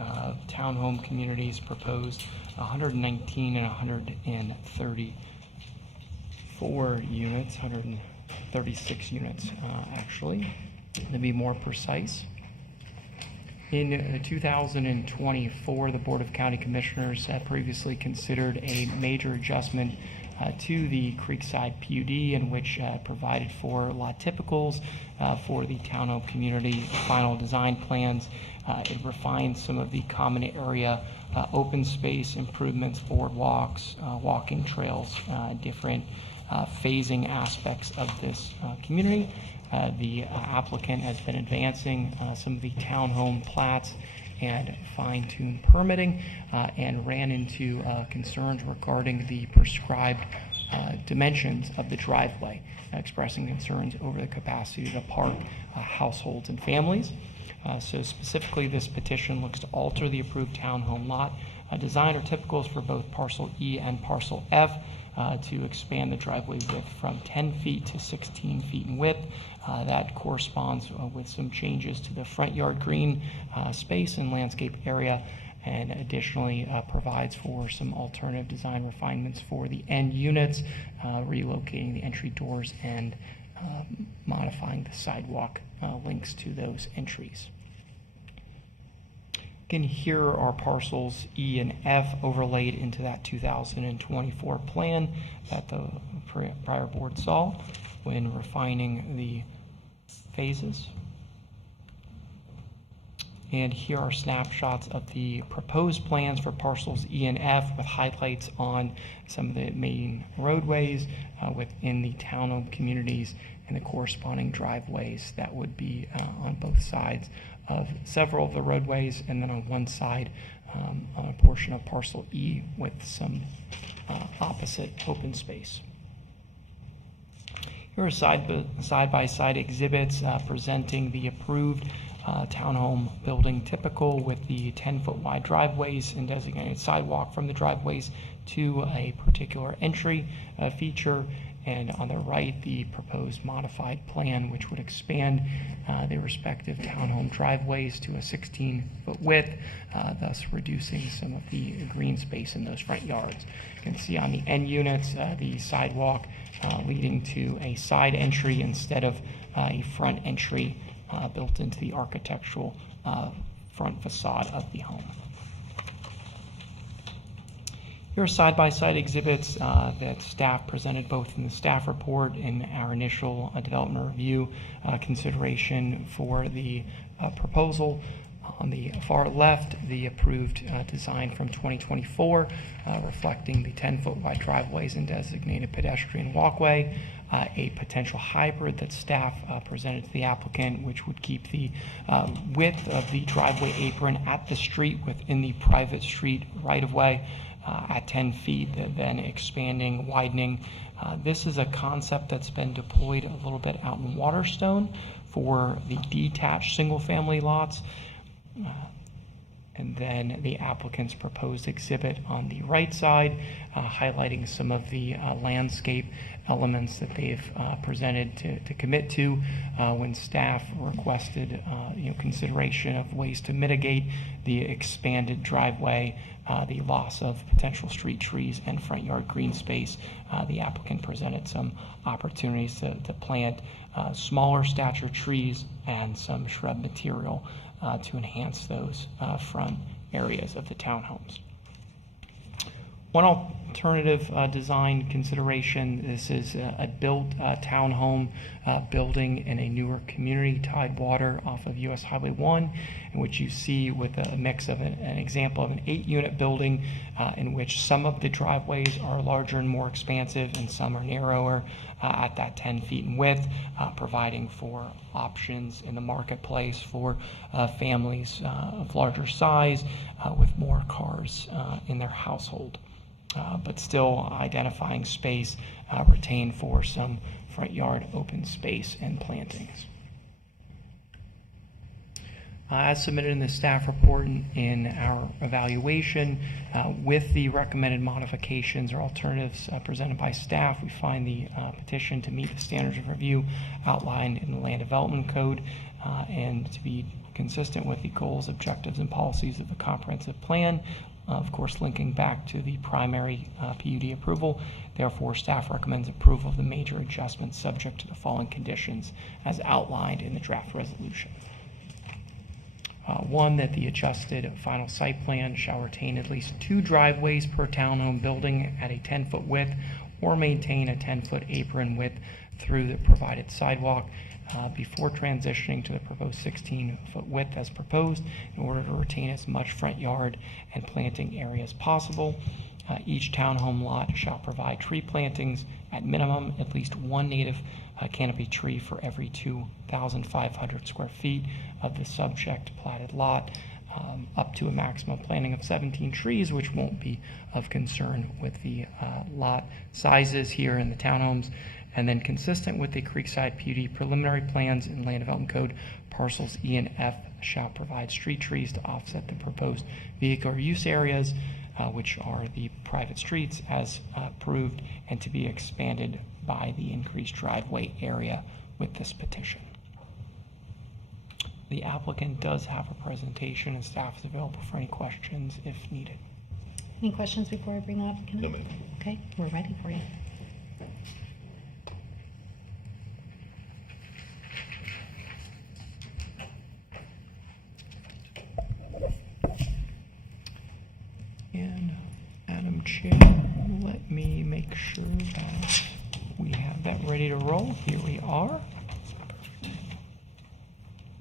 townhome communities proposed 119 and 134 units, 136 units actually, to be more precise. In 2024, the Board of County Commissioners had previously considered a major adjustment to the Creekside PUD, in which provided for lot typicals for the townhome community final design plans. It refined some of the common area open space improvements, boardwalks, walking trails, different phasing aspects of this community. The applicant has been advancing some of the townhome plats and fine-tuned permitting, and ran into concerns regarding the prescribed dimensions of the driveway, expressing concerns over the capacity to park households and families. So specifically, this petition looks to alter the approved townhome lot design or typicals for both parcel E and parcel F, to expand the driveway width from 10 feet to 16 feet in width. That corresponds with some changes to the front yard green space and landscape area, and additionally provides for some alternative design refinements for the end units, relocating the entry doors and modifying the sidewalk links to those entries. Again, here are parcels E and F overlaid into that 2024 plan that the prior board saw when refining the phases. And here are snapshots of the proposed plans for parcels E and F, with highlights on some of the main roadways within the townhome communities and the corresponding driveways that would be on both sides of several of the roadways, and then on one side on a portion of parcel E with some opposite open space. Here are side-by-side exhibits presenting the approved townhome building typical, with the 10-foot wide driveways and designated sidewalk from the driveways to a particular entry feature, and on the right, the proposed modified plan, which would expand the respective townhome driveways to a 16-foot width, thus reducing some of the green space in those front yards. You can see on the end units, the sidewalk leading to a side entry instead of a front entry built into the architectural front facade of the home. Here are side-by-side exhibits that staff presented both in the staff report and our initial development review consideration for the proposal. On the far left, the approved design from 2024, reflecting the 10-foot wide driveways and designated pedestrian walkway. A potential hybrid that staff presented to the applicant, which would keep the width of the driveway apron at the street within the private street right-of-way at 10 feet, then expanding, widening. This is a concept that's been deployed a little bit out in Waterstone for the detached single-family lots. And then the applicant's proposed exhibit on the right side, highlighting some of the landscape elements that they've presented to commit to when staff requested consideration of ways to mitigate the expanded driveway, the loss of potential street trees and front yard green space. The applicant presented some opportunities to plant smaller stature trees and some shrub material to enhance those front areas of the townhomes. One alternative design consideration, this is a built townhome building in a newer community, Tidewater, off of US Highway 1, in which you see with a mix of an example of an 8-unit building in which some of the driveways are larger and more expansive and some are narrower at that 10 feet in width, providing for options in the marketplace for families of larger size with more cars in their household. But still identifying space retained for some front yard open space and plantings. As submitted in the staff report in our evaluation, with the recommended modifications or alternatives presented by staff, we find the petition to meet the standards of review outlined in the Land Development Code and to be consistent with the goals, objectives, and policies of the comprehensive plan. Of course, linking back to the primary PUD approval. Therefore, staff recommends approval of the major adjustments subject to the following conditions as outlined in the draft resolution. One, that the adjusted final site plan shall retain at least 2 driveways per townhome building at a 10-foot width or maintain a 10-foot apron width through the provided sidewalk before transitioning to the proposed 16-foot width as proposed in order to retain as much front yard and planting area as possible. Each townhome lot shall provide tree plantings at minimum at least 1 native canopy tree for every 2,500 square feet of the subject platted lot, up to a maximum planting of 17 trees, which won't be of concern with the lot sizes here in the townhomes. And then consistent with the Creekside PUD preliminary plans and Land Development Code, parcels E and F shall provide street trees to offset the proposed vehicular use areas, which are the private streets as approved, and to be expanded by the increased driveway area with this petition. The applicant does have a presentation and staff is available for any questions if needed. Any questions before I bring the applicant up? No, ma'am. Okay, we're ready for you. And Madam Chair, let me make sure that we have that ready to roll. Here we are.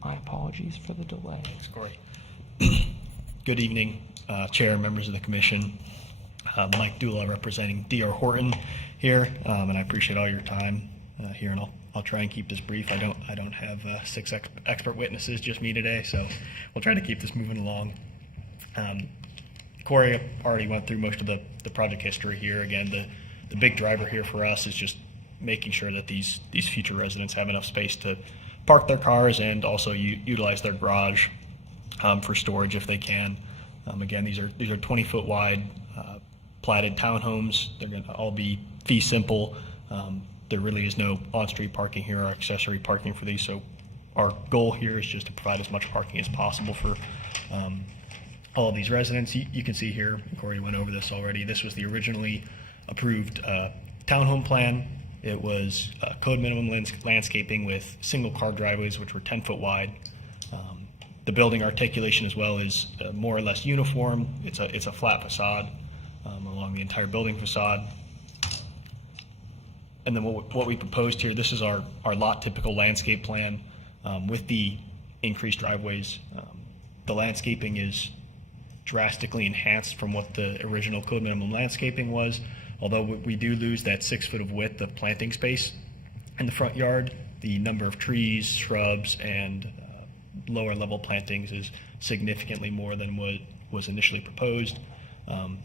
My apologies for the delay. Thanks, Corey. Good evening, Chair and members of the Commission. Mike Dula representing D.R. Horton here, and I appreciate all your time here, and I'll try and keep this brief. I don't have 6 expert witnesses, just me today, so we'll try to keep this moving along. Corey already went through most of the project history here. Again, the big driver here for us is just making sure that these future residents have enough space to park their cars and also utilize their garage for storage if they can. Again, these are 20-foot wide platted townhomes. They're going to all be fee simple, There really is no on-street parking here or accessory parking for these, so our goal here is just to provide as much parking as possible for all of these residents. You can see here, Corey went over this already, this was the originally approved townhome plan. It was code minimum landscaping with single car driveways, which were 10-foot wide. The building articulation as well is more or less uniform. It's a flat facade along the entire building facade. And then what we proposed here, this is our lot typical landscape plan with the increased driveways. The landscaping is drastically enhanced from what the original code minimum landscaping was. Although we do lose that 6 foot of width of planting space in the front yard, the number of trees, shrubs, and lower level plantings is significantly more than what was initially proposed.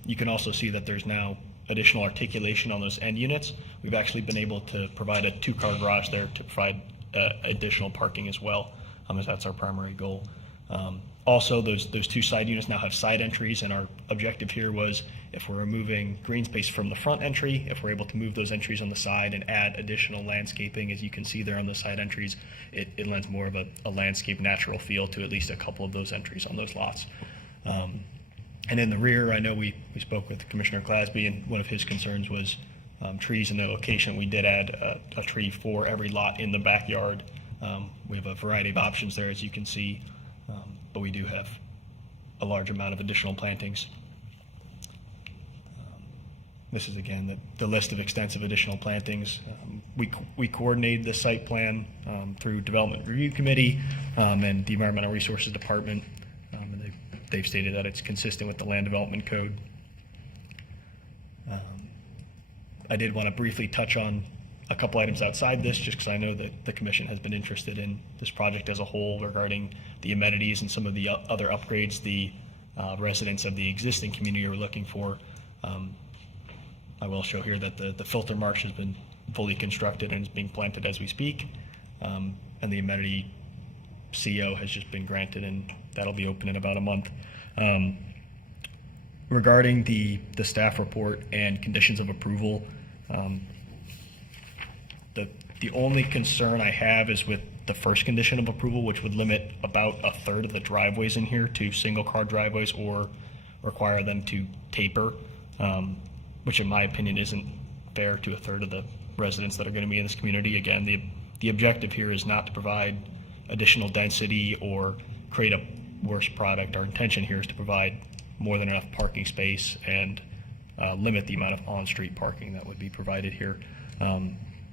You can also see that there's now additional articulation on those end units. We've actually been able to provide a 2-car garage there to provide additional parking as well, as that's our primary goal. Also, those 2 side units now have side entries, and our objective here was if we're removing green space from the front entry, if we're able to move those entries on the side and add additional landscaping, as you can see there on the side entries, it lends more of a landscape natural feel to at least a couple of those entries on those lots. And in the rear, I know we spoke with Commissioner Clasby, and one of his concerns was trees in the location. We did add a tree for every lot in the backyard. We have a variety of options there, as you can see, but we do have a large amount of additional plantings. This is, again, the list of extensive additional plantings. We coordinated the site plan through Development Review Committee and the Environmental Resources Department. And they've stated that it's consistent with the Land Development Code. I did want to briefly touch on a couple items outside this, just because I know that the commission has been interested in this project as a whole regarding the amenities and some of the other upgrades the residents of the existing community are looking for. I will show here that the filter marsh has been fully constructed and is being planted as we speak, and the amenity CO has just been granted, and that'll be open in about a month. Regarding the staff report and conditions of approval, the only concern I have is with the first condition of approval, which would limit about a third of the driveways in here to single car driveways or require them to taper, which in my opinion isn't fair to a third of the residents that are going to be in this community. Again, the objective here is not to provide additional density or create a worse product. Our intention here is to provide more than enough parking space and limit the amount of on-street parking that would be provided here.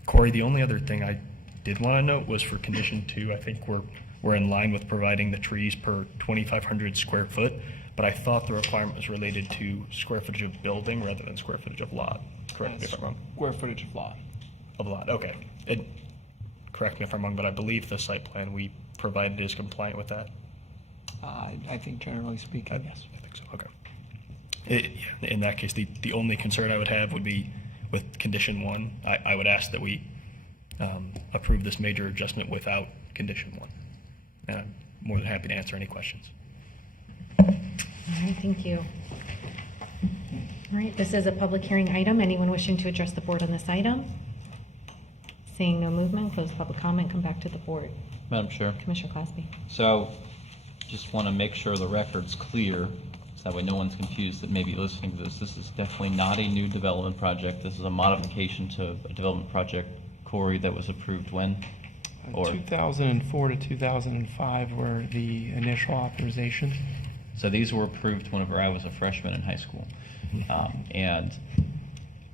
Corey, the only other thing I did want to note was for condition 2, I think we're in line with providing the trees per 2,500 square foot, but I thought the requirement was related to square footage of building rather than square footage of lot. Correct me if I'm wrong. Square footage of lot. Of lot, okay. Correct me if I'm wrong, but I believe the site plan we provided is compliant with that. I think generally speaking, yes. I think so, okay. In that case, the only concern I would have would be with condition 1. I would ask that we approve this major adjustment without condition 1. And I'm more than happy to answer any questions. All right, thank you. All right, this is a public hearing item. Anyone wishing to address the board on this item? Seeing no movement, close public comment, come back to the board. Madam Chair. Commissioner Clasby. So just want to make sure the record's clear, so that way no one's confused that may be listening to this. This is definitely not a new development project. This is a modification to a development project, Corey, that was approved when? 2004 to 2005 were the initial authorization. So these were approved whenever I was a freshman in high school. And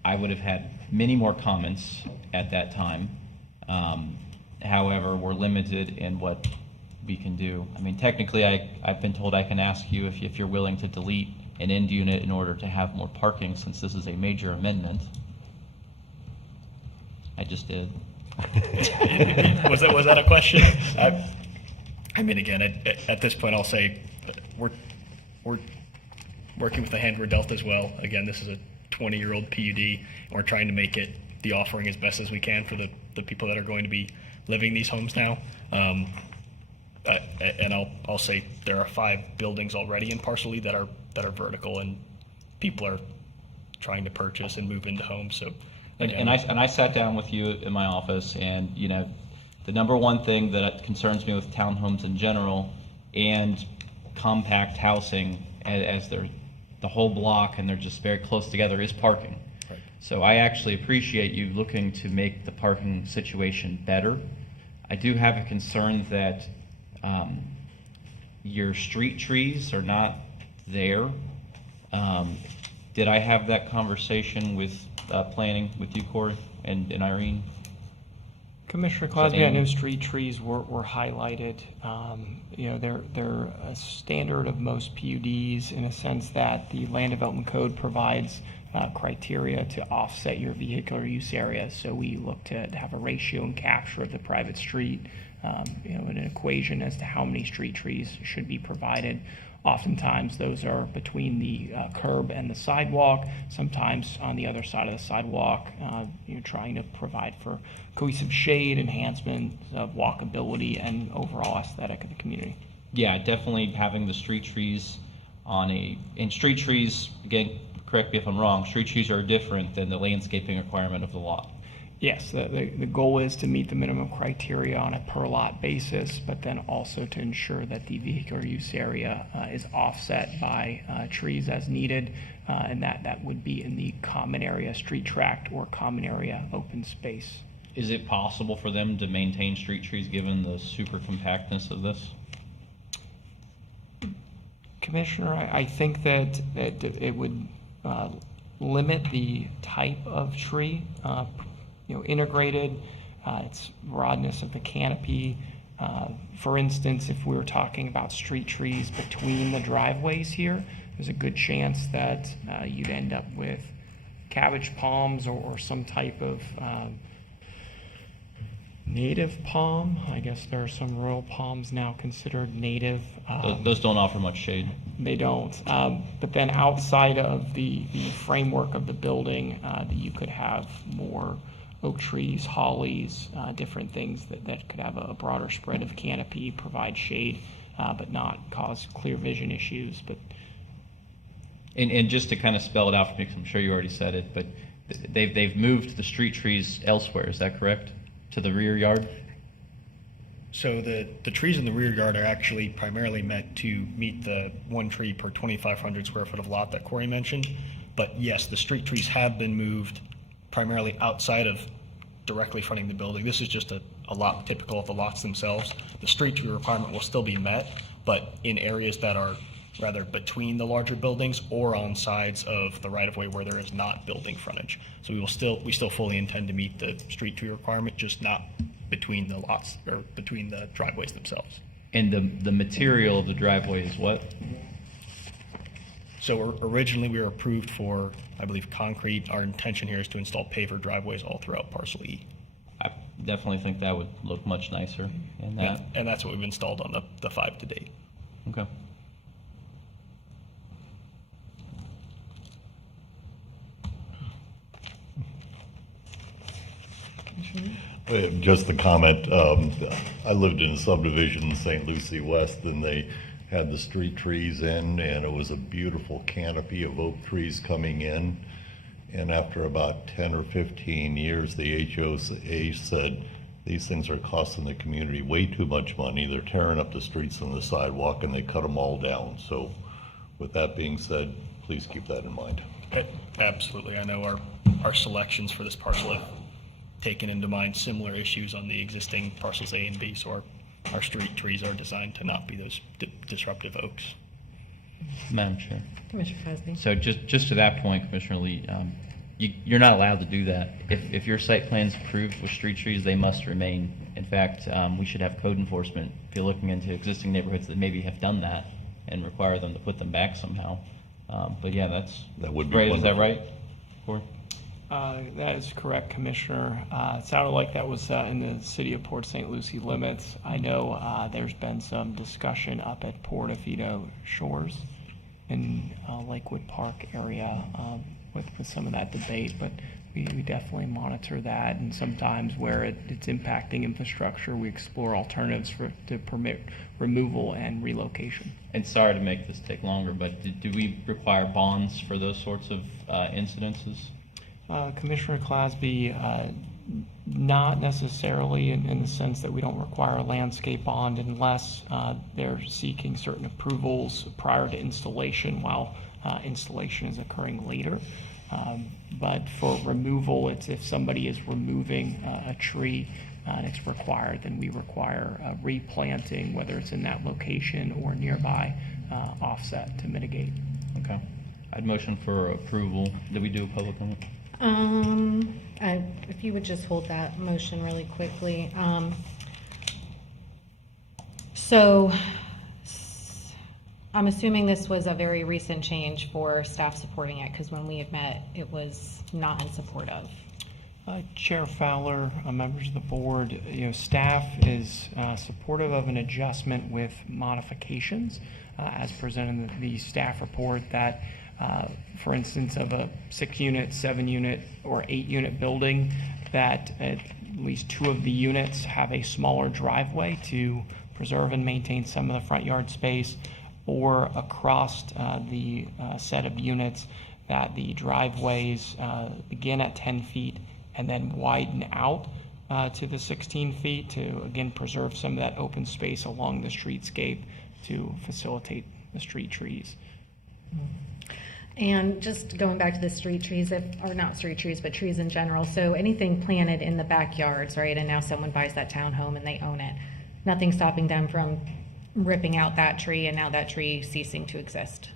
I would have had many more comments at that time. However, we're limited in what we can do. I mean, technically, I've been told I can ask you if you're willing to delete an end unit in order to have more parking, since this is a major amendment. I just did. Was that a question? I mean, again, at this point, I'll say we're working with the hand we're dealt as well. Again, this is a 20-year-old PUD, and we're trying to make it the offering as best as we can for the people that are going to be living these homes now. And I'll say there are 5 buildings already in Parcel E that are vertical, and people are trying to purchase and move into homes. So And I sat down with you in my office, and, you know, the number one thing that concerns me with townhomes in general and compact housing as they're the whole block and they're just very close together is parking. Right. So I actually appreciate you looking to make the parking situation better. I do have a concern that your street trees are not there. Did I have that conversation with planning with you, Corey, and Irene? Commissioner Cosby, I know street trees were highlighted. You know, they're a standard of most PUDs in a sense that the Land Development Code provides criteria to offset your vehicular use area. So we look to have a ratio and capture of the private street, you know, an equation as to how many street trees should be provided. Oftentimes, those are between the curb and the sidewalk. Sometimes on the other side of the sidewalk, you're trying to provide for cohesive shade, enhancement of walkability, and overall aesthetic of the community. Yeah, definitely having the street trees and street trees, again, correct me if I'm wrong, street trees are different than the landscaping requirement of the lot. Yes, the goal is to meet the minimum criteria on a per lot basis, but then also to ensure that the vehicular use area is offset by trees as needed, and that would be in the common area street tract or common area open space. Is it possible for them to maintain street trees given the super compactness of this? Commissioner, I think that it would limit the type of tree. You know, integrated, its broadness of the canopy. For instance, if we were talking about street trees between the driveways here, there's a good chance that you'd end up with cabbage palms or some type of native palm. I guess there are some royal palms now considered native. Those don't offer much shade. They don't. But then outside of the framework of the building, you could have more oak trees, hollies, different things that could have a broader spread of canopy, provide shade, but not cause clear vision issues. But And just to kind of spell it out for me, because I'm sure you already said it, but they've moved the street trees elsewhere, is that correct? To the rear yard? So the trees in the rear yard are actually primarily meant to meet the one tree per 2,500 square foot of lot that Corey mentioned. But yes, the street trees have been moved primarily outside of directly fronting the building. This is just a lot typical of the lots themselves. The street tree requirement will still be met, but in areas that are rather between the larger buildings or on sides of the right-of-way where there is not building frontage. So we still fully intend to meet the street tree requirement, just not between the lots or between the driveways themselves. And the material of the driveway is what? So originally we were approved for, I believe, concrete. Our intention here is to install paver driveways all throughout parcel E. I definitely think that would look much nicer in that. And that's what we've installed on the 5 to date. Okay. Just a comment, I lived in a subdivision in St. Lucie West, and they had the street trees in, and it was a beautiful canopy of oak trees coming in. And after about 10 or 15 years, the HOA said, these things are costing the community way too much money. They're tearing up the streets and the sidewalk, and they cut them all down. So with that being said, please keep that in mind. Absolutely. I know our selections for this parcel have taken into mind similar issues on the existing parcels A and B. So our street trees are designed to not be those disruptive oaks. Madam Chair. Commissioner Cosby. So just to that point, Commissioner Lee, you're not allowed to do that. If your site plan's approved with street trees, they must remain. In fact, we should have code enforcement, if you're looking into existing neighborhoods that maybe have done that, and require them to put them back somehow. But yeah, that would be right. Is that right, Corey? That is correct, Commissioner. It sounded like that was in the city of Port St. Lucie limits. I know there's been some discussion up at Portofino Shores in Lakewood Park area with some of that debate, but we definitely monitor that, and sometimes where it's impacting infrastructure, we explore alternatives to permit removal and relocation. And sorry to make this take longer, but do we require bonds for those sorts of incidences? Commissioner Clasby, not necessarily in the sense that we don't require a landscape bond unless they're seeking certain approvals prior to installation while installation is occurring later. But for removal, it's if somebody is removing a tree and it's required, then we require replanting, whether it's in that location or nearby offset to mitigate. Okay. I'd motion for approval. Did we do a public comment? If you would just hold that motion really quickly. So I'm assuming this was a very recent change for staff supporting it, because when we had met, it was not in support of. Chair Fowler, members of the board, staff is supportive of an adjustment with modifications as presented in the staff report that, for instance, of a 6-unit, 7-unit, or 8-unit building, that at least 2 of the units have a smaller driveway to preserve and maintain some of the front yard space, or across the set of units that the driveways begin at 10 feet and then widen out to the 16 feet to, again, preserve some of that open space along the streetscape to facilitate the street trees. And just going back to the street trees, or not street trees, but trees in general, so anything planted in the backyards, right, and now someone buys that townhome and they own it, nothing stopping them from ripping out that tree and now that tree ceasing to exist?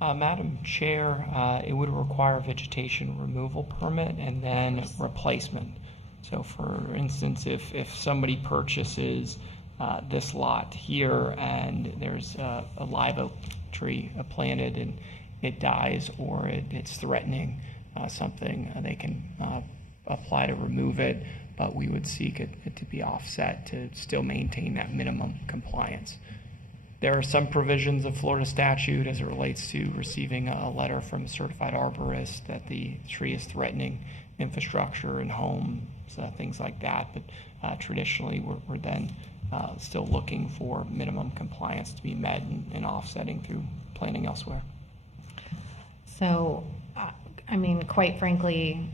Madam Chair, it would require vegetation removal permit and then replacement. So for instance, if somebody purchases this lot here and there's a live oak tree planted and it dies or it's threatening something, they can apply to remove it, but we would seek it to be offset to still maintain that minimum compliance. There are some provisions of Florida statute as it relates to receiving a letter from a certified arborist that the tree is threatening infrastructure and homes, things like that. But traditionally, we're then still looking for minimum compliance to be met and offsetting through planning elsewhere. So, I mean, quite frankly,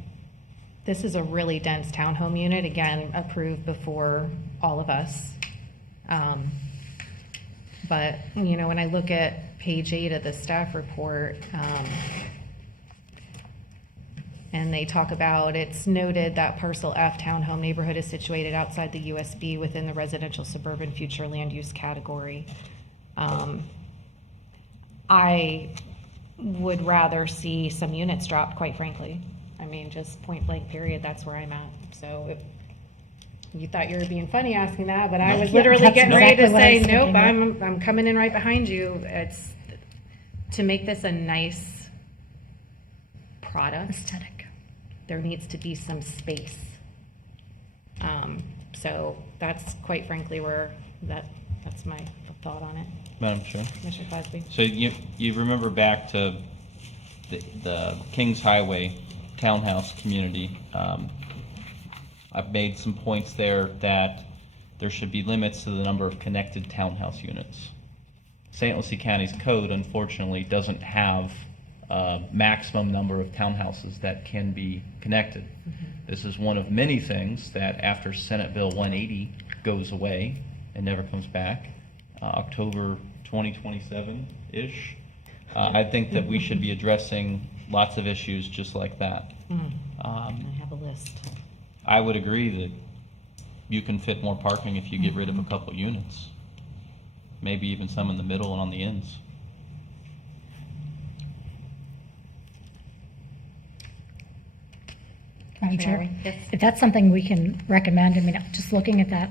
this is a really dense townhome unit, again, approved before all of us. But, when I look at page 8 of the staff report, and they talk about, it's noted that parcel F townhome neighborhood is situated outside the USB within the residential suburban future land use category. I would rather see some units dropped, quite frankly. I mean, just point blank period, that's where I'm at. So if you thought you were being funny asking that, but I was literally That's getting ready to exactly what I say, was nope, thinking, I'm coming in right behind you. It's to make this a nice product. Aesthetic. There needs to be some space. So that's quite frankly where that's my thought on it. Madam Chair. Commissioner Cosby. So you remember back to the Kings Highway townhouse community. I've made some points there that there should be limits to the number of connected townhouse units. St. Lucie County's code, unfortunately, doesn't have a maximum number of townhouses that can be connected. Mm-hmm. This is one of many things that after Senate Bill 180 goes away and never comes back, October 2027-ish, I think that we should be addressing lots of issues just like that. I have a list. I would agree that you can fit more parking if you get rid of a couple units. Maybe even some in the middle and on the ends. Madam Chair, Mary? Yes. if that's something we can recommend, I mean, just looking at that,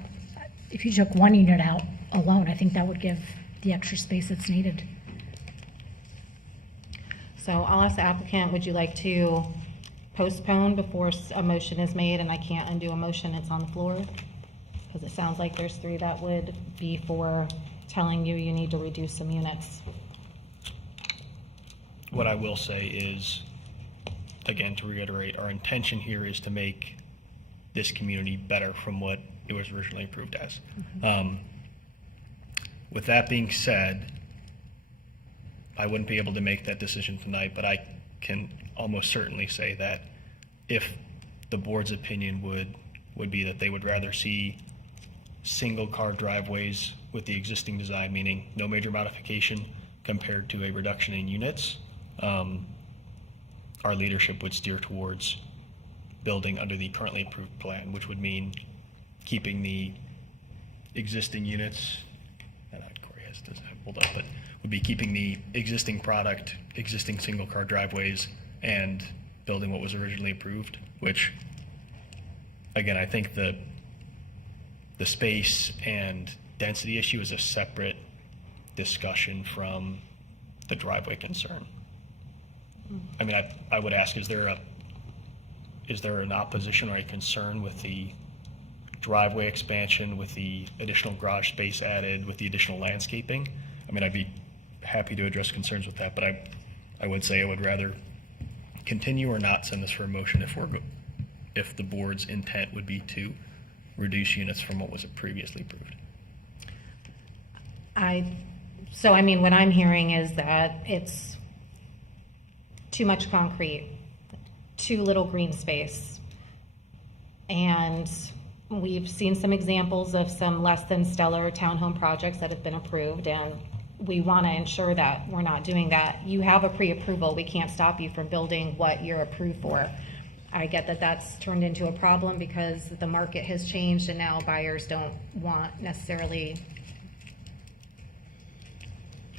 if you took one unit out alone, I think that would give the extra space that's needed. So I'll ask the applicant, would you like to postpone before a motion is made, and I can't undo a motion that's on the floor? Because it sounds like there's 3 that would be for telling you need to reduce some units. What I will say is, again, to reiterate, our intention here is to make this community better from what it was originally approved as. With that being said, I wouldn't be able to make that decision tonight, but I can almost certainly say that if the board's opinion would be that they would rather see single-car driveways with the existing design, meaning no major modification compared to a reduction in units, our leadership would steer towards building under the currently approved plan, which would mean keeping the existing units, and Corey has to hold up, but would be keeping the existing product, existing single-car driveways, and building what was originally approved, which, again, I think the space and density issue is a separate discussion from the driveway concern. I mean, I would ask, is there an opposition or a concern with the driveway expansion, with the additional garage space added, with the additional landscaping? I mean, I'd be happy to address concerns with that, but I would say I would rather continue or not send this for a motion if the board's intent would be to reduce units from what was previously approved. So I mean, what I'm hearing is that it's too much concrete, too little green space. And we've seen some examples of some less than stellar townhome projects that have been approved, and we want to ensure that we're not doing that. You have a pre-approval. We can't stop you from building what you're approved for. I get that that's turned into a problem because the market has changed and now buyers don't want necessarily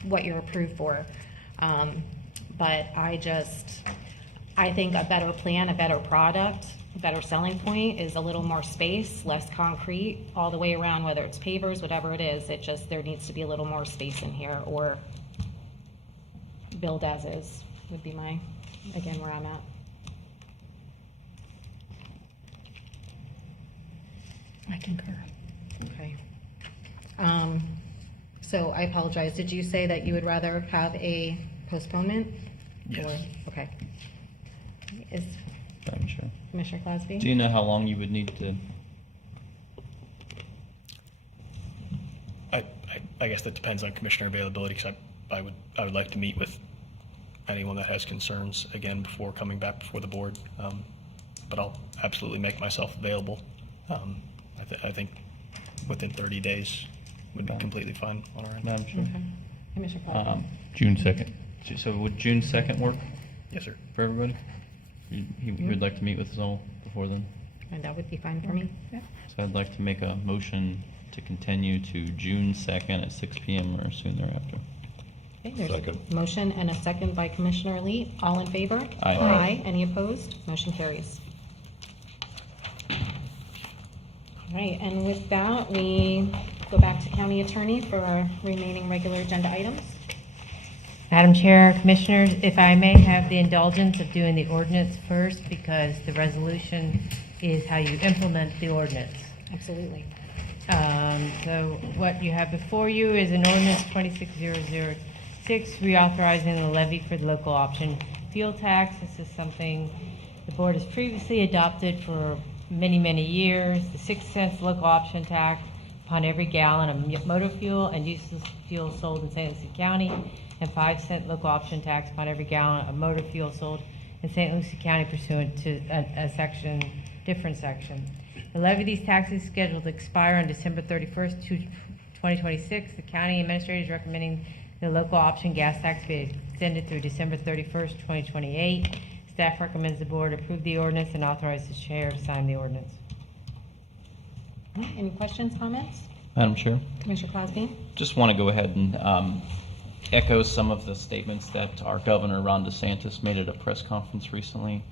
what you're approved for. But I think a better plan, a better product, a better selling point is a little more space, less concrete all the way around, whether it's pavers, whatever it is. There needs to be a little more space in here, or build as is would be again, where I'm at. I concur. Okay. So I apologize. Did you say that you would rather have a postponement? Yes. Or- Okay. Is Madam Chair. Commissioner Clasby? Do you know how long you would need to? I guess that depends on commissioner availability, because I would like to meet with anyone that has concerns, again, before coming back before the board. But I'll absolutely make myself available. I think within 30 days would be completely fine on our end. Madam Chair. Okay. Commissioner Clasby? June 2nd. So would June 2nd work? Yes, sir. For everybody? He would like to meet with us all before then? And that would be fine for me. Yeah. So I'd like to make a motion to continue to June 2nd at 6 p.m. or soon thereafter. Okay, there's Second. a motion and a second by Commissioner Elite. All in favor? Aye. Aye. Any opposed? Motion carries. All right, and with that, we go back to County Attorney for our remaining regular agenda items. Madam Chair, Commissioners, if I may have the indulgence of doing the ordinance first, because the resolution is how you implement the ordinance. Absolutely. So what you have before you is an ordinance 26006, reauthorizing the levy for the local option fuel tax. This is something the board has previously adopted for many, many years. The 6 cents local option tax upon every gallon of motor fuel and useless fuel sold in St. Lucie County, and 5 cent local option tax upon every gallon of motor fuel sold in St. Lucie County pursuant to a different section. The levy of these taxes is scheduled to expire on December 31st, 2026. The county administrator is recommending the local option gas tax be extended through December 31st, 2028. Staff recommends the board approve the ordinance and authorize the chair to sign the ordinance. Any questions, comments? Madam Chair. Commissioner Clasby? Just want to go ahead and echo some of the statements that our Governor, Ron DeSantis, made at a press conference recently.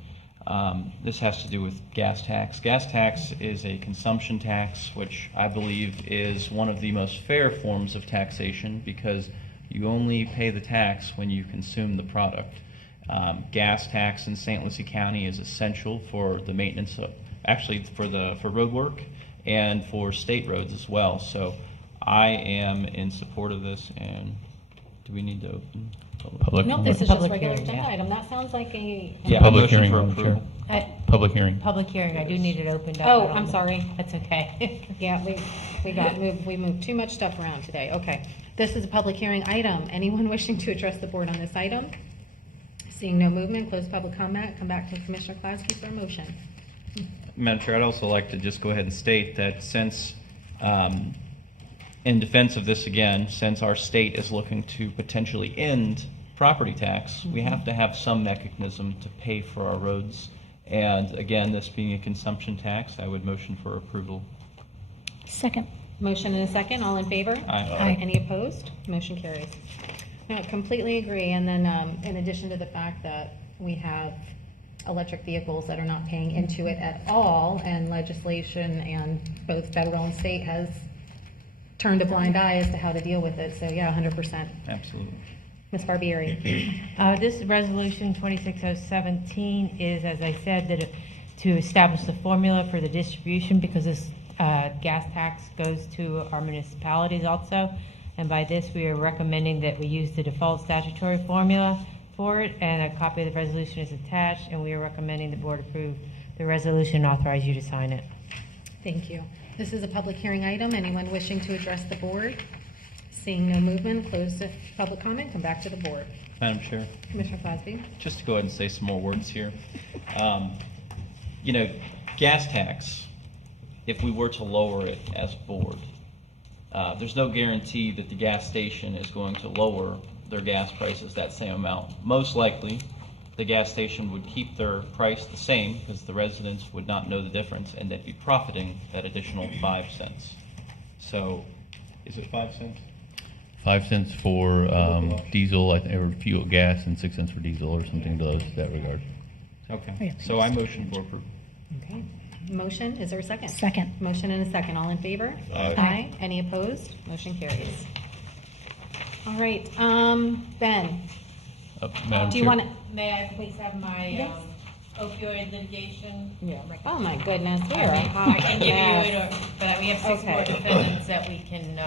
This has to do with gas tax. Gas tax is a consumption tax, which I believe is one of the most fair forms of taxation because you only pay the tax when you consume the product. Gas tax in St. Lucie County is essential for the maintenance of, actually for road work and for state roads as well. So I am in support of this. And do we need to open public? No, this is just Public regular hearing, agenda yeah. item. That sounds like a. Yeah, Public motion hearing, for Madam Chair. approval. Public hearing. Public hearing, I do need it opened up. Oh, I'm sorry. That's okay. Yeah, we moved too much stuff around today. Okay. This is a public hearing item. Anyone wishing to address the board on this item? Seeing no movement, close public comment, come back to Commissioner Klasky for a motion. Madam Chair, I'd also like to just go ahead and state that since, in defense of this again, since our state is looking to potentially end property tax, we have to have some mechanism to pay for our roads. And again, this being a consumption tax, I would motion for approval. Second. Motion and a second, all in favor? Aye. Any opposed? Motion carries. No, I completely agree, and then, in addition to the fact that we have electric vehicles that are not paying into it at all, and legislation and both federal and state has turned a blind eye as to how to deal with it, so yeah, 100%. Absolutely. Ms. Barbieri. This resolution 26017 is, as I said, that to establish the formula for the distribution, because this gas tax goes to our municipalities also. And by this, we are recommending that we use the default statutory formula for it, and a copy of the resolution is attached, and we are recommending the board approve the resolution and authorize you to sign it. Thank you. This is a public hearing item. Anyone wishing to address the board? Seeing no movement, close the public comment, come back to the board. Madam Chair, Commissioner Cosby? just to go ahead and say some more words here. You know, gas tax, if we were to lower it as board, there's no guarantee that the gas station is going to lower their gas prices that same amount. Most likely, the gas station would keep their price the same because the residents would not know the difference, and they'd be profiting that additional 5 cents. So, is it 5 cents? 5 cents for diesel, I think, or fuel, gas, and 6 cents for diesel, or something to that regard. Okay, so I motion for approval. Okay. Motion, is there a second? Second. Motion and a second, all in favor? Aye. Any opposed? Motion carries. All right, Ben, Madam do you Chair. want to? May I please have my Yes. opioid litigation? Oh, my goodness, we are a I hot can give you mess. it, but we have 6 more Okay. defendants that we can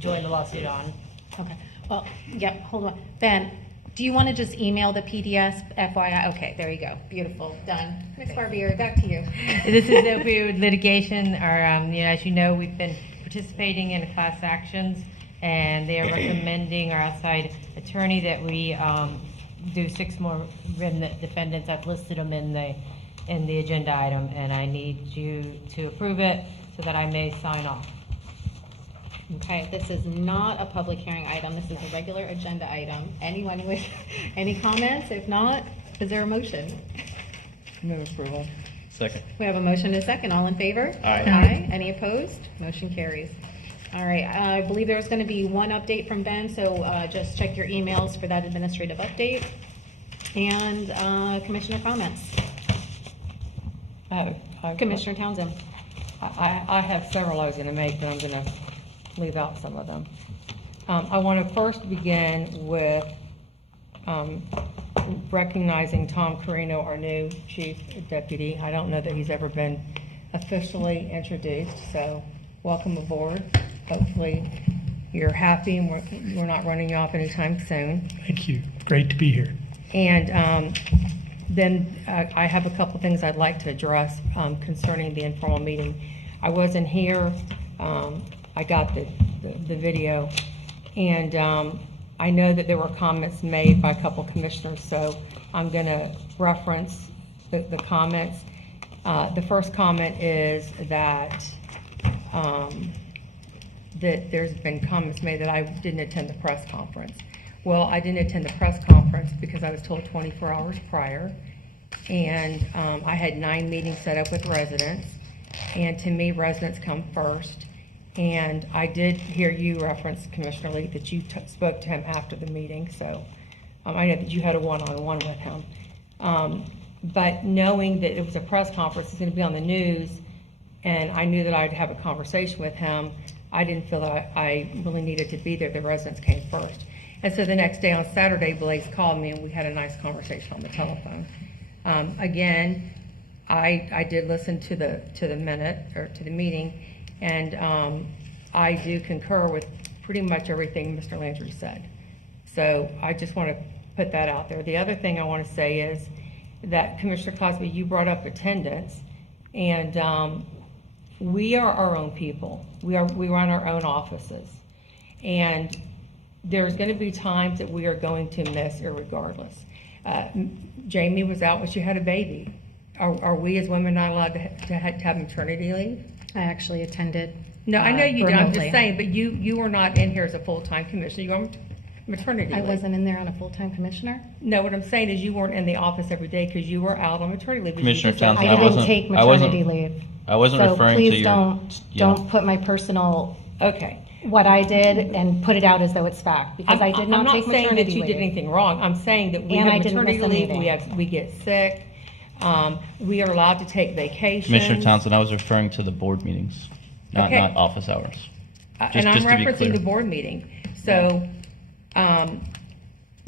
join the lawsuit on. Okay, well, yeah, hold on. Ben, do you want to just email the PDS FYI? Okay, there you go. Beautiful, done. Ms. Barbieri, back to you. This is opioid litigation, or, as you know, we've been participating in class actions, and they are recommending our outside attorney that we do 6 more remnant defendants. I've listed them in the agenda item, and I need you to approve it so that I may sign off. Okay, this is not a public hearing item. This is a regular agenda item. Anyone with any comments? If not, is there a motion? Move approval. Second. We have a motion and a second. All in favor? Aye. Any opposed? Motion carries. All right, I believe there's going to be one update from Ben, so just check your emails for that administrative update. And commissioner comments. Commissioner Townsend. I have several I was going to make, but I'm going to leave out some of them. I want to first begin with recognizing Tom Carino, our new chief deputy. I don't know that he's ever been officially introduced, so welcome aboard. Hopefully you're happy and we're not running you off anytime soon. Thank you. Great to be here. And then I have a couple things I'd like to address concerning the informal meeting. I wasn't here. I got the video, and I know that there were comments made by a couple commissioners, so I'm going to reference the comments. The first comment is that that there's been comments made that I didn't attend the press conference. Well, I didn't attend the press conference because I was told 24 hours prior, and I had 9 meetings set up with residents, and to me, residents come first. And I did hear you reference, Commissioner Lee, that you spoke to him after the meeting, so I know that you had a one-on-one with him. But knowing that it was a press conference, it's going to be on the news, and I knew that I'd have a conversation with him, I didn't feel that I really needed to be there. The residents came first. And so the next day on Saturday, Blaze called me, and we had a nice conversation on the telephone. Again, I did listen to the minute, or to the meeting, and I do concur with pretty much everything Mr. Landry said. So I just want to put that out there. The other thing I want to say is that, Commissioner Cosby, you brought up attendance, and we are our own people. We run our own offices. And there's going to be times that we are going to miss irregardless. Jamie was out when she had a baby. Are we as women not allowed to have maternity leave? I actually attended. No, I know you did. I'm remotely. just saying, but you were not in here as a full-time commissioner. You were on maternity I leave. wasn't in there on a full-time commissioner. No, what I'm saying is you weren't in the office every day because you were out on maternity leave. Commissioner Townsend, I didn't take maternity leave. I wasn't So referring to please your. don't put my personal, Okay. what I did and put it out as though it's fact, because I did not take I'm not saying that maternity you did leave. anything wrong. I'm saying that we And I have didn't maternity miss a leave, meeting. we get sick, we are allowed to take vacations. Commissioner Townsend, I was referring to the board meetings, not Okay. office hours. And I'm Just to be referencing clear. the board meeting. So,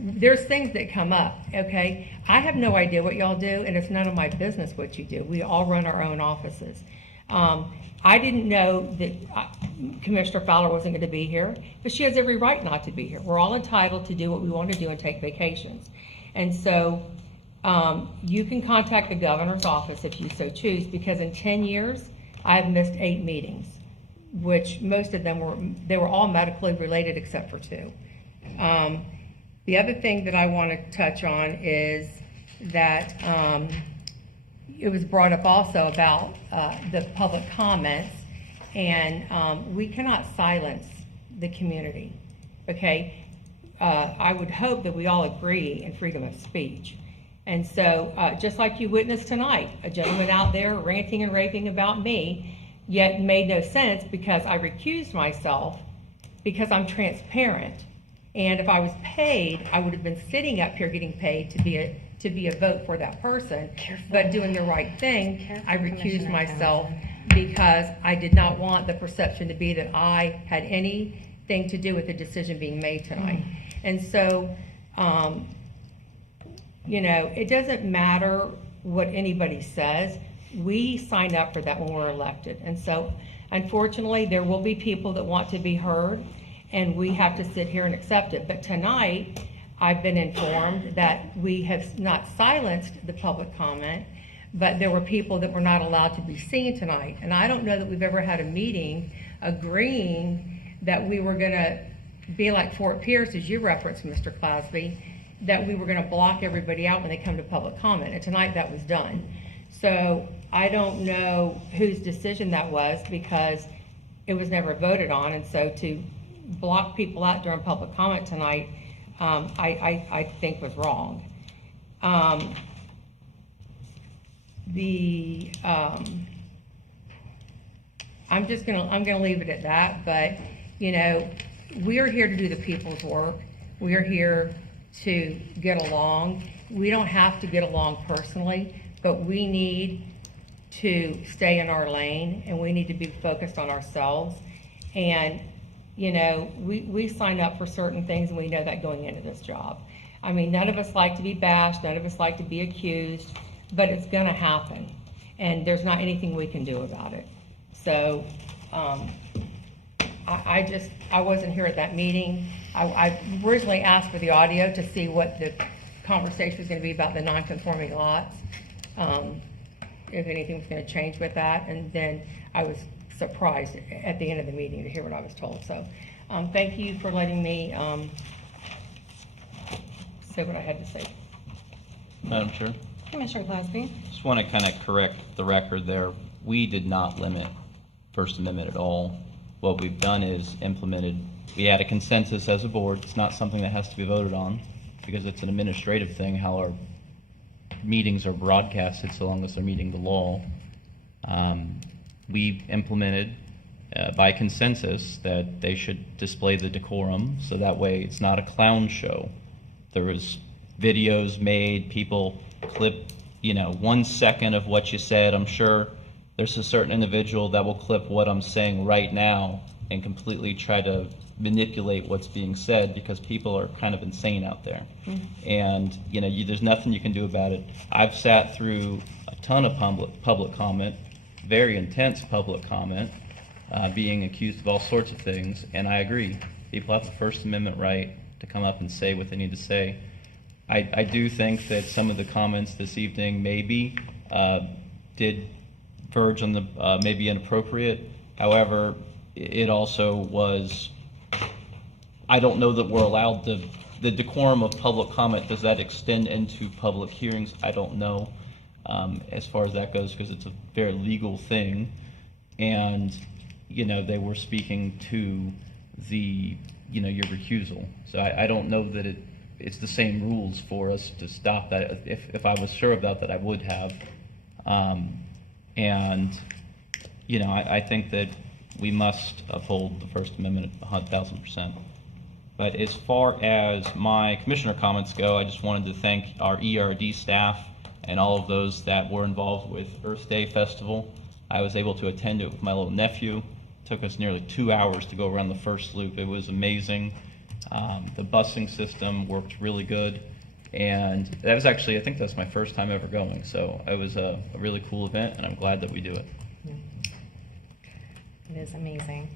there's things that come up, okay? I have no idea what y'all do, and it's none of my business what you do. We all run our own offices. I didn't know that Commissioner Fowler wasn't going to be here, but she has every right not to be here. We're all entitled to do what we want to do and take vacations. And so, you can contact the governor's office if you so choose, because in 10 years, I've missed 8 meetings, which most of them they were all medically related except for 2. The other thing that I want to touch on is that it was brought up also about the public comments, and we cannot silence the community, okay? I would hope that we all agree in freedom of speech. And so, just like you witnessed tonight, a gentleman out there ranting and raving about me, yet made no sense because I recused myself because I'm transparent. And if I was paid, I would have been sitting up here getting paid to be a vote for that person. But doing the right thing, I recused myself because I did not want the perception to be that I had anything to do with the decision being made tonight. And so, it doesn't matter what anybody says. We signed up for that when we're elected. And so, unfortunately, there will be people that want to be heard, and we have to sit here and accept it. But tonight, I've been informed that we have not silenced the public comment, but there were people that were not allowed to be seen tonight. And I don't know that we've ever had a meeting agreeing that we were going to be like Fort Pierce, as you referenced, Mr. Clasby, that we were going to block everybody out when they come to public comment. And tonight that was done. So I don't know whose decision that was because it was never voted on. And so to block people out during public comment tonight, I think was wrong. I'm gonna leave it at that, but, we are here to do the people's work. We are here to get along. We don't have to get along personally, but we need to stay in our lane and we need to be focused on ourselves. And, we sign up for certain things and we know that going into this job. I mean, none of us like to be bashed, none of us like to be accused, but it's gonna happen. And there's not anything we can do about it. So, I wasn't here at that meeting. I originally asked for the audio to see what the conversation was gonna be about the non-conforming lots. If anything was gonna change with that, and then I was surprised at the end of the meeting to hear what I was told. So, thank you for letting me, say what I had to say. Madam Chair, Commissioner Clasby? just want to kind of correct the record there. We did not limit First Amendment at all. What we've done is we had a consensus as a board. It's not something that has to be voted on because it's an administrative thing, how our meetings are broadcasted so long as they're meeting the law. We implemented by consensus that they should display the decorum so that way it's not a clown show. There was videos made, people clip 1 second of what you said. I'm sure there's a certain individual that will clip what I'm saying right now and completely try to manipulate what's being said because people are kind of insane out there. And there's nothing you can do about it. I've sat through a ton of public comment, very intense public comment, being accused of all sorts of things, and I agree. People have the First Amendment right to come up and say what they need to say. I do think that some of the comments this evening maybe did verge on the maybe inappropriate. However, it also was I don't know that we're allowed the decorum of public comment, does that extend into public hearings? I don't know, as far as that goes, because it's a very legal thing. And, you know, they were speaking to the, you know, your recusal. So I don't know that it's the same rules for us to stop that. If I was sure about that, I would have. And, you know, I think that we must uphold the First Amendment 1,000%. But as far as my commissioner comments go, I just wanted to thank our ERD staff and all of those that were involved with Earth Day Festival. I was able to attend it with my little nephew. It took us nearly 2 hours to go around the first loop. It was amazing. The busing system worked really good. And that was actually, I think that's my first time ever going. So it was a really cool event, and I'm glad that we do it. It is amazing.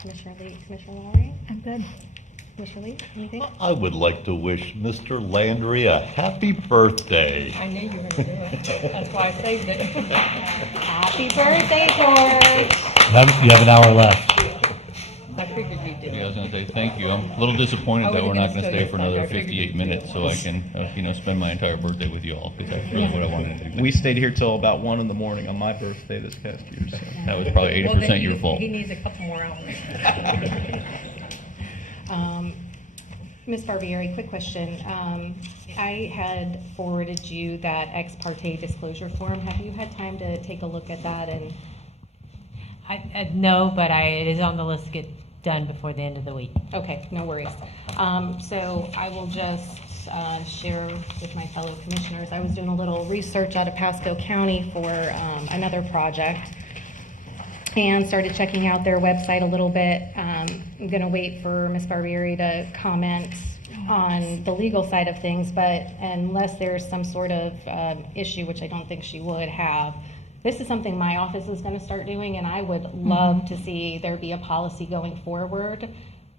Commissioner Lee, Commissioner Lowry? I'm good. Commissioner Lee, anything? I would like to wish Mr. Landry a happy birthday. I knew you were going to do it. That's why I saved it. Happy birthday, George! You have an hour left. I figured you'd do it. I was going to say thank you. I'm a little disappointed that we're not going to stay for another 58 minutes so I can, you know, spend my entire birthday with you all, because that's really what I wanted to do. We stayed here till about 1 in the morning on my birthday this past year. So that was probably 80% your fault. He needs a couple more hours. Ms. Barbieri, quick question. I had forwarded you that ex parte disclosure form. Have you had time to take a look at that? And No, but it is on the list to get done before the end of the week. okay, no worries. So I will just share with my fellow commissioners. I was doing a little research out of Pasco County for another project and started checking out their website a little bit. I'm going to wait for Ms. Barbieri to comment on the legal side of things, but unless there's some sort of issue, which I don't think she would have, this is something my office is going to start doing, and I would love to see there be a policy going forward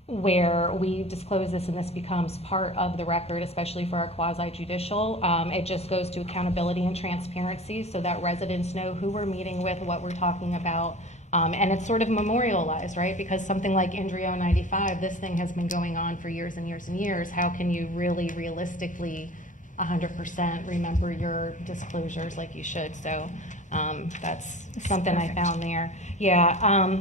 where we disclose this and this becomes part of the record, especially for our quasi-judicial. It just goes to accountability and transparency so that residents know who we're meeting with, what we're talking about, and it's sort of memorialized, right? Because something like Indrio 95, this thing has been going on for years and years and years. How can you really realistically 100% remember your disclosures like you should? So that's something I found there. Yeah.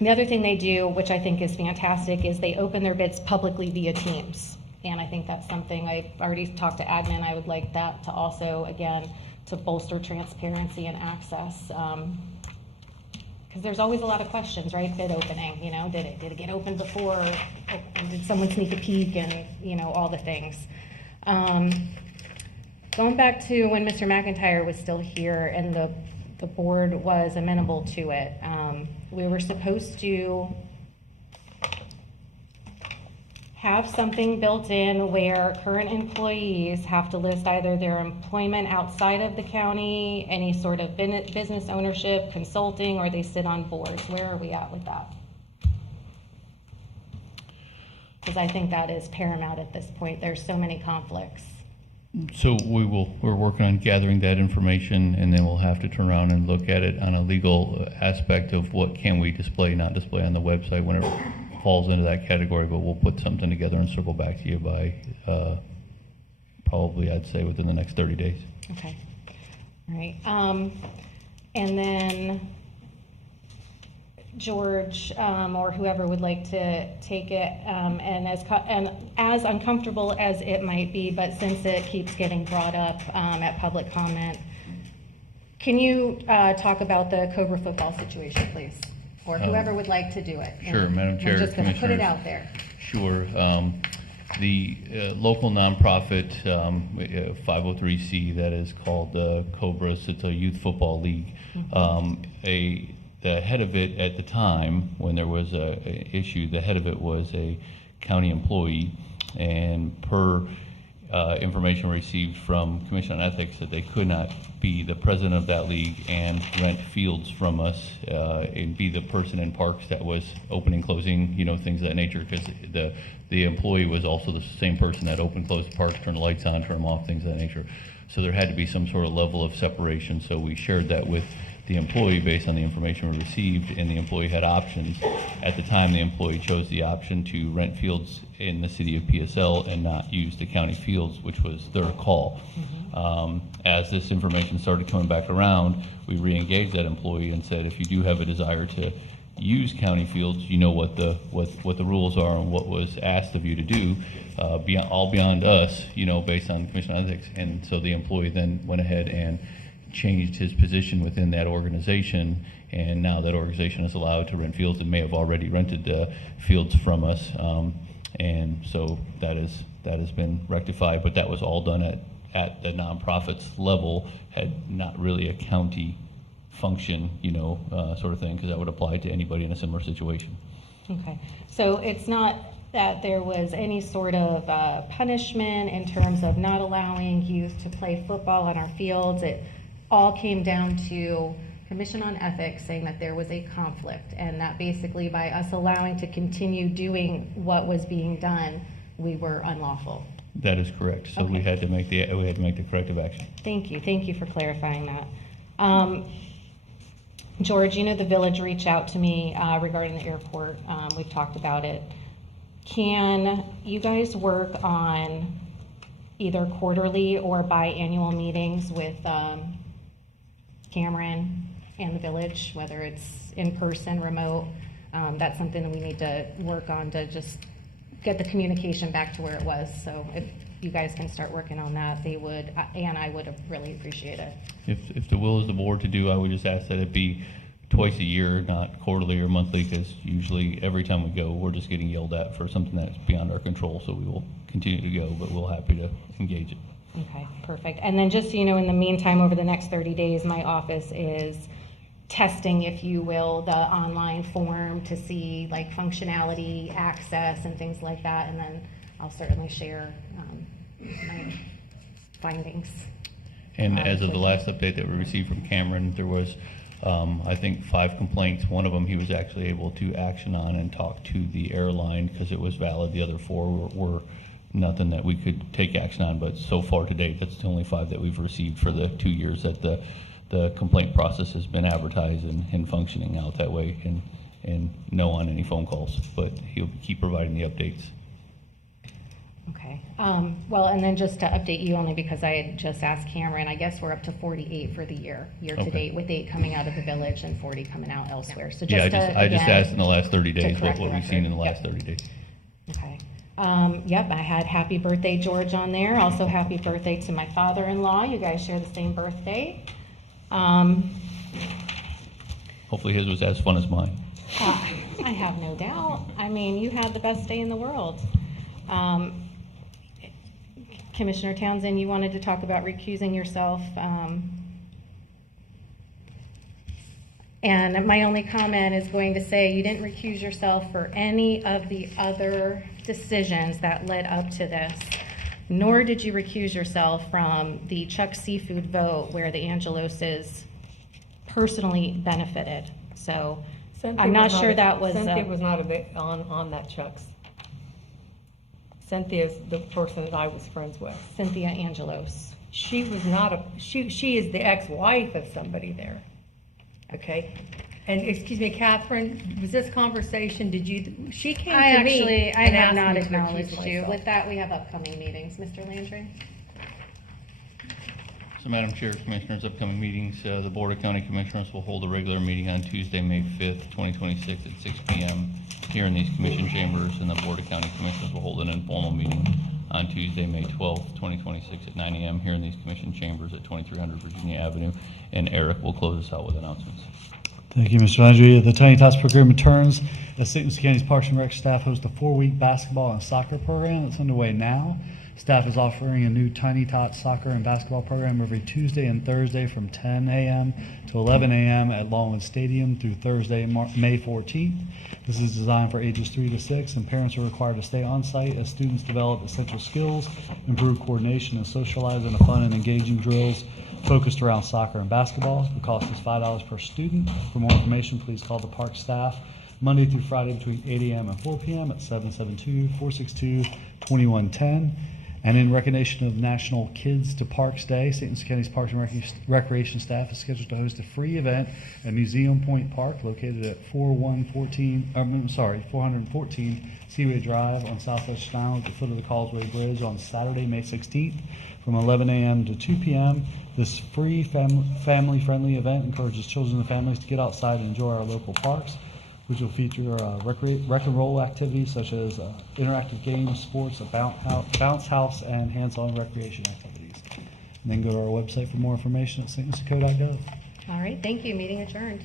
The other thing they do, which I think is fantastic, is they open their bids publicly via Teams. And I think that's something I've already talked to admin. I would like that to also, again, to bolster transparency and access. Because there's always a lot of questions, right? Bid opening, you know, did it get opened before? Did someone sneak a peek? And, you know, all the things. Going back to when Mr. McIntyre was still here and the board was amenable to it, we were supposed to have something built in where current employees have to list either their employment outside of the county, any sort of business ownership, consulting, or they sit on boards. Where are we at with that? Because I think that is paramount at this point. There's so many conflicts. So we're working on gathering that information, and then we'll have to turn around and look at it on a legal aspect of what can we display, not display on the website whenever it falls into that category, but we'll put something together and circle back to you by probably, I'd say, within the next 30 days. Okay. All right. And then George, or whoever would like to take it, and as uncomfortable as it might be, but since it keeps getting brought up at public comment, can you talk about the Cobra football situation, please? Or whoever would like to do it. Sure, Madam Chair. I'm just going to put it Commissioners. out there. Sure. The local nonprofit 503c that is called Cobras, it's a youth football league. The head of it at the time, when there was a issue, the head of it was a county employee, and per information received from Commission on Ethics, that they could not be the president of that league and rent fields from us and be the person in parks that was opening, closing, you know, things of that nature, because the employee was also the same person that opened, closed the parks, turned the lights on, turned them off, things of that nature. So there had to be some sort of level of separation. So we shared that with the employee based on the information we received, and the employee had options. At the time, the employee chose the option to rent fields in the city of PSL and not use the county fields, which was their call. As this information started coming back around, we re-engaged that employee and said, if you do have a desire to use county fields, you know what the rules are and what was asked of you to do, beyond us, based on Commission on Ethics. And so the employee then went ahead and changed his position within that organization, and now that organization is allowed to rent fields and may have already rented fields from us, and so that has been rectified. But that was all done at the nonprofits level, had not really a county function, sort of thing, because that would apply to anybody in a similar situation. Okay, so it's not that there was any sort of punishment in terms of not allowing youth to play football on our fields. It all came down to Commission on Ethics saying that there was a conflict, and that basically by us allowing to continue doing what was being done, we were unlawful. That is correct. So we had to make the corrective action. Thank you for clarifying that. George, the village reached out to me regarding the airport. We've talked about it. Can you guys work on either quarterly or biannual meetings with Cameron and the village, whether it's in person, remote? That's something that we need to work on to just get the communication back to where it was. So if you guys can start working on that, they would, and I would really appreciate it. If the will is the board to do, I would just ask that it be twice a year, not quarterly or monthly, because usually every time we go, we're just getting yelled at for something that's beyond our control. So we will continue to go, but we're happy to engage it. Okay, perfect. And then just so you know, in the meantime, over the next 30 days, my office is testing, if you will, the online form to see like functionality, access, and things like that. And then I'll certainly share my findings. And as of the last update that we received from Cameron, there was, I think, 5 complaints. One of them he was actually able to action on and talk to the airline because it was valid. The other 4 were nothing that we could take action on. But so far to date, that's the only 5 that we've received for the 2 years that the complaint process has been advertised and functioning out that way, and no on any phone calls. But he'll keep providing the updates. Okay. Well, and then just to update you, only because I had just asked Cameron, I guess we're up to 48 for the year to date, with 8 coming out of the village and 40 coming out elsewhere. So just I just asked in the last 30 days what we've seen in the last 30 days. Okay. Yep, I had happy birthday, George, on there. Also happy birthday to my father-in-law. You guys share the same birthday. Hopefully his was as fun as mine. I have no doubt. I mean, you had the best day in the world. Commissioner Townsend, you wanted to talk about recusing yourself. And my only comment is going to say you didn't recuse yourself for any of the other decisions that led up to this, nor did you recuse yourself from the Chuck Seafood vote where the Angeloses personally benefited. So I'm not sure that was... Cynthia was not on that Chuck's. Cynthia's the person that I was friends with. Cynthia Angelos. She was not she is the ex-wife of somebody there. Okay? And excuse me, Catherine, was this conversation, she came to me I and have asked not me to recuse acknowledged you. myself. With that, we have upcoming meetings. Mr. Landry? So, Madam Chair, Commissioners, upcoming meetings, the Board of County Commissioners will hold a regular meeting on Tuesday, May 5th, 2026 at 6 p.m. here in these Commission chambers, and the Board of County Commissioners will hold an informal meeting on Tuesday, May 12th, 2026 at 9 a.m. here in these Commission chambers at 2300 Virginia Avenue. And Eric will close us out with announcements. Thank you, Mr. Landry. The Tiny Tots program returns. The St. Lucie County's Parks and Rec staff hosts a 4-week basketball and soccer program that's underway now. Staff is offering a new Tiny Tots soccer and basketball program every Tuesday and Thursday from 10 a.m. to 11 a.m. at Longwood Stadium through Thursday, May 14th. This is designed for ages 3 to 6, and parents are required to stay on site as students develop essential skills, improve coordination, and socialize in fun and engaging drills focused around soccer and basketball. The cost is $5 per student. For more information, please call the park staff Monday through Friday between 8 a.m. and 4 p.m. at 772-462-2110. And in recognition of National Kids to Parks Day, St. Lucie County's Parks and Recreation staff is scheduled to host a free event at Museum Point Park located at 414 Seaway Drive on Southwest Island at the foot of the Causeway Bridge on Saturday, May 16th from 11 a.m. to 2 p.m. This free family-friendly event encourages children and families to get outside and enjoy our local parks, which will feature rec and roll activities such as interactive games, sports, a bounce house, and hands-on recreation activities. And then go to our website for more information at stlucieco.gov. All right, thank you. Meeting adjourned.